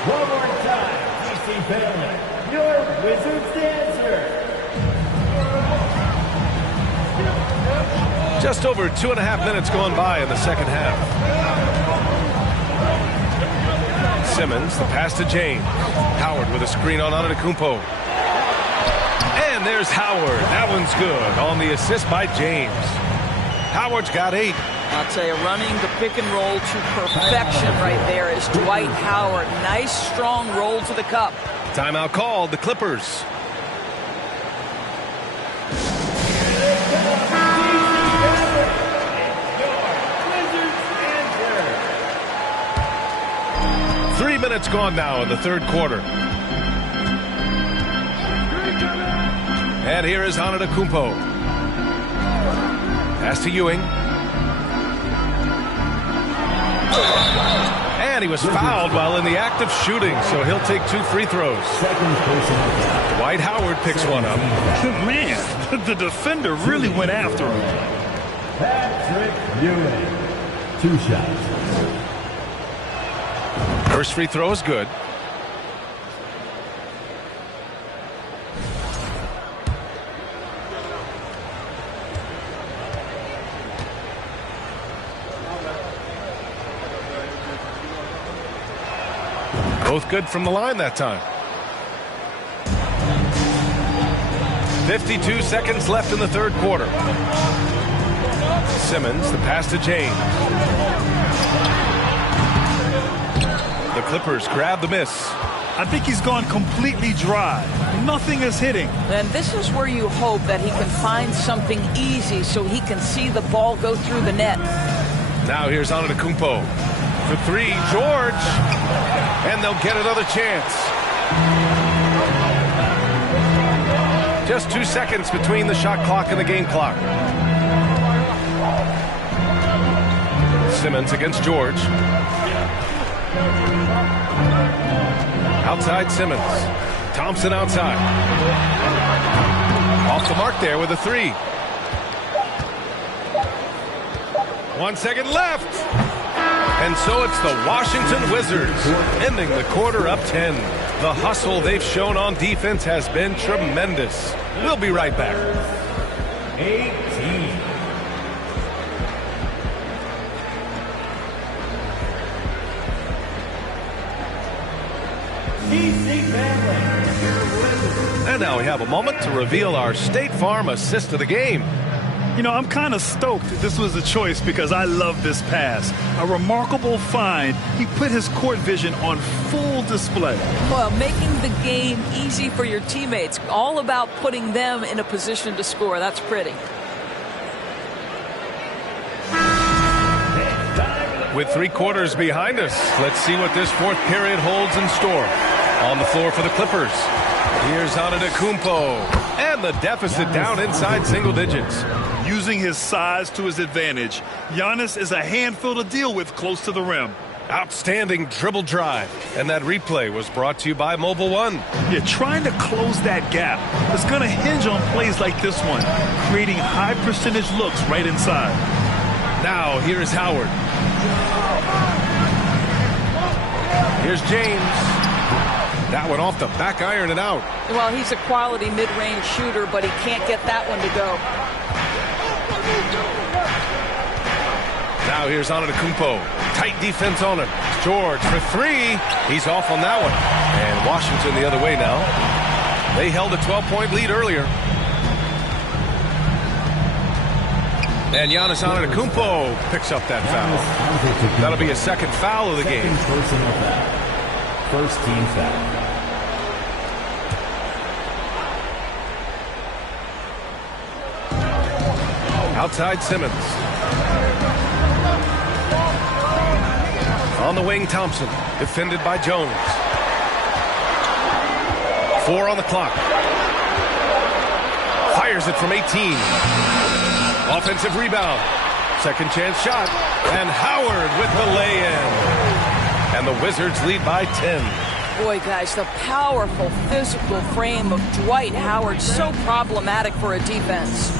One more time, DC Family, your Wizards dancer. Just over 2.5 minutes gone by in the second half. Simmons, the pass to James. Howard with a screen on Antetokounmpo. And there's Howard. That one's good on the assist by James. Howard's got 8. I'll tell you, running the pick and roll to perfection right there is Dwight Howard. Nice, strong roll to the cup. Timeout called, the Clippers. Three minutes gone now in the third quarter. And here is Antetokounmpo. Pass to Ewing. And he was fouled while in the act of shooting, so he'll take 2 free throws. Dwight Howard picks one up. Man, the defender really went after him. Patrick Ewing, 2 shots. First free throw is good. Both good from the line that time. 52 seconds left in the third quarter. Simmons, the pass to James. The Clippers grab the miss. I think he's gone completely dry. Nothing is hitting. And this is where you hope that he can find something easy so he can see the ball go through the net. Now here's Antetokounmpo. For 3, George. And they'll get another chance. Just 2 seconds between the shot clock and the game clock. Simmons against George. Outside Simmons. Thompson outside. Off the mark there with a 3. 1 second left. And so it's the Washington Wizards ending the quarter up 10. The hustle they've shown on defense has been tremendous. We'll be right back. 18. And now we have a moment to reveal our State Farm assist of the game. You know, I'm kind of stoked this was a choice because I love this pass. A remarkable find. He put his court vision on full display. Well, making the game easy for your teammates. All about putting them in a position to score. That's pretty. With 3 quarters behind us, let's see what this 4th period holds in store. On the floor for the Clippers, here's Antetokounmpo, and the deficit down inside single digits. Using his size to his advantage, Giannis is a handful to deal with close to the rim. Outstanding dribble drive, and that replay was brought to you by Mobile One. Yeah, trying to close that gap is going to hinge on plays like this one, creating high percentage looks right inside. Now here's Howard. Here's James. That one off the back iron and out. Well, he's a quality mid-range shooter, but he can't get that one to go. Now here's Antetokounmpo. Tight defense on him. George for 3. He's off on that one. And Washington the other way now. They held a 12-point lead earlier. And Giannis Antetokounmpo picks up that foul. That'll be a 2nd foul of the game. Personal foul. First team foul. Outside Simmons. On the wing, Thompson. Defended by Jones. 4 on the clock. Fires it from 18. Offensive rebound. Second chance shot. And Howard with the lay-in. And the Wizards lead by 10. Boy, guys, the powerful physical frame of Dwight Howard, so problematic for a defense.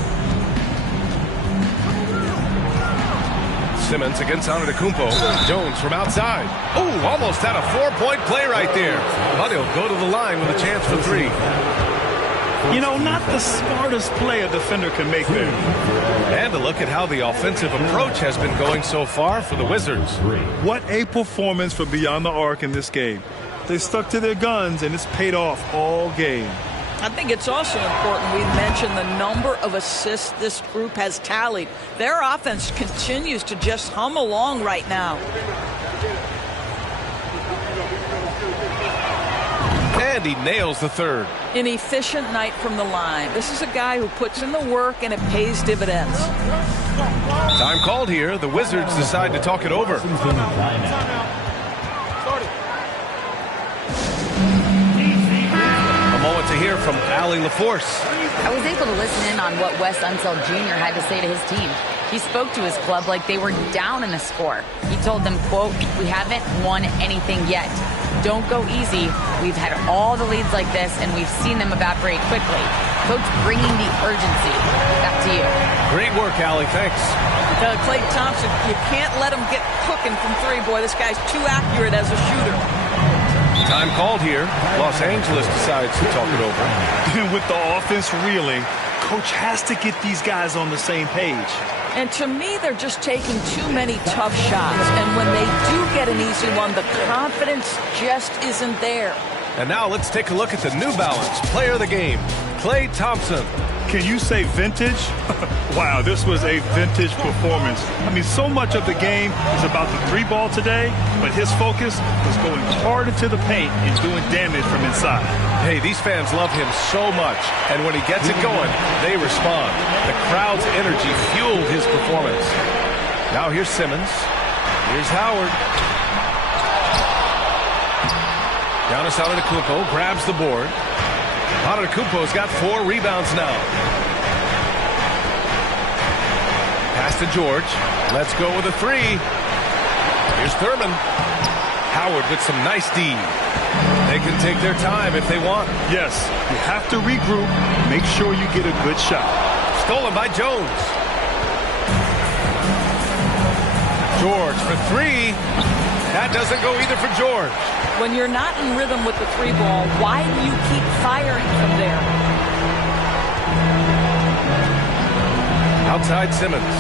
Simmons against Antetokounmpo. Jones from outside. Oh, almost had a 4-point play right there. But he'll go to the line with a chance for 3. You know, not the smartest play a defender can make there. And to look at how the offensive approach has been going so far for the Wizards. What a performance for Beyond the Arc in this game. They stuck to their guns, and it's paid off all game. I think it's also important we mention the number of assists this group has tallied. Their offense continues to just hum along right now. And he nails the 3rd. An efficient night from the line. This is a guy who puts in the work, and it pays dividends. Time called here. The Wizards decide to talk it over. A moment to hear from Allie LaForce. I was able to listen in on what Wes Unseld Jr. had to say to his team. He spoke to his club like they were down in a score. He told them, quote, "We haven't won anything yet. Don't go easy. We've had all the leads like this, and we've seen them evaporate quickly." Coach bringing the urgency. Back to you. Great work, Allie. Thanks. Klay Thompson, you can't let him get cooking from 3. Boy, this guy's too accurate as a shooter. Time called here. Los Angeles decides to talk it over. With the offense reeling, Coach has to get these guys on the same page. And to me, they're just taking too many tough shots. And when they do get an easy one, the confidence just isn't there. And now let's take a look at the New Balance player of the game, Klay Thompson. Can you say vintage? Wow, this was a vintage performance. I mean, so much of the game is about the 3-ball today, but his focus was going hard into the paint and doing damage from inside. Hey, these fans love him so much, and when he gets it going, they respond. The crowd's energy fueled his performance. Now here's Simmons. Here's Howard. Giannis Antetokounmpo grabs the board. Antetokounmpo's got 4 rebounds now. Pass to George. Let's go with a 3. Here's Thurman. Howard with some nice D. They can take their time if they want. Yes, you have to regroup. Make sure you get a good shot. Stolen by Jones. George for 3. That doesn't go either for George. When you're not in rhythm with the 3 ball, why do you keep firing from there? Outside Simmons.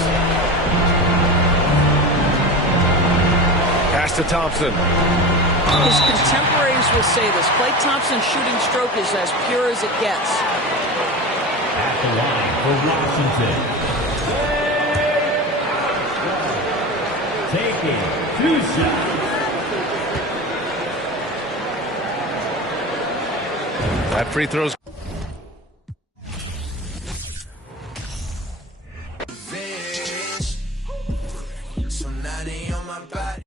Pass to Thompson. His contemporaries will say this. Klay Thompson's shooting stroke is as pure as it gets. At the line for Washington. Taking 2 shots. That free throw's So now they on my body.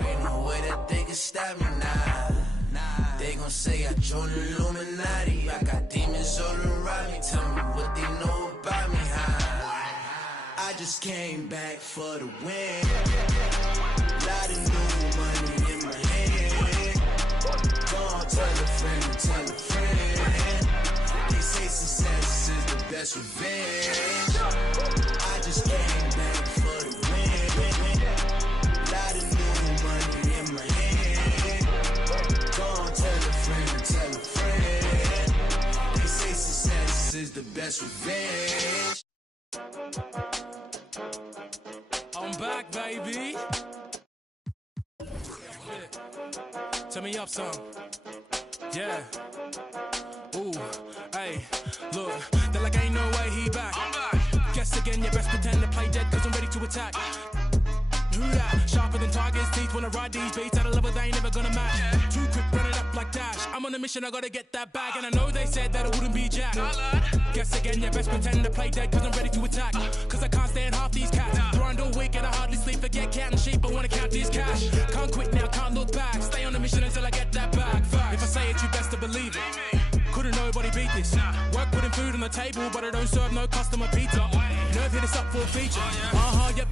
Ain't no way that they can stop me now. They gon' say I joined the Illuminati. I got demons all around me. Tell me what they know about me, huh? I just came back for the win. Lot of new money in my hand. Go on, tell a friend, tell a friend. They say success is the best revenge. I just came back for the win. Lot of new money in my hand. Go on, tell a friend. They say success is the best revenge. I'm back, baby. Turn me up some. Yeah. Ooh, hey, look, they're like ain't no way he back. I'm back. Guess again, you best pretend to play dead, cause I'm ready to attack. Who that? Sharper than tigers' teeth when I ride these beats at a level they ain't never gonna match. Too quick, run it up like Dash. I'm on a mission, I gotta get that bag, and I know they said that it wouldn't be Jack. Guess again, you best pretend to play dead, cause I'm ready to attack. Cause I can't stand half these cats. Grind all week and I hardly sleep, forget cat and sheep, I wanna count these cash. Can't quit now, can't look back. Stay on a mission until I get that bag. If I say it, you best to believe it. Couldn't nobody beat this. Work putting food on the table, but I don't serve no customer pizza. Nerve hit us up for a feature. Yep.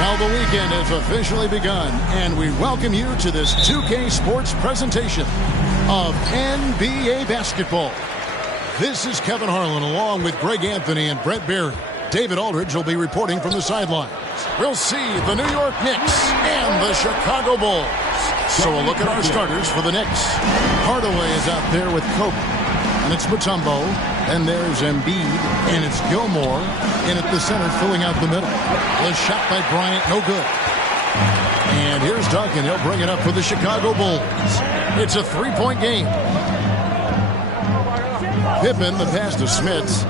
Well, the weekend has officially begun, and we welcome you to this 2K Sports presentation of NBA basketball. This is Kevin Harlan along with Greg Anthony and Brett Berry. David Aldridge will be reporting from the sidelines. We'll see the New York Knicks and the Chicago Bulls. So we'll look at our starters for the Knicks. Hardaway is out there with Kobe. And it's Mutombo. And there's Embiid. And it's Gilmore. And at the center, filling out the middle. The shot by Bryant, no good. And here's Duncan. He'll bring it up for the Chicago Bulls. It's a three-point game. Pippen, the pass to Smits.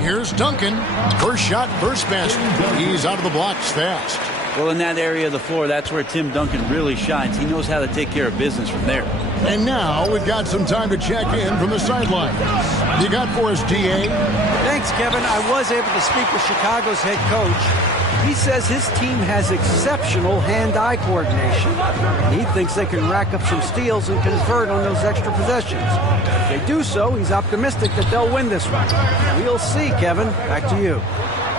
Here's Duncan. First shot, first basket. He's out of the blocks fast. Well, in that area of the floor, that's where Tim Duncan really shines. He knows how to take care of business from there. And now we've got some time to check in from the sidelines. You got for us, DA? Thanks, Kevin. I was able to speak with Chicago's head coach. He says his team has exceptional hand-eye coordination. And he thinks they can rack up some steals and convert on those extra possessions. If they do so, he's optimistic that they'll win this one. We'll see, Kevin. Back to you.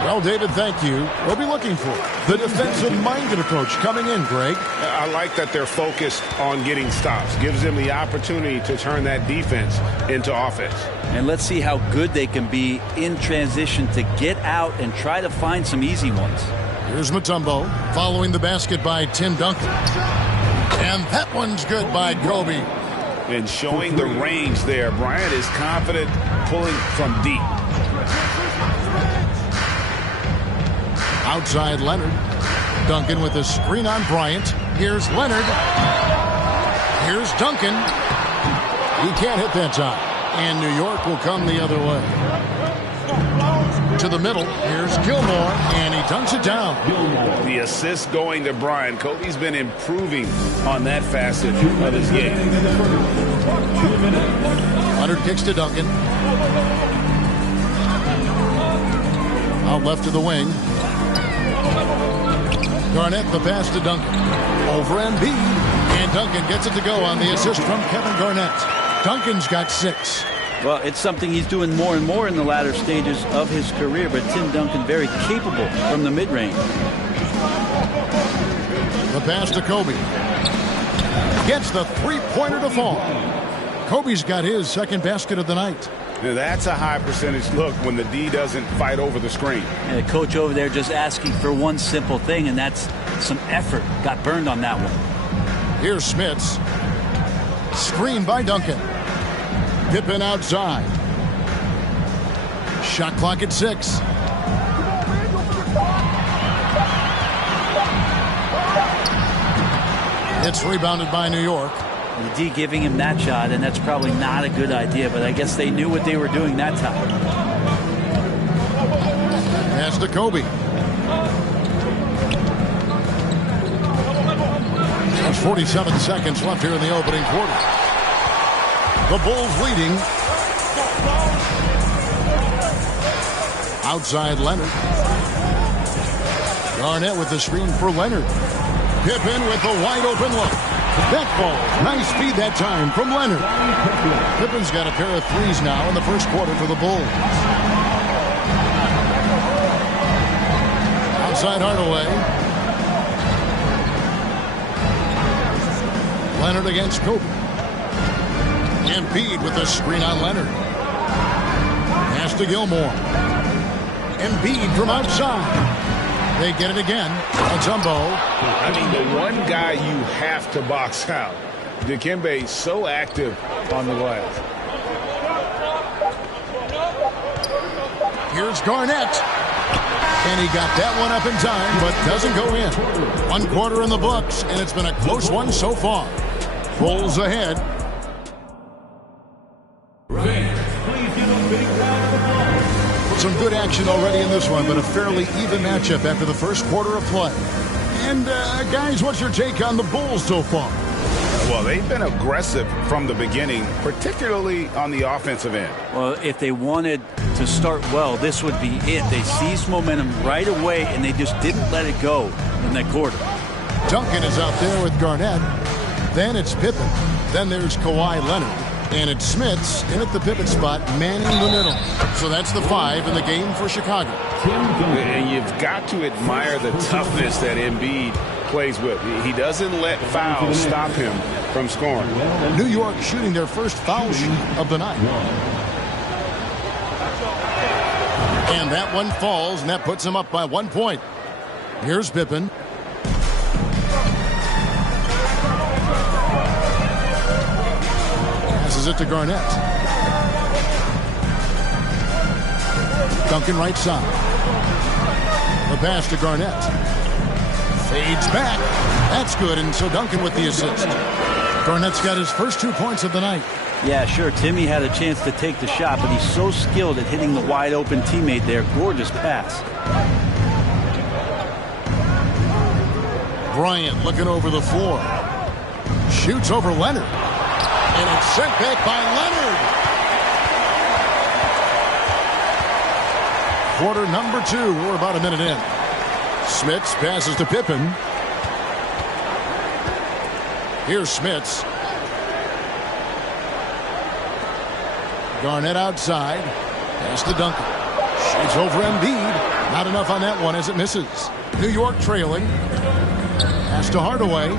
Well, David, thank you. We'll be looking for the defensive-minded approach coming in, Greg. I like that they're focused on getting stops. Gives them the opportunity to turn that defense into offense. And let's see how good they can be in transition to get out and try to find some easy ones. Here's Mutombo following the basket by Tim Duncan. And that one's good by Kobe. And showing the range there. Bryant is confident pulling from deep. Outside Leonard. Duncan with a screen on Bryant. Here's Leonard. Here's Duncan. He can't hit that time. And New York will come the other way. To the middle. Here's Gilmore. And he dunks it down. The assist going to Bryant. Kobe's been improving on that facet of his game. Leonard kicks to Duncan. Out left to the wing. Garnett, the pass to Duncan. Over Embiid. And Duncan gets it to go on the assist from Kevin Garnett. Duncan's got 6. Well, it's something he's doing more and more in the latter stages of his career, but Tim Duncan very capable from the mid-range. The pass to Kobe. Gets the three-pointer to fall. Kobe's got his second basket of the night. Now that's a high percentage look when the D doesn't fight over the screen. And the coach over there just asking for one simple thing, and that's some effort. Got burned on that one. Here's Smits. Screen by Duncan. Pippen outside. Shot clock at 6. It's rebounded by New York. The D giving him that shot, and that's probably not a good idea, but I guess they knew what they were doing that time. Pass to Kobe. There's 47 seconds left here in the opening quarter. The Bulls leading. Outside Leonard. Garnett with the screen for Leonard. Pippen with the wide open look. That ball, nice feed that time from Leonard. Pippen's got a pair of threes now in the first quarter for the Bulls. Outside Hardaway. Leonard against Kobe. Embiid with the screen on Leonard. Pass to Gilmore. Embiid from outside. They get it again. Mutombo. I mean, the one guy you have to box out. Dikembe so active on the glass. Here's Garnett. And he got that one up in time, but doesn't go in. 1 quarter in the books, and it's been a close one so far. Bulls ahead. Some good action already in this one, but a fairly even matchup after the first quarter of play. And, guys, what's your take on the Bulls so far? Well, they've been aggressive from the beginning, particularly on the offensive end. Well, if they wanted to start well, this would be it. They seized momentum right away, and they just didn't let it go in that quarter. Duncan is out there with Garnett. Then it's Pippen. Then there's Kawhi Leonard. And it's Smits in at the pivot spot, manning the middle. So that's the 5 in the game for Chicago. And you've got to admire the toughness that Embiid plays with. He doesn't let fouls stop him from scoring. New York shooting their first foul shot of the night. And that one falls, and that puts him up by 1 point. Here's Pippen. Passes it to Garnett. Duncan right side. The pass to Garnett. Fades back. That's good, and so Duncan with the assist. Garnett's got his first 2 points of the night. Yeah, sure. Timmy had a chance to take the shot, but he's so skilled at hitting the wide-open teammate there. Gorgeous pass. Bryant looking over the floor. Shoots over Leonard. And it's sent back by Leonard. Quarter number 2. We're about a minute in. Smits passes to Pippen. Here's Smits. Garnett outside. Pass to Duncan. Shoots over Embiid. Not enough on that one as it misses. New York trailing. Pass to Hardaway.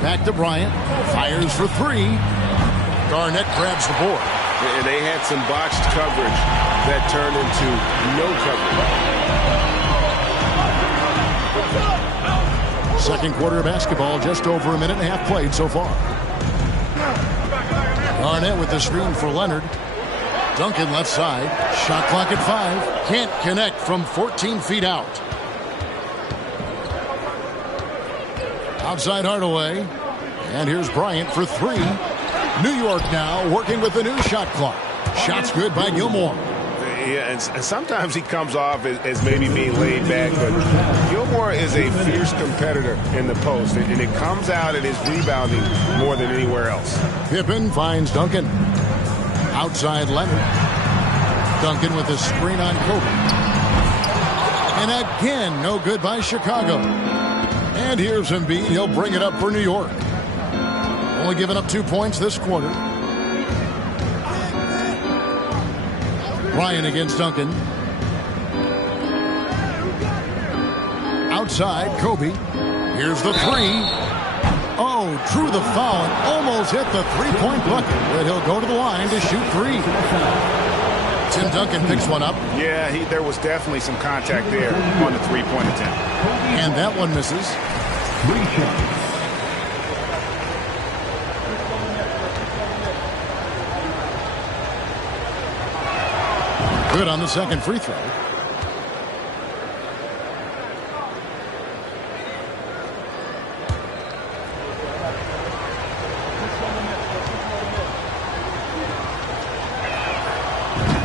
Back to Bryant. Fires for 3. Garnett grabs the board. And they had some botched coverage that turned into no coverage. Second quarter of basketball, just over a minute and a half played so far. Garnett with the screen for Leonard. Duncan left side. Shot clock at 5. Can't connect from 14 feet out. Outside Hardaway. And here's Bryant for 3. New York now working with the new shot clock. Shots good by Gilmore. Yeah, and sometimes he comes off as maybe being laid back, but Gilmore is a fierce competitor in the post, and it comes out in his rebounding more than anywhere else. Pippen finds Duncan. Outside Leonard. Duncan with a screen on Kobe. And again, no good by Chicago. And here's Embiid. He'll bring it up for New York. Only giving up 2 points this quarter. Ryan against Duncan. Outside, Kobe. Here's the 3. Oh, drew the foul and almost hit the three-point bucket. But he'll go to the line to shoot 3. Tim Duncan picks one up. Yeah, there was definitely some contact there on the three-point attempt. And that one misses. Good on the second free throw.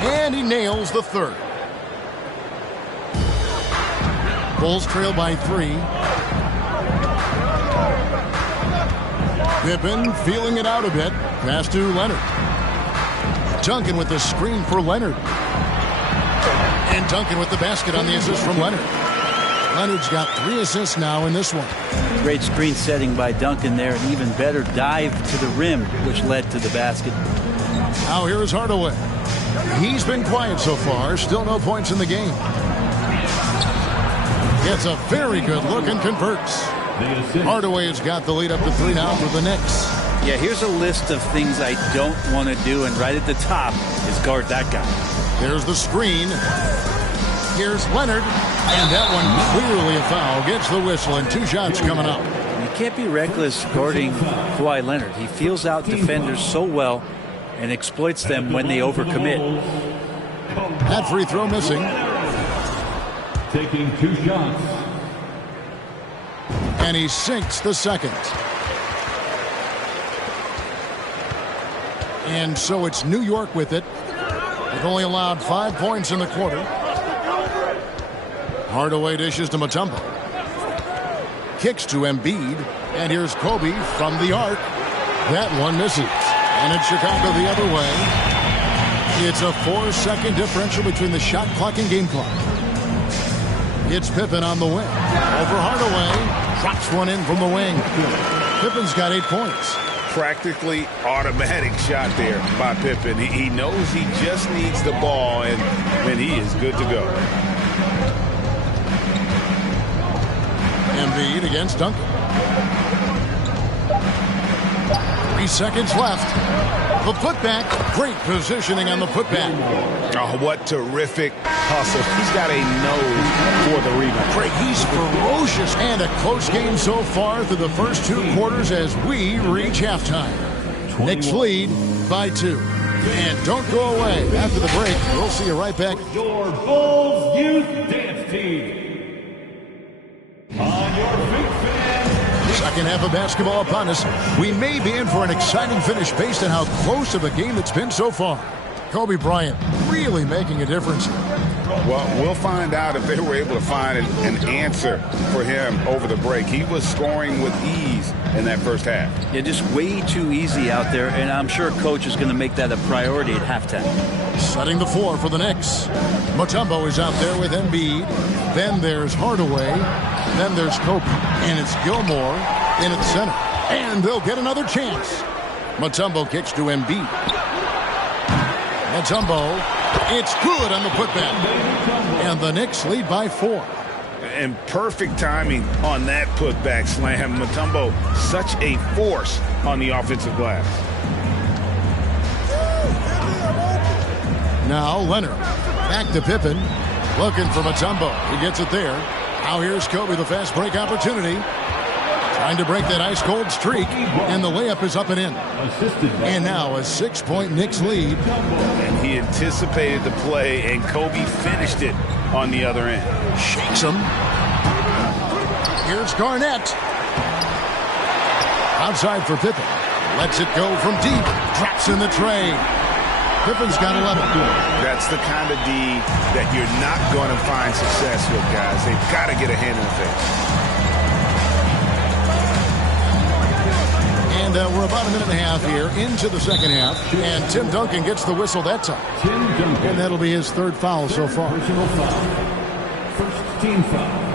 And he nails the third. Bulls trail by 3. Pippen feeling it out a bit. Pass to Leonard. Duncan with the screen for Leonard. And Duncan with the basket on the assist from Leonard. Leonard's got 3 assists now in this one. Great screen setting by Duncan there. An even better dive to the rim, which led to the basket. Now here is Hardaway. He's been quiet so far. Still no points in the game. Gets a very good look and converts. Hardaway has got the lead up to 3 now for the Knicks. Yeah, here's a list of things I don't want to do, and right at the top is guard that guy. There's the screen. Here's Leonard. And that one clearly a foul. Gets the whistle, and 2 shots coming up. You can't be reckless guarding Kawhi Leonard. He feels out defenders so well and exploits them when they overcommit. That free throw missing. Taking 2 shots. And he sinks the second. And so it's New York with it. They've only allowed 5 points in the quarter. Hardaway dishes to Mutombo. Kicks to Embiid. And here's Kobe from the arc. That one misses. And it's Chicago the other way. It's a 4-second differential between the shot clock and game clock. It's Pippen on the wing. Over Hardaway. Drops one in from the wing. Pippen's got 8 points. practically automatic shot there by Pippen. He knows he just needs the ball, and he is good to go. Embiid against Duncan. 3 seconds left. The putback. Great positioning on the putback. Oh, what terrific hustle. He's got a nose for the rebound. Craig, he's ferocious. And a close game so far through the first 2 quarters as we reach halftime. Knicks lead by 2. And don't go away. After the break, we'll see you right back. Your Bulls Youth Dance Team. On your feet, fans. Second half of basketball upon us. We may be in for an exciting finish based on how close of a game it's been so far. Kobe Bryant really making a difference here. Well, we'll find out if they were able to find an answer for him over the break. He was scoring with ease in that first half. Yeah, just way too easy out there, and I'm sure Coach is going to make that a priority at halftime. Setting the floor for the Knicks. Mutombo is out there with Embiid. Then there's Hardaway. Then there's Kobe. And it's Gilmore in at center. And they'll get another chance. Mutombo kicks to Embiid. Mutombo, it's good on the putback. And the Knicks lead by 4. And perfect timing on that putback slam. Mutombo, such a force on the offensive glass. Now Leonard. Back to Pippen. Looking for Mutombo. He gets it there. Now here's Kobe, the fast break opportunity. Trying to break that ice-cold streak. And the layup is up and in. And now a 6-point Knicks lead. And he anticipated the play, and Kobe finished it on the other end. Shakes him. Here's Garnett. Outside for Pippen. Lets it go from deep. Drops in the tray. Pippen's got 11. That's the kind of D that you're not going to find success with, guys. They've got to get a hand in the face. And we're about a minute and a half here into the second half. And Tim Duncan gets the whistle that time. And that'll be his 3rd foul so far. Personal foul. First team foul.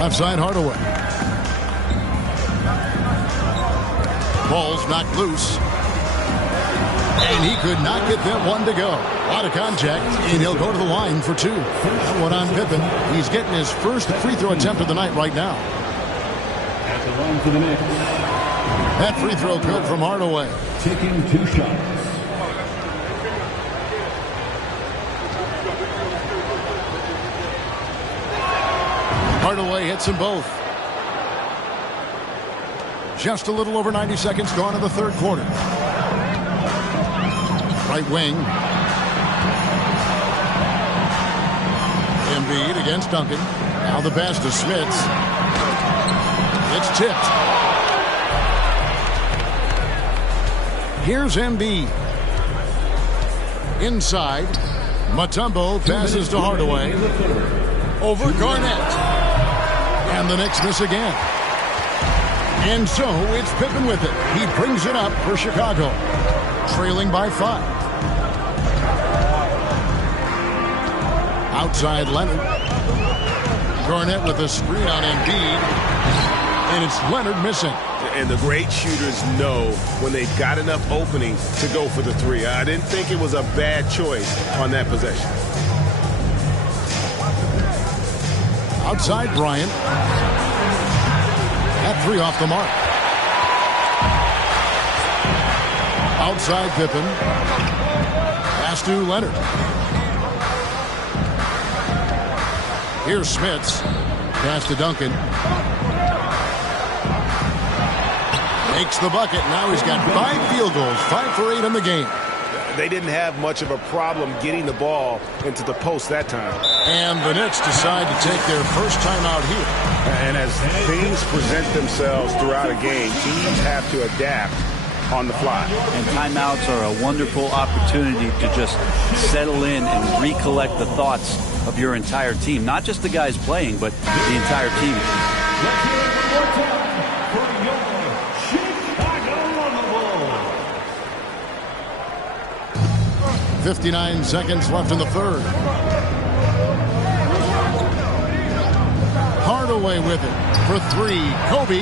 Outside Hardaway. Ball's knocked loose. And he could not get that one to go. A lot of contact, and he'll go to the line for 2. That one on Pippen. He's getting his first free throw attempt of the night right now. At the line for the Knicks. That free throw good from Hardaway. Taking 2 shots. Hardaway hits them both. Just a little over 90 seconds gone in the 3rd quarter. Right wing. Embiid against Duncan. Now the pass to Smits. It's tipped. Here's Embiid. Inside. Mutombo passes to Hardaway. Over Garnett. And the Knicks miss again. And so it's Pippen with it. He brings it up for Chicago. Trailing by 5. Outside Leonard. Garnett with a screen on Embiid. And it's Leonard missing. And the great shooters know when they've got enough opening to go for the 3. I didn't think it was a bad choice on that possession. Outside Bryant. That 3 off the mark. Outside Pippen. Pass to Leonard. Here's Smits. Pass to Duncan. Makes the bucket. Now he's got 5 field goals. 5 for 8 in the game. They didn't have much of a problem getting the ball into the post that time. And the Knicks decide to take their first time out here. And as things present themselves throughout a game, teams have to adapt on the fly. And timeouts are a wonderful opportunity to just settle in and recollect the thoughts of your entire team. Not just the guys playing, but the entire team. Let's hear it one more time for your Chicago Bulls. 59 seconds left in the 3rd. Hardaway with it for three. Kobe.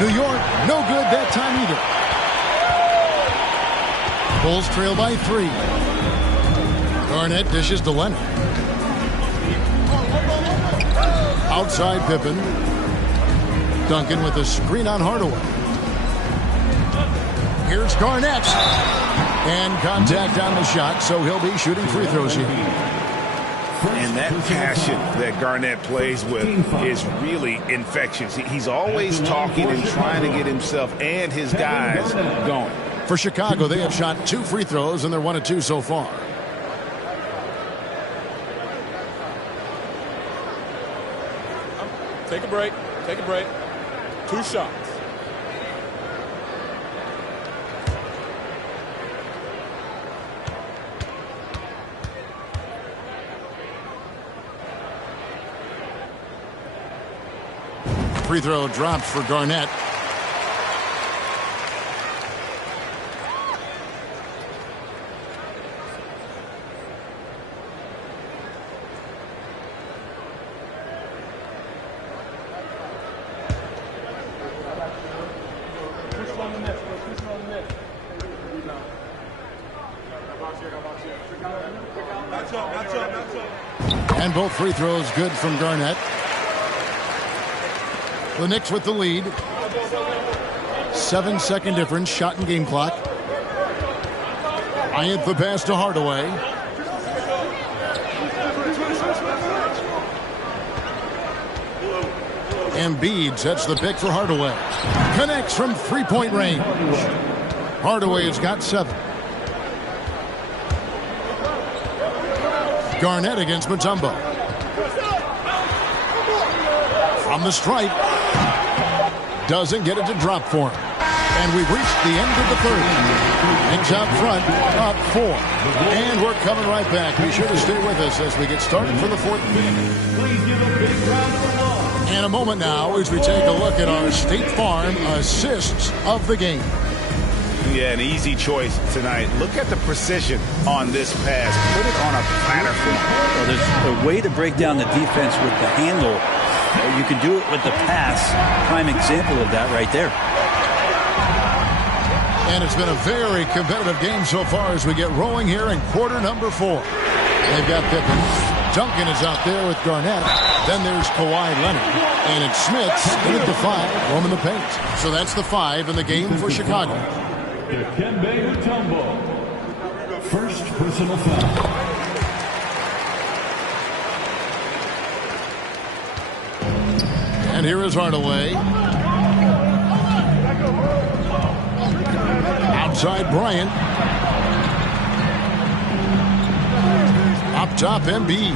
New York, no good that time either. Bulls trail by 3. Garnett dishes to Leonard. Outside Pippen. Duncan with a screen on Hardaway. Here's Garnett. And contact on the shot, so he'll be shooting free throws here. And that passion that Garnett plays with is really infectious. He's always talking and trying to get himself and his guys going. For Chicago, they have shot 2 free throws, and they're 1 of 2 so far. Take a break. Take a break. 2 shots. Free throw dropped for Garnett. And both free throws good from Garnett. The Knicks with the lead. 7-second difference, shot and game clock. Bryant the pass to Hardaway. Embiid sets the pick for Hardaway. Connects from three-point range. Hardaway has got 7. Garnett against Mutombo. From the stripe. Doesn't get it to drop for him. And we've reached the end of the third. Knicks out front, up 4. And we're coming right back. Be sure to stay with us as we get started for the fourth minute. And a moment now as we take a look at our State Farm assists of the game. Yeah, an easy choice tonight. Look at the precision on this pass. Put it on a platter. Well, there's a way to break down the defense with the handle. You can do it with the pass. Prime example of that right there. And it's been a very competitive game so far as we get rolling here in quarter number 4. They've got Pippen. Duncan is out there with Garnett. Then there's Kawhi Leonard. And it's Smith's in at the 5, roaming the paint. So that's the 5 in the game for Chicago. Dikembe Mutombo. First personal foul. And here is Hardaway. Outside Bryant. Up top Embiid.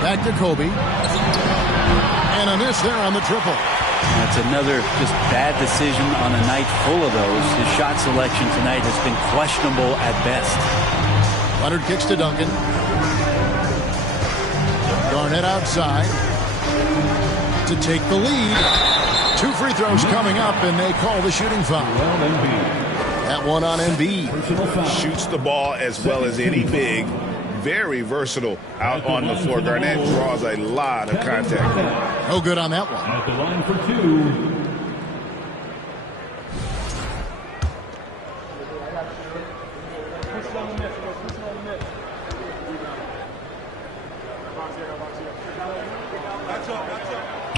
Back to Kobe. And a miss there on the triple. That's another just bad decision on a night full of those. His shot selection tonight has been questionable at best. Leonard kicks to Duncan. Garnett outside to take the lead. 2 free throws coming up, and they call the shooting foul. That one on Embiid. Shoots the ball as well as any big. Very versatile out on the floor. Garnett draws a lot of contact. No good on that one. At the line for 2.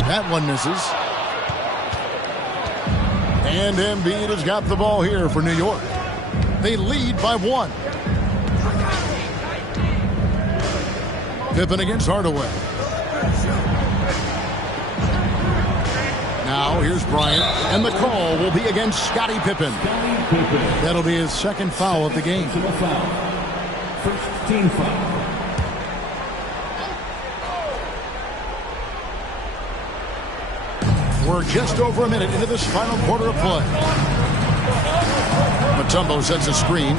That one misses. And Embiid has got the ball here for New York. They lead by 1. Pippen against Hardaway. Now here's Bryant, and the call will be against Scottie Pippen. That'll be his 2nd foul of the game. First team foul. We're just over a minute into this final quarter of play. Mutombo sets a screen.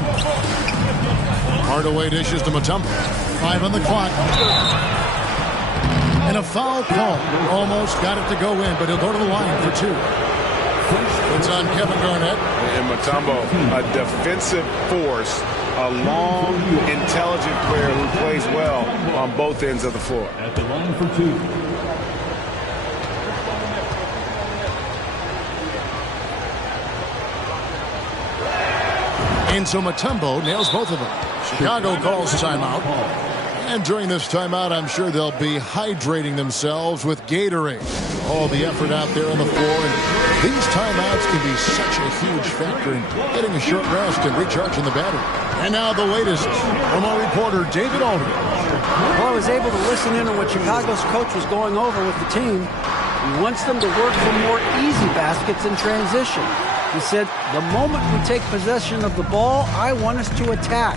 Hardaway dishes to Mutombo. 5 on the clock. And a foul call. Almost got it to go in, but he'll go to the line for 2. It's on Kevin Garnett. And Mutombo, a defensive force, a long, intelligent player who plays well on both ends of the floor. At the line for 2. And so Mutombo nails both of them. Chicago calls timeout. And during this timeout, I'm sure they'll be hydrating themselves with Gatorade. All the effort out there on the floor. And these timeouts can be such a huge factor in getting a short rest and recharging the battery. And now the latest from our reporter, David Aldridge. Well, I was able to listen in on what Chicago's coach was going over with the team. He wants them to work for more easy baskets in transition. He said, the moment we take possession of the ball, I want us to attack.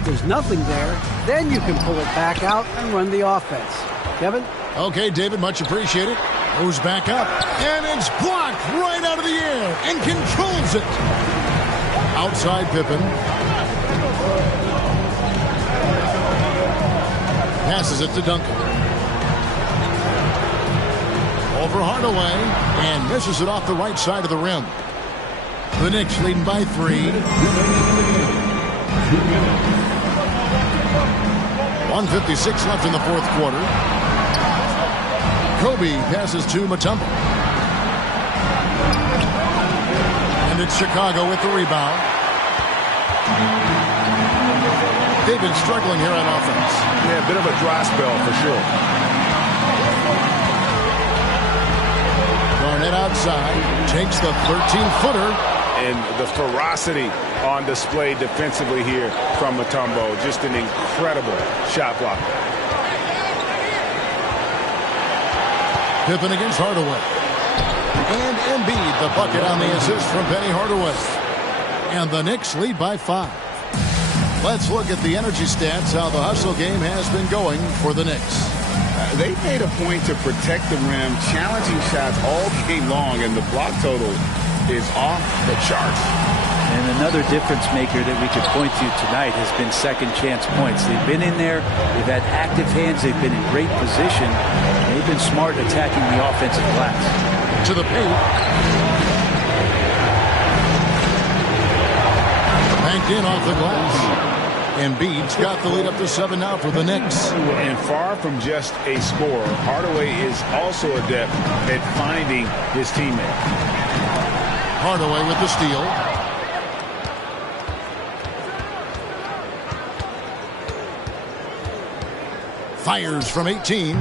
If there's nothing there, then you can pull it back out and run the offense. Kevin? Okay, David, much appreciated. Moves back up, and it's blocked right out of the air and controls it. Outside Pippen. Passes it to Duncan. Over Hardaway, and misses it off the right side of the rim. The Knicks leading by 3. 1:56 left in the fourth quarter. Kobe passes to Mutombo. And it's Chicago with the rebound. They've been struggling here on offense. Yeah, a bit of a dry spell for sure. Garnett outside, takes the 13-footer. And the ferocity on display defensively here from Mutombo. Just an incredible shot blocker. Pippen against Hardaway. And Embiid, the bucket on the assist from Penny Hardaway. And the Knicks lead by 5. Let's look at the energy stats, how the hustle game has been going for the Knicks. They made a point to protect the rim, challenging shots all game long, and the block total is off the charts. And another difference maker that we could point to tonight has been second chance points. They've been in there, they've had active hands, they've been in great position, they've been smart attacking the offensive glass. To the paint. Banked in off the glass. Embiid's got the lead up to 7 now for the Knicks. And far from just a scorer, Hardaway is also adept at finding his teammate. Hardaway with the steal. Fires from 18.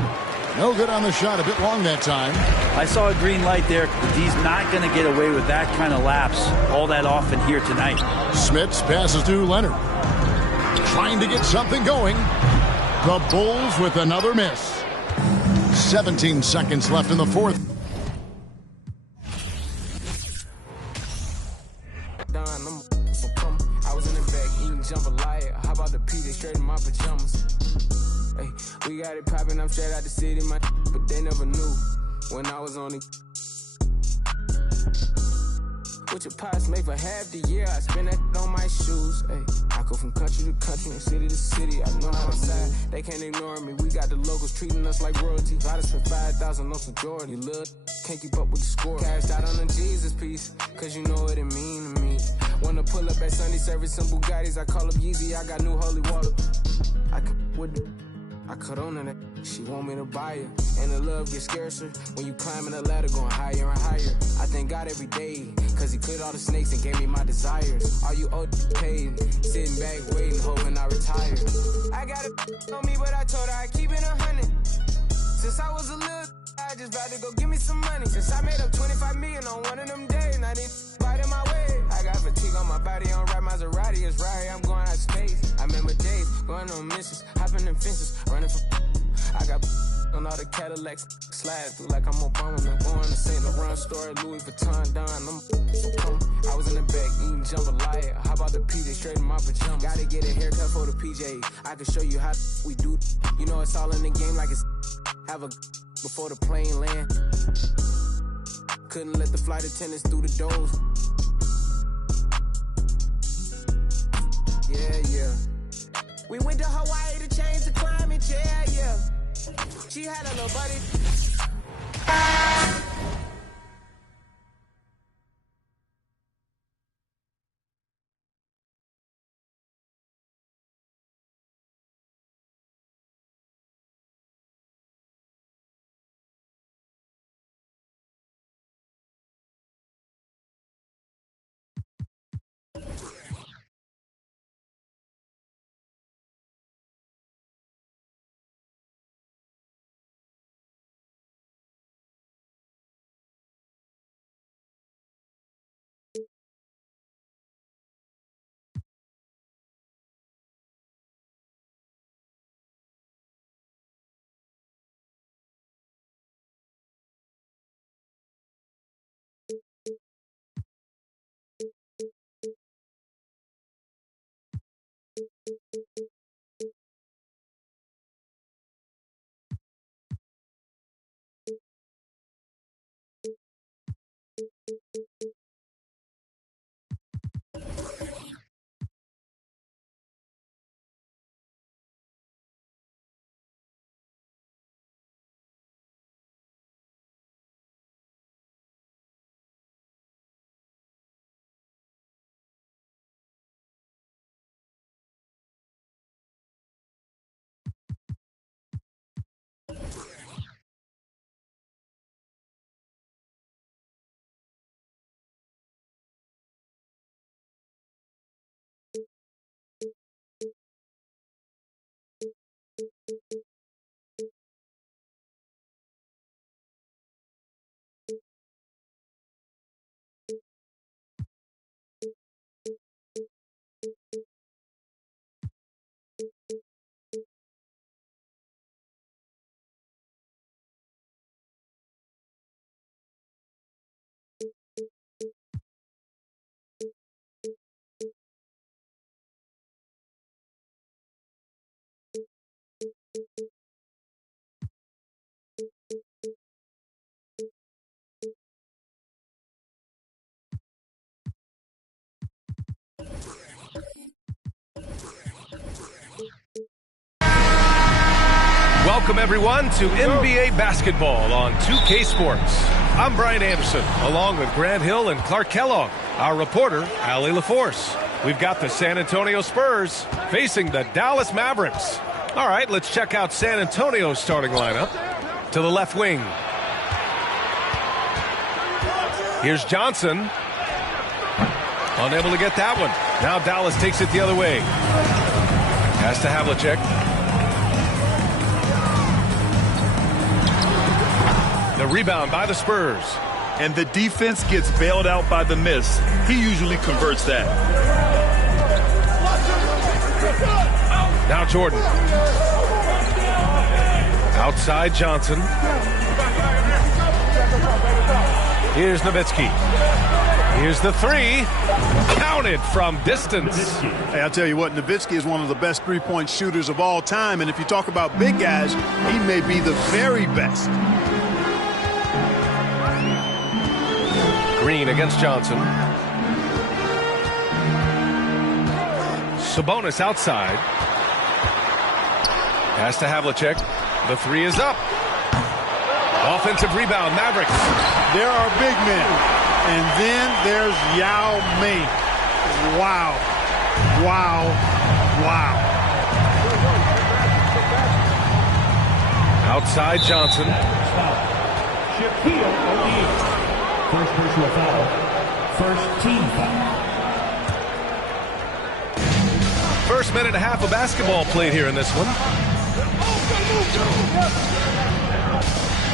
No good on the shot, a bit long that time. I saw a green light there. He's not going to get away with that kind of lapse all that often here tonight. Smits passes to Leonard. Trying to get something going. The Bulls with another miss. 17 seconds left in the fourth. I was in the back eating jambalaya. How about the PJ straight in my pajamas? Hey, we got it popping. I'm straight out the city, my but they never knew when I was on it. What your pops make for half the year? I spend that on my shoes. Hey, I go from country to country and city to city. I know how to side. They can't ignore me. We got the locals treating us like royalty. I just spent 5,000 on some Jordan. You look, can't keep up with the score. Cashed out on the Jesus piece, cause you know what it mean to me. Wanna pull up at Sunday service some Bugattis. I call up Yeezy. I got new holy water. I can with it. I cut on to that. She want me to buy her. And the love gets scarcer when you climbing the ladder going higher and higher. I thank God every day, cause he cleared all the snakes and gave me my desires. All you old paid, sitting back waiting, hoping I retire. I got a on me, but I told her I keep it 100. Since I was a little, I just about to go give me some money. Since I made up 25 million on one of them days, now they right in my way. I got fatigue on my body, on right Maserati, it's right here, I'm going out of space. I remember days, going on missions, hopping in fences, running from I got on all the Cadillacs, slide through like I'm Obama. I'm going to St. Laurent store, Louis Vuitton, Don. I'm so calm. I was in the back eating jambalaya. How about the PJ straight in my pajamas? Gotta get a haircut for the PJ. I can show you how we do. You know it's all in the game like it's have a before the plane land. Couldn't let the flight attendants through the doors. Yeah. We went to Hawaii to change the climate, yeah. She had a little buddy. Welcome, everyone, to NBA basketball on 2K Sports. I'm Brian Anderson, along with Grant Hill and Clark Kellogg. Our reporter, Allie LaForce. We've got the San Antonio Spurs facing the Dallas Mavericks. All right, let's check out San Antonio's starting lineup. To the left wing, here's Johnson. Unable to get that one. Now Dallas takes it the other way. Pass to Havlicek. The rebound by the Spurs. And the defense gets bailed out by the miss. He usually converts that. Now Jordan. Outside Johnson. Here's Nowitzki. Here's the three. Counted from distance. Hey, I'll tell you what, Nowitzki is one of the best three-point shooters of all time. And if you talk about big guys, he may be the very best. Green against Johnson. Sabonis outside. Pass to Havlicek. The three is up. Offensive rebound, Mavericks. There are big men. And then there's Yao Ming. Wow. Wow. Wow. Outside Johnson. Shaquille O'Neal. First personal foul. First team foul. First minute and a half of basketball played here in this one.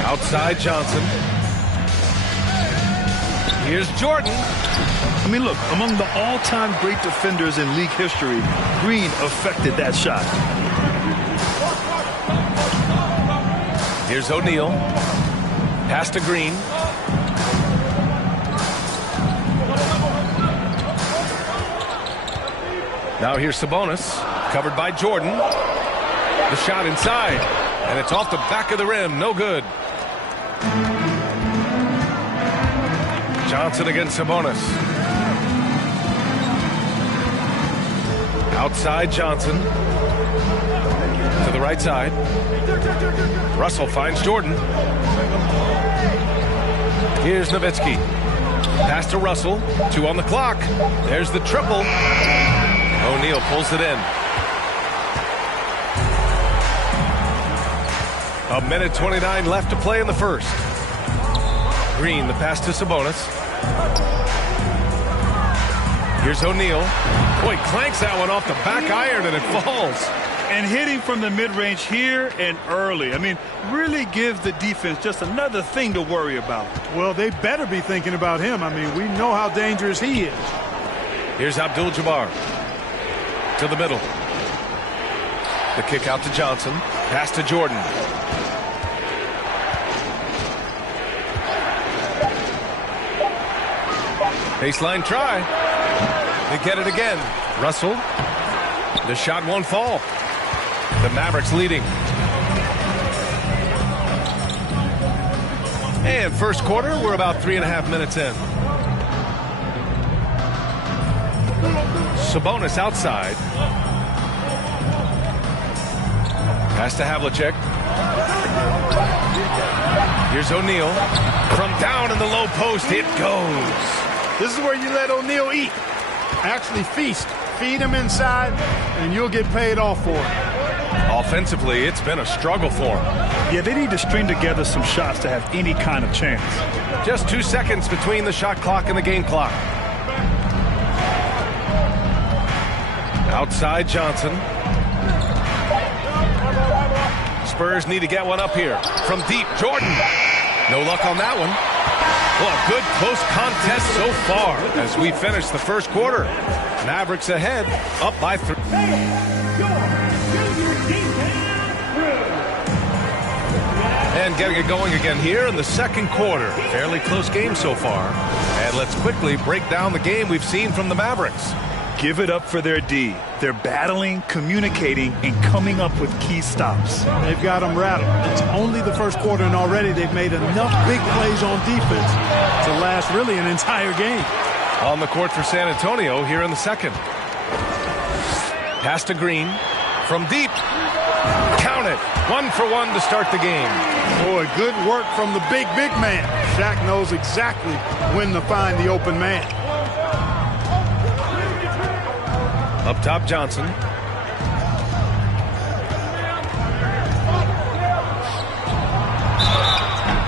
Outside Johnson. Here's Jordan. I mean, look, among the all-time great defenders in league history, Green affected that shot. Here's O'Neal. Pass to Green. Now here's Sabonis, covered by Jordan. The shot inside, and it's off the back of the rim, no good. Johnson against Sabonis. Outside Johnson. To the right side. Russell finds Jordan. Here's Nowitzki. Pass to Russell. 2 on the clock. There's the triple. O'Neal pulls it in. A minute 29 left to play in the first. Green, the pass to Sabonis. Here's O'Neal. Boy, clanks that one off the back iron and it falls. And hitting from the mid-range here and early. I mean, really gives the defense just another thing to worry about. Well, they better be thinking about him. I mean, we know how dangerous he is. Here's Abdul-Jabbar. To the middle. The kick out to Johnson. Pass to Jordan. Baseline try. They get it again. Russell. The shot won't fall. The Mavericks leading. And first quarter, we're about 3.5 minutes in. Sabonis outside. Pass to Havlicek. Here's O'Neal. From down in the low post, it goes. This is where you let O'Neal eat. Actually feast. Feed him inside, and you'll get paid off for it. Offensively, it's been a struggle for him. Yeah, they need to string together some shots to have any kind of chance. Just 2 seconds between the shot clock and the game clock. Outside Johnson. Spurs need to get one up here. From deep, Jordan. No luck on that one. Well, a good close contest so far as we finish the first quarter. Mavericks ahead, up by 3. And getting it going again here in the second quarter. Fairly close game so far. And let's quickly break down the game we've seen from the Mavericks. Give it up for their D. They're battling, communicating, and coming up with key stops. They've got them rattled. It's only the first quarter, and already they've made enough big plays on defense to last really an entire game. On the court for San Antonio here in the second. Pass to Green. From deep. Count it. 1 for 1 to start the game. Boy, good work from the big man. Shaq knows exactly when to find the open man. Up top, Johnson.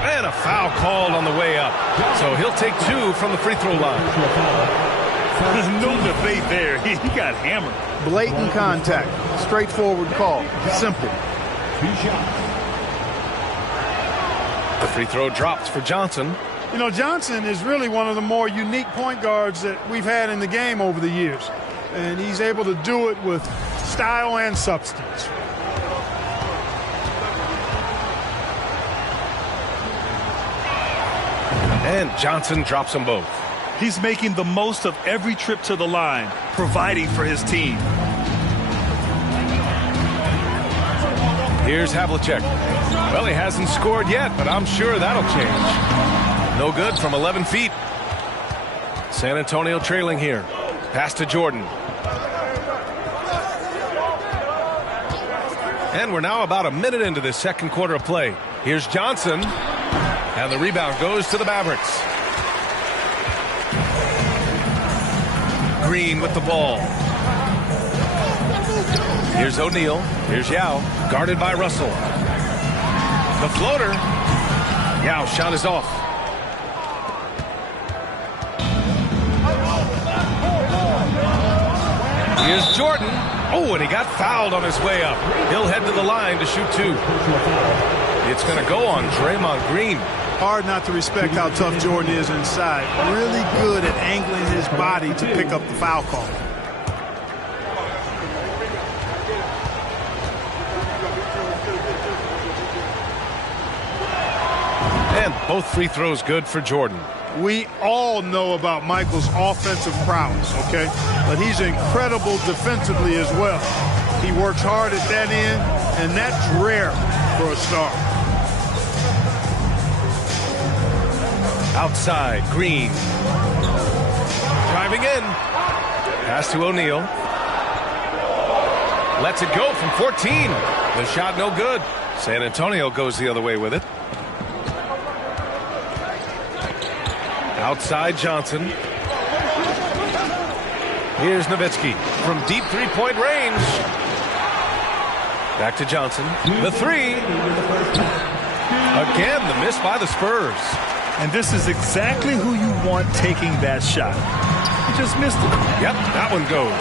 And a foul called on the way up. So he'll take 2 from the free throw line. No debate there. He got hammered. Blatant contact. Straightforward call. Simple. The free throw drops for Johnson. You know, Johnson is really one of the more unique point guards that we've had in the game over the years. And he's able to do it with style and substance. And Johnson drops them both. He's making the most of every trip to the line, providing for his team. Here's Havlicek. Well, he hasn't scored yet, but I'm sure that'll change. No good from 11 feet. San Antonio trailing here. Pass to Jordan. And we're now about a minute into this second quarter of play. Here's Johnson. And the rebound goes to the Mavericks. Green with the ball. Here's O'Neal. Here's Yao. Guarded by Russell. The floater. Yao shot is off. Here's Jordan. Oh, and he got fouled on his way up. He'll head to the line to shoot 2. It's going to go on Draymond Green. Hard not to respect how tough Jordan is inside. Really good at angling his body to pick up the foul call. And both free throws good for Jordan. We all know about Michael's offensive prowess, okay? But he's incredible defensively as well. He works hard at that end, and that's rare for a star. Outside, Green. Driving in. Pass to O'Neal. Lets it go from 14. The shot no good. San Antonio goes the other way with it. Outside Johnson. Here's Nowitzki from deep three-point range. Back to Johnson. The 3. Again, the miss by the Spurs. And this is exactly who you want taking that shot. He just missed it. Yep, that one goes.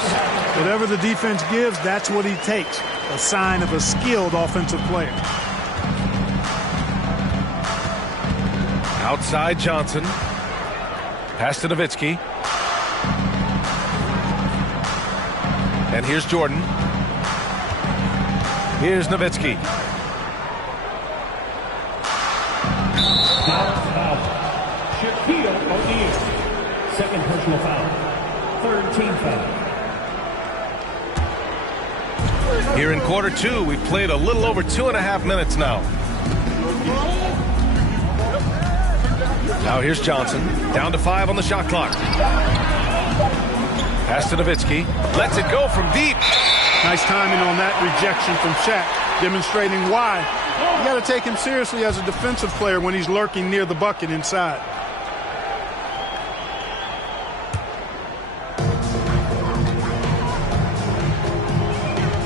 Whatever the defense gives, that's what he takes. A sign of a skilled offensive player. Outside Johnson. Pass to Nowitzki. And here's Jordan. Here's Nowitzki. Shaquille O'Neal. Second personal foul. Third team foul. Here in quarter 2, we've played a little over 2.5 minutes now. Now here's Johnson. Down to 5 on the shot clock. Pass to Nowitzki. Lets it go from deep. Nice timing on that rejection from Shaq, demonstrating why you got to take him seriously as a defensive player when he's lurking near the bucket inside.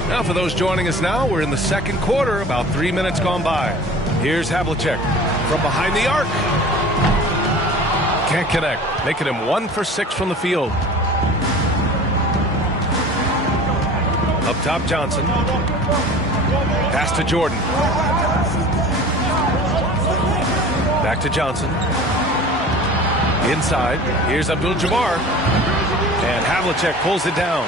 Now for those joining us now, we're in the second quarter, about 3 minutes gone by. Here's Havlicek from behind the arc. Can't connect, making him 1 for 6 from the field. Up top, Johnson. Pass to Jordan. Back to Johnson. Inside. Here's Abdul-Jabbar. And Havlicek pulls it down.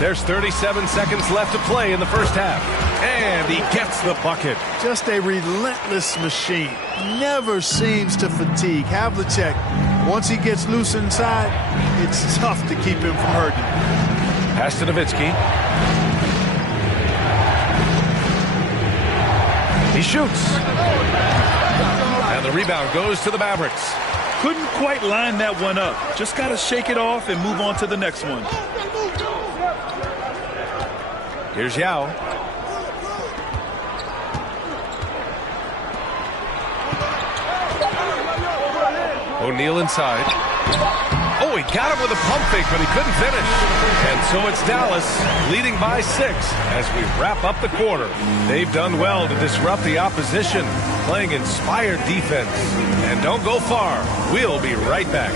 There's 37 seconds left to play in the first half. And he gets the bucket. Just a relentless machine. Never seems to fatigue. Havlicek, once he gets loose inside, it's tough to keep him from hurting. Pass to Nowitzki. He shoots. And the rebound goes to the Mavericks. Couldn't quite line that one up. Just got to shake it off and move on to the next one. Here's Yao. O'Neal inside. Oh, he got him with a pump fake, but he couldn't finish. And so it's Dallas leading by 6 as we wrap up the quarter. They've done well to disrupt the opposition, playing inspired defense. And don't go far. We'll be right back.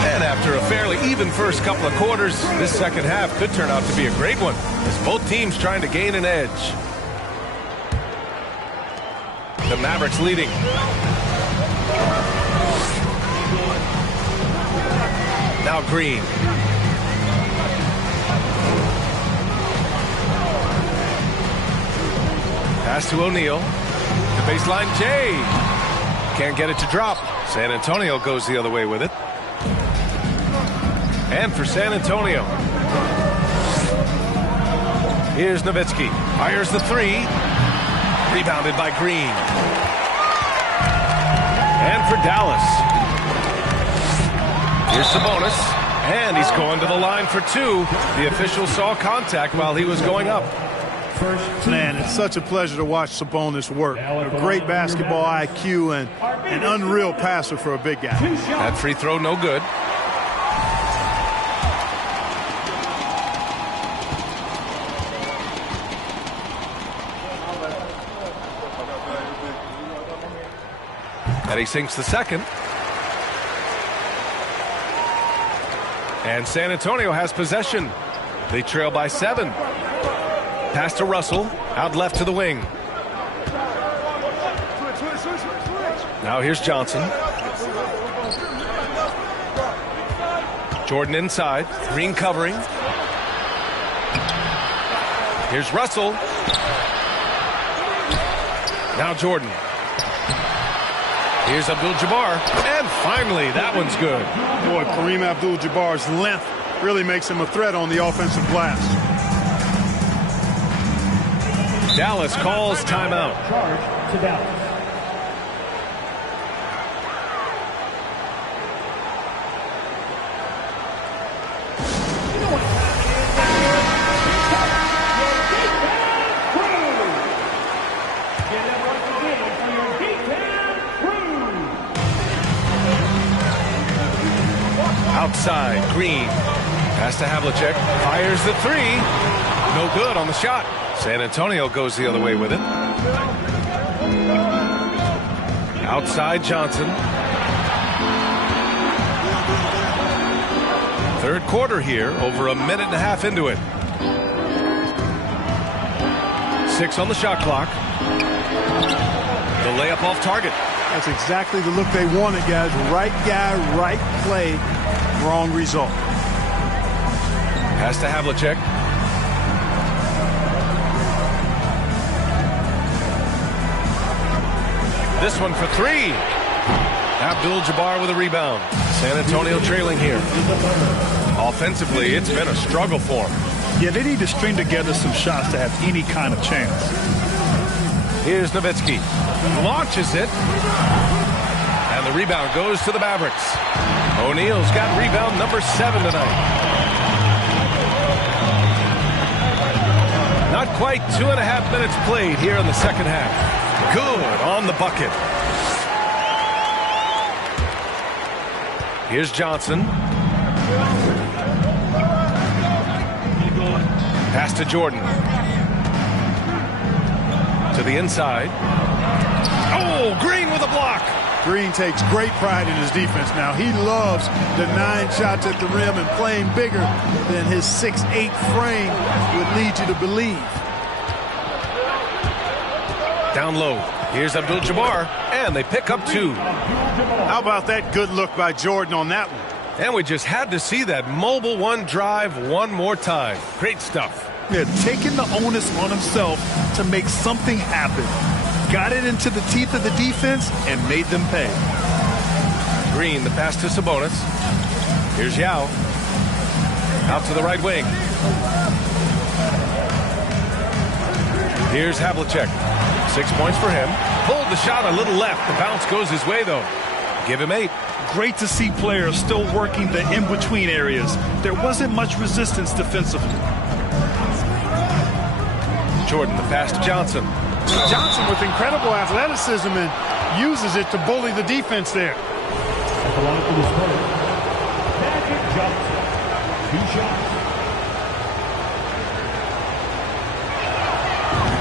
And after a fairly even first couple of quarters, this second half could turn out to be a great one as both teams trying to gain an edge. The Mavericks leading. Now Green. Pass to O'Neal. The baseline, Jay. Can't get it to drop. San Antonio goes the other way with it. And for San Antonio, here's Nowitzki. Fires the three. Rebounded by Green. And for Dallas, here's Sabonis. And he's going to the line for 2. The official saw contact while he was going up. Man, it's such a pleasure to watch Sabonis work. A great basketball IQ and an unreal passer for a big guy. That free throw no good. And he sinks the second. And San Antonio has possession. They trail by 7. Pass to Russell, out left to the wing. Now here's Johnson. Jordan inside, Green covering. Here's Russell. Now Jordan. Here's Abdul-Jabbar, and finally, that one's good. Boy, Kareem Abdul-Jabbar's length really makes him a threat on the offensive glass. Dallas calls timeout. Charge to Dallas. Outside, Green. Pass to Havlicek. Fires the three. No good on the shot. San Antonio goes the other way with it. Outside, Johnson. Third quarter here, over a minute and a half into it. 6 on the shot clock. The layup off target. That's exactly the look they wanted, guys. Right guy, right play, wrong result. Pass to Havlicek. This one for 3. Abdul-Jabbar with a rebound. San Antonio trailing here. Offensively, it's been a struggle for them. Yeah, they need to string together some shots to have any kind of chance. Here's Nowitzki. Launches it. And the rebound goes to the Mavericks. O'Neal's got rebound number 7 tonight. Not quite 2.5 minutes played here in the second half. Good on the bucket. Here's Johnson. Pass to Jordan. To the inside. Oh, Green with a block. Green takes great pride in his defense now. He loves denying shots at the rim and playing bigger than his 6'8" frame would lead you to believe. Down low. Here's Abdul-Jabbar, and they pick up 2. How about that good look by Jordan on that one? And we just had to see that mobile one drive one more time. Great stuff. Yeah, taking the onus on himself to make something happen. Got it into the teeth of the defense and made them pay. Green, the pass to Sabonis. Here's Yao. Out to the right wing. Here's Havlicek. 6 points for him. Pulled the shot a little left. The bounce goes his way, though. Give him 8. Great to see players still working the in-between areas. There wasn't much resistance defensively. Jordan, the pass to Johnson. Johnson with incredible athleticism and uses it to bully the defense there. Magic Johnson, 2 shots.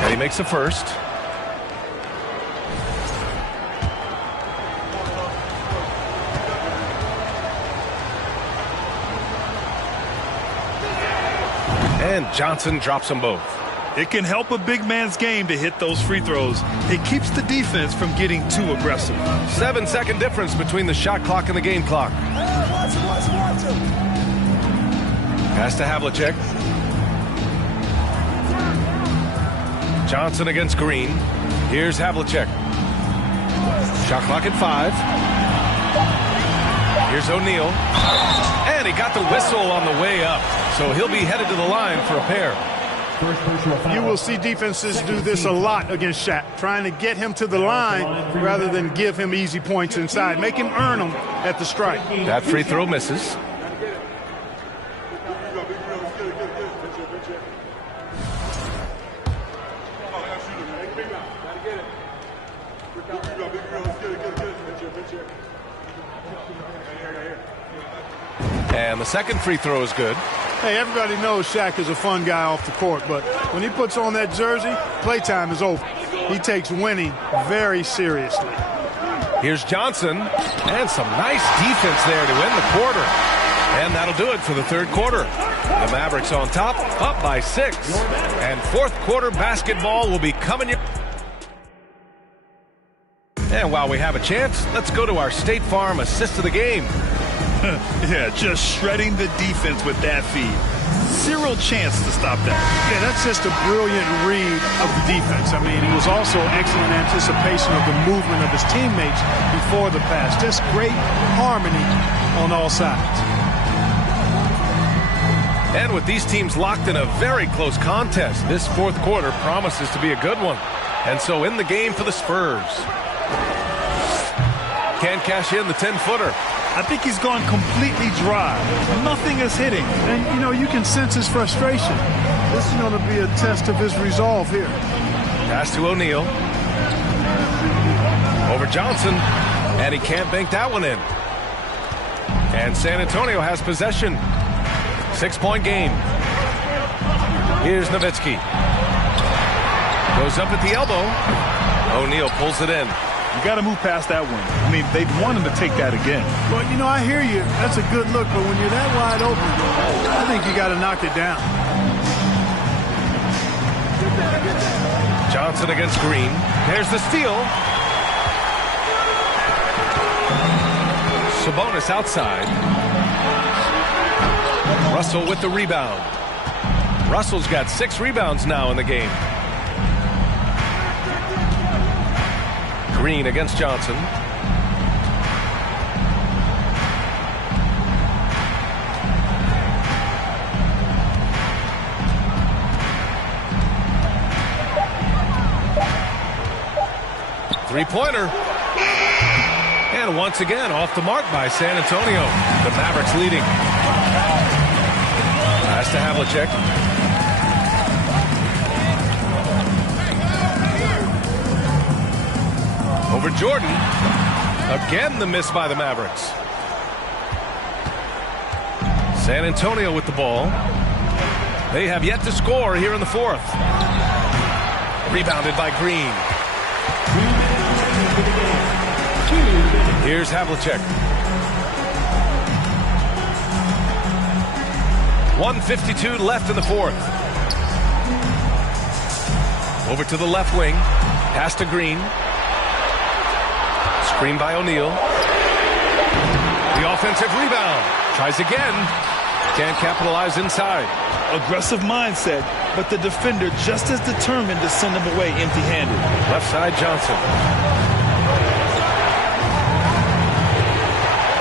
And he makes the first. And Johnson drops them both. It can help a big man's game to hit those free throws. It keeps the defense from getting too aggressive. 7-second difference between the shot clock and the game clock. Pass to Havlicek. Johnson against Green. Here's Havlicek. Shot clock at 5. Here's O'Neal. And he got the whistle on the way up. So he'll be headed to the line for a pair. You will see defenses do this a lot against Shaq, trying to get him to the line rather than give him easy points inside. Make him earn them at the strike. That free throw misses. And the second free throw is good. Hey, everybody knows Shaq is a fun guy off the court, but when he puts on that jersey, playtime is over. He takes winning very seriously. Here's Johnson, and some nice defense there to win the quarter. And that'll do it for the third quarter. The Mavericks on top, up by 6. And fourth quarter basketball will be coming your... And while we have a chance, let's go to our State Farm assist of the game. Yeah, just shredding the defense with that feed. Zero chance to stop that. Yeah, that's just a brilliant read of the defense. I mean, it was also excellent anticipation of the movement of his teammates before the pass. Just great harmony on all sides. And with these teams locked in a very close contest, this fourth quarter promises to be a good one. And so in the game for the Spurs. Can't cash in the 10-footer. I think he's gone completely dry. Nothing is hitting. And, you know, you can sense his frustration. This is going to be a test of his resolve here. Pass to O'Neal. Over Johnson. And he can't bank that one in. And San Antonio has possession. 6-point game. Here's Nowitzki. Goes up at the elbow. O'Neal pulls it in. You got to move past that one. I mean, they'd want him to take that again. Well, you know, I hear you. That's a good look, but when you're that wide open, I think you got to knock it down. Johnson against Green. There's the steal. Sabonis outside. Russell with the rebound. Russell's got 6 rebounds now in the game. Green against Johnson. Three-pointer. And once again, off the mark by San Antonio. The Mavericks leading. Pass to Havlicek. Over Jordan. Again, the miss by the Mavericks. San Antonio with the ball. They have yet to score here in the fourth. Rebounded by Green. Here's Havlicek. 1:52 left in the fourth. Over to the left wing. Pass to Green. Screen by O'Neal. The offensive rebound. Tries again. Can't capitalize inside. Aggressive mindset, but the defender just as determined to send him away empty-handed. Left side, Johnson.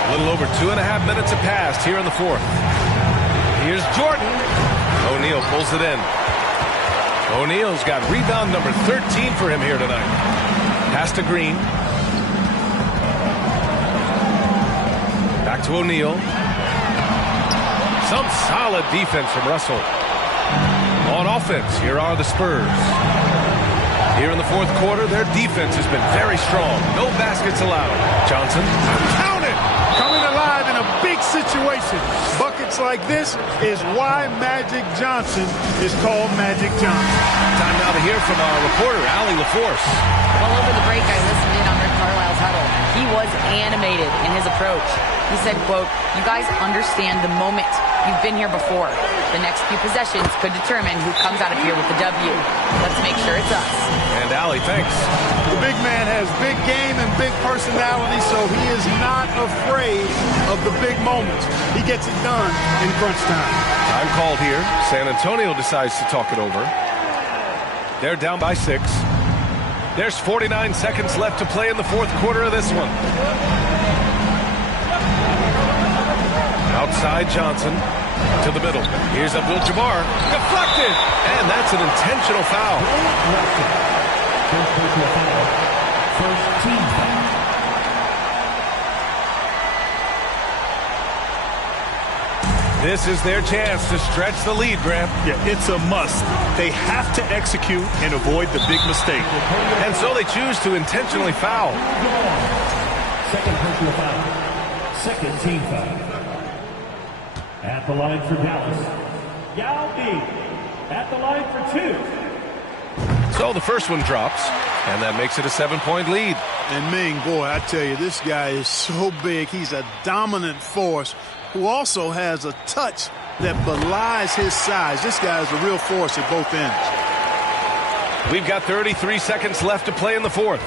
A little over 2.5 minutes have passed here in the fourth. Here's Jordan. O'Neal pulls it in. O'Neal's got rebound number 13 for him here tonight. Pass to Green. Back to O'Neal. Some solid defense from Russell. On offense, here are the Spurs. Here in the fourth quarter, their defense has been very strong. No baskets allowed. Johnson. Count it! Coming alive in a big situation. Buckets like this is why Magic Johnson is called Magic Johnson. Time now to hear from our reporter, Allie LaForce. Well, over the break, I listened in on Rick Carlisle's huddle. He was animated in his approach. He said, quote, "You guys understand the moment. You've been here before. The next few possessions could determine who comes out of here with the W. Let's make sure it's us." And Allie, thanks. The big man has big game and big personality, so he is not afraid of the big moments. He gets it done in crunch time. Time called here. San Antonio decides to talk it over. They're down by 6. There's 49 seconds left to play in the fourth quarter of this one. Outside Johnson to the middle. Here's Abdul-Jabbar. Deflected! And that's an intentional foul. First team foul. This is their chance to stretch the lead, Graham. Yeah, it's a must. They have to execute and avoid the big mistake. And so they choose to intentionally foul. Second personal foul. Second team foul. At the line for Dallas, Yao Ming. At the line for 2. So the first one drops, and that makes it a 7-point lead. And Ming, boy, I tell you, this guy is so big. He's a dominant force who also has a touch that belies his size. This guy is a real force at both ends. We've got 33 seconds left to play in the fourth.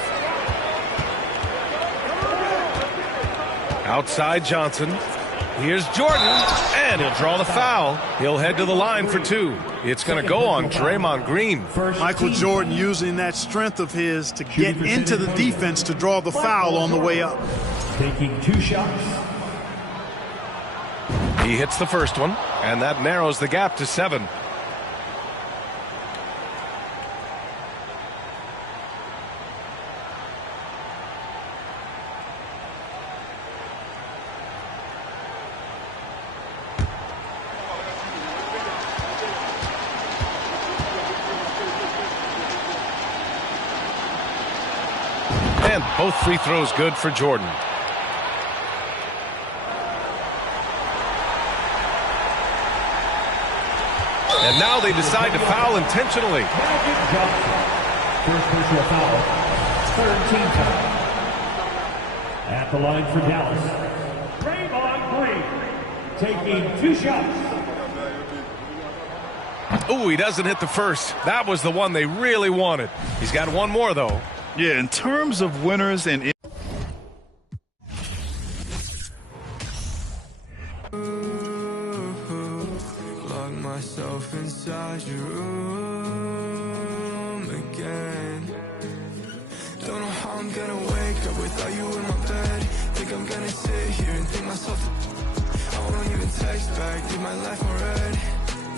Outside Johnson. Here's Jordan, and he'll draw the foul. He'll head to the line for 2. It's going to go on Draymond Green. Michael Jordan using that strength of his to get into the defense to draw the foul on the way up. Taking 2 shots. He hits the first one, and that narrows the gap to 7. And both free throws good for Jordan. And now they decide to foul intentionally. First personal foul. Third team foul. At the line for Dallas, Draymond Green taking 2 shots. Oh, he doesn't hit the first. That was the one they really wanted. He's got one more, though. Yeah, in terms of winners and Lock myself inside your room again. Don't know how I'm gonna wake up without you in my bed. Think I'm gonna sit here and think myself. I won't even text back, leave my life on red.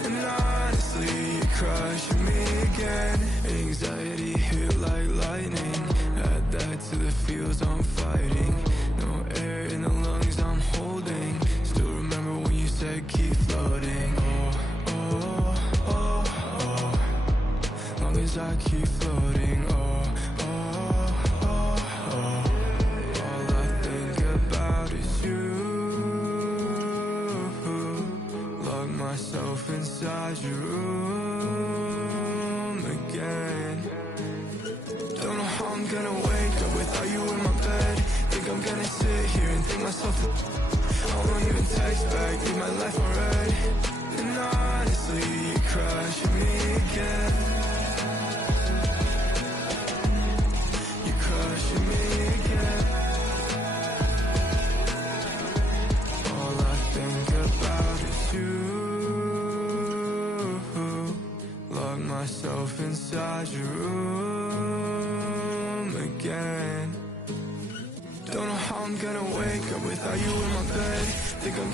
And honestly, you're crushing me again. Anxiety hit like lightning. Add that to the feels I'm fighting. No air in the lungs I'm holding. Still remember when you said keep floating. Oh, oh, oh. Long as I keep floating. Oh, oh, oh, oh. All I think about is you. inside your room again. Don't know how I'm gonna wake up without you in my bed. Think I'm gonna sit here and think myself to I won't even text back, leave my life on red. And honestly, you crushing me again. You're crushing me again. All I think about is you. Lock myself inside your room again. Don't know how I'm gonna wake up without you in my bed. Think I'm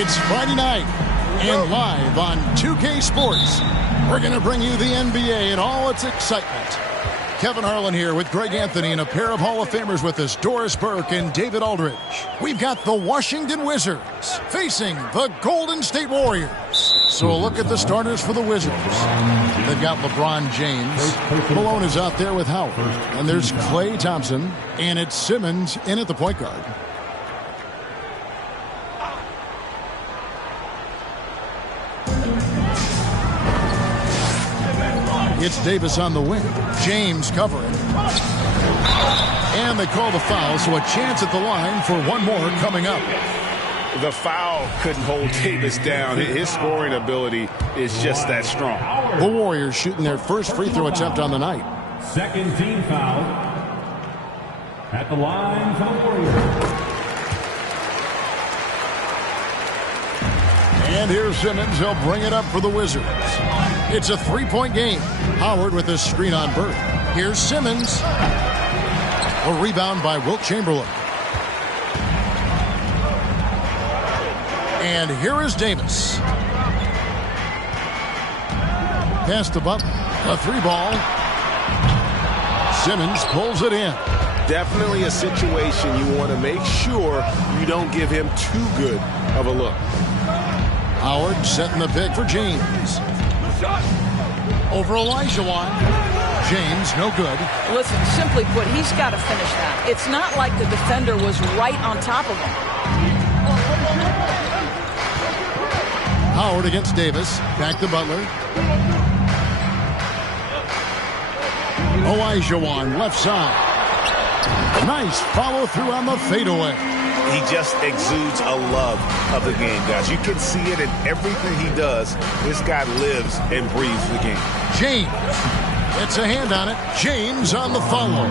It's Friday night, and live on 2K Sports, we're going to bring you the NBA and all its excitement. Kevin Harlan here with Greg Anthony and a pair of Hall of Famers with us, Doris Burke and David Aldridge. We've got the Washington Wizards facing the Golden State Warriors. So a look at the starters for the Wizards. They've got LeBron James. Malone is out there with Howard. And there's Klay Thompson. And it's Simmons in at the point guard. It's Davis on the wing. James covering. And they call the foul, so a chance at the line for one more coming up. The foul couldn't hold Davis down. His scoring ability is just that strong. The Warriors shooting their first free throw attempt on the night. Second team foul at the line for the Warriors. And here's Simmons. He'll bring it up for the Wizards. It's a three-point game. Howard with a screen on Bird. Here's Simmons. A rebound by Wilt Chamberlain. And here is Davis. Pass to Butler. A three ball. Simmons pulls it in. Definitely a situation you want to make sure you don't give him too good of a look. Howard setting the pick for James. Over Olajuwon. James, no good. Listen, simply put, he's got to finish that. It's not like the defender was right on top of him. Howard against Davis. Back to Butler. Olajuwon, left side. Nice follow through on the fadeaway. He just exudes a love of the game, guys. You can see it in everything he does. This guy lives and breathes the game. James. It's a hand on it. James on the follow.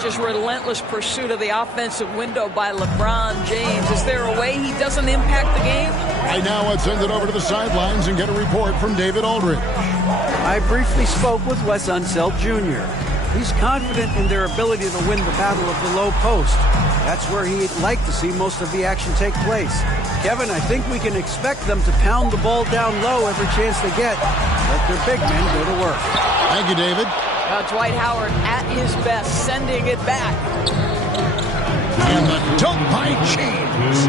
Just relentless pursuit of the offensive window by LeBron James. Is there a way he doesn't impact the game? Right now, let's send it over to the sidelines and get a report from David Aldridge. I briefly spoke with Wes Unseld Jr. He's confident in their ability to win the battle of the low post. That's where he'd like to see most of the action take place. Kevin, I think we can expect them to pound the ball down low every chance they get. Let their big men go to work. Thank you, David. Dwight Howard at his best, sending it back. And the dunk by James.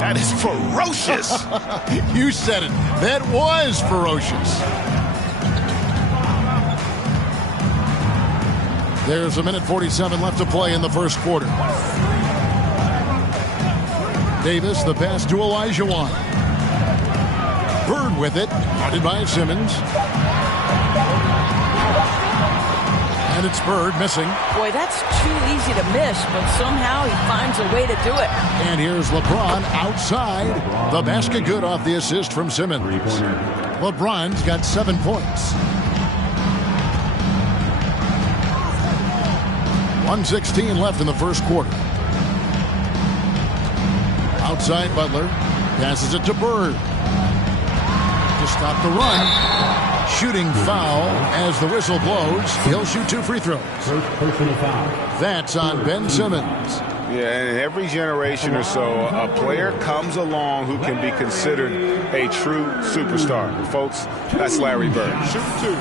That is ferocious. You said it. That was ferocious. There's a minute 47 left to play in the first quarter. Davis, the pass to Olajuwon. Bird with it, guarded by Simmons. And it's Bird missing. Boy, that's too easy to miss, but somehow he finds a way to do it. And here's LeBron outside. The basket good off the assist from Simmons. LeBron's got 7 points. 1:16 left in the first quarter. Outside Butler. Passes it to Bird. To stop the run. Shooting foul as the whistle blows. He'll shoot 2 free throws. First personal foul. That's on Ben Simmons. Yeah, and every generation or so, a player comes along who can be considered a true superstar. Folks, that's Larry Bird. Shoot 2.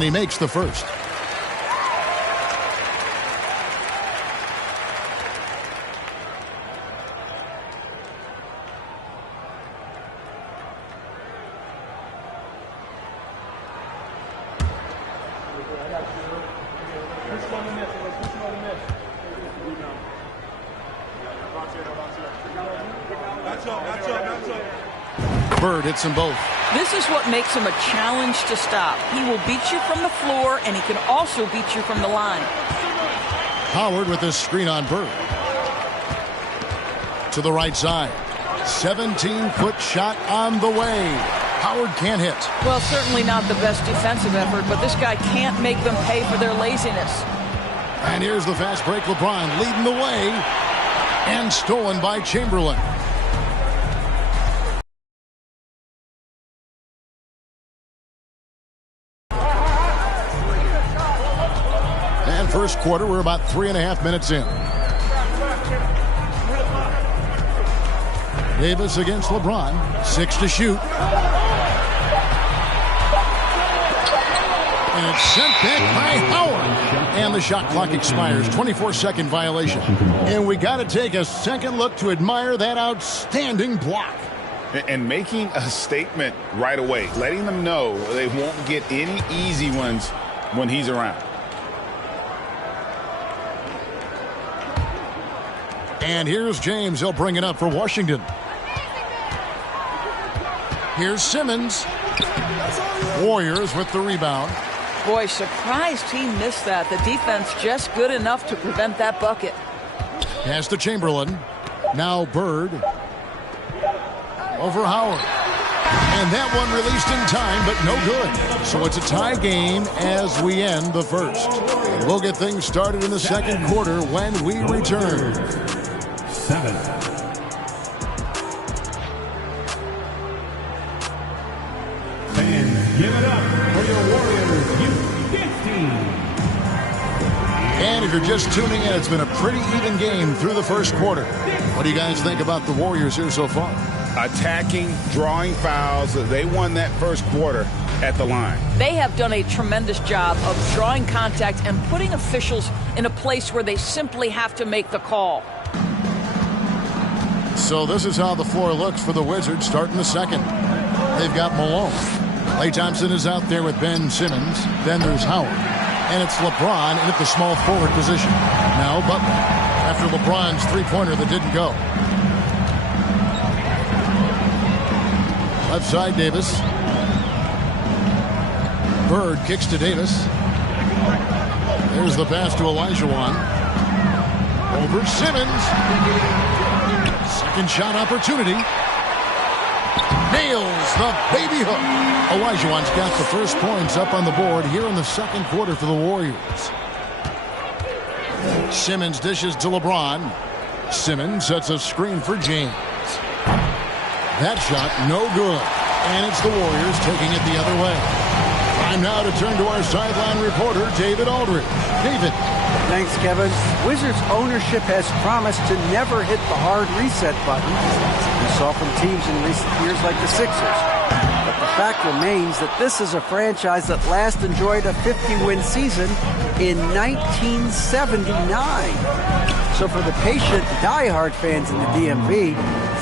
And he makes the first. Bird hits them both. This is what makes him a challenge to stop. He will beat you from the floor, and he can also beat you from the line. Howard with this screen on Bird. To the right side. 17-foot shot on the way. Howard can't hit. Well, certainly not the best defensive effort, but this guy can't make them pay for their laziness. And here's the fast break. LeBron leading the way. And stolen by Chamberlain. First quarter, we're about 3.5 minutes in. Davis against LeBron. 6 to shoot. And it's sent back by Howard. And the shot clock expires. 24-second violation. And we got to take a second look to admire that outstanding block. And making a statement right away. Letting them know they won't get any easy ones when he's around. And here's James. He'll bring it up for Washington. Here's Simmons. Warriors with the rebound. Boy, surprised he missed that. The defense just good enough to prevent that bucket. Pass to Chamberlain. Now Bird. Over Howard. And that one released in time, but no good. So it's a tie game as we end the first. We'll get things started in the second quarter when we return. 7. And give it up for your Warriors U15. And if you're just tuning in, it's been a pretty even game through the first quarter. What do you guys think about the Warriors here so far? Attacking, drawing fouls. They won that first quarter at the line. They have done a tremendous job of drawing contact and putting officials in a place where they simply have to make the call. So this is how the floor looks for the Wizards starting the second. They've got Malone. Klay Thompson is out there with Ben Simmons. Then there's Howard. And it's LeBron in at the small forward position. Now Butler after LeBron's three-pointer that didn't go. Left side, Davis. Bird kicks to Davis. There's the pass to Olajuwon. Over Simmons. Second shot opportunity. Nails the baby hook. Olajuwon's got the first points up on the board here in the second quarter for the Warriors. Simmons dishes to LeBron. Simmons sets a screen for James. That shot, no good. And it's the Warriors taking it the other way. Time now to turn to our sideline reporter, David Aldridge. David. Thanks, Kevin. Wizards ownership has promised to never hit the hard reset button. We saw from teams in recent years like the Sixers. But the fact remains that this is a franchise that last enjoyed a 50-win season in 1979. So for the patient, diehard fans in the DMV,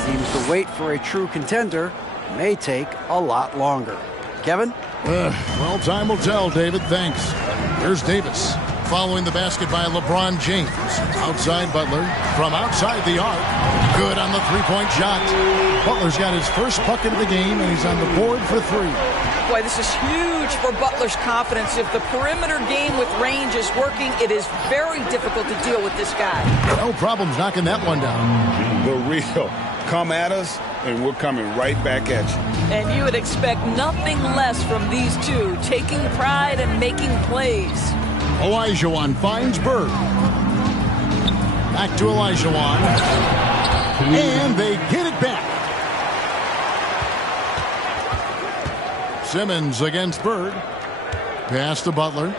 seems to wait for a true contender may take a lot longer. Kevin? Well, time will tell, David. Thanks. Here's Davis. Following the basket by LeBron James. Outside Butler. From outside the arc. Good on the three-point shot. Butler's got his first bucket of the game, and he's on the board for 3. Boy, this is huge for Butler's confidence. If the perimeter game with range is working, it is very difficult to deal with this guy. No problems knocking that one down. The real. Come at us, and we're coming right back at you. And you would expect nothing less from these two, taking pride and making plays. Olajuwon finds Bird. Back to Olajuwon. And they get it back. Simmons against Bird. Pass to Butler.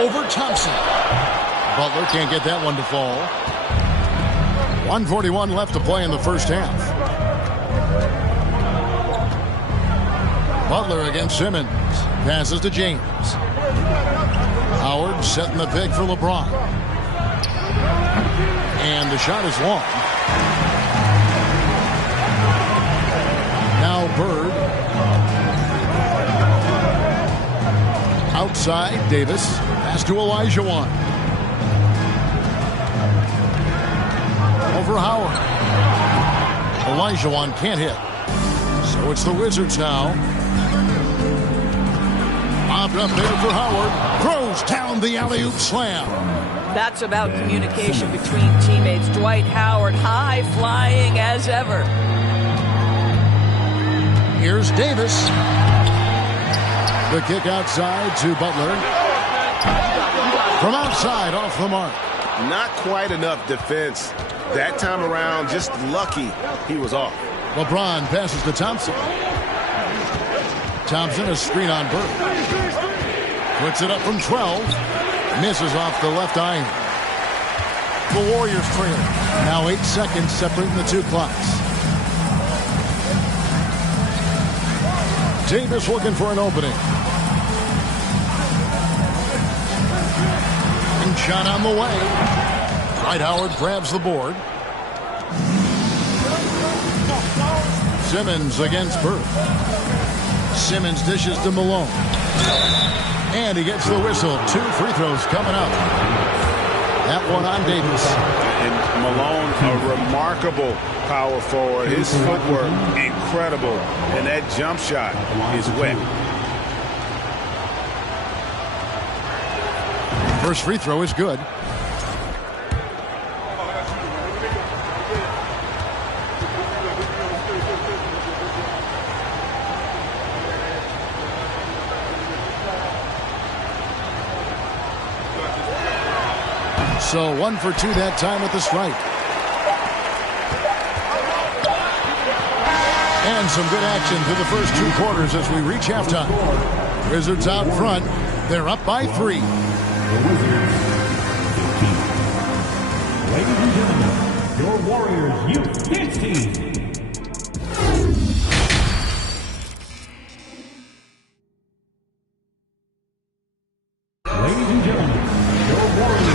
Over Thompson. Butler can't get that one to fall. 1:41 left to play in the first half. Butler against Simmons. Passes to James. Howard setting the pick for LeBron. And the shot is long. Now Bird. Outside, Davis. Pass to Olajuwon. Over Howard. Olajuwon can't hit. So it's the Wizards now. Bobbed up there for Howard. Throws down the alley-oop slam. That's about communication between teammates. Dwight Howard, high flying as ever. Here's Davis. The kick outside to Butler. From outside, off the mark. Not quite enough defense. That time around, just lucky he was off. LeBron passes to Thompson. Thompson, a screen on Bird. Puts it up from 12. Misses off the left iron. The Warriors trail. Now 8 seconds separating the two clocks. Davis looking for an opening. And shot on the way. Dwight Howard grabs the board. Simmons against Bird. Simmons dishes to Malone. And he gets the whistle. 2 free throws coming up. That one on Davis. And Malone, a remarkable power forward. His footwork, incredible. And that jump shot is wet. First free throw is good. So 1 for 2 that time at the stripe. And some good action through the first 2 quarters as we reach halftime. Wizards out front. They're up by 3. Ladies and gentlemen, your Warriors Youth Kids team.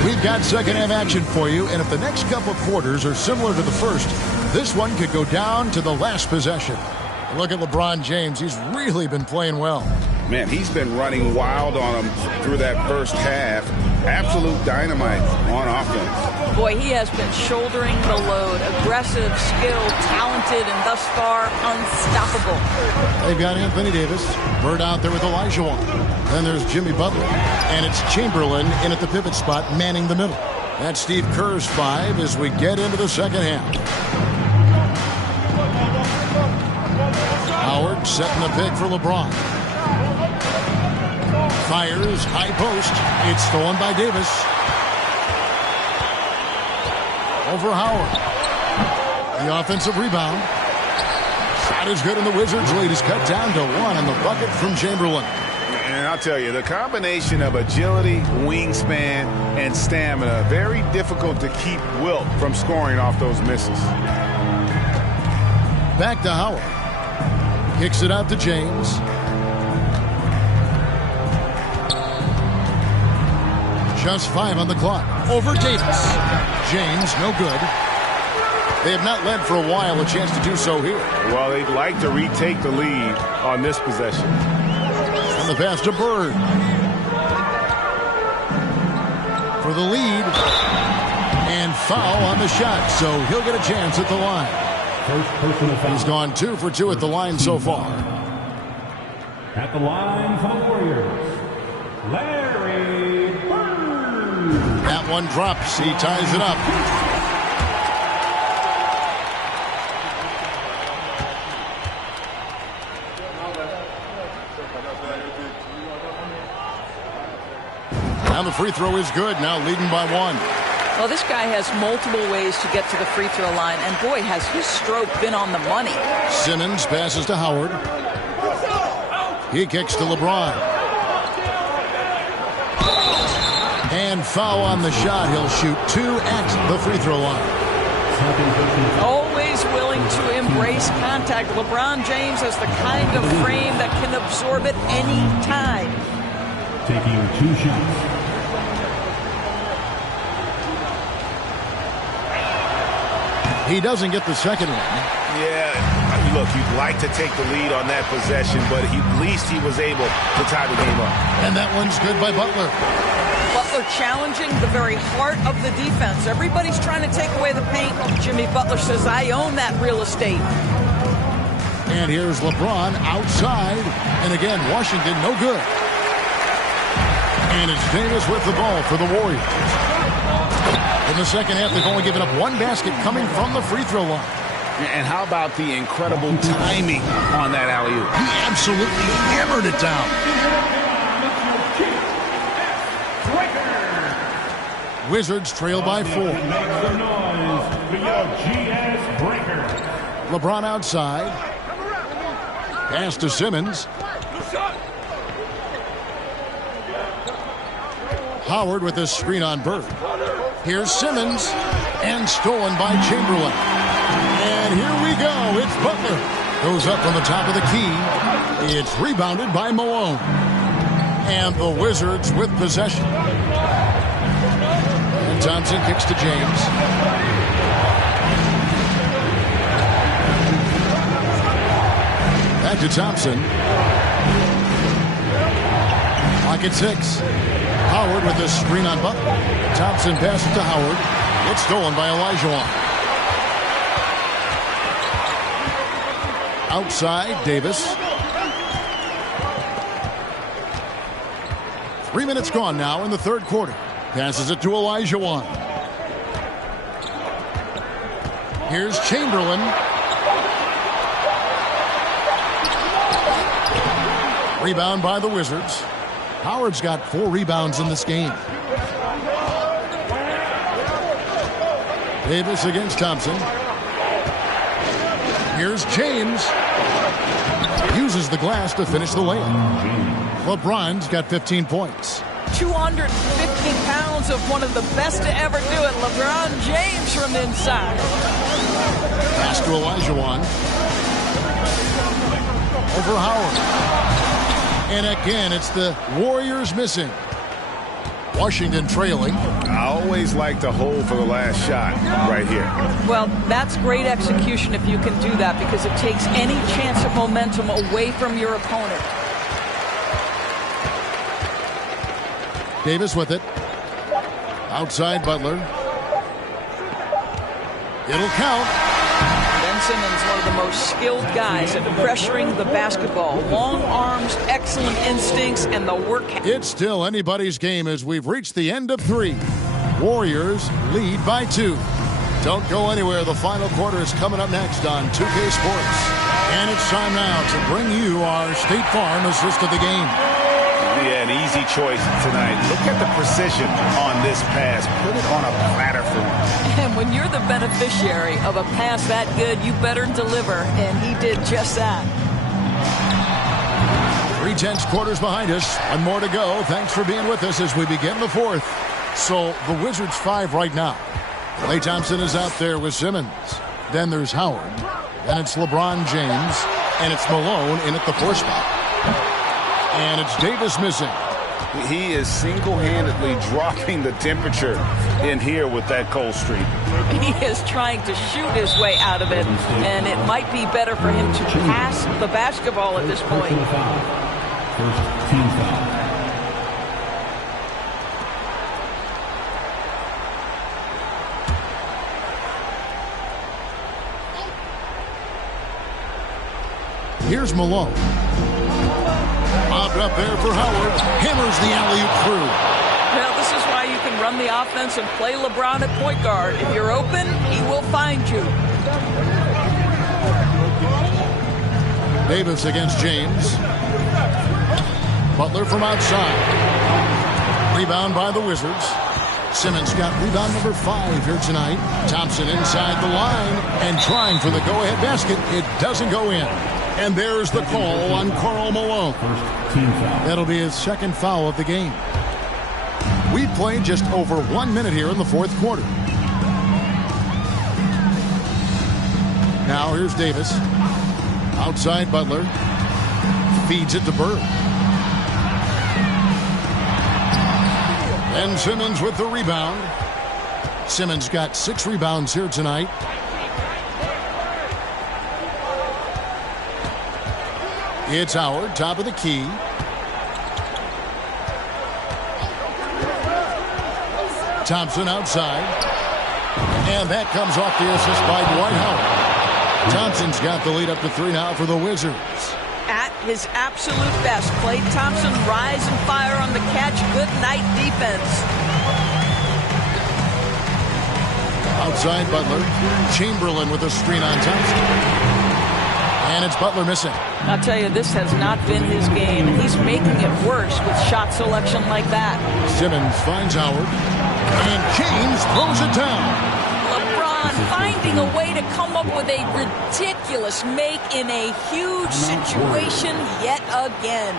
We've got second half action for you, and if the next couple of quarters are similar to the first, this one could go down to the last possession. Look at LeBron James. He's really been playing well. Man, he's been running wild on him through that first half. Absolute dynamite on offense. Boy, he has been shouldering the load. Aggressive, skilled, talented, and thus far unstoppable. They've got Anthony Davis. Bird out there with Olajuwon. Then there's Jimmy Butler. And it's Chamberlain in at the pivot spot, manning the middle. That's Steve Kerr's 5 as we get into the second half. Howard setting the pick for LeBron. Fires, high post. It's stolen by Davis. Over Howard. The offensive rebound. Shot is good, and the Wizards' lead is cut down to 1 on the bucket from Chamberlain. And I'll tell you, the combination of agility, wingspan, and stamina, very difficult to keep Wilt from scoring off those misses. Back to Howard. Kicks it out to James. Just 5 on the clock. Over Davis. James, no good. They have not led for a while. A chance to do so here. Well, they'd like to retake the lead on this possession. And the pass to Bird. For the lead. And foul on the shot. So he'll get a chance at the line. He's gone 2 for 2 at the line so far. At the line for the Warriors, Larry Bird. That one drops. He ties it up. Now the free throw is good. Now leading by 1. Well, this guy has multiple ways to get to the free throw line, and boy, has his stroke been on the money. Simmons passes to Howard. He kicks to LeBron. And foul on the shot. He'll shoot 2 at the free throw line. Always willing to embrace contact. LeBron James has the kind of frame that can absorb it any time. Taking 2 shots. He doesn't get the second one. Yeah, look, you'd like to take the lead on that possession, but at least he was able to tie the game up. And that one's good by Butler. Butler challenging the very heart of the defense. Everybody's trying to take away the paint. Jimmy Butler says, I own that real estate. And here's LeBron outside. And again, Washington no good. And it's Davis with the ball for the Warriors. In the second half, they've only given up 1 basket coming from the free throw line. And how about the incredible timing on that alley-oop? He absolutely hammered it down. Wizards trail by 4. LeBron outside. Pass to Simmons. Howard with a screen on Bird. Here's Simmons. And stolen by Chamberlain. And here we go. It's Butler. Goes up on the top of the key. It's rebounded by Malone. And the Wizards with possession. And Thompson kicks to James. Back to Thompson. Clock at 6. Howard with a screen on Butler. Thompson passes to Howard. It's stolen by Olajuwon. Outside, Davis. 3 minutes gone now in the third quarter. Passes it to Olajuwon. Here's Chamberlain. Rebound by the Wizards. Howard's got 4 rebounds in this game. Davis against Thompson. Here's James. Uses the glass to finish the layup. LeBron's got 15 points. 250 pounds of one of the best to ever do it. LeBron James from inside. Pass to Olajuwon. Over Howard. And again, it's the Warriors missing. Washington trailing. I always like to hold for the last shot right here. Well, that's great execution if you can do that, because it takes any chance of momentum away from your opponent. Davis with it. Outside Butler. It'll count. Ben Simmons, one of the most skilled guys at pressuring the basketball. Long arms, excellent instincts, and the work. It's still anybody's game as we've reached the end of 3. Warriors lead by 2. Don't go anywhere. The final quarter is coming up next on 2K Sports. And it's time now to bring you our State Farm assist of the game. Yeah, an easy choice tonight. Look at the precision on this pass. Put it on a platter for him. And when you're the beneficiary of a pass that good, you better deliver. And he did just that. 3/10 quarters behind us. 1 more to go. Thanks for being with us as we begin the 4th. So the Wizards 5 right now. Klay Thompson is out there with Simmons. Then there's Howard. Then it's LeBron James. And it's Malone in at the 4 spot. And it's Davis missing. He is single-handedly dropping the temperature in here with that cold streak. He is trying to shoot his way out of it, and it might be better for him to pass the basketball at this point. First team foul. Here's Malone. Popped up there for Howard. Hammers the alley-oop through. Well, this is why you can run the offense and play LeBron at point guard. If you're open, he will find you. Davis against James. Butler from outside. Rebound by the Wizards. Simmons got rebound number 5 here tonight. Thompson inside the line and trying for the go-ahead basket. It doesn't go in. And there's the call on Karl Malone. That'll be his 2nd foul of the game. We played just over 1 minute here in the 4th quarter. Now here's Davis. Outside Butler. Feeds it to Bird. Ben Simmons with the rebound. Simmons got 6 rebounds here tonight. It's Howard, top of the key. Thompson outside. And that comes off the assist by Dwight Howard. Thompson's got the lead up to 3 now for the Wizards. At his absolute best, Klay Thompson rise and fire on the catch. Good night defense. Outside Butler. Chamberlain with a screen on Thompson. And it's Butler missing. I'll tell you, this has not been his game. And he's making it worse with shot selection like that. Simmons finds Howard. And James throws it down. LeBron finding a way to come up with a ridiculous make in a huge situation yet again.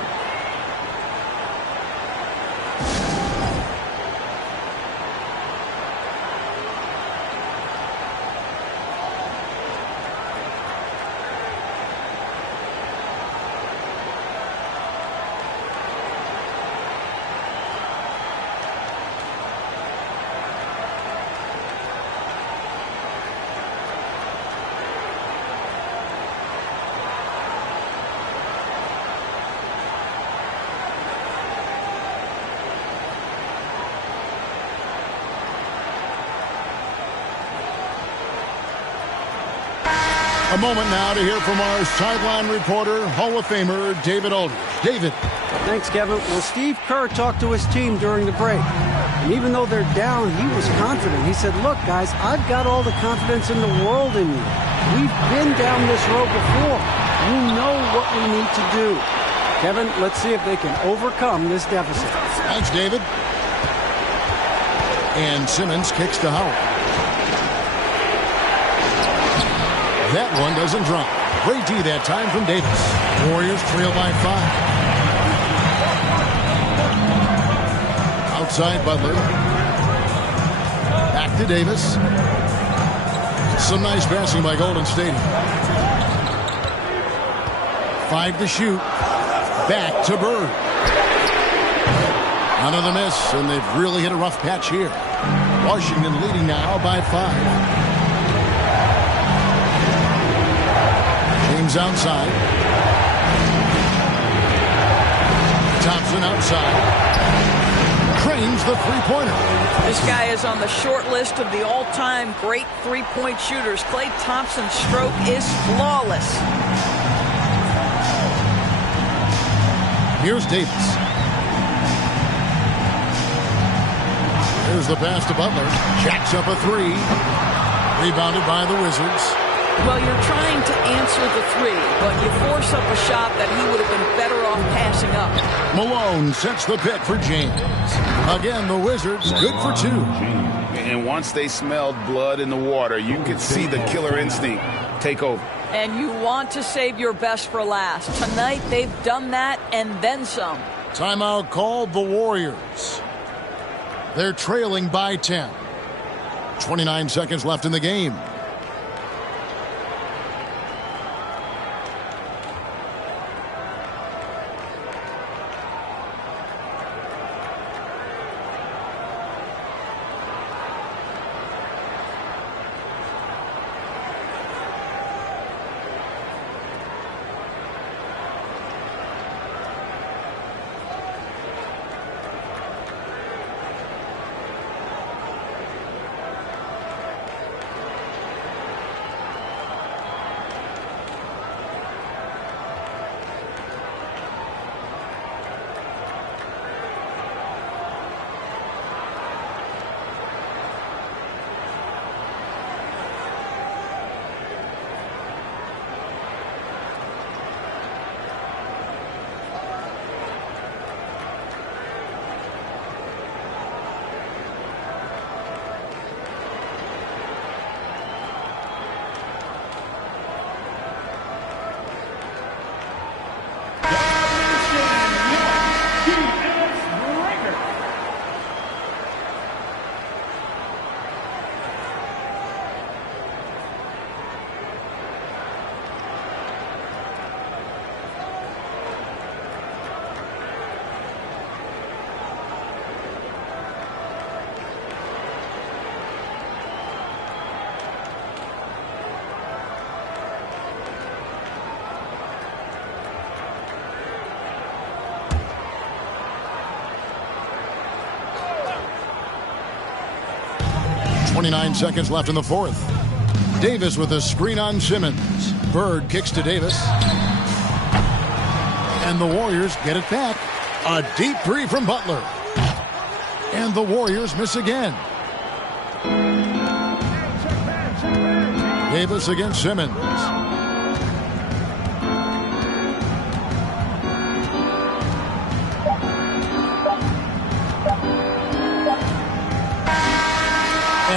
A moment now to hear from our sideline reporter, Hall of Famer David Aldridge. David. Thanks, Kevin. Well, Steve Kerr talked to his team during the break. And even though they're down, he was confident. He said, look, guys, I've got all the confidence in the world in you. We've been down this road before. We know what we need to do. Kevin, let's see if they can overcome this deficit. Thanks, David. And Simmons kicks to Howard. That one doesn't drop. Great D that time from Davis. Warriors trail by 5. Outside Butler. Back to Davis. Some nice passing by Golden State. 5 to shoot. Back to Bird. Another miss, and they've really hit a rough patch here. Washington leading now by 5. James outside. Thompson outside. Cranes the three-pointer. This guy is on the short list of the all-time great three-point shooters. Klay Thompson's stroke is flawless. Here's Davis. Here's the pass to Butler. Jacks up a 3. Rebounded by the Wizards. Well, you're trying to answer the 3, but you force up a shot that he would have been better off passing up. Malone sets the pick for James. Again, the Wizards good for 2. And once they smelled blood in the water, you could see the killer instinct take over. And you want to save your best for last. Tonight, they've done that and then some. Timeout called the Warriors. They're trailing by 10. 29 seconds left in the game. 29 seconds left in the fourth. Davis with a screen on Simmons. Bird kicks to Davis. And the Warriors get it back. A deep three from Butler. And the Warriors miss again. Davis against Simmons.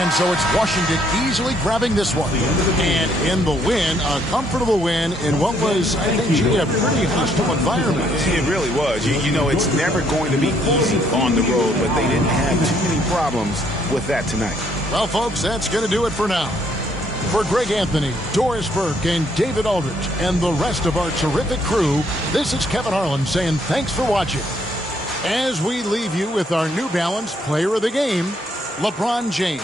And so it's Washington easily grabbing this one. And in the win, a comfortable win in what was, I think, a pretty hostile environment. It really was. You know, it's never going to be easy on the road, but they didn't have too many problems with that tonight. Well, folks, that's going to do it for now. For Greg Anthony, Doris Burke, and David Aldridge, and the rest of our terrific crew, this is Kevin Harlan saying thanks for watching. As we leave you with our New Balance Player of the Game, LeBron James.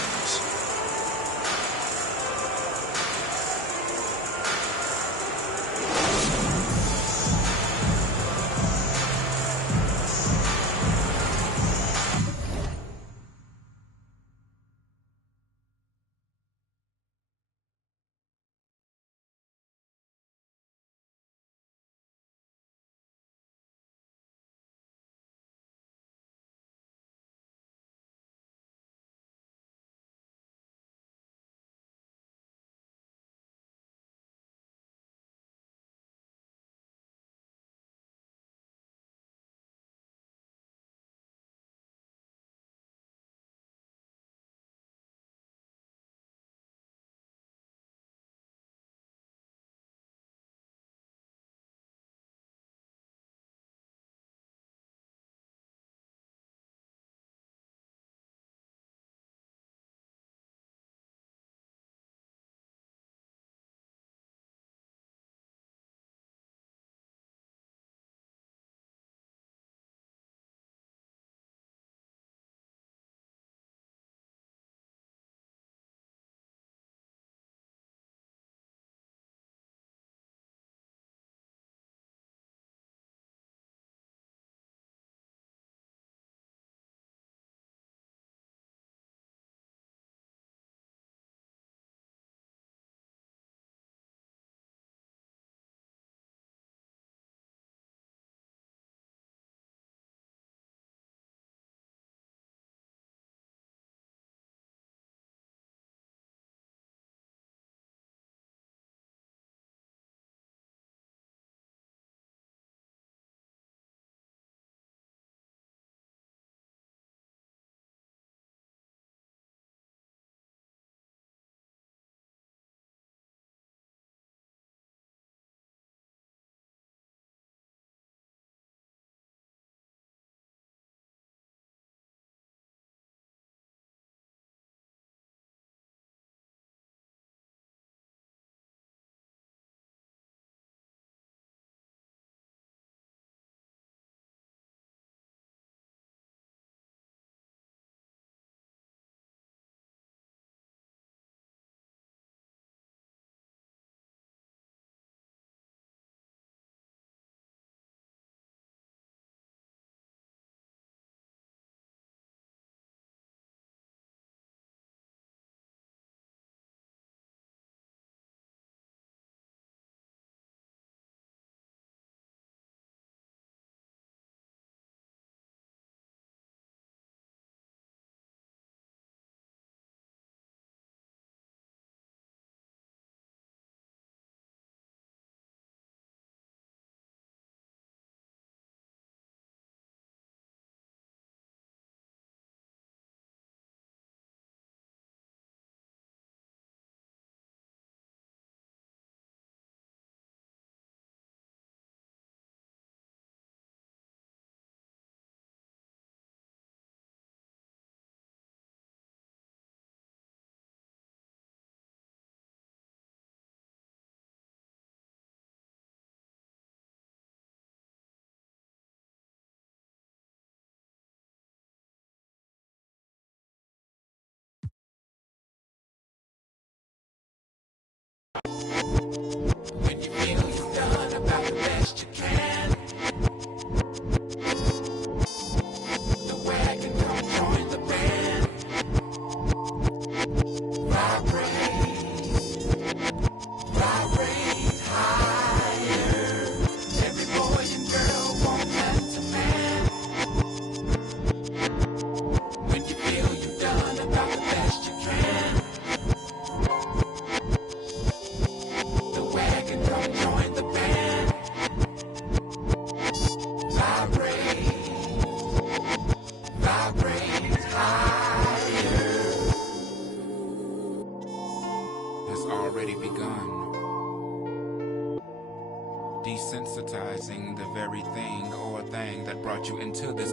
sabotaging the very thing or thing that brought you into this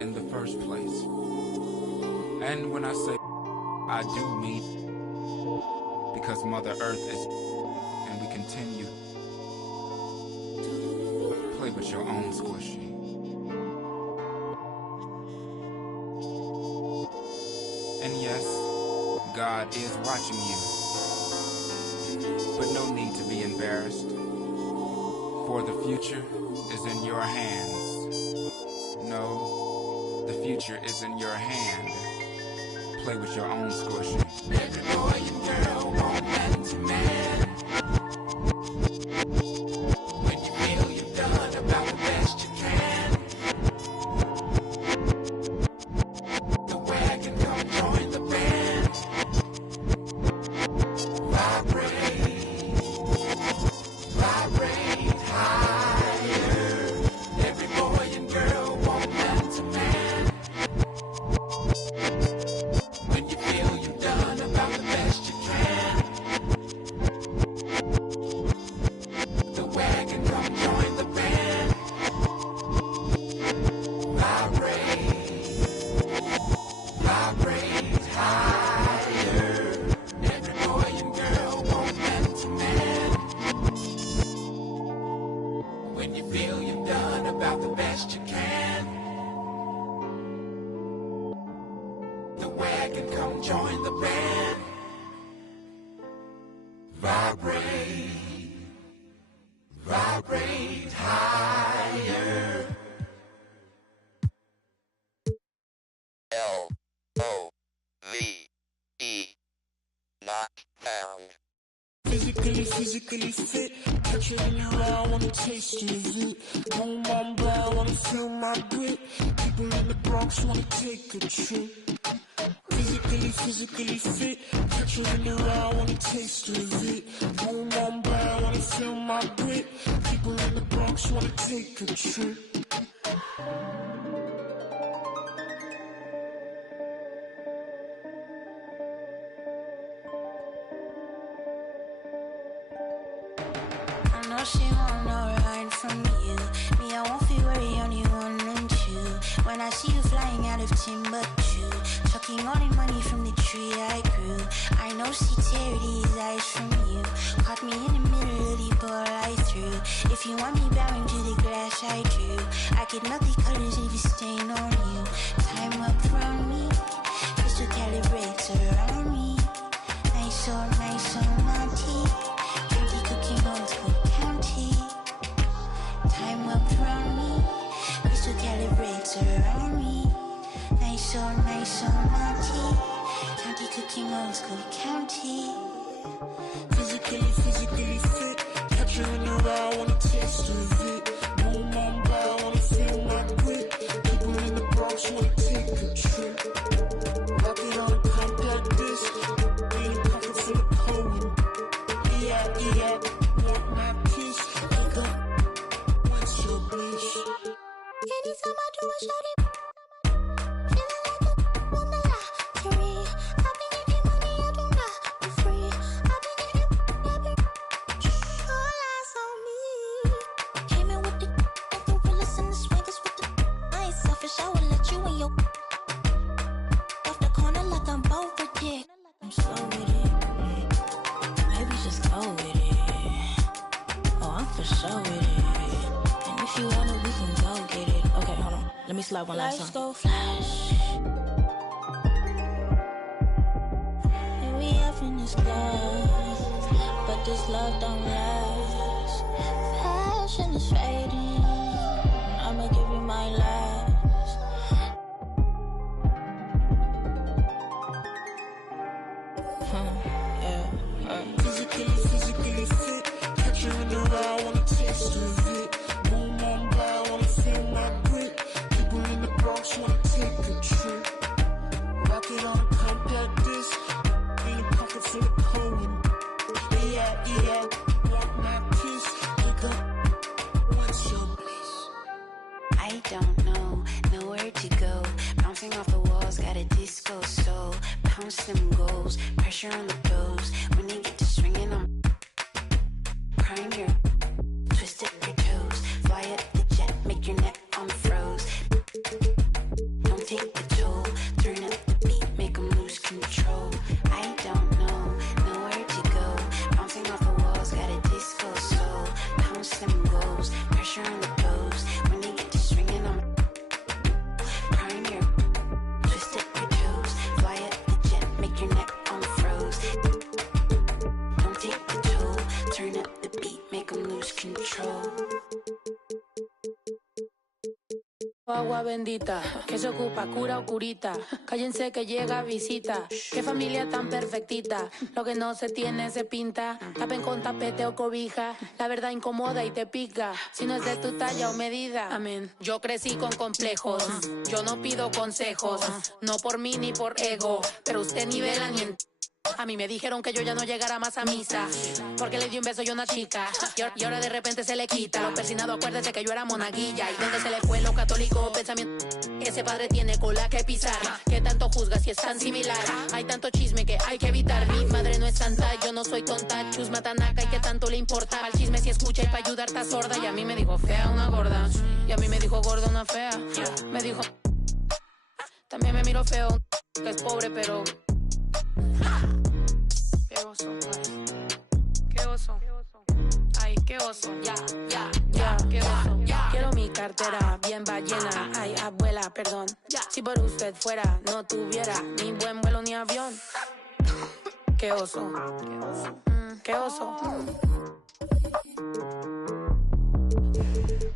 in the first place. And when I say I do mean, because Mother Earth is, and we continue. Play with your own squishy. And yes, God is watching you. But no need to be embarrassed, for the future is in your hands. No, the future is in your hand. Play with your own squishy. Every boy and girl want man to man. When you feel you've done about the best you can, the wagon come join the band. Vibrate higher. Every boy and girl want man to man. When you feel you've done about the best you can, the wagon come join the band. Vibrate higher. Every boy and girl want man to man. When you feel you've done about the best you can, the wagon come join the band. Vibrate higher. L-O-V-E, not found. Physically fit. Catch it in your eye, wanna taste of it. Home on brown, wanna feel my grit. People in the Bronx wanna take a trip. Physically fit. Catch it in your eye, wanna taste of it. Home on brown, wanna feel my grit. People in the Bronx wanna take a trip. I know she want no ride from you. Me, I won't feel worry, only one and two. When I see you flying out of Timbuktu, chucking all the money from the tree I grew. I know she tear these eyes from you. Caught me in the middle of the ball I threw. If you want me bowing to the glass I drew, I could melt the colors if you stain on you. Time up from me, crystal calibrates around me. Nice so naughty. Cooking old school county. Time up round me. Crystal calibrates around me. Nice so naughty. County cooking old school county. Physically fit. Catch you in your eye, wanna taste of it. Boom on bow, wanna feel my grit. People in the Bronx wanna take a trip. Rock it on a compact disc. In a pocket full of Cohen. Yeah, want my kiss. Wake up, what's your bliss? Anytime I do a shawty, feeling like a wonder lottery. I've been getting money, I do not be free. I've been all eyes on me. Came in with the gorillas and the swingers with the. I ain't selfish, I will let you in your off the corner like I'm both a dick. I'm slow with it. Maybe just go with it. Oh, I'm for sure with it. And if you want it, we can go get it. Okay, hold on. Let me slide one last time. Let's go flash. And we up in this love, but this love don't last. Passion is fading. I'ma give you my last. Physically fit. Catch you in the eye, wanna taste of it. Boom on bow, wanna feel my grit. People in the Bronx wanna take a trip. Rock it on a compact disc. In a pocket full of Cohen. Yeah, want my kiss. Wake up, what's your bliss? I don't know, nowhere to go. Bouncing off the walls, got a disco soul. Pounce them goals, pressure on the toes. When they get to swinging, I'm crying your twisted your toes. Don't take the toll. Turn up the beat, make 'em lose control. I don't know, nowhere to go. Bouncing off the walls, got a disco soul. Bounce them goals, pressure on the toes. When they get to swinging, I'm prime your twist up your toes. Fly up the jet, make your neck on froze. Don't take the toll. Turn up the beat, make 'em lose control. Agua bendita, que se ocupa, cura o curita. Cállense que llega visita. Qué familia tan perfectita. Lo que no se tiene se pinta. Tapen con tapete o cobija. La verdad incomoda y te pica. Si no es de tu talla o medida. Amén. Yo crecí con complejos. Yo no pido consejos. No por mí ni por ego. Pero usted ni vela ni en... A mí me dijeron que yo ya no llegara más a misa, porque le di un beso yo a una chica, y ahora de repente se le quita. Lo persinado, acuérdese que yo era monaguilla. Y donde se le fue lo católico pensamiento. Ese padre tiene cola que pisar. Que tanto juzga si es tan similar. Hay tanto chisme que hay que evitar. Mi madre no es santa, yo no soy tonta. Chusma tanaca y que tanto le importa. Al chisme si escucha y para ayudar está sorda. Y a mí me dijo fea una gorda, y a mí me dijo gorda una fea. Me dijo, también me miró feo, que es pobre pero... Qué oso, ay. Qué oso. Ay, qué oso. Ya, qué oso. Quiero mi cartera bien ballena. Ay, abuela, perdón. Si por usted fuera, no tuviera ni buen vuelo ni avión. Qué oso. Qué oso.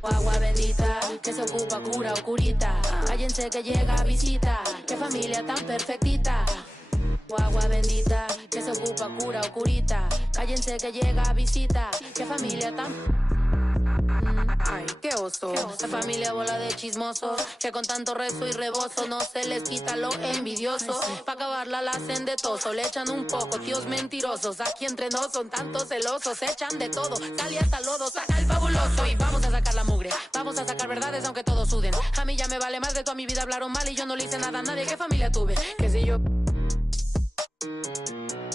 Agua bendita, que se ocupa, cura o curita. Cállense que llega visita. Qué familia tan perfectita. Agua bendita, que se ocupa, cura o curita. Cállense que llega visita. Qué familia tan... Ay, qué oso. Esta familia bola de chismosos, que con tanto rezo y rebozo no se les quita lo envidioso. Pa' acabarla la hacen de toso, le echan un poco, tíos mentirosos. Aquí entre nos son tantos celosos, echan de todo, sal y hasta lodo, saca el fabuloso. Y vamos a sacar la mugre, vamos a sacar verdades aunque todos suden. A mí ya me vale más de toda mi vida, hablaron mal y yo no le hice nada a nadie. ¿Qué familia tuve? Que si yo...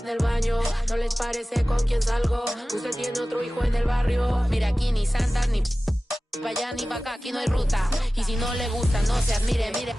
del baño, no les parece con quién salgo. Usted tiene otro hijo en el barrio. Mira, aquí ni santas ni pa' allá ni pa' acá, aquí no hay ruta. Y si no le gusta, no se admire, mire.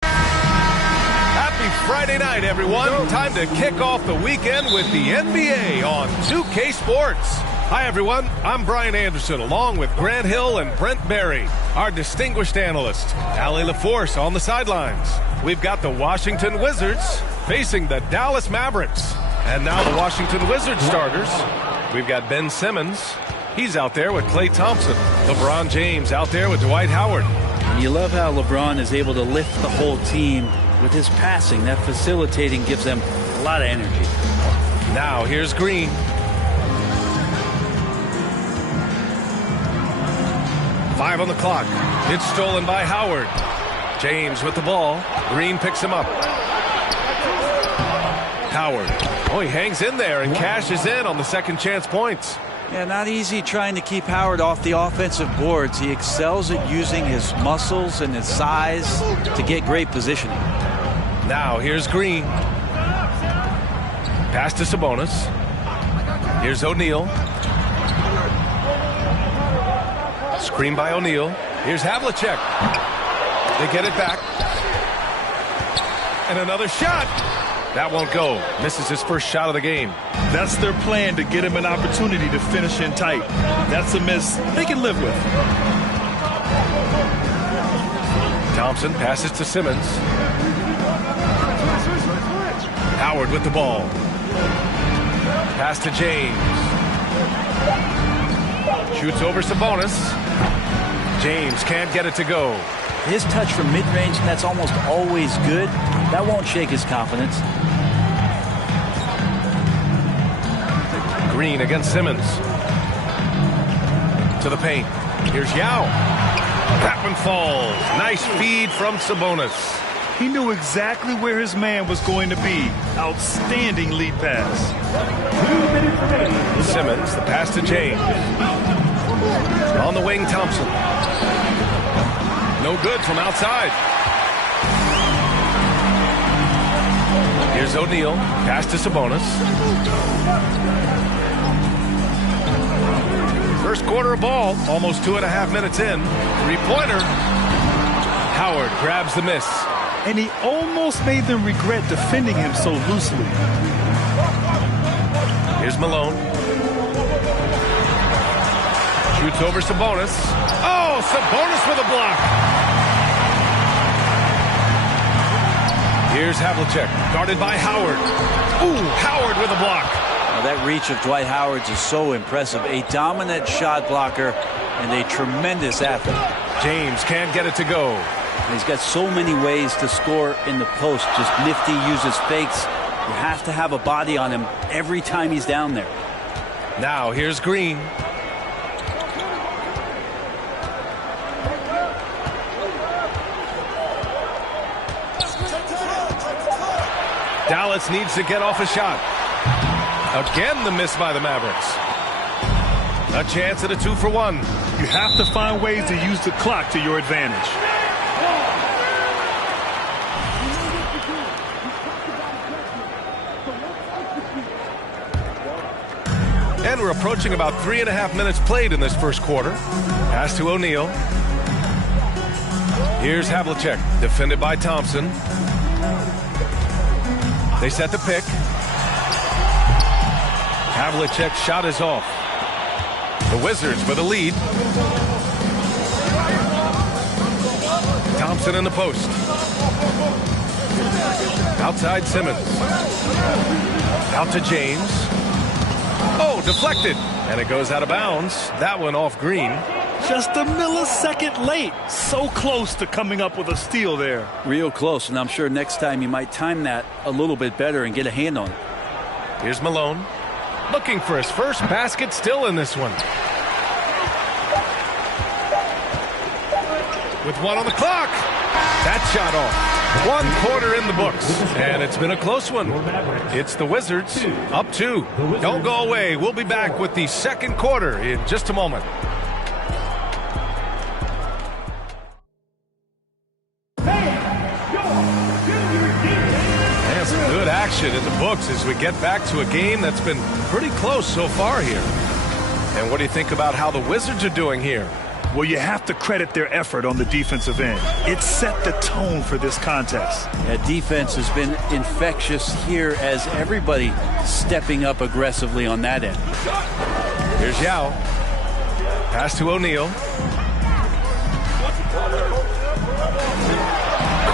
Happy Friday night, everyone. Time to kick off the weekend with the NBA on 2K Sports. Hi, everyone. I'm Brian Anderson, along with Grant Hill and Brent Barry. Our distinguished analyst, Allie LaForce, on the sidelines. We've got the Washington Wizards facing the Dallas Mavericks. And now the Washington Wizards starters. We've got Ben Simmons. He's out there with Klay Thompson. LeBron James out there with Dwight Howard. And you love how LeBron is able to lift the whole team with his passing. That facilitating gives them a lot of energy. Now here's Green. Five on the clock. It's stolen by Howard. James with the ball. Green picks him up. Howard. Oh, he hangs in there and cashes in on the second chance points. Yeah, not easy trying to keep Howard off the offensive boards. He excels at using his muscles and his size to get great positioning. Now here's Green. Pass to Sabonis. Here's O'Neal. Screen by O'Neal. Here's Havlicek. They get it back. And another shot. That won't go. Misses his first shot of the game. That's their plan, to get him an opportunity to finish in tight. That's a miss they can live with. Thompson passes to Simmons. Howard with the ball. Pass to James. Shoots over Sabonis. James can't get it to go. His touch from mid-range, that's almost always good. That won't shake his confidence. Green against Simmons. To the paint. Here's Yao. That one falls. Nice feed from Sabonis. He knew exactly where his man was going to be. Outstanding lead pass. Simmons, the pass to James. On the wing, Thompson. No good from outside. Here's O'Neal. Pass to Sabonis. First quarter of ball. Almost 2.5 minutes in. Three-pointer. Howard grabs the miss. And he almost made them regret defending him so loosely. Here's Malone. Shoots over Sabonis. Oh, Sabonis with a block. Here's Havlicek, guarded by Howard. Ooh, Howard with a block. Now that reach of Dwight Howard's is so impressive. A dominant shot blocker and a tremendous athlete. James can't get it to go. And he's got so many ways to score in the post. Just nifty, uses fakes. You have to have a body on him every time he's down there. Now here's Green. Dallas needs to get off a shot. Again, the miss by the Mavericks. A chance at a 2-for-1. You have to find ways to use the clock to your advantage. And we're approaching about 3.5 minutes played in this first quarter. Pass to O'Neal. Here's Havlicek, defended by Thompson. They set the pick. Havlicek's shot is off. The Wizards with a lead. Thompson in the post. Outside Simmons. Out to James. Oh, deflected. And it goes out of bounds. That one off Green. Just a millisecond late. So close to coming up with a steal there. Real close, and I'm sure next time you might time that a little bit better and get a hand on it. Here's Malone. Looking for his first basket still in this one. With one on the clock. That shot off. 1 quarter in the books. And it's been a close one. It's the Wizards up 2. Don't go away. We'll be back with the second quarter in just a moment. And some good action in the books as we get back to a game that's been pretty close so far here. And what do you think about how the Wizards are doing here? Well, you have to credit their effort on the defensive end. It set the tone for this contest. Yeah, defense has been infectious here as everybody stepping up aggressively on that end. Here's Yao. Pass to O'Neal.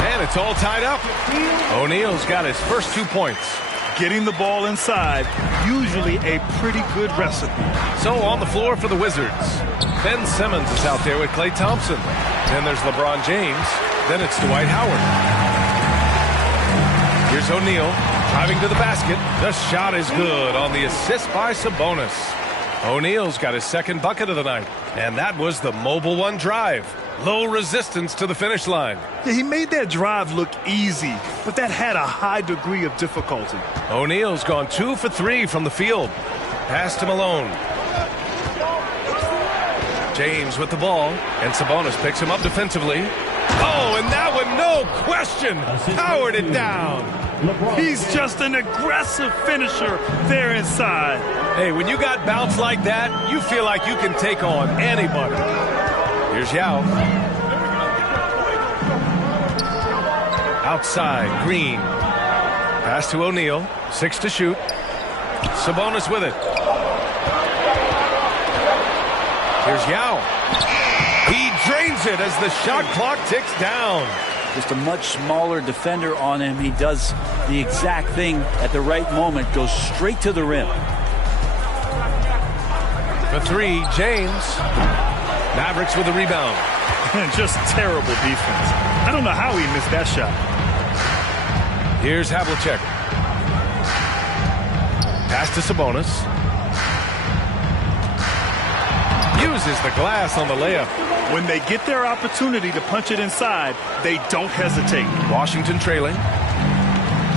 And it's all tied up. O'Neal's got his first 2 points. Getting the ball inside, usually a pretty good recipe. So on the floor for the Wizards, Ben Simmons is out there with Klay Thompson. Then there's LeBron James. Then it's Dwight Howard. Here's O'Neal driving to the basket. The shot is good on the assist by Sabonis. O'Neal's got his second bucket of the night. And that was the Mobile One drive. Low resistance to the finish line. Yeah, he made that drive look easy, but that had a high degree of difficulty. O'Neal's gone 2 for 3 from the field. Pass to Malone. James with the ball, and Sabonis picks him up defensively. Oh, and that one, no question, powered it down. He's just an aggressive finisher there inside. Hey, when you got bounce like that, you feel like you can take on anybody. Here's Yao. Outside, Green. Pass to O'Neal. 6 to shoot. Sabonis with it. Here's Yao. He drains it as the shot clock ticks down. Just a much smaller defender on him. He does the exact thing at the right moment. Goes straight to the rim. For 3, James. Mavericks with the rebound. Just terrible defense. I don't know how he missed that shot. Here's Havlicek. Pass to Sabonis. Uses the glass on the layup. When they get their opportunity to punch it inside, they don't hesitate. Washington trailing.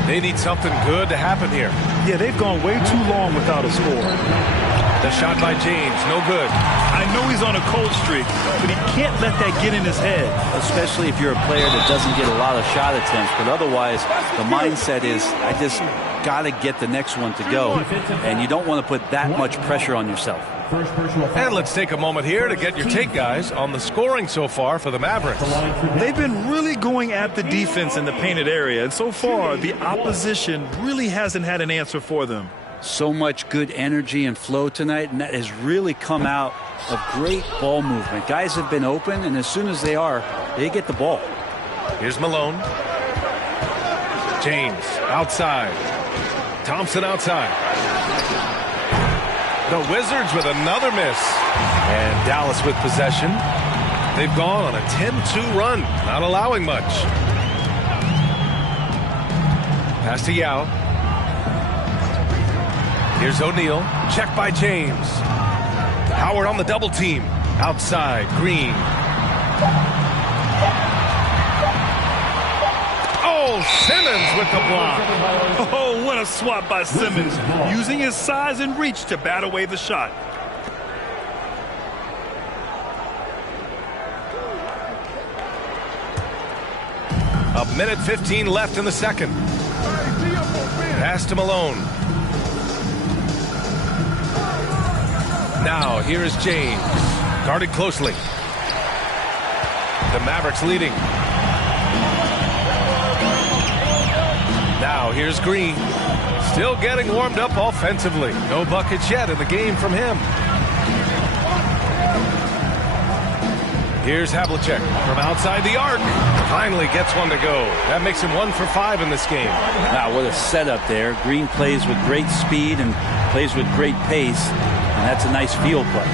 They need something good to happen here. Yeah, they've gone way too long without a score. The shot by James, no good. I know he's on a cold streak, but he can't let that get in his head. Especially if you're a player that doesn't get a lot of shot attempts, but otherwise the mindset is, I just got to get the next one to go, and you don't want to put that much pressure on yourself. And let's take a moment here to get your take, guys, on the scoring so far for the Mavericks. They've been really going at the defense in the painted area, and so far the opposition really hasn't had an answer for them. So much good energy and flow tonight, and that has really come out of great ball movement. Guys have been open, and as soon as they are, they get the ball. Here's Malone. James outside. Thompson outside. The Wizards with another miss. And Dallas with possession. They've gone on a 10-2 run, not allowing much. Pass to Yao. Here's O'Neal. Check by James. Howard on the double team. Outside, Green. Oh, Simmons with the block. Oh, what a swat by Simmons, using his size and reach to bat away the shot. A minute 15 left in the second. Pass to Malone. Now, here is James. Guarded closely. The Mavericks leading. Now, here's Green. Still getting warmed up offensively. No buckets yet in the game from him. Here's Havlicek from outside the arc. Finally gets one to go. That makes him 1 for 5 in this game. Wow, what a setup there. Green plays with great speed and plays with great pace. And that's a nice field play.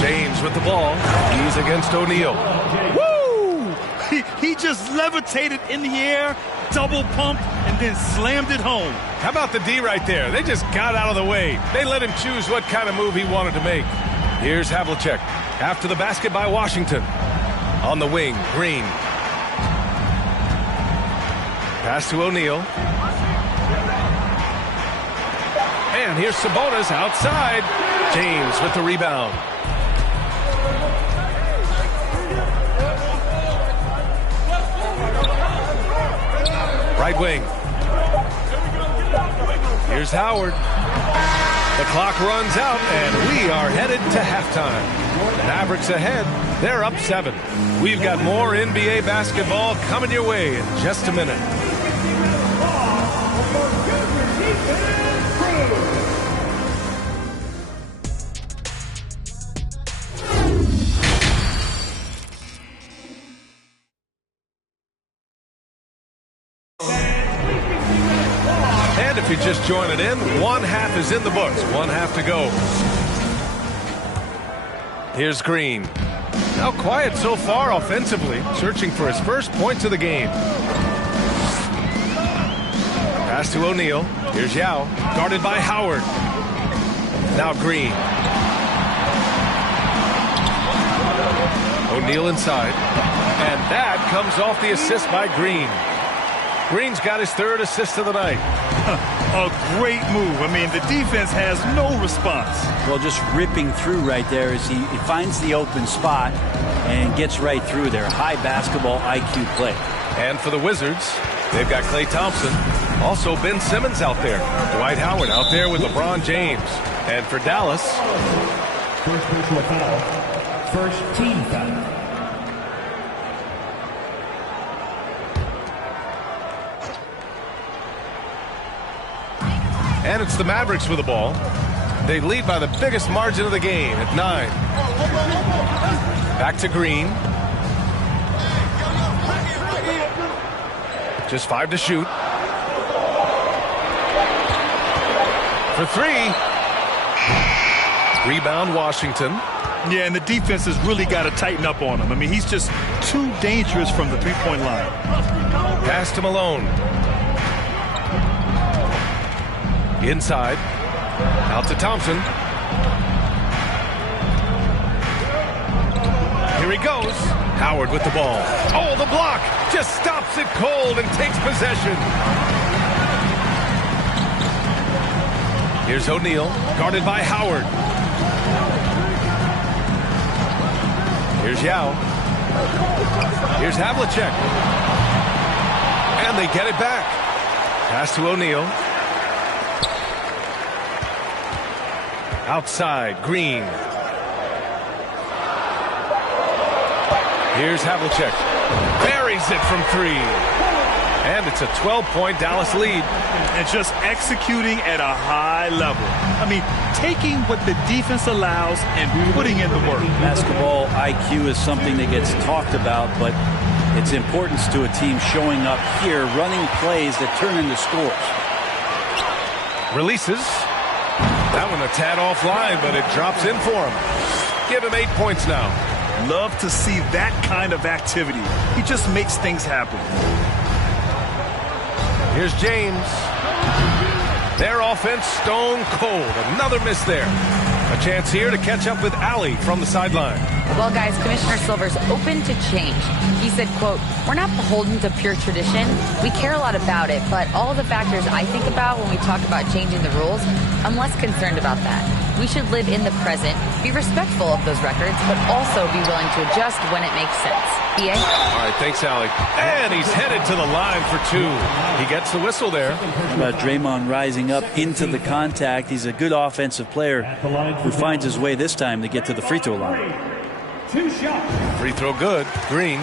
James with the ball. He's against O'Neal. Woo! He just levitated in the air, double pumped, and then slammed it home. How about the D right there? They just got out of the way. They let him choose what kind of move he wanted to make. Here's Havlicek. After the basket by Washington. On the wing, Green. Pass to O'Neal. And here's Sabonis outside. James with the rebound. right wing. Here's Howard. The clock runs out, and we are headed to halftime. Mavericks ahead. They're up 7. We've got more NBA basketball coming your way in just a minute. And if you're just joining in, one half is in the books. One half to go. Here's Green. Now quiet so far offensively, searching for his first points of the game. Pass to O'Neal. Here's Yao, guarded by Howard. Now Green. O'Neal inside. And that comes off the assist by Green. Green's got his 3rd assist of the night. A great move. I mean, the defense has no response. Well, just ripping through right there as he finds the open spot and gets right through there. High basketball IQ play. And for the Wizards, they've got Klay Thompson. Also Ben Simmons out there. Dwight Howard out there with LeBron James. And for Dallas, First personal foul. First team foul. and it's the Mavericks with the ball. They lead by the biggest margin of the game at 9. Back to Green. Just 5 to shoot. For 3. Rebound Washington. Yeah, and the defense has really got to tighten up on him. I mean, he's just too dangerous from the three-point line. Pass to Malone. Inside. Out to Thompson. Here he goes. Howard with the ball. Oh, the block. Just stops it cold and takes possession. Here's O'Neal, guarded by Howard. Here's Yao. Here's Havlicek. And they get it back. Pass to O'Neal. Outside, Green. Here's Havlicek. Buries it from 3. And it's a 12-point Dallas lead. And just executing at a high level. I mean, taking what the defense allows and putting in the work. Basketball IQ is something that gets talked about, but its importance to a team showing up here, running plays that turn into scores. Releases. That one a tad offline, but it drops in for him. Give him 8 points now. Love to see that kind of activity. He just makes things happen. Here's James. Their offense stone cold. Another miss there. A chance here to catch up with Allie from the sideline. Well, guys, Commissioner Silver's open to change. He said, quote, "We're not beholden to pure tradition. We care a lot about it, but all the factors I think about when we talk about changing the rules, I'm less concerned about that. We should live in the present, be respectful of those records, but also be willing to adjust when it makes sense." PA? All right, thanks, Allie. And he's headed to the line for 2. He gets the whistle there. How about Draymond rising up into the contact? He's a good offensive player who finds his way this time to get to the free throw line. 2 shots. Free throw good. Green.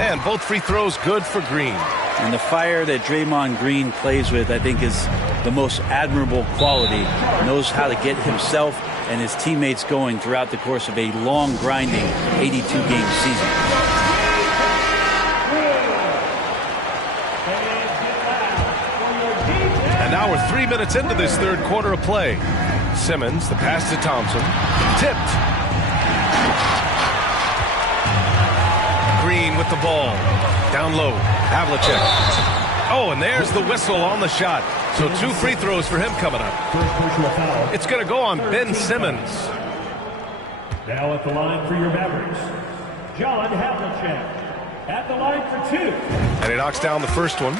And both free throws good for Green. And the fire that Draymond Green plays with, I think, is the most admirable quality. Knows how to get himself and his teammates going throughout the course of a long, grinding 82-game season. And now we're 3 minutes into this third quarter of play. Simmons, the pass to Thompson. Tipped. Green with the ball. Down low. Havlicek. Oh, and there's the whistle on the shot. So 2 free throws for him coming up. First personal foul. It's going to go on Ben Simmons. Now at the line for your Mavericks, John Havlicek. at the line for 2. And he knocks down the first one.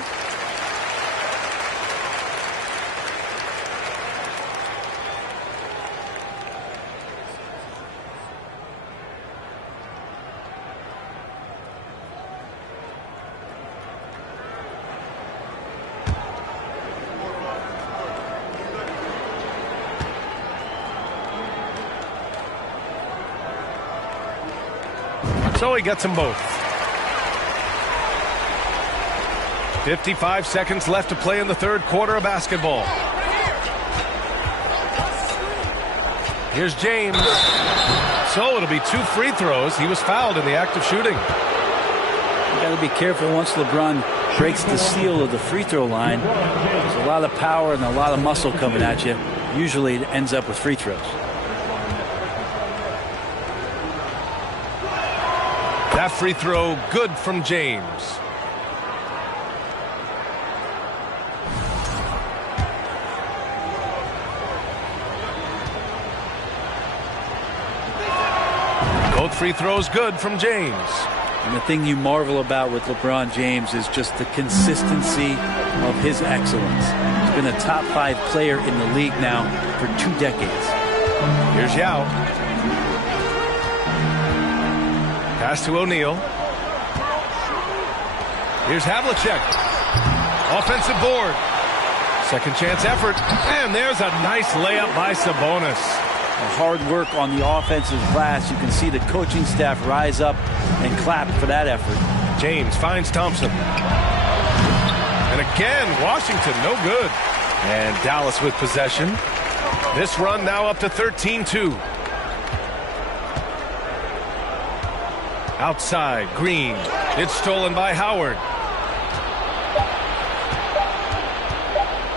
So he gets them both. 55 seconds left to play in the third quarter of basketball. Here's James. So it'll be 2 free throws. He was fouled in the act of shooting. You got to be careful once LeBron breaks the seal of the free throw line. There's a lot of power and a lot of muscle coming at you. Usually it ends up with free throws. That free throw good from James. Both free throws good from James. And the thing you marvel about with LeBron James is just the consistency of his excellence. He's been a top 5 player in the league now for 2 decades. Here's Yao. Pass to O'Neal. Here's Havlicek. Offensive board. Second chance effort. And there's a nice layup by Sabonis. Hard work on the offensive glass. You can see the coaching staff rise up and clap for that effort. James finds Thompson. And again, Washington no good. And Dallas with possession. This run now up to 13-2. Outside, Green. It's stolen by Howard.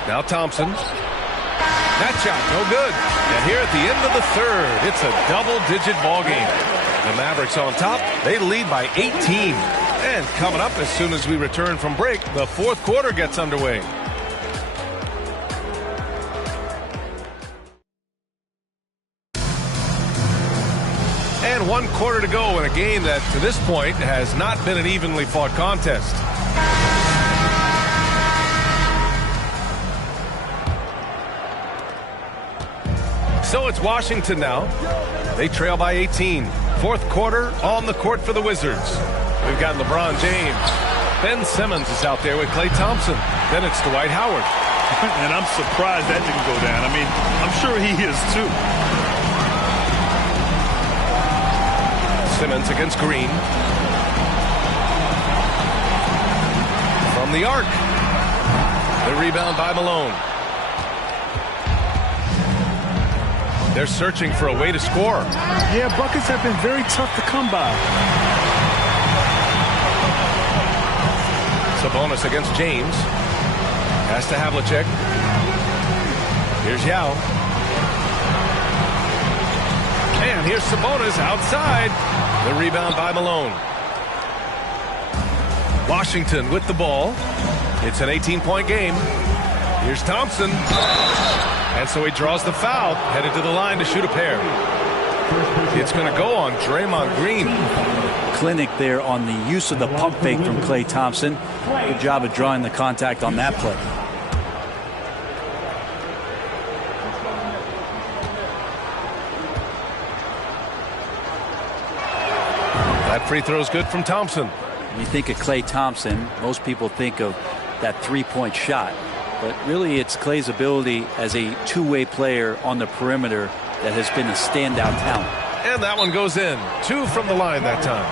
Now Thompson. That shot, no good. And here at the end of the third, it's a double-digit ball game. The Mavericks on top. They lead by 18. And coming up as soon as we return from break, the fourth quarter gets underway. And 1 quarter to go in a game that, to this point, has not been an evenly fought contest. So it's Washington now. They trail by 18. Fourth quarter on the court for the Wizards. We've got LeBron James. Ben Simmons is out there with Klay Thompson. Then it's Dwight Howard. And I'm surprised that didn't go down. I mean, I'm sure he is too. Simmons against Green. From the arc. The rebound by Malone. They're searching for a way to score. Yeah, buckets have been very tough to come by. Sabonis against James. Pass to Havlicek. Here's Yao. And here's Sabonis outside. The rebound by Malone. Washington with the ball. It's an 18-point game. Here's Thompson. And so he draws the foul, headed to the line to shoot a pair. It's going to go on Draymond Green. Clinic there on the use of the pump fake from Klay Thompson. Good job of drawing the contact on that play. That free throw is good from Thompson. When you think of Klay Thompson, most people think of that three-point shot. But really, it's Klay's ability as a two-way player on the perimeter that has been a standout talent. And that one goes in. 2 from the line that time.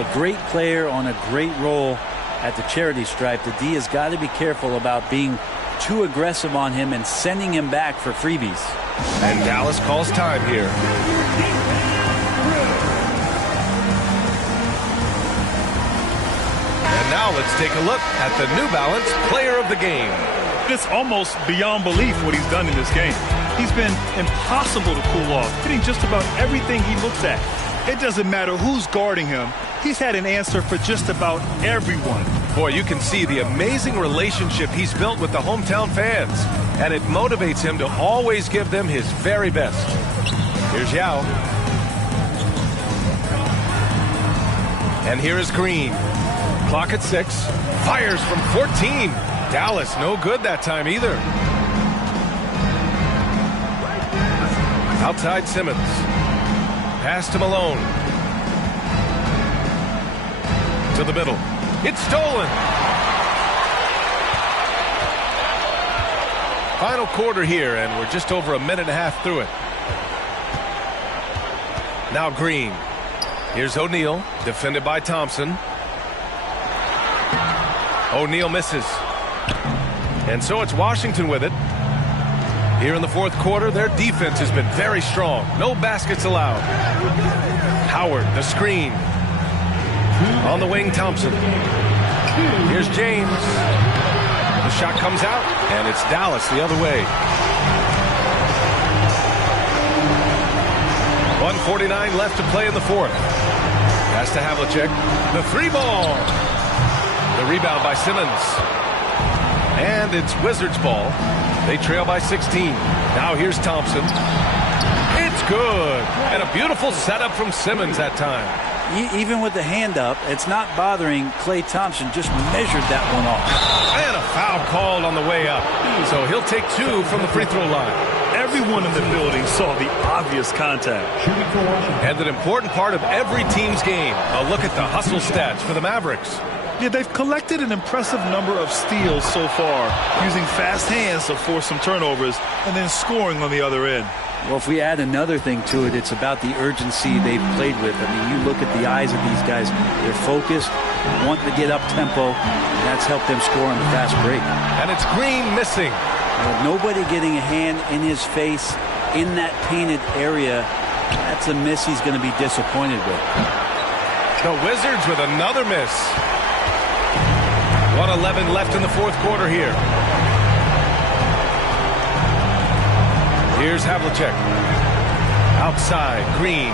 A great player on a great role at the charity stripe. The D has got to be careful about being too aggressive on him and sending him back for freebies. And Dallas calls time here. And now let's take a look at the New Balance Player of the Game. It's almost beyond belief what he's done in this game. He's been impossible to cool off, hitting just about everything he looks at. It doesn't matter who's guarding him. He's had an answer for just about everyone. Boy, you can see the amazing relationship he's built with the hometown fans. And it motivates him to always give them his very best. Here's Yao. And here is Green. Clock at 6. Fires from 14. Dallas no good that time either. Outside Simmons. Pass to Malone. To the middle. It's stolen. Final quarter here, and we're just over a minute and a half through it. Now Green. Here's O'Neal, defended by Thompson. O'Neal misses. And so it's Washington with it. Here in the fourth quarter, their defense has been very strong. No baskets allowed. Howard, the screen. On the wing, Thompson. Here's James. The shot comes out, and it's Dallas the other way. 1:49 left to play in the fourth. Pass to Havlicek. The three ball. The rebound by Simmons. And it's Wizards ball. They trail by 16. Now here's Thompson. It's good. And a beautiful setup from Simmons that time. Even with the hand up, it's not bothering Klay Thompson. Just measured that one off. And a foul called on the way up. So he'll take 2 from the free throw line. Everyone in the building saw the obvious contact. And an important part of every team's game. A look at the hustle stats for the Mavericks. Yeah, they've collected an impressive number of steals so far, using fast hands to force some turnovers and then scoring on the other end. Well, if we add another thing to it, it's about the urgency they've played with. I mean, you look at the eyes of these guys. They're focused, wanting to get up tempo, and that's helped them score on the fast break. And it's Green missing. Nobody getting a hand in his face in that painted area. That's a miss he's going to be disappointed with. The Wizards with another miss. 1:11 left in the fourth quarter here. Here's Havlicek. Outside, Green.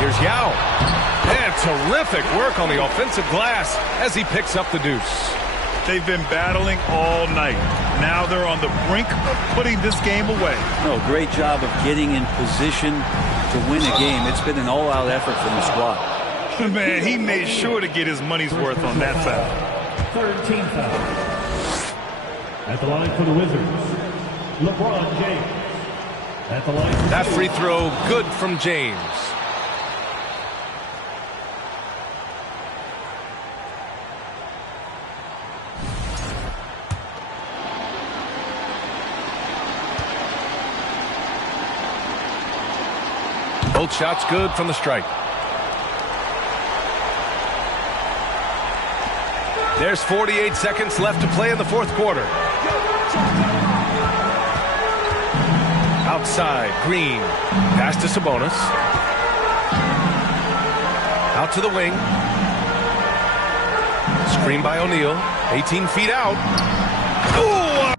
Here's Yao. And terrific work on the offensive glass as he picks up the deuce. They've been battling all night. Now they're on the brink of putting this game away. No, great job of getting in position to win a game. It's been an all-out effort from the squad. Man, he made sure to get his money's worth on that foul. 13 foul. At the line for the Wizards, LeBron James. At the line for that free throw, good from James. Both shots good from the stripe. There's 48 seconds left to play in the fourth quarter. Outside, Green. Pass to Sabonis. Out to the wing. Screen by O'Neal. 18 feet out. Ooh,